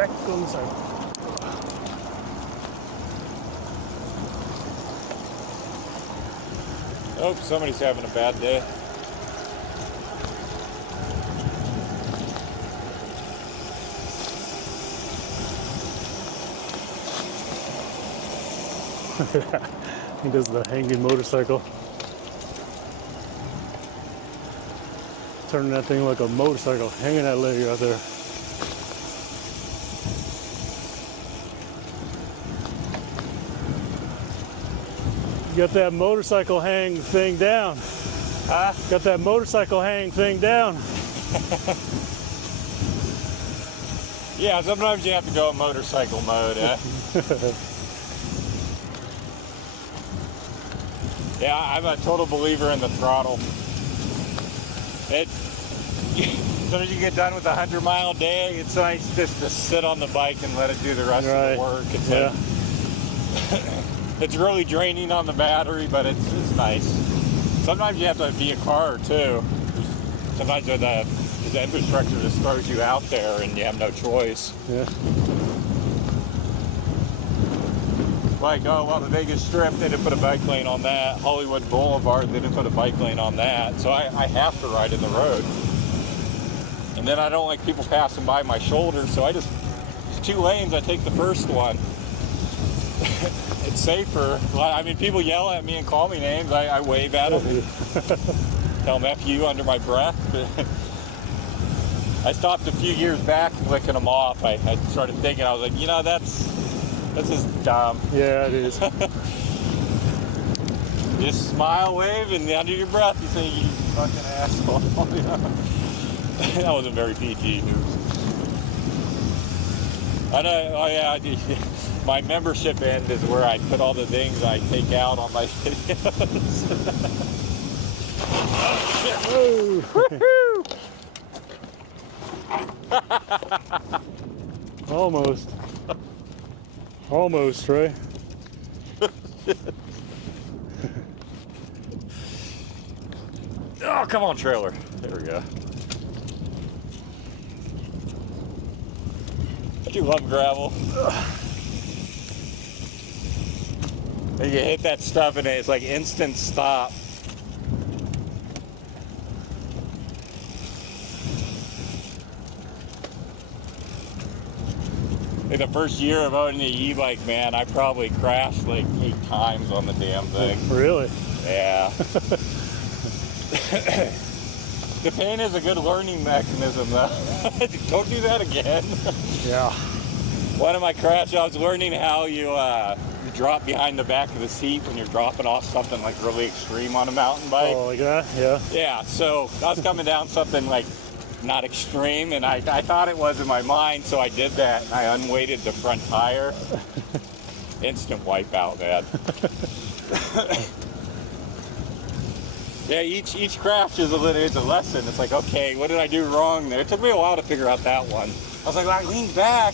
back, go on the side. Oh, somebody's having a bad day. He does the hanging motorcycle. Turning that thing like a motorcycle, hanging that leg out there. Got that motorcycle hang thing down. Huh? Got that motorcycle hang thing down. Yeah, sometimes you have to go in motorcycle mode, eh? Yeah, I'm a total believer in the throttle. As soon as you get done with a 100-mile day, it's nice just to sit on the bike and let it do the rest of the work. It's it's really draining on the battery, but it's nice. Sometimes you have to be a car too. Sometimes the infrastructure just throws you out there and you have no choice. Yeah. Like, oh, well, the Vegas Strip, they didn't put a bike lane on that. Hollywood Boulevard, they didn't put a bike lane on that. So I have to ride in the road. And then I don't like people passing by my shoulder, so it's 2 lanes, I take the first one. It's safer. I mean, people yell at me and call me names. I wave at them. Tell them F you under my breath. I stopped a few years back flicking them off. I started thinking, I was like, you know, that's just dumb. Yeah, it is. Just smile, wave, and under your breath you say, you fucking asshole. That wasn't very PG news. I know, oh yeah, my membership end is where I put all the things I take out on my videos. Oh, shit. Almost, right? Oh, come on, trailer. There we go. I do love gravel. And you hit that stuff and it's like instant stop. In the first year of owning the e-bike, man, I probably crashed like 8 times on the damn thing. Really? Yeah. The pain is a good learning mechanism, though. Don't do that again. Yeah. One of my crashes, I was learning how you drop behind the back of the seat when you're dropping off something like really extreme on a mountain bike. Oh, like that? Yeah. Yeah, so I was coming down something like not extreme, and I thought it was in my mind, so I did that, and I unweighted the front tire. Instant wipeout, man. Yeah, each crash is a lesson. It's like, okay, what did I do wrong there? It took me a while to figure out that one. I was like, well, I leaned back,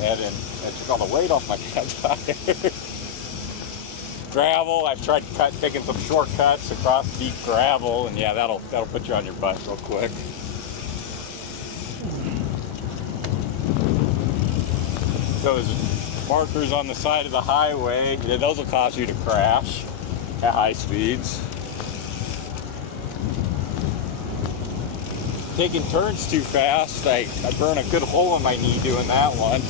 and then I took all the weight off my tire. Gravel, I've tried taking some shortcuts across deep gravel, and yeah, that'll put you on your butt real quick. Those markers on the side of the highway, yeah, those will cause you to crash at high speeds. Taking turns too fast, I burn a good hole in my knee doing that one.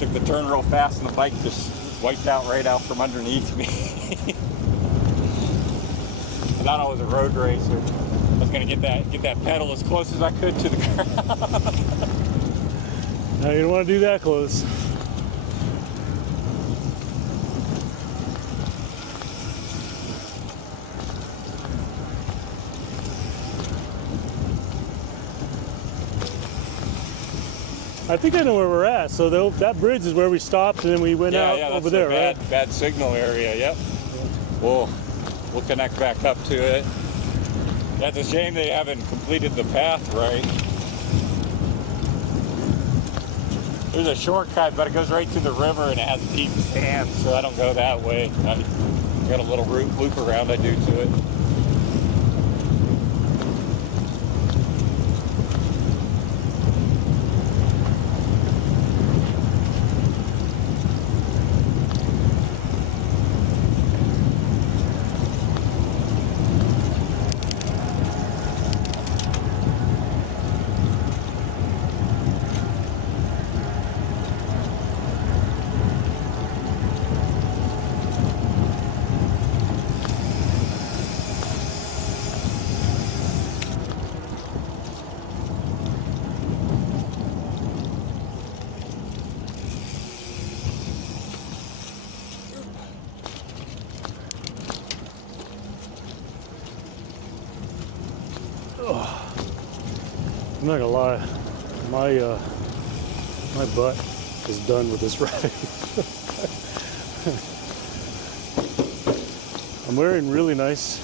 Took the turn real fast and the bike just wiped out right out from underneath me. I thought I was a road racer. I was gonna get that pedal as close as I could to the ground. No, you don't want to do that close. I think I know where we're at. So that bridge is where we stopped, and then we went out over there, right? Bad signal area. Yep. We'll connect back up to it. That's a shame they haven't completed the path right. There's a shortcut, but it goes right to the river and it has deep sand, so I don't go that way. I got a little loop around I do to it. I'm not gonna lie, my butt is done with this ride. I'm wearing really nice,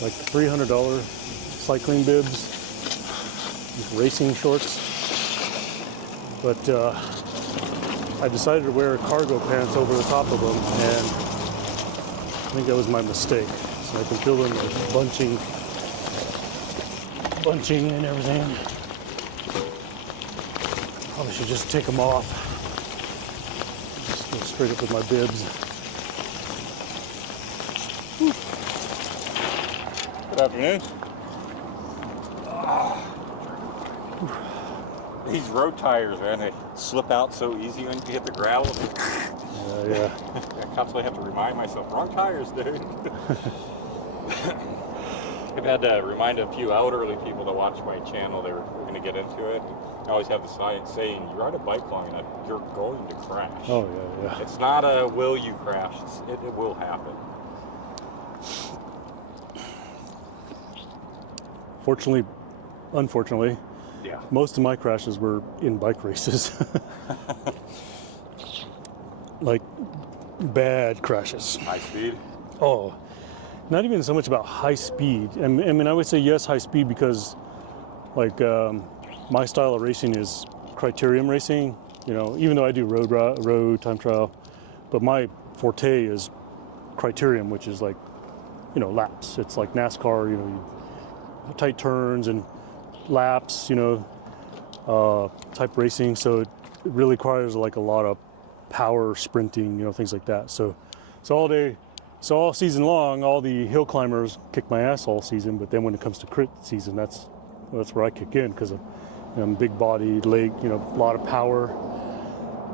like $300 cycling bibs, racing shorts, but I decided to wear cargo pants over the top of them, and I think that was my mistake. So I can feel them like bunching and everything. Probably should just take them off. Just go straight up with my bibs. Good afternoon. These road tires, man, they slip out so easy when you hit the gravel. Yeah. I constantly have to remind myself, wrong tires, dude. I've had to remind a few elderly people that watch my channel, they were going to get into it. I always have the sign saying, you ride a bike long enough, you're going to crash. Oh, yeah. It's not a will you crash, it will happen. Unfortunately, Yeah. most of my crashes were in bike races. Like bad crashes. High speed? Oh, not even so much about high speed. I mean, I would say yes, high speed, because like my style of racing is criterium racing. You know, even though I do road time trial, but my forte is criterium, which is like, you know, laps. It's like NASCAR. You know, tight turns and laps. You know, type racing. So it really requires like a lot of power, sprinting, you know, things like that. So all season long, all the hill climbers kick my ass all season. But then when it comes to crit season, that's where I kick in, because I'm big body, leg, you know, a lot of power.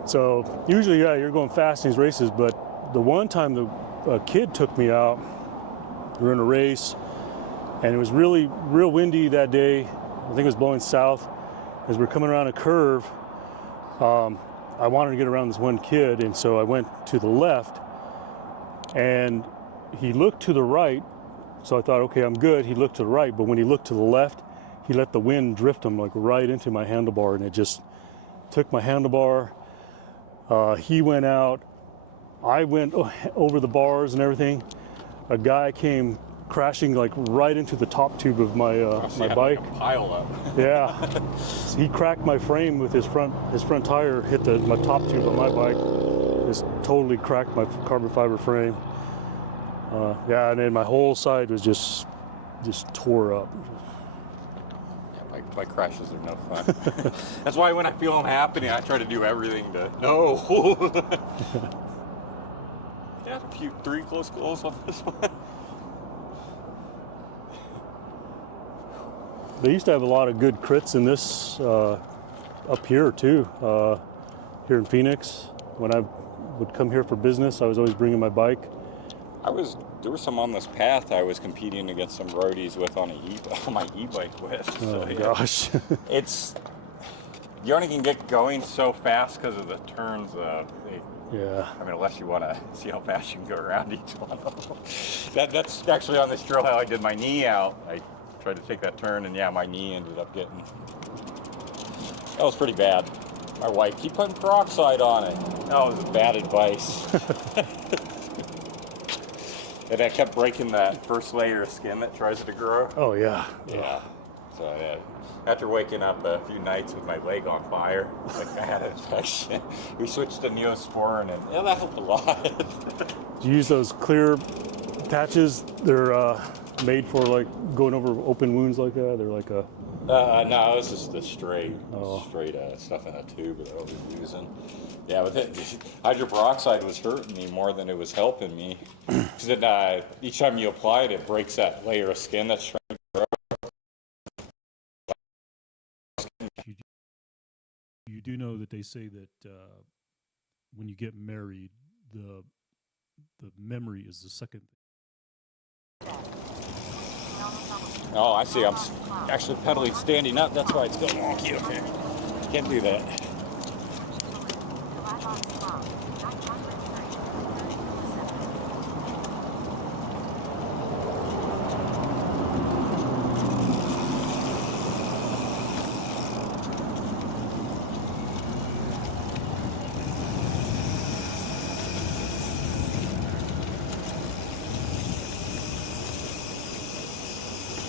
So usually, yeah, you're going fast in these races. But the one time a kid took me out, we were in a race, and it was real windy that day. I think it was blowing south. As we're coming around a curve, I wanted to get around this one kid, and so I went to the left, and he looked to the right. So I thought, okay, I'm good. He looked to the right, but when he looked to the left, he let the wind drift him like right into my handlebar, and it just took my handlebar. He went out. I went over the bars and everything. A guy came crashing like right into the top tube of my my bike. Like a pile up. Yeah, so he cracked my frame with his front tire, hit my top tube of my bike. Just totally cracked my carbon fiber frame. Yeah, and then my whole side was just tore up. Yeah, bike crashes are no fun. That's why when I feel them happening, I try to do everything to no. Got a few 3 close calls on this one. They used to have a lot of good crits in this up here too. Here in Phoenix, when I would come here for business, I was always bringing my bike. There were some on this path I was competing against some roadies with on my e-bike with. Oh so, yeah. gosh. You only can get going so fast because of the turns. Yeah. I mean, unless you want to see how fast you can go around each one of them. That's actually on this trail how I did my knee out. I tried to take that turn, and yeah, my knee ended up getting. That was pretty bad. My wife, keep putting peroxide on it. That was bad advice. And I kept breaking that first layer of skin that tries to grow. Oh yeah. Yeah. So yeah, after waking up a few nights with my leg on fire, like I had an infection, we switched to Neosporin, and yeah, that helped a lot. Do you use those clear patches? They're made for like going over open wounds like that. They're like a. No, this is the straight stuff in a tube that I was using. Yeah, but hydroperoxide was hurting me more than it was helping me. Because each time you apply it, it breaks that layer of skin that's trying to grow. You do know that they say that when you get married, the memory is the second. Oh, I see. I'm actually pedaling standing up. That's why it's going wonky. Okay. Can't do that.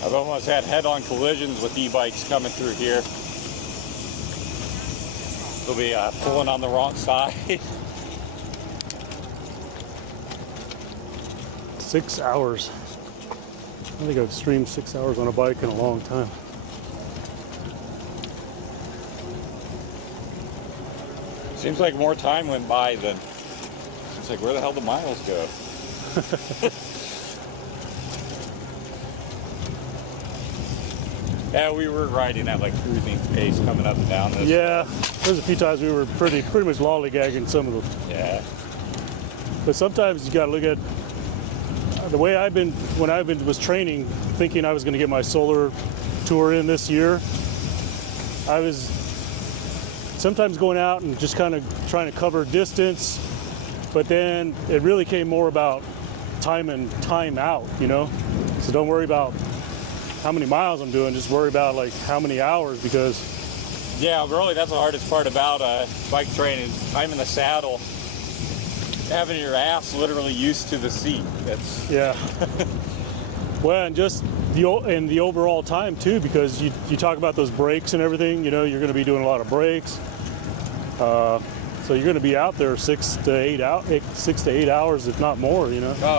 I've almost had head-on collisions with e-bikes coming through here. They'll be pulling on the wrong side. 6 hours. I think I've streamed 6 hours on a bike in a long time. Seems like more time went by than. It's like, where the hell did the miles go? Yeah, we were riding at like cruising pace coming up and down this. Yeah, there's a few times we were pretty much lollygagging some of them. Yeah. But sometimes you got to look at the way when I was training, thinking I was going to get my solar tour in this year. I was sometimes going out and just kind of trying to cover distance, but then it really came more about time and time out, you know? So don't worry about how many miles I'm doing, just worry about like how many hours, because yeah, really that's the hardest part about bike training, time in the saddle, having your ass literally used to the seat. That's yeah. Well, and just the overall time too, because you talk about those brakes and everything, you know, you're going to be doing a lot of brakes. So you're going to be out there 6 to 8 hours, if not more, you know. Oh,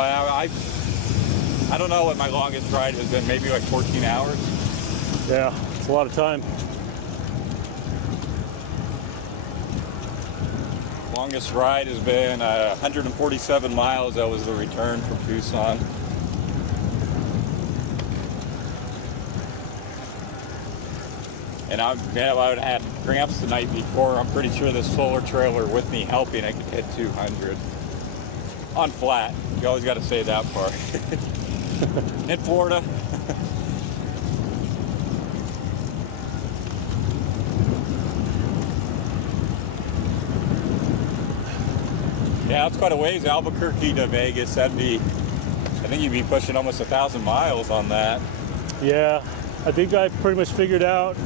I don't know what my longest ride has been, maybe like 14 hours. Yeah, it's a lot of time. Longest ride has been 147 miles. That was the return from Tucson. And I would have had cramps the night before. I'm pretty sure this solar trailer with me helping, I could hit 200 on flat. You always got to say that part. In Florida. Yeah, it's quite a ways, Albuquerque to Vegas. I think you'd be pushing almost 1,000 miles on that. Yeah, I think I pretty much figured out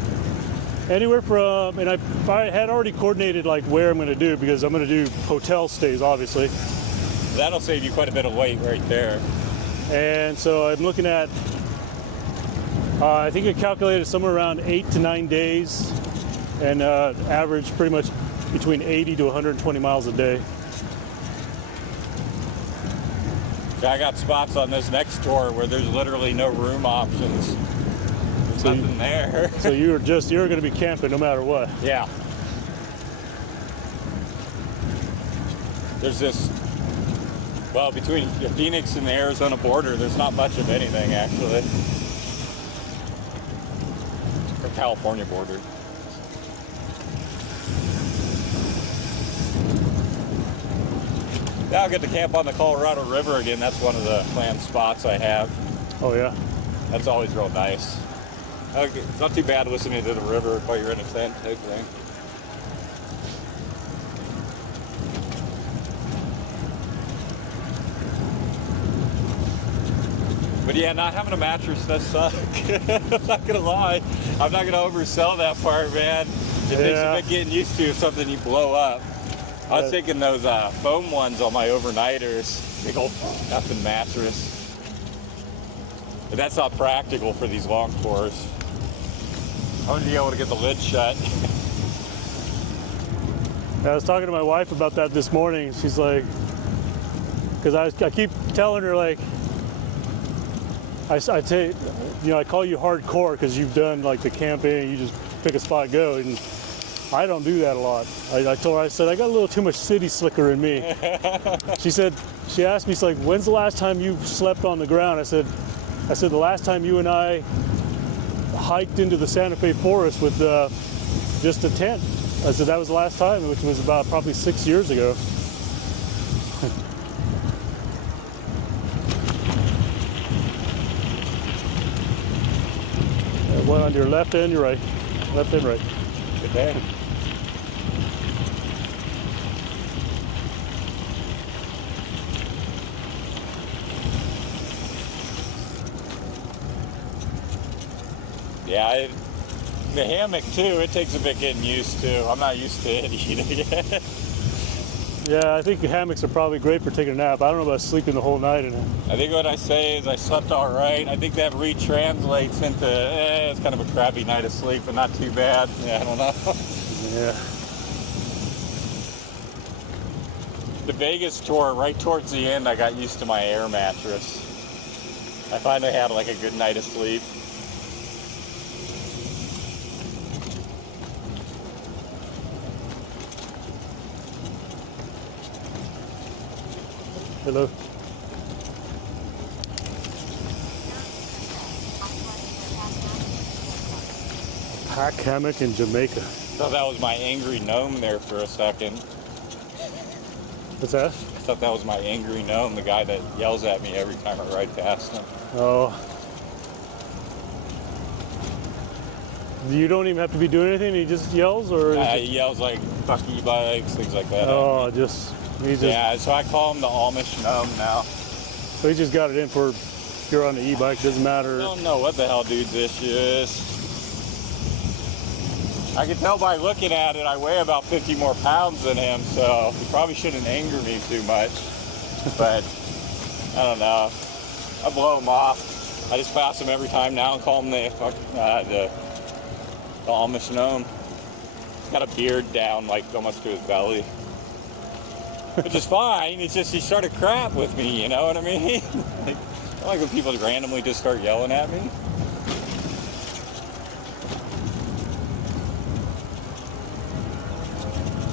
anywhere from, and I had already coordinated like where I'm going to do, because I'm going to do hotel stays, obviously. That'll save you quite a bit of weight right there. And so I'm looking at, I think I calculated somewhere around 8 to 9 days, and average pretty much between 80 to 120 miles a day. I got spots on this next tour where there's literally no room options. There's nothing there. So you're going to be camping no matter what. Yeah. There's this, well, between the Phoenix and the Arizona border, there's not much of anything actually. Or California border. Now I'll get to camp on the Colorado River again. That's one of the planned spots I have. Oh yeah. That's always real nice. It's not too bad listening to the river while you're in a tent type thing. But yeah, not having a mattress does suck. I'm not gonna lie. I'm not gonna oversell that part, man. It takes a bit getting used to something you blow up. I was thinking those foam ones on my overnighters, big old effing mattress. But that's not practical for these long tours. I want to be able to get the lid shut. I was talking to my wife about that this morning. She's like, because I keep telling her, like, I say, you know, I call you hardcore because you've done like the camping, you just pick a spot, go, and I don't do that a lot. I told her, I said, I got a little too much city slicker in me. She asked me, she's like, when's the last time you slept on the ground? I said, the last time you and I hiked into the Santa Fe forest with just a tent. I said, that was the last time, which was about probably 6 years ago. One on your left and your right. Left and right. Good day. Yeah, the hammock too, it takes a bit getting used to. I'm not used to it either yet. Yeah, I think hammocks are probably great for taking a nap. I don't know about sleeping the whole night in it. I think what I say is I slept all right. I think that retranslates into, it's kind of a crappy night of sleep, but not too bad. Yeah, I don't know. Yeah. The Vegas tour, right towards the end, I got used to my air mattress. I finally had like a good night of sleep. Hello. Pack hammock in Jamaica. Thought that was my angry gnome there for a second. What's that? I thought that was my angry gnome, the guy that yells at me every time I ride past him. Oh. You don't even have to be doing anything. He just yells, or He yells like "fuck e-bikes," things like that. oh, Yeah, so I call him the Amish gnome now. So he just got it in for if you're on the e-bike. Doesn't matter. I don't know what the hell dude's issue is. I can tell by looking at it, I weigh about 50 more pounds than him, so he probably shouldn't anger me too much. But I don't know. I blow him off. I just pass him every time now and call him the Amish gnome. He's got a beard down like almost to his belly. Which is fine, it's just he started crap with me, you know what I mean? I don't like when people randomly just start yelling at me.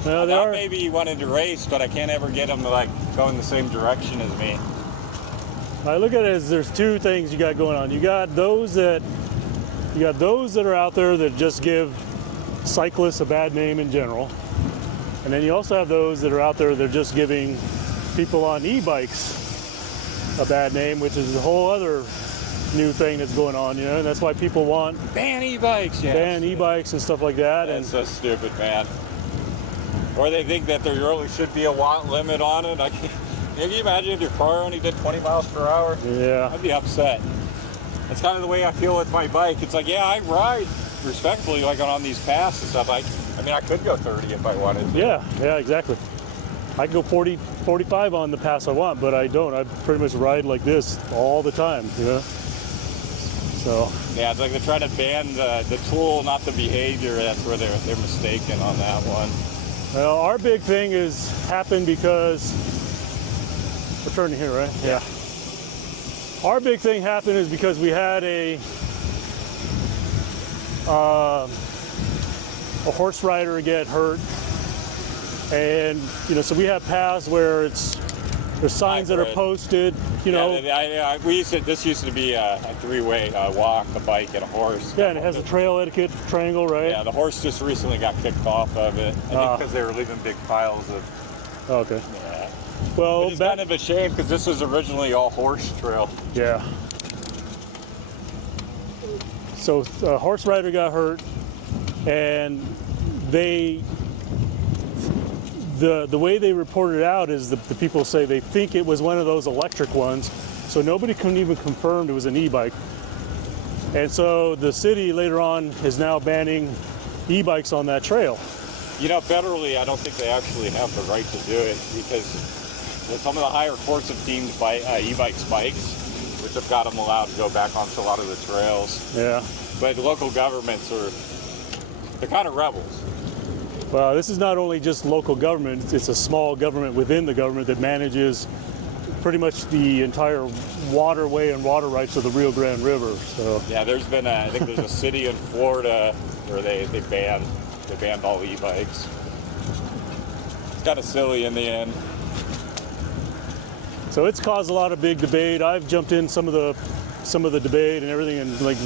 Well, I they thought are. maybe he wanted to race, but I can't ever get him to like go in the same direction as me. I look at it as there's two things you got going on. You got those that are out there that just give cyclists a bad name in general, and then you also have those that are out there that are just giving people on e-bikes a bad name, which is a whole other new thing that's going on. You know, and that's why people want Ban e-bikes, yeah. ban e-bikes and stuff like that. That's so stupid, man. Or they think that there really should be a watt limit on it. Can you imagine if your car only did 20 miles per hour? Yeah. I'd be upset. That's kind of the way I feel with my bike. It's like, yeah, I ride respectfully like on these paths and stuff. I mean, I could go 30 if I wanted to. Yeah, exactly. I can go 40, 45 on the pass I want, but I don't. I pretty much ride like this all the time, you know? So. Yeah, it's like they're trying to ban the tool, not the behavior. That's where they're mistaken on that one. Well, our big thing is happened because we're turning here, right? Yeah. Our big thing happened is because we had a horse rider get hurt, and you know, so we have paths where there's signs that are posted. You know. Yeah, this used to be a three-way walk, a bike, and a horse. Yeah, and it has a trail etiquette triangle, right? Yeah, the horse just recently got kicked off of it. I think because they were leaving big piles of. Okay. Yeah. Well, it's kind of a shame because this was originally all horse trail. Yeah. So a horse rider got hurt, and the way they reported it out is the people say they think it was one of those electric ones, so nobody can even confirm it was an e-bike. And so the city later on is now banning e-bikes on that trail. You know, federally, I don't think they actually have the right to do it because some of the higher courts have deemed e-bikes bikes, which have got them allowed to go back onto a lot of the trails. Yeah. But the local governments they're kind of rebels. Well, this is not only just local government, it's a small government within the government that manages pretty much the entire waterway and water rights of the Rio Grande River. So yeah, I think there's a city in Florida where they banned all e-bikes. It's kind of silly in the end. So it's caused a lot of big debate. I've jumped in some of the debate and everything, and like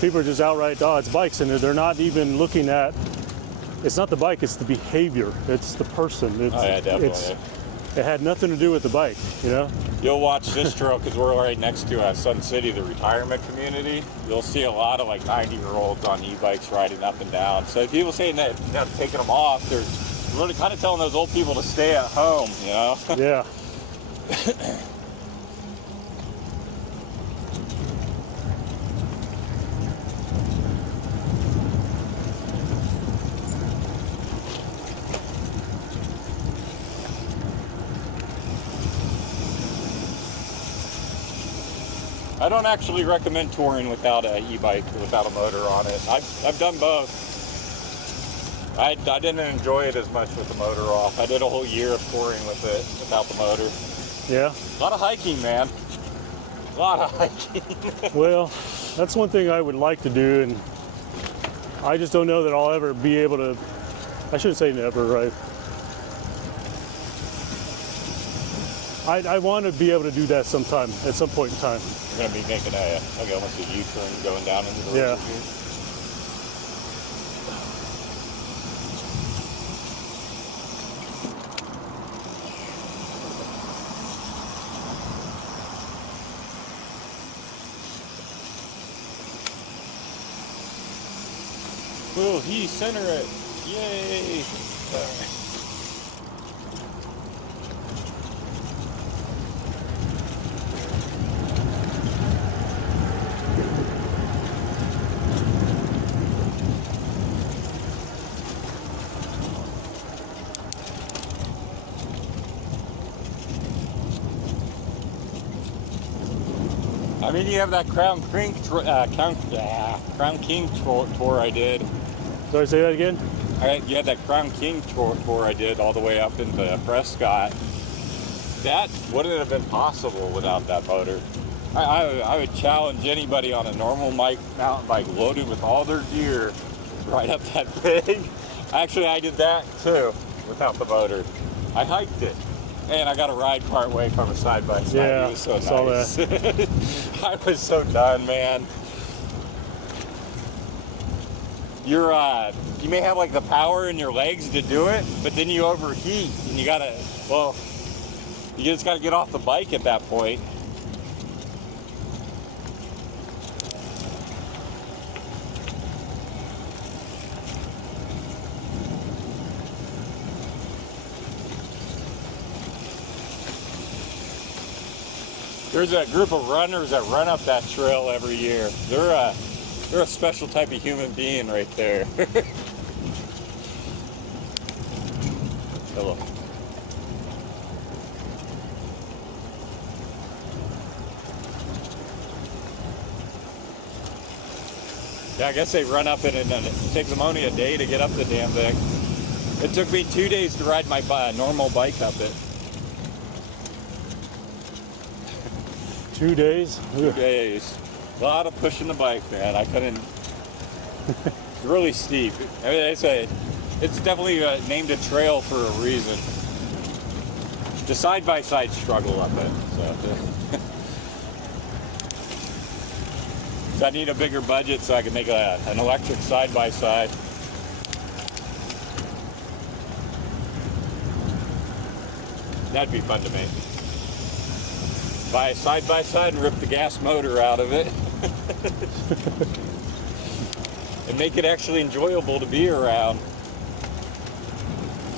people are just outright, oh, it's bikes, and they're not even looking at. It's not the bike; it's the behavior. It's the person. It's, oh yeah, definitely. It had nothing to do with the bike, you know. You'll watch this trail because we're right next to Sun City, the retirement community. You'll see a lot of like 90-year-olds on e-bikes riding up and down. So people saying that taking them off, they're really kind of telling those old people to stay at home, you know. Yeah. I don't actually recommend touring without an e-bike, without a motor on it. I've done both. I didn't enjoy it as much with the motor off. I did a whole year of touring with it without the motor. Yeah. A lot of hiking, man. A lot of hiking. Well, that's one thing I would like to do, and I just don't know that I'll ever be able to. I shouldn't say never, right? I want to be able to do that sometime, at some point in time. You're gonna be making almost a U-turn going down into the Yeah. river here. Will he center it? Yay! I mean, you have that Crown King tour I did. Sorry, say that again? All right, you had that Crown King tour I did all the way up into Prescott. That wouldn't have been possible without that motor. I would challenge anybody on a normal mountain bike loaded with all their gear right up that thing. Actually, I did that too without the motor. I hiked it. And I got a ride part way from a side-by-side. Yeah, It was so saw nice. I was so done, man. You may have like the power in your legs to do it, but then you overheat and you just gotta get off the bike at that point. There's a group of runners that run up that trail every year. They're a special type of human being right there. Hello. Yeah, I guess they run up it and it takes them only a day to get up the damn thing. It took me 2 days to ride my normal bike up it. 2 days? 2 days. A lot of pushing the bike, man. I couldn't. It's really steep. I mean, it's definitely named a trail for a reason. The side-by-side struggle up it. So I need a bigger budget so I can make an electric side-by-side. That'd be fun to make. Buy a side-by-side and rip the gas motor out of it. And make it actually enjoyable to be around.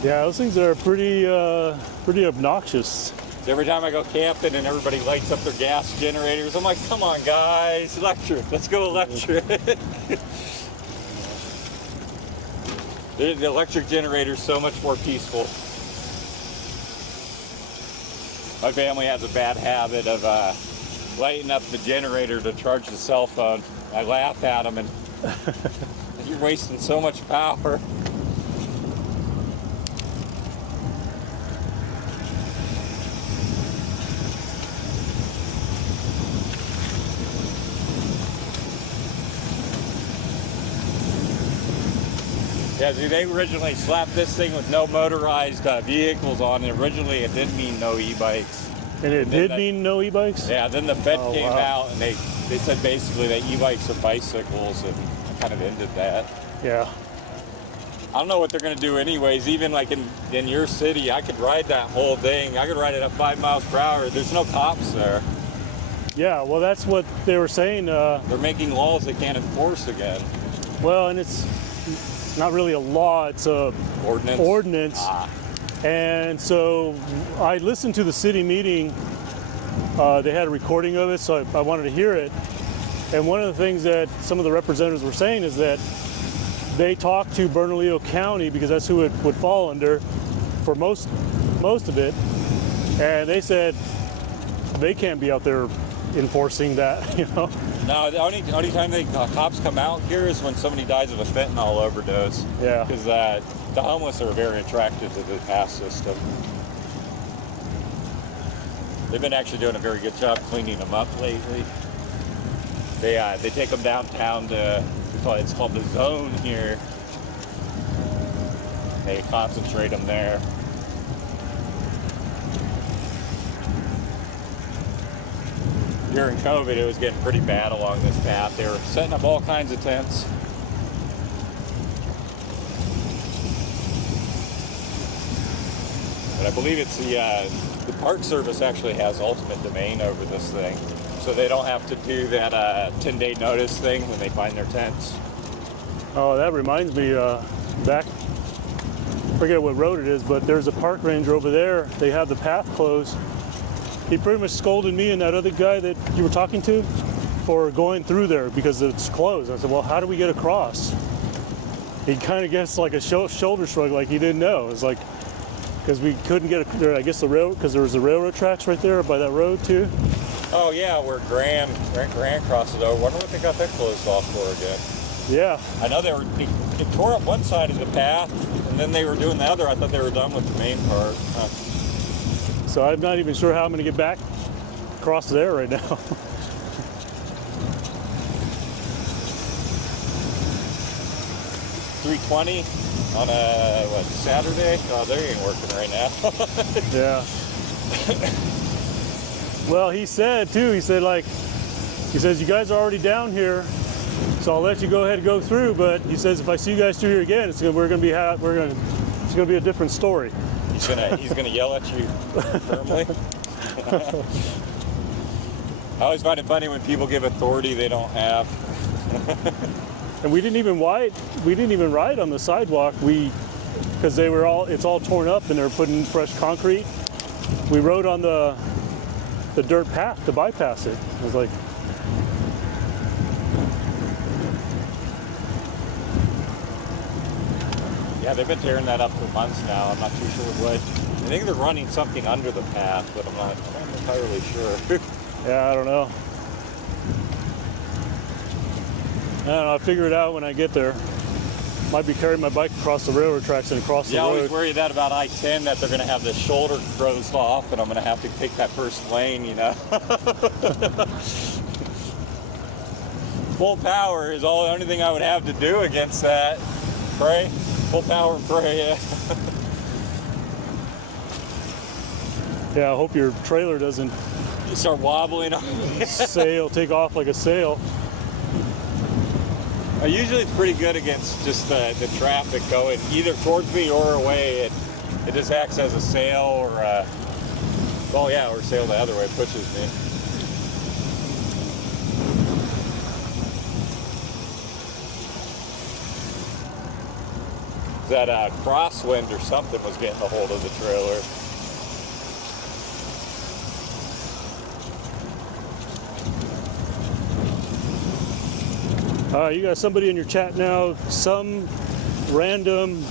Yeah, those things are pretty obnoxious. So every time I go camping and everybody lights up their gas generators, I'm like, come on guys, electric, let's go electric. The electric generator is so much more peaceful. My family has a bad habit of lighting up the generator to charge the cell phone. I laugh at them and you're wasting so much power. Yeah, see, they originally slapped this thing with no motorized vehicles on it. Originally, it didn't mean no e-bikes. And it did mean no e-bikes? Yeah, then the Fed came wow. out and they said basically that e-bikes are bicycles and kind of ended that. Yeah. I don't know what they're going to do anyways. Even like in your city, I could ride that whole thing. I could ride it at 5 miles per hour. There's no cops there. Yeah, well, that's what they were saying. They're making laws they can't enforce again. Well, and it's not really a law, it's a ordinance. And so I listened to the city meeting. They had a recording of it, so I wanted to hear it. And one of the things that some of the representatives were saying is that they talked to Bernalillo County, because that's who it would fall under for most of it. And they said they can't be out there enforcing that, you know? No, the only time the cops come out here is when somebody dies of a fentanyl overdose. Yeah. Because the homeless are very attracted to the pass system. They've been actually doing a very good job cleaning them up lately. They take them downtown to, it's called the zone here. They concentrate them there. During COVID, it was getting pretty bad along this path. They were setting up all kinds of tents. But I believe it's the Park Service actually has ultimate domain over this thing. So they don't have to do that 10-day notice thing when they find their tents. Oh, that reminds me, back, forget what road it is, but there's a park ranger over there. They have the path closed. He pretty much scolded me and that other guy that you were talking to for going through there because it's closed. I said, well, how do we get across? He kind of gets like a shoulder shrug, like he didn't know. It's like, because we couldn't get there, I guess the railroad, because there was the railroad tracks right there by that road too. Oh yeah, where Grant crosses over. Wonder what they got that closed off for again. Yeah. I know they tore up one side of the path, and then they were doing the other. I thought they were done with the main part. Huh. So I'm not even sure how I'm going to get back across there right now. $320 on a Saturday? Oh, they ain't working right now. Yeah. Well, he said too. He says you guys are already down here, so I'll let you go ahead and go through. But he says if I see you guys through here again, it's gonna be a different story. He's gonna yell at you firmly. I always find it funny when people give authority they don't have. And we didn't even ride on the sidewalk. Because it's all torn up and they're putting fresh concrete. We rode on the dirt path to bypass it. I was like, yeah, they've been tearing that up for months now. I'm not too sure what. I think they're running something under the path, but I'm not entirely sure. yeah, I don't know. I'll figure it out when I get there. Might be carrying my bike across the railroad tracks and across the road. Yeah, I always worry that about I-10, that they're going to have the shoulder closed off, and I'm going to have to take that first lane, you know. Full power is the only thing I would have to do against that. Pray. Full power and pray, yeah. Yeah, I hope your trailer doesn't You start wobbling. take off like a sail. Usually it's pretty good against just the traffic going either towards me or away. It just acts as a sail or or sail the other way, pushes me. That crosswind or something was getting a hold of the trailer. You got somebody in your chat now, some random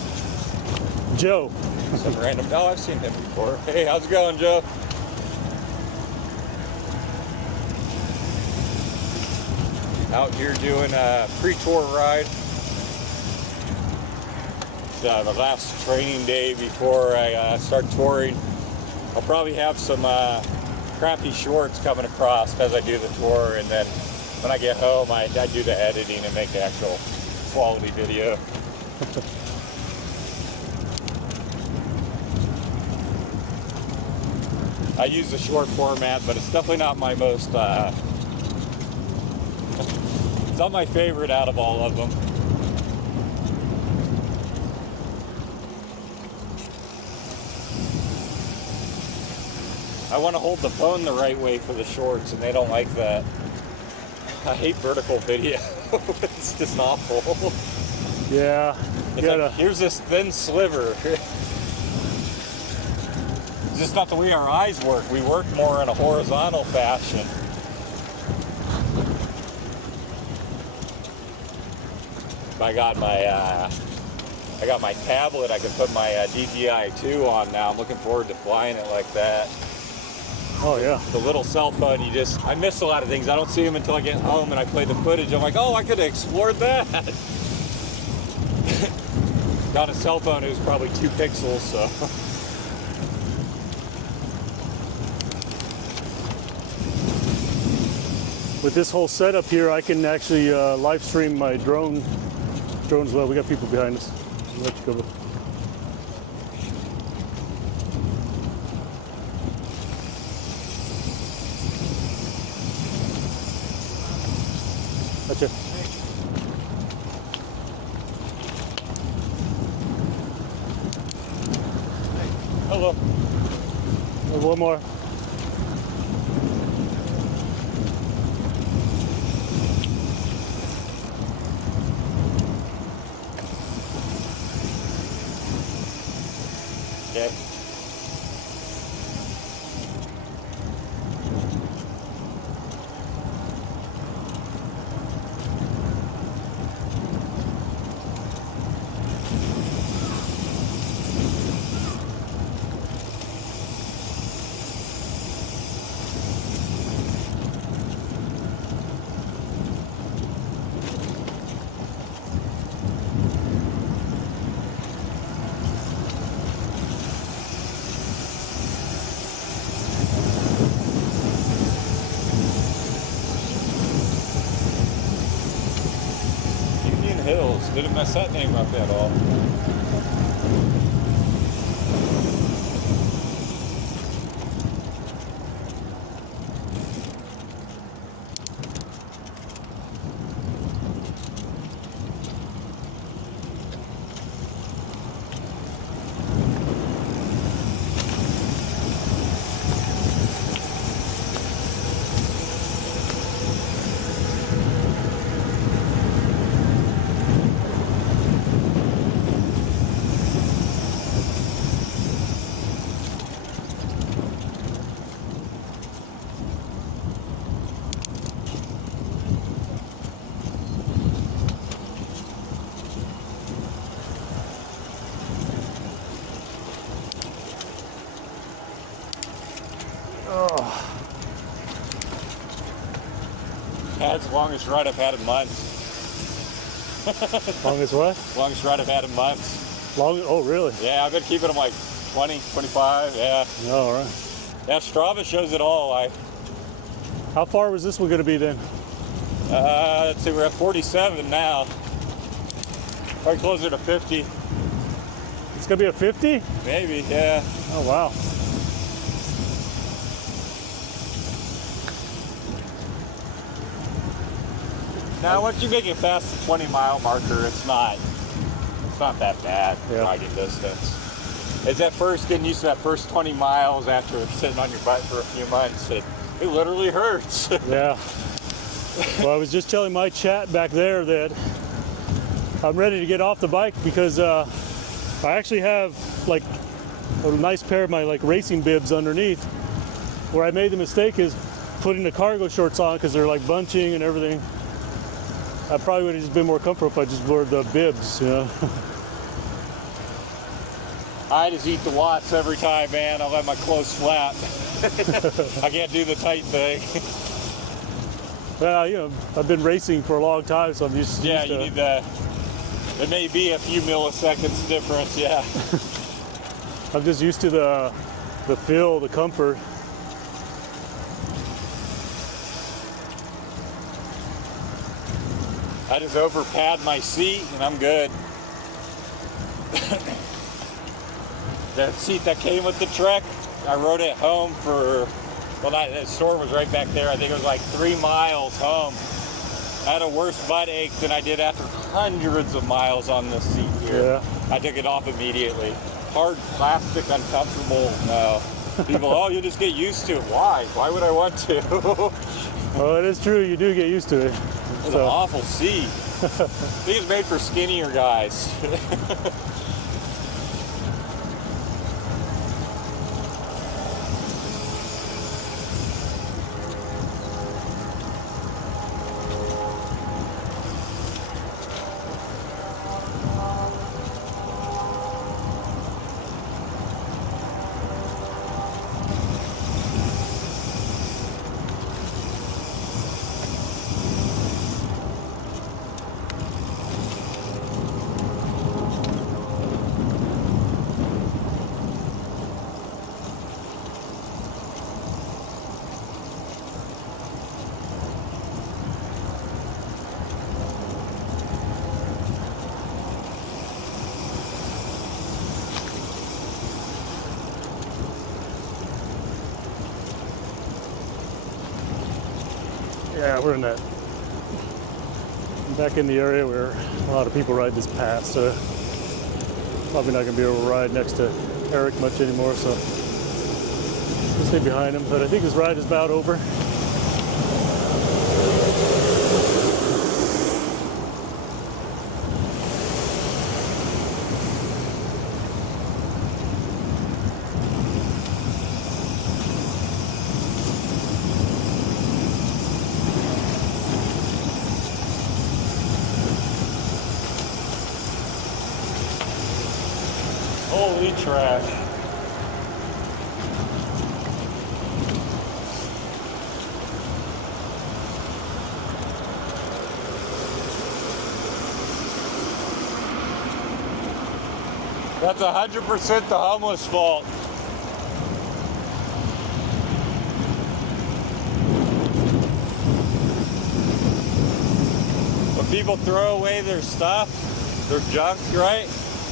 Joe. Some random. Oh, I've seen him before. Hey, how's it going, Joe? Out here doing a pre-tour ride. It's the last training day before I start touring. I'll probably have some crappy shorts coming across as I do the tour, and then when I get home, I do the editing and make the actual quality video. I use the short format, but it's definitely not my most, it's not my favorite out of all of them. I want to hold the phone the right way for the shorts, and they don't like that. I hate vertical video. It's just awful. Yeah. It's like, here's this thin sliver. It's just not the way our eyes work. We work more in a horizontal fashion. I got my tablet. I can put my DJI 2 on now. I'm looking forward to flying it like that. Oh yeah. The little cell phone, I miss a lot of things. I don't see them until I get home and I play the footage. I'm like, oh, I could have explored that. On a cell phone, it was probably 2 pixels, so. With this whole setup here, I can actually live stream my drone as well. We got people behind us. I'll let you go. Gotcha. Hello. One more. Okay. Hills. Didn't mess that name up at all. That's the longest ride I've had in months. Longest what? Longest ride I've had in months. Oh, really? Yeah, I've been keeping them like 20, 25, yeah. All right. Yeah, Strava shows it all. How far was this one going to be then? Let's see, we're at 47 now. Probably closer to 50. It's going to be a 50? Maybe, yeah. Oh, wow. Now, once you make it past the 20-mile marker, it's not that bad riding distance. It's at first getting used to that first 20 miles after sitting on your butt for a few months. It literally hurts. Yeah. Well, I was just telling my chat back there that I'm ready to get off the bike because I actually have like a nice pair of my like racing bibs underneath. Where I made the mistake is putting the cargo shorts on because they're like bunching and everything. I probably would have just been more comfortable if I just wore the bibs, you know. I just eat the watts every time, man. I'll let my clothes flap. I can't do the tight thing. Well, you know, I've been racing for a long time, so I'm used to. Yeah, you need the. There may be a few milliseconds difference, yeah. I'm just used to the feel, the comfort. I just over pad my seat and I'm good. The seat that came with the truck, I rode it home for, well, the store was right back there. I think it was like 3 miles home. I had a worse butt ache than I did after hundreds of miles on this seat here. Yeah. I took it off immediately. Hard plastic, uncomfortable. No. People, oh, you just get used to it. Why? Why would I want to? Oh, it is true. You do get used to it. It's an awful seat. I think it's made for skinnier guys. Yeah, we're in that. Back in the area where a lot of people ride this path, so probably not going to be able to ride next to Eric much anymore, so we'll stay behind him. But I think his ride is about over. Holy trash. That's 100% the homeless fault. When people throw away their stuff, their junk, right?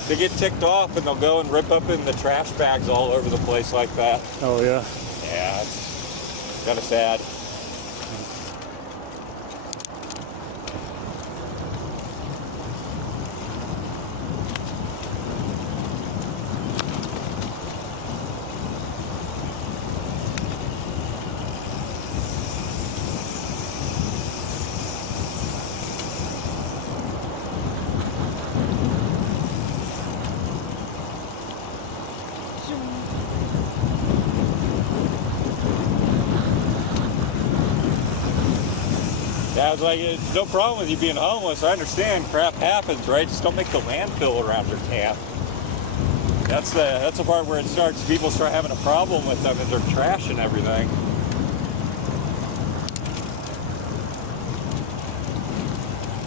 They get ticked off and they'll go and rip up in the trash bags all over the place like that. Oh, yeah. Yeah, it's kind of sad. Yeah, I was like, it's no problem with you being homeless. I understand crap happens, right? Just don't make the landfill around your camp. That's the part where it starts. People start having a problem with them and their trash and everything.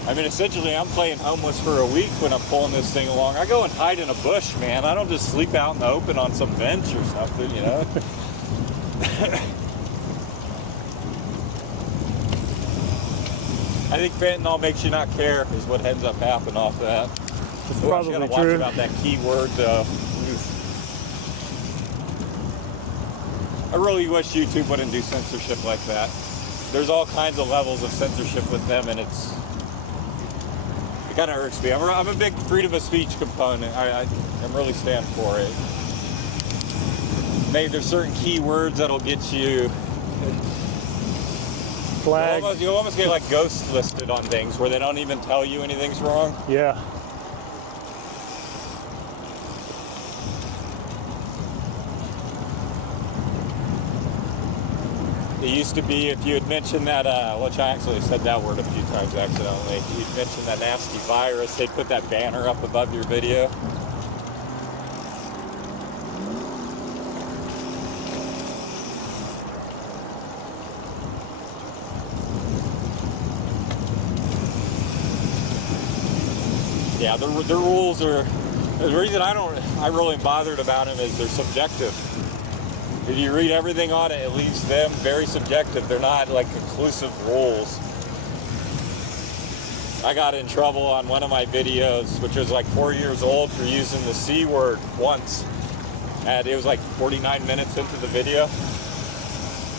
I mean, essentially, I'm playing homeless for a week when I'm pulling this thing along. I go and hide in a bush, man. I don't just sleep out in the open on some bench or something, you know? I think fentanyl makes you not care is what ends up happening off that. It's Well, probably you gotta watch true. about that keyword though. I really wish YouTube wouldn't do censorship like that. There's all kinds of levels of censorship with them, and it kind of irks me. I'm a big freedom of speech component. I'm really stand for it. Maybe there's certain keywords that'll get you. Flag. You almost get like ghost listed on things where they don't even tell you anything's wrong. Yeah. It used to be if you had mentioned that, which I actually said that word a few times accidentally, if you'd mentioned that nasty virus, they'd put that banner up above your video. Yeah, the rules are, the reason I really bothered about them is they're subjective. If you read everything on it, it leaves them very subjective. They're not like conclusive rules. I got in trouble on one of my videos, which was like 4 years old, for using the C word once. And it was like 49 minutes into the video.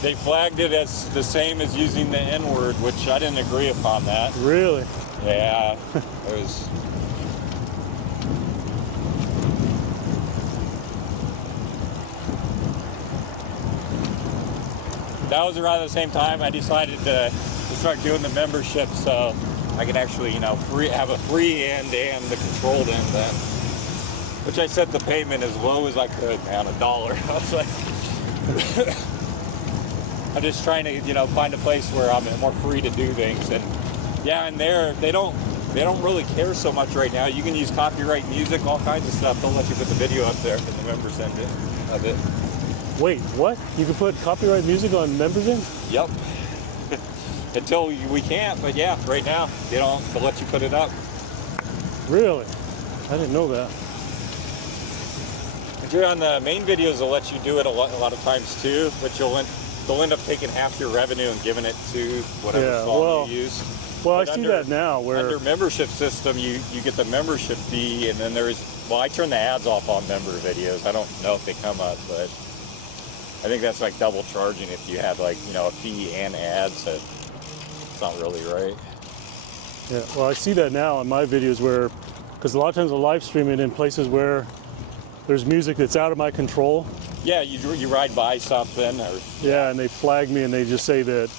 They flagged it as the same as using the N word, which I didn't agree upon that. Really? Yeah, it was. That was around the same time I decided to start doing the membership, so I can actually, you know, have a free end and the controlled end then. Which I set the payment as low as I could, man, $1. I was like, I'm just trying to, you know, find a place where I'm more free to do things. And yeah, and they don't really care so much right now. You can use copyright music, all kinds of stuff. They'll let you put the video up there in the members end of it. Wait, what? You can put copyright music on members in? Yep. Until we can't, but yeah, right now, you know, they'll let you put it up. Really? I didn't know that. If you're on the main videos, they'll let you do it a lot of times too, but they'll end up taking half your revenue and giving it to whatever song you use. Well, But I see that now where under membership system, you get the membership fee, and then well, I turn the ads off on member videos. I don't know if they come up, but I think that's like double charging if you have like, you know, a fee and ads. It's not really right. Yeah, well, I see that now in my videos where, because a lot of times I live stream it in places where there's music that's out of my control. Yeah, you ride by something, or Yeah, and they flag me and they just say that,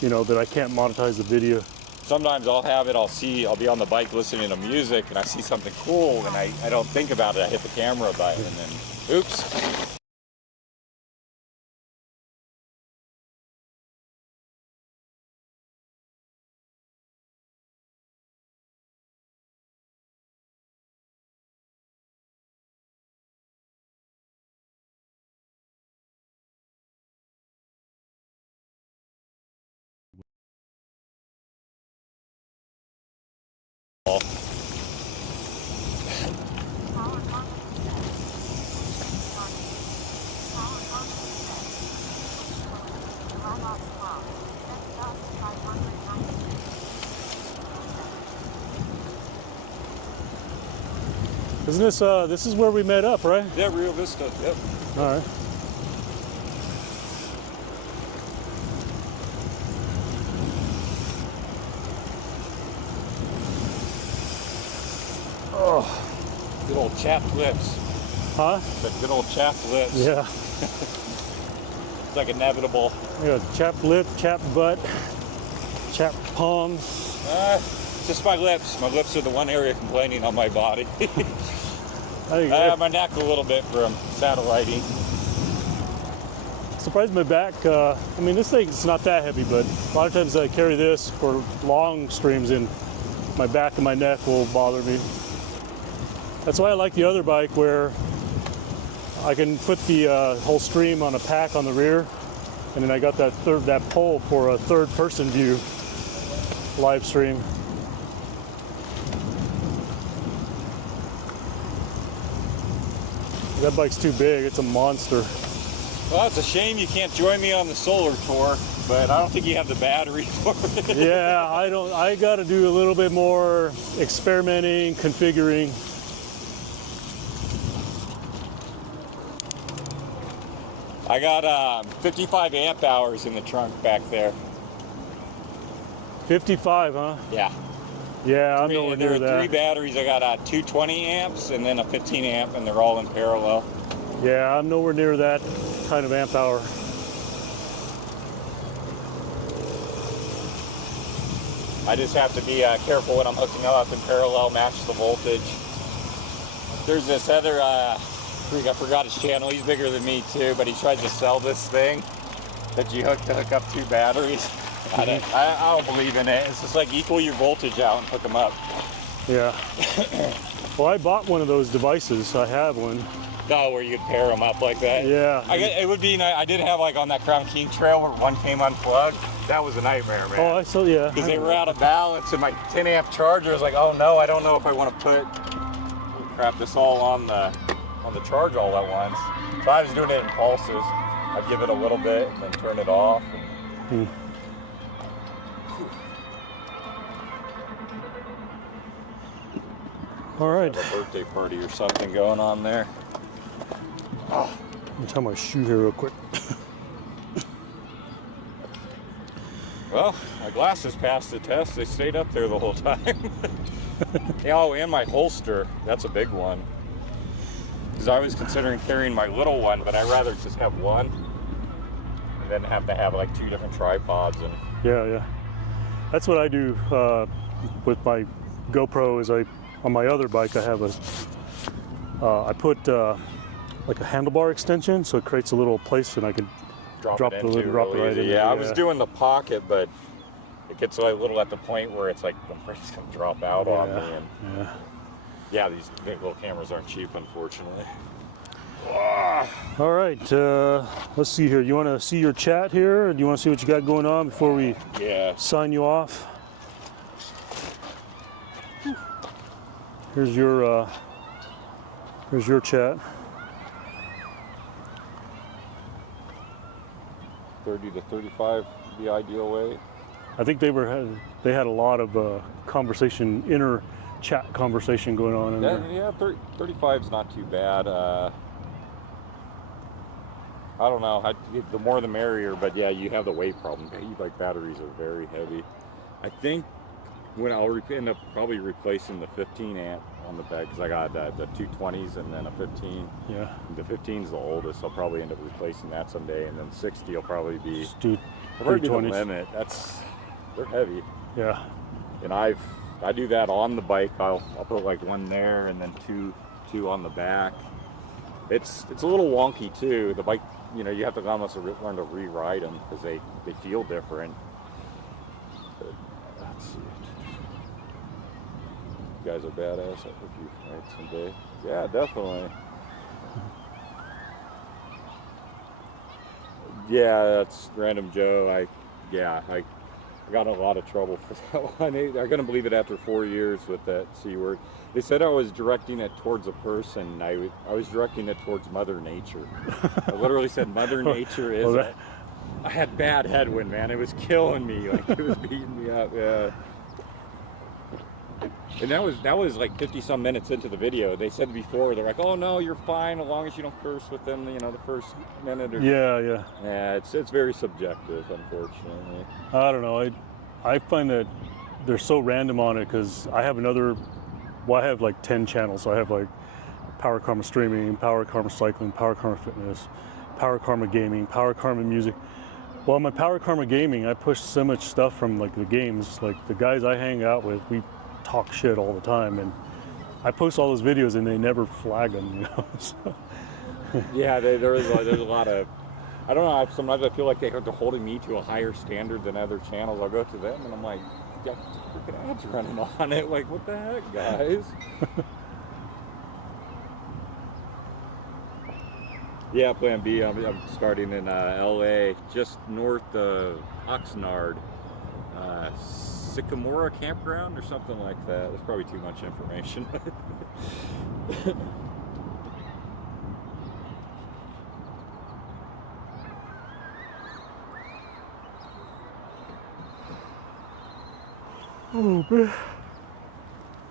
you know, that I can't monetize the video. sometimes I'll have it. I'll be on the bike listening to music, and I see something cool, and I don't think about it. I hit the camera button, and then oops. Power confidence set. Power confidence set. Live ops clock. 7,596. Isn't this is where we met up, right? Yeah, Rio Vista. Yep. All right. Oh, Good old chapped lips. huh? The good old chapped lips. Yeah. It's like inevitable. Yeah, chapped lip, chapped butt, chapped palms. Just my lips. My lips are the one area complaining on my body. I think I have my neck a little bit from satelliting. surprised my back. I mean, this thing's not that heavy, but a lot of times I carry this for long streams and my back and my neck will bother me. That's why I like the other bike where I can put the whole stream on a pack on the rear, and then I got that pole for a third person view live stream. That bike's too big, it's a monster. Well, it's a shame you can't join me on the solar tour, but I don't think you have the battery for it. Yeah, I gotta do a little bit more experimenting, configuring. I got 55 amp hours in the trunk back there. 55, huh? Yeah. Yeah, I'm nowhere There near are three that. batteries. I got 220 amps and then a 15 amp, and they're all in parallel. Yeah, I'm nowhere near that kind of amp hour. I just have to be careful when I'm hooking up in parallel, match the voltage. There's this other, I forgot his channel, he's bigger than me too, but he tried to sell this thing that you hook up two batteries. I don't believe in it. It's just like equal your voltage out and hook them up. Yeah. Well, I bought one of those devices. I have one. Oh, where you could pair them up like that? Yeah. It would be nice. I did have like on that Crown King trail where one came unplugged. That was a nightmare, man. Oh, I saw, yeah. Because they were out of balance, and my 10 amp charger was like, oh no, I don't know if I want to put this all on the charge all at once. So I was doing it in pulses. I'd give it a little bit and then turn it off. All right. Have a birthday party or something going on there. Let me tie my shoe here real quick. Well, my glasses passed the test. They stayed up there the whole time. Oh, and my holster. That's a big one. Because I was considering carrying my little one, but I'd rather just have one and then have to have like two different tripods. And Yeah. That's what I do with my GoPro. Is on my other bike I have I put like a handlebar extension, so it creates a little place and I can drop it the lid, into drop it really right easy. in. Yeah, I was doing the pocket, but it gets a little at the point where it's like the brakes gonna drop out on me. And yeah, these big little cameras aren't cheap, unfortunately. All right, let's see here. You want to see your chat here, or do you want to see what you got going on before we sign you off? Here's your chat. 30 to 35, the ideal weight. I think they had a lot of inner chat conversation going on in there. Yeah, 35 is not too bad. I don't know. The more the merrier, but yeah, you have the weight problem. E-bike batteries are very heavy. I think when I'll end up probably replacing the 15 amp on the bed, because I got the 220s and then a 15. Yeah. The 15's the oldest. I'll probably end up replacing that someday, and then 60 will probably be. Just do Probably be the 320s. limit. They're heavy. Yeah. And I do that on the bike. I'll put like one there and then two on the back. It's a little wonky too. The bike, you know, you have to almost learn to re-ride them because they feel different. But, let's see. You guys are badass. I hope you ride someday. Yeah, definitely. Yeah, that's Random Joe. I got in a lot of trouble for that one. I couldn't believe it after 4 years with that C word. They said I was directing it towards a person. I was directing it towards Mother Nature. I literally said Mother Nature is. I had bad headwind, man. It was killing me. Like it was beating me up. Yeah. And that was like 50 some minutes into the video. They said before, they're like, "Oh no, you're fine as long as you don't curse within, you know, the first minute." Or Yeah. Yeah, it's very subjective, unfortunately. I don't know. I find that they're so random on it because I have I have like 10 channels. So I have like Power Karma Streaming, Power Karma Cycling, Power Karma Fitness, Power Karma Gaming, Power Karma Music. Well, my Power Karma Gaming, I push so much stuff from like the games. Like the guys I hang out with, we talk shit all the time, and I post all those videos and they never flag them, you know. So. Yeah, there's a lot of, I don't know, sometimes I feel like they're holding me to a higher standard than other channels. I'll go to them and I'm like, got freaking ads running on it, like what the heck, guys? Yeah, Plan B, I'm starting in LA, just north of Oxnard. Sycamora Campground or something like that. That's probably too much information. Oh man,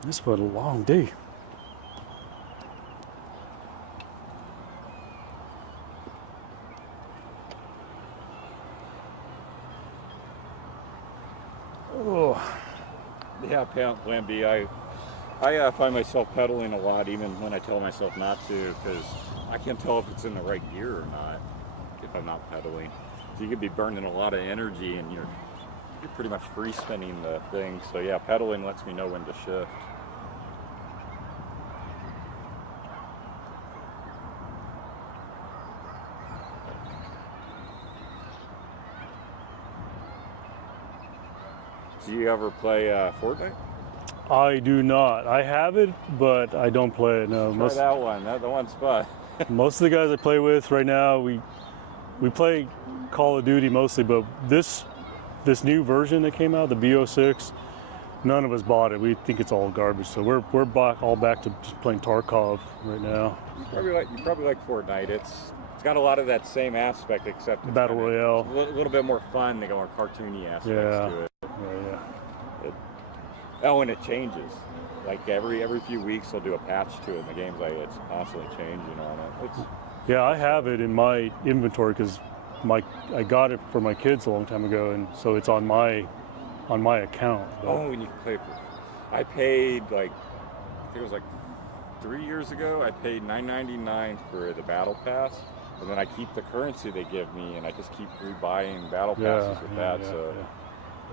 this was a long day. Oh. Yeah, Plan B. I find myself pedaling a lot, even when I tell myself not to, because I can't tell if it's in the right gear or not if I'm not pedaling. So you could be burning a lot of energy, and you're pretty much free spinning the thing. So yeah, pedaling lets me know when to shift. Do you ever play Fortnite? I do not. I have it, but I don't play it. No. Try that one. That one's fun. Most of the guys I play with right now, we play Call of Duty mostly, but this new version that came out, the BO6, none of us bought it. We think it's all garbage, so we're all back to just playing Tarkov right now. You probably like Fortnite. It's got a lot of that same aspect, except it's Battle Royale. A little bit more fun. They got more cartoony aspects to it. Oh, and it changes. Like every few weeks, they'll do a patch to it. And the game's like it's constantly changing on it. Yeah, I have it in my inventory because I got it for my kids a long time ago, and so it's on my account. But. Oh, and you can play for. I paid like I think it was like 3 years ago. I paid $9.99 for the battle pass, and then I keep the currency they give me, and I just keep rebuying battle passes with that.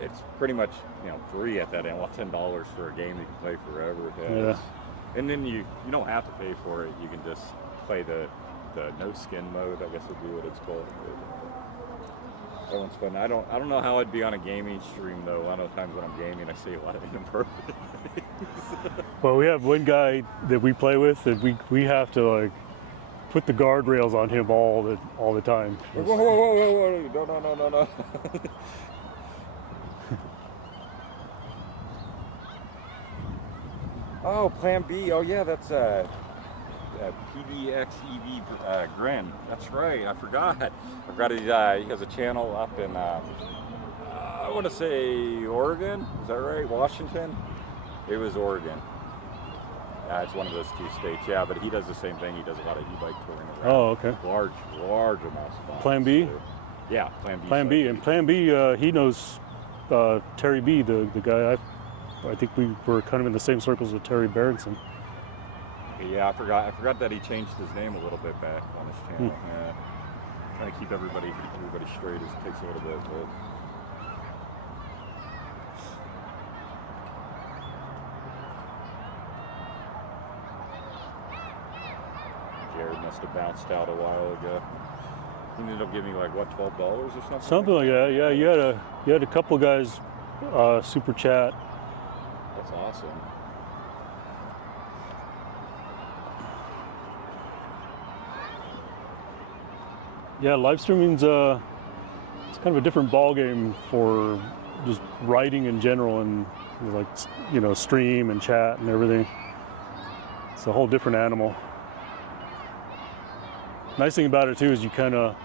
It's pretty much free at that end. Well, $10 for a game you can play forever. Yeah. And then you don't have to pay for it. You can just play the no skin mode, I guess would be what it's called. That one's fun. I don't know how I'd be on a gaming stream though. A lot of times when I'm gaming, I say a lot of inappropriate things. Well, we have one guy that we play with that we have to like put the guardrails on him all the time. Whoa! No. Oh, Plan B. Oh, yeah, that's PDXEV Grin. That's right. I forgot. He has a channel up in, I want to say Oregon. Is that right? Washington? It was Oregon. It's one of those 2 states, yeah, but he does the same thing. He does a lot of e-bike touring around. Oh, okay. Large amounts of miles. Plan B? Yeah, Plan B. Plan B. And Plan B, he knows Terry B, the guy. I think we were kind of in the same circles with Terry Berenson. Yeah, I forgot that he changed his name a little bit back on his channel. Yeah. Trying to keep everybody straight as it takes a little bit, but. Jared must have bounced out a while ago. He ended up giving like what, $12 or something? Something like that. Yeah, you had a couple guys super chat. That's awesome. Yeah, live streaming's it's kind of a different ball game for just writing in general, and like, you know, stream and chat and everything. It's a whole different animal. Nice thing about it too is you're kind of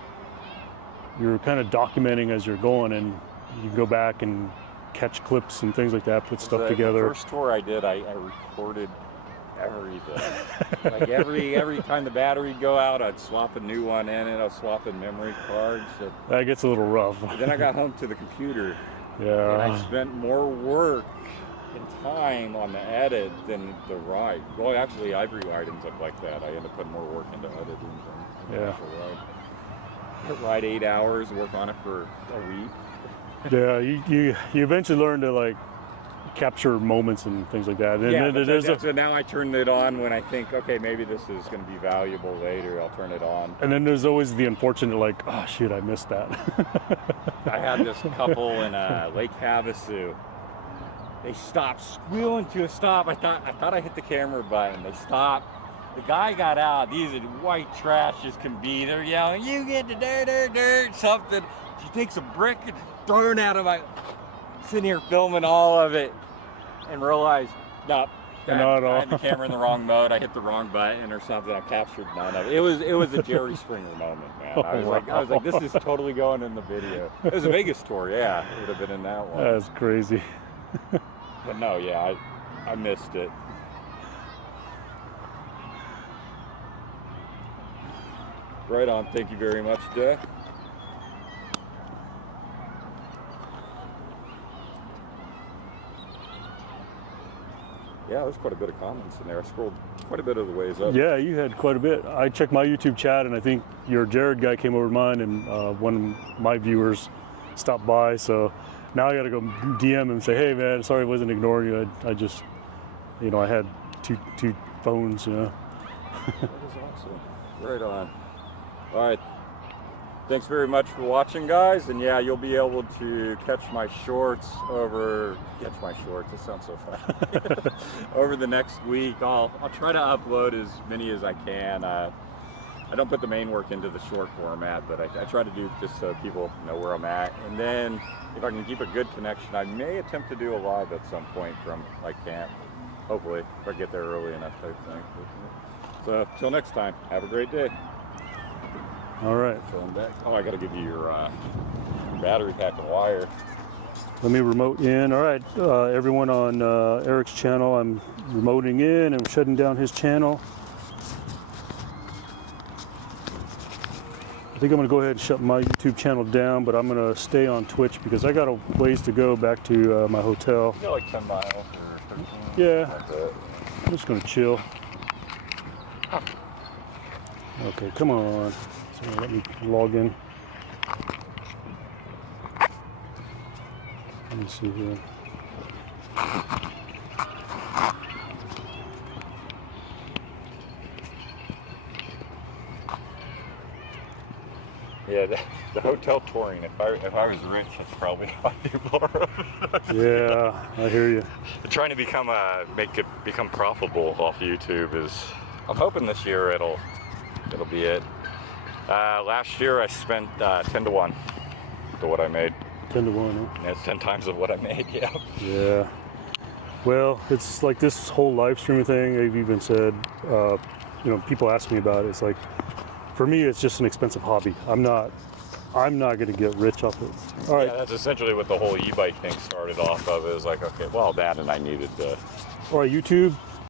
documenting as you're going, and you can go back and catch clips and things like that, put stuff together. The first tour I did, I recorded everything. Like every time the battery would go out, I'd swap a new one in it. I was swapping memory cards. That gets a little rough. Then I got home to the computer. Yeah. And I spent more work and time on the edit than the ride. Well, actually, Ivory Ride ends up like that. I end up putting more work into editing than the actual ride. Ride 8 hours, work on it for a week. Yeah, you eventually learn to like capture moments and things like that. And yeah, so now I turn it on when I think, okay, maybe this is going to be valuable later. I'll turn it on. And then there's always the unfortunate, like, oh shit, I missed that. I had this couple in Lake Havasu. They stopped, squealing to a stop. I thought I hit the camera button. They stopped. The guy got out. These are white trash as can be. They're yelling, "You get the dirt, something." She takes a brick and thrown at him. I sitting here filming all of it and realized, nope, I had the camera in the wrong mode. I hit the wrong button or something. I captured none of it. It was a Jerry Springer moment, man. I was like, this is totally going in the video. It was a Vegas tour, yeah. It would have been in that one. That's crazy. But no, yeah, I missed it. Right on. Thank you very much, Jeff. Yeah, there's quite a bit of comments in there. I scrolled quite a bit of the ways up. Yeah, you had quite a bit. I checked my YouTube chat, and I think your Jared guy came over to mine, and one of my viewers stopped by. So now I got to go DM him and say, hey, man, sorry I wasn't ignoring you. I just, you know, I had two phones, you know. That is awesome. Right on. All right. Thanks very much for watching, guys. And yeah, you'll be able to catch my shorts. It sounds so funny. Over the next week, I'll try to upload as many as I can. I don't put the main work into the short format, but I try to do just so people know where I'm at. And then if I can keep a good connection, I may attempt to do a live at some point from like camp. Hopefully, if I get there early enough type thing. So till next time, have a great day. All right. Oh, I got to give you your battery pack and wire. Let me remote in. All right, everyone on Eric's channel, I'm remoting in and shutting down his channel. I think I'm going to go ahead and shut my YouTube channel down, but I'm going to stay on Twitch because I got a ways to go back to my hotel. You got like 10 miles or 13. Yeah. I'm just going to chill. Okay, come on. So let me log in. Let me see here. Yeah, the hotel touring. If I was rich, that's probably how people are. Yeah, I hear you. Trying to become profitable off YouTube is. I'm hoping this year it'll be it. Last year I spent 10 to 1 to what I made. 10 to 1, huh? That's 10 times of what I made, yeah. Yeah. Well, it's like this whole live streaming thing, they've even said, you know, people ask me about it. It's like, for me, it's just an expensive hobby. I'm not going to get rich off it. All right. Yeah, that's essentially what the whole e-bike thing started off of. It was like, okay, well, Dad and I needed to. All right, YouTube,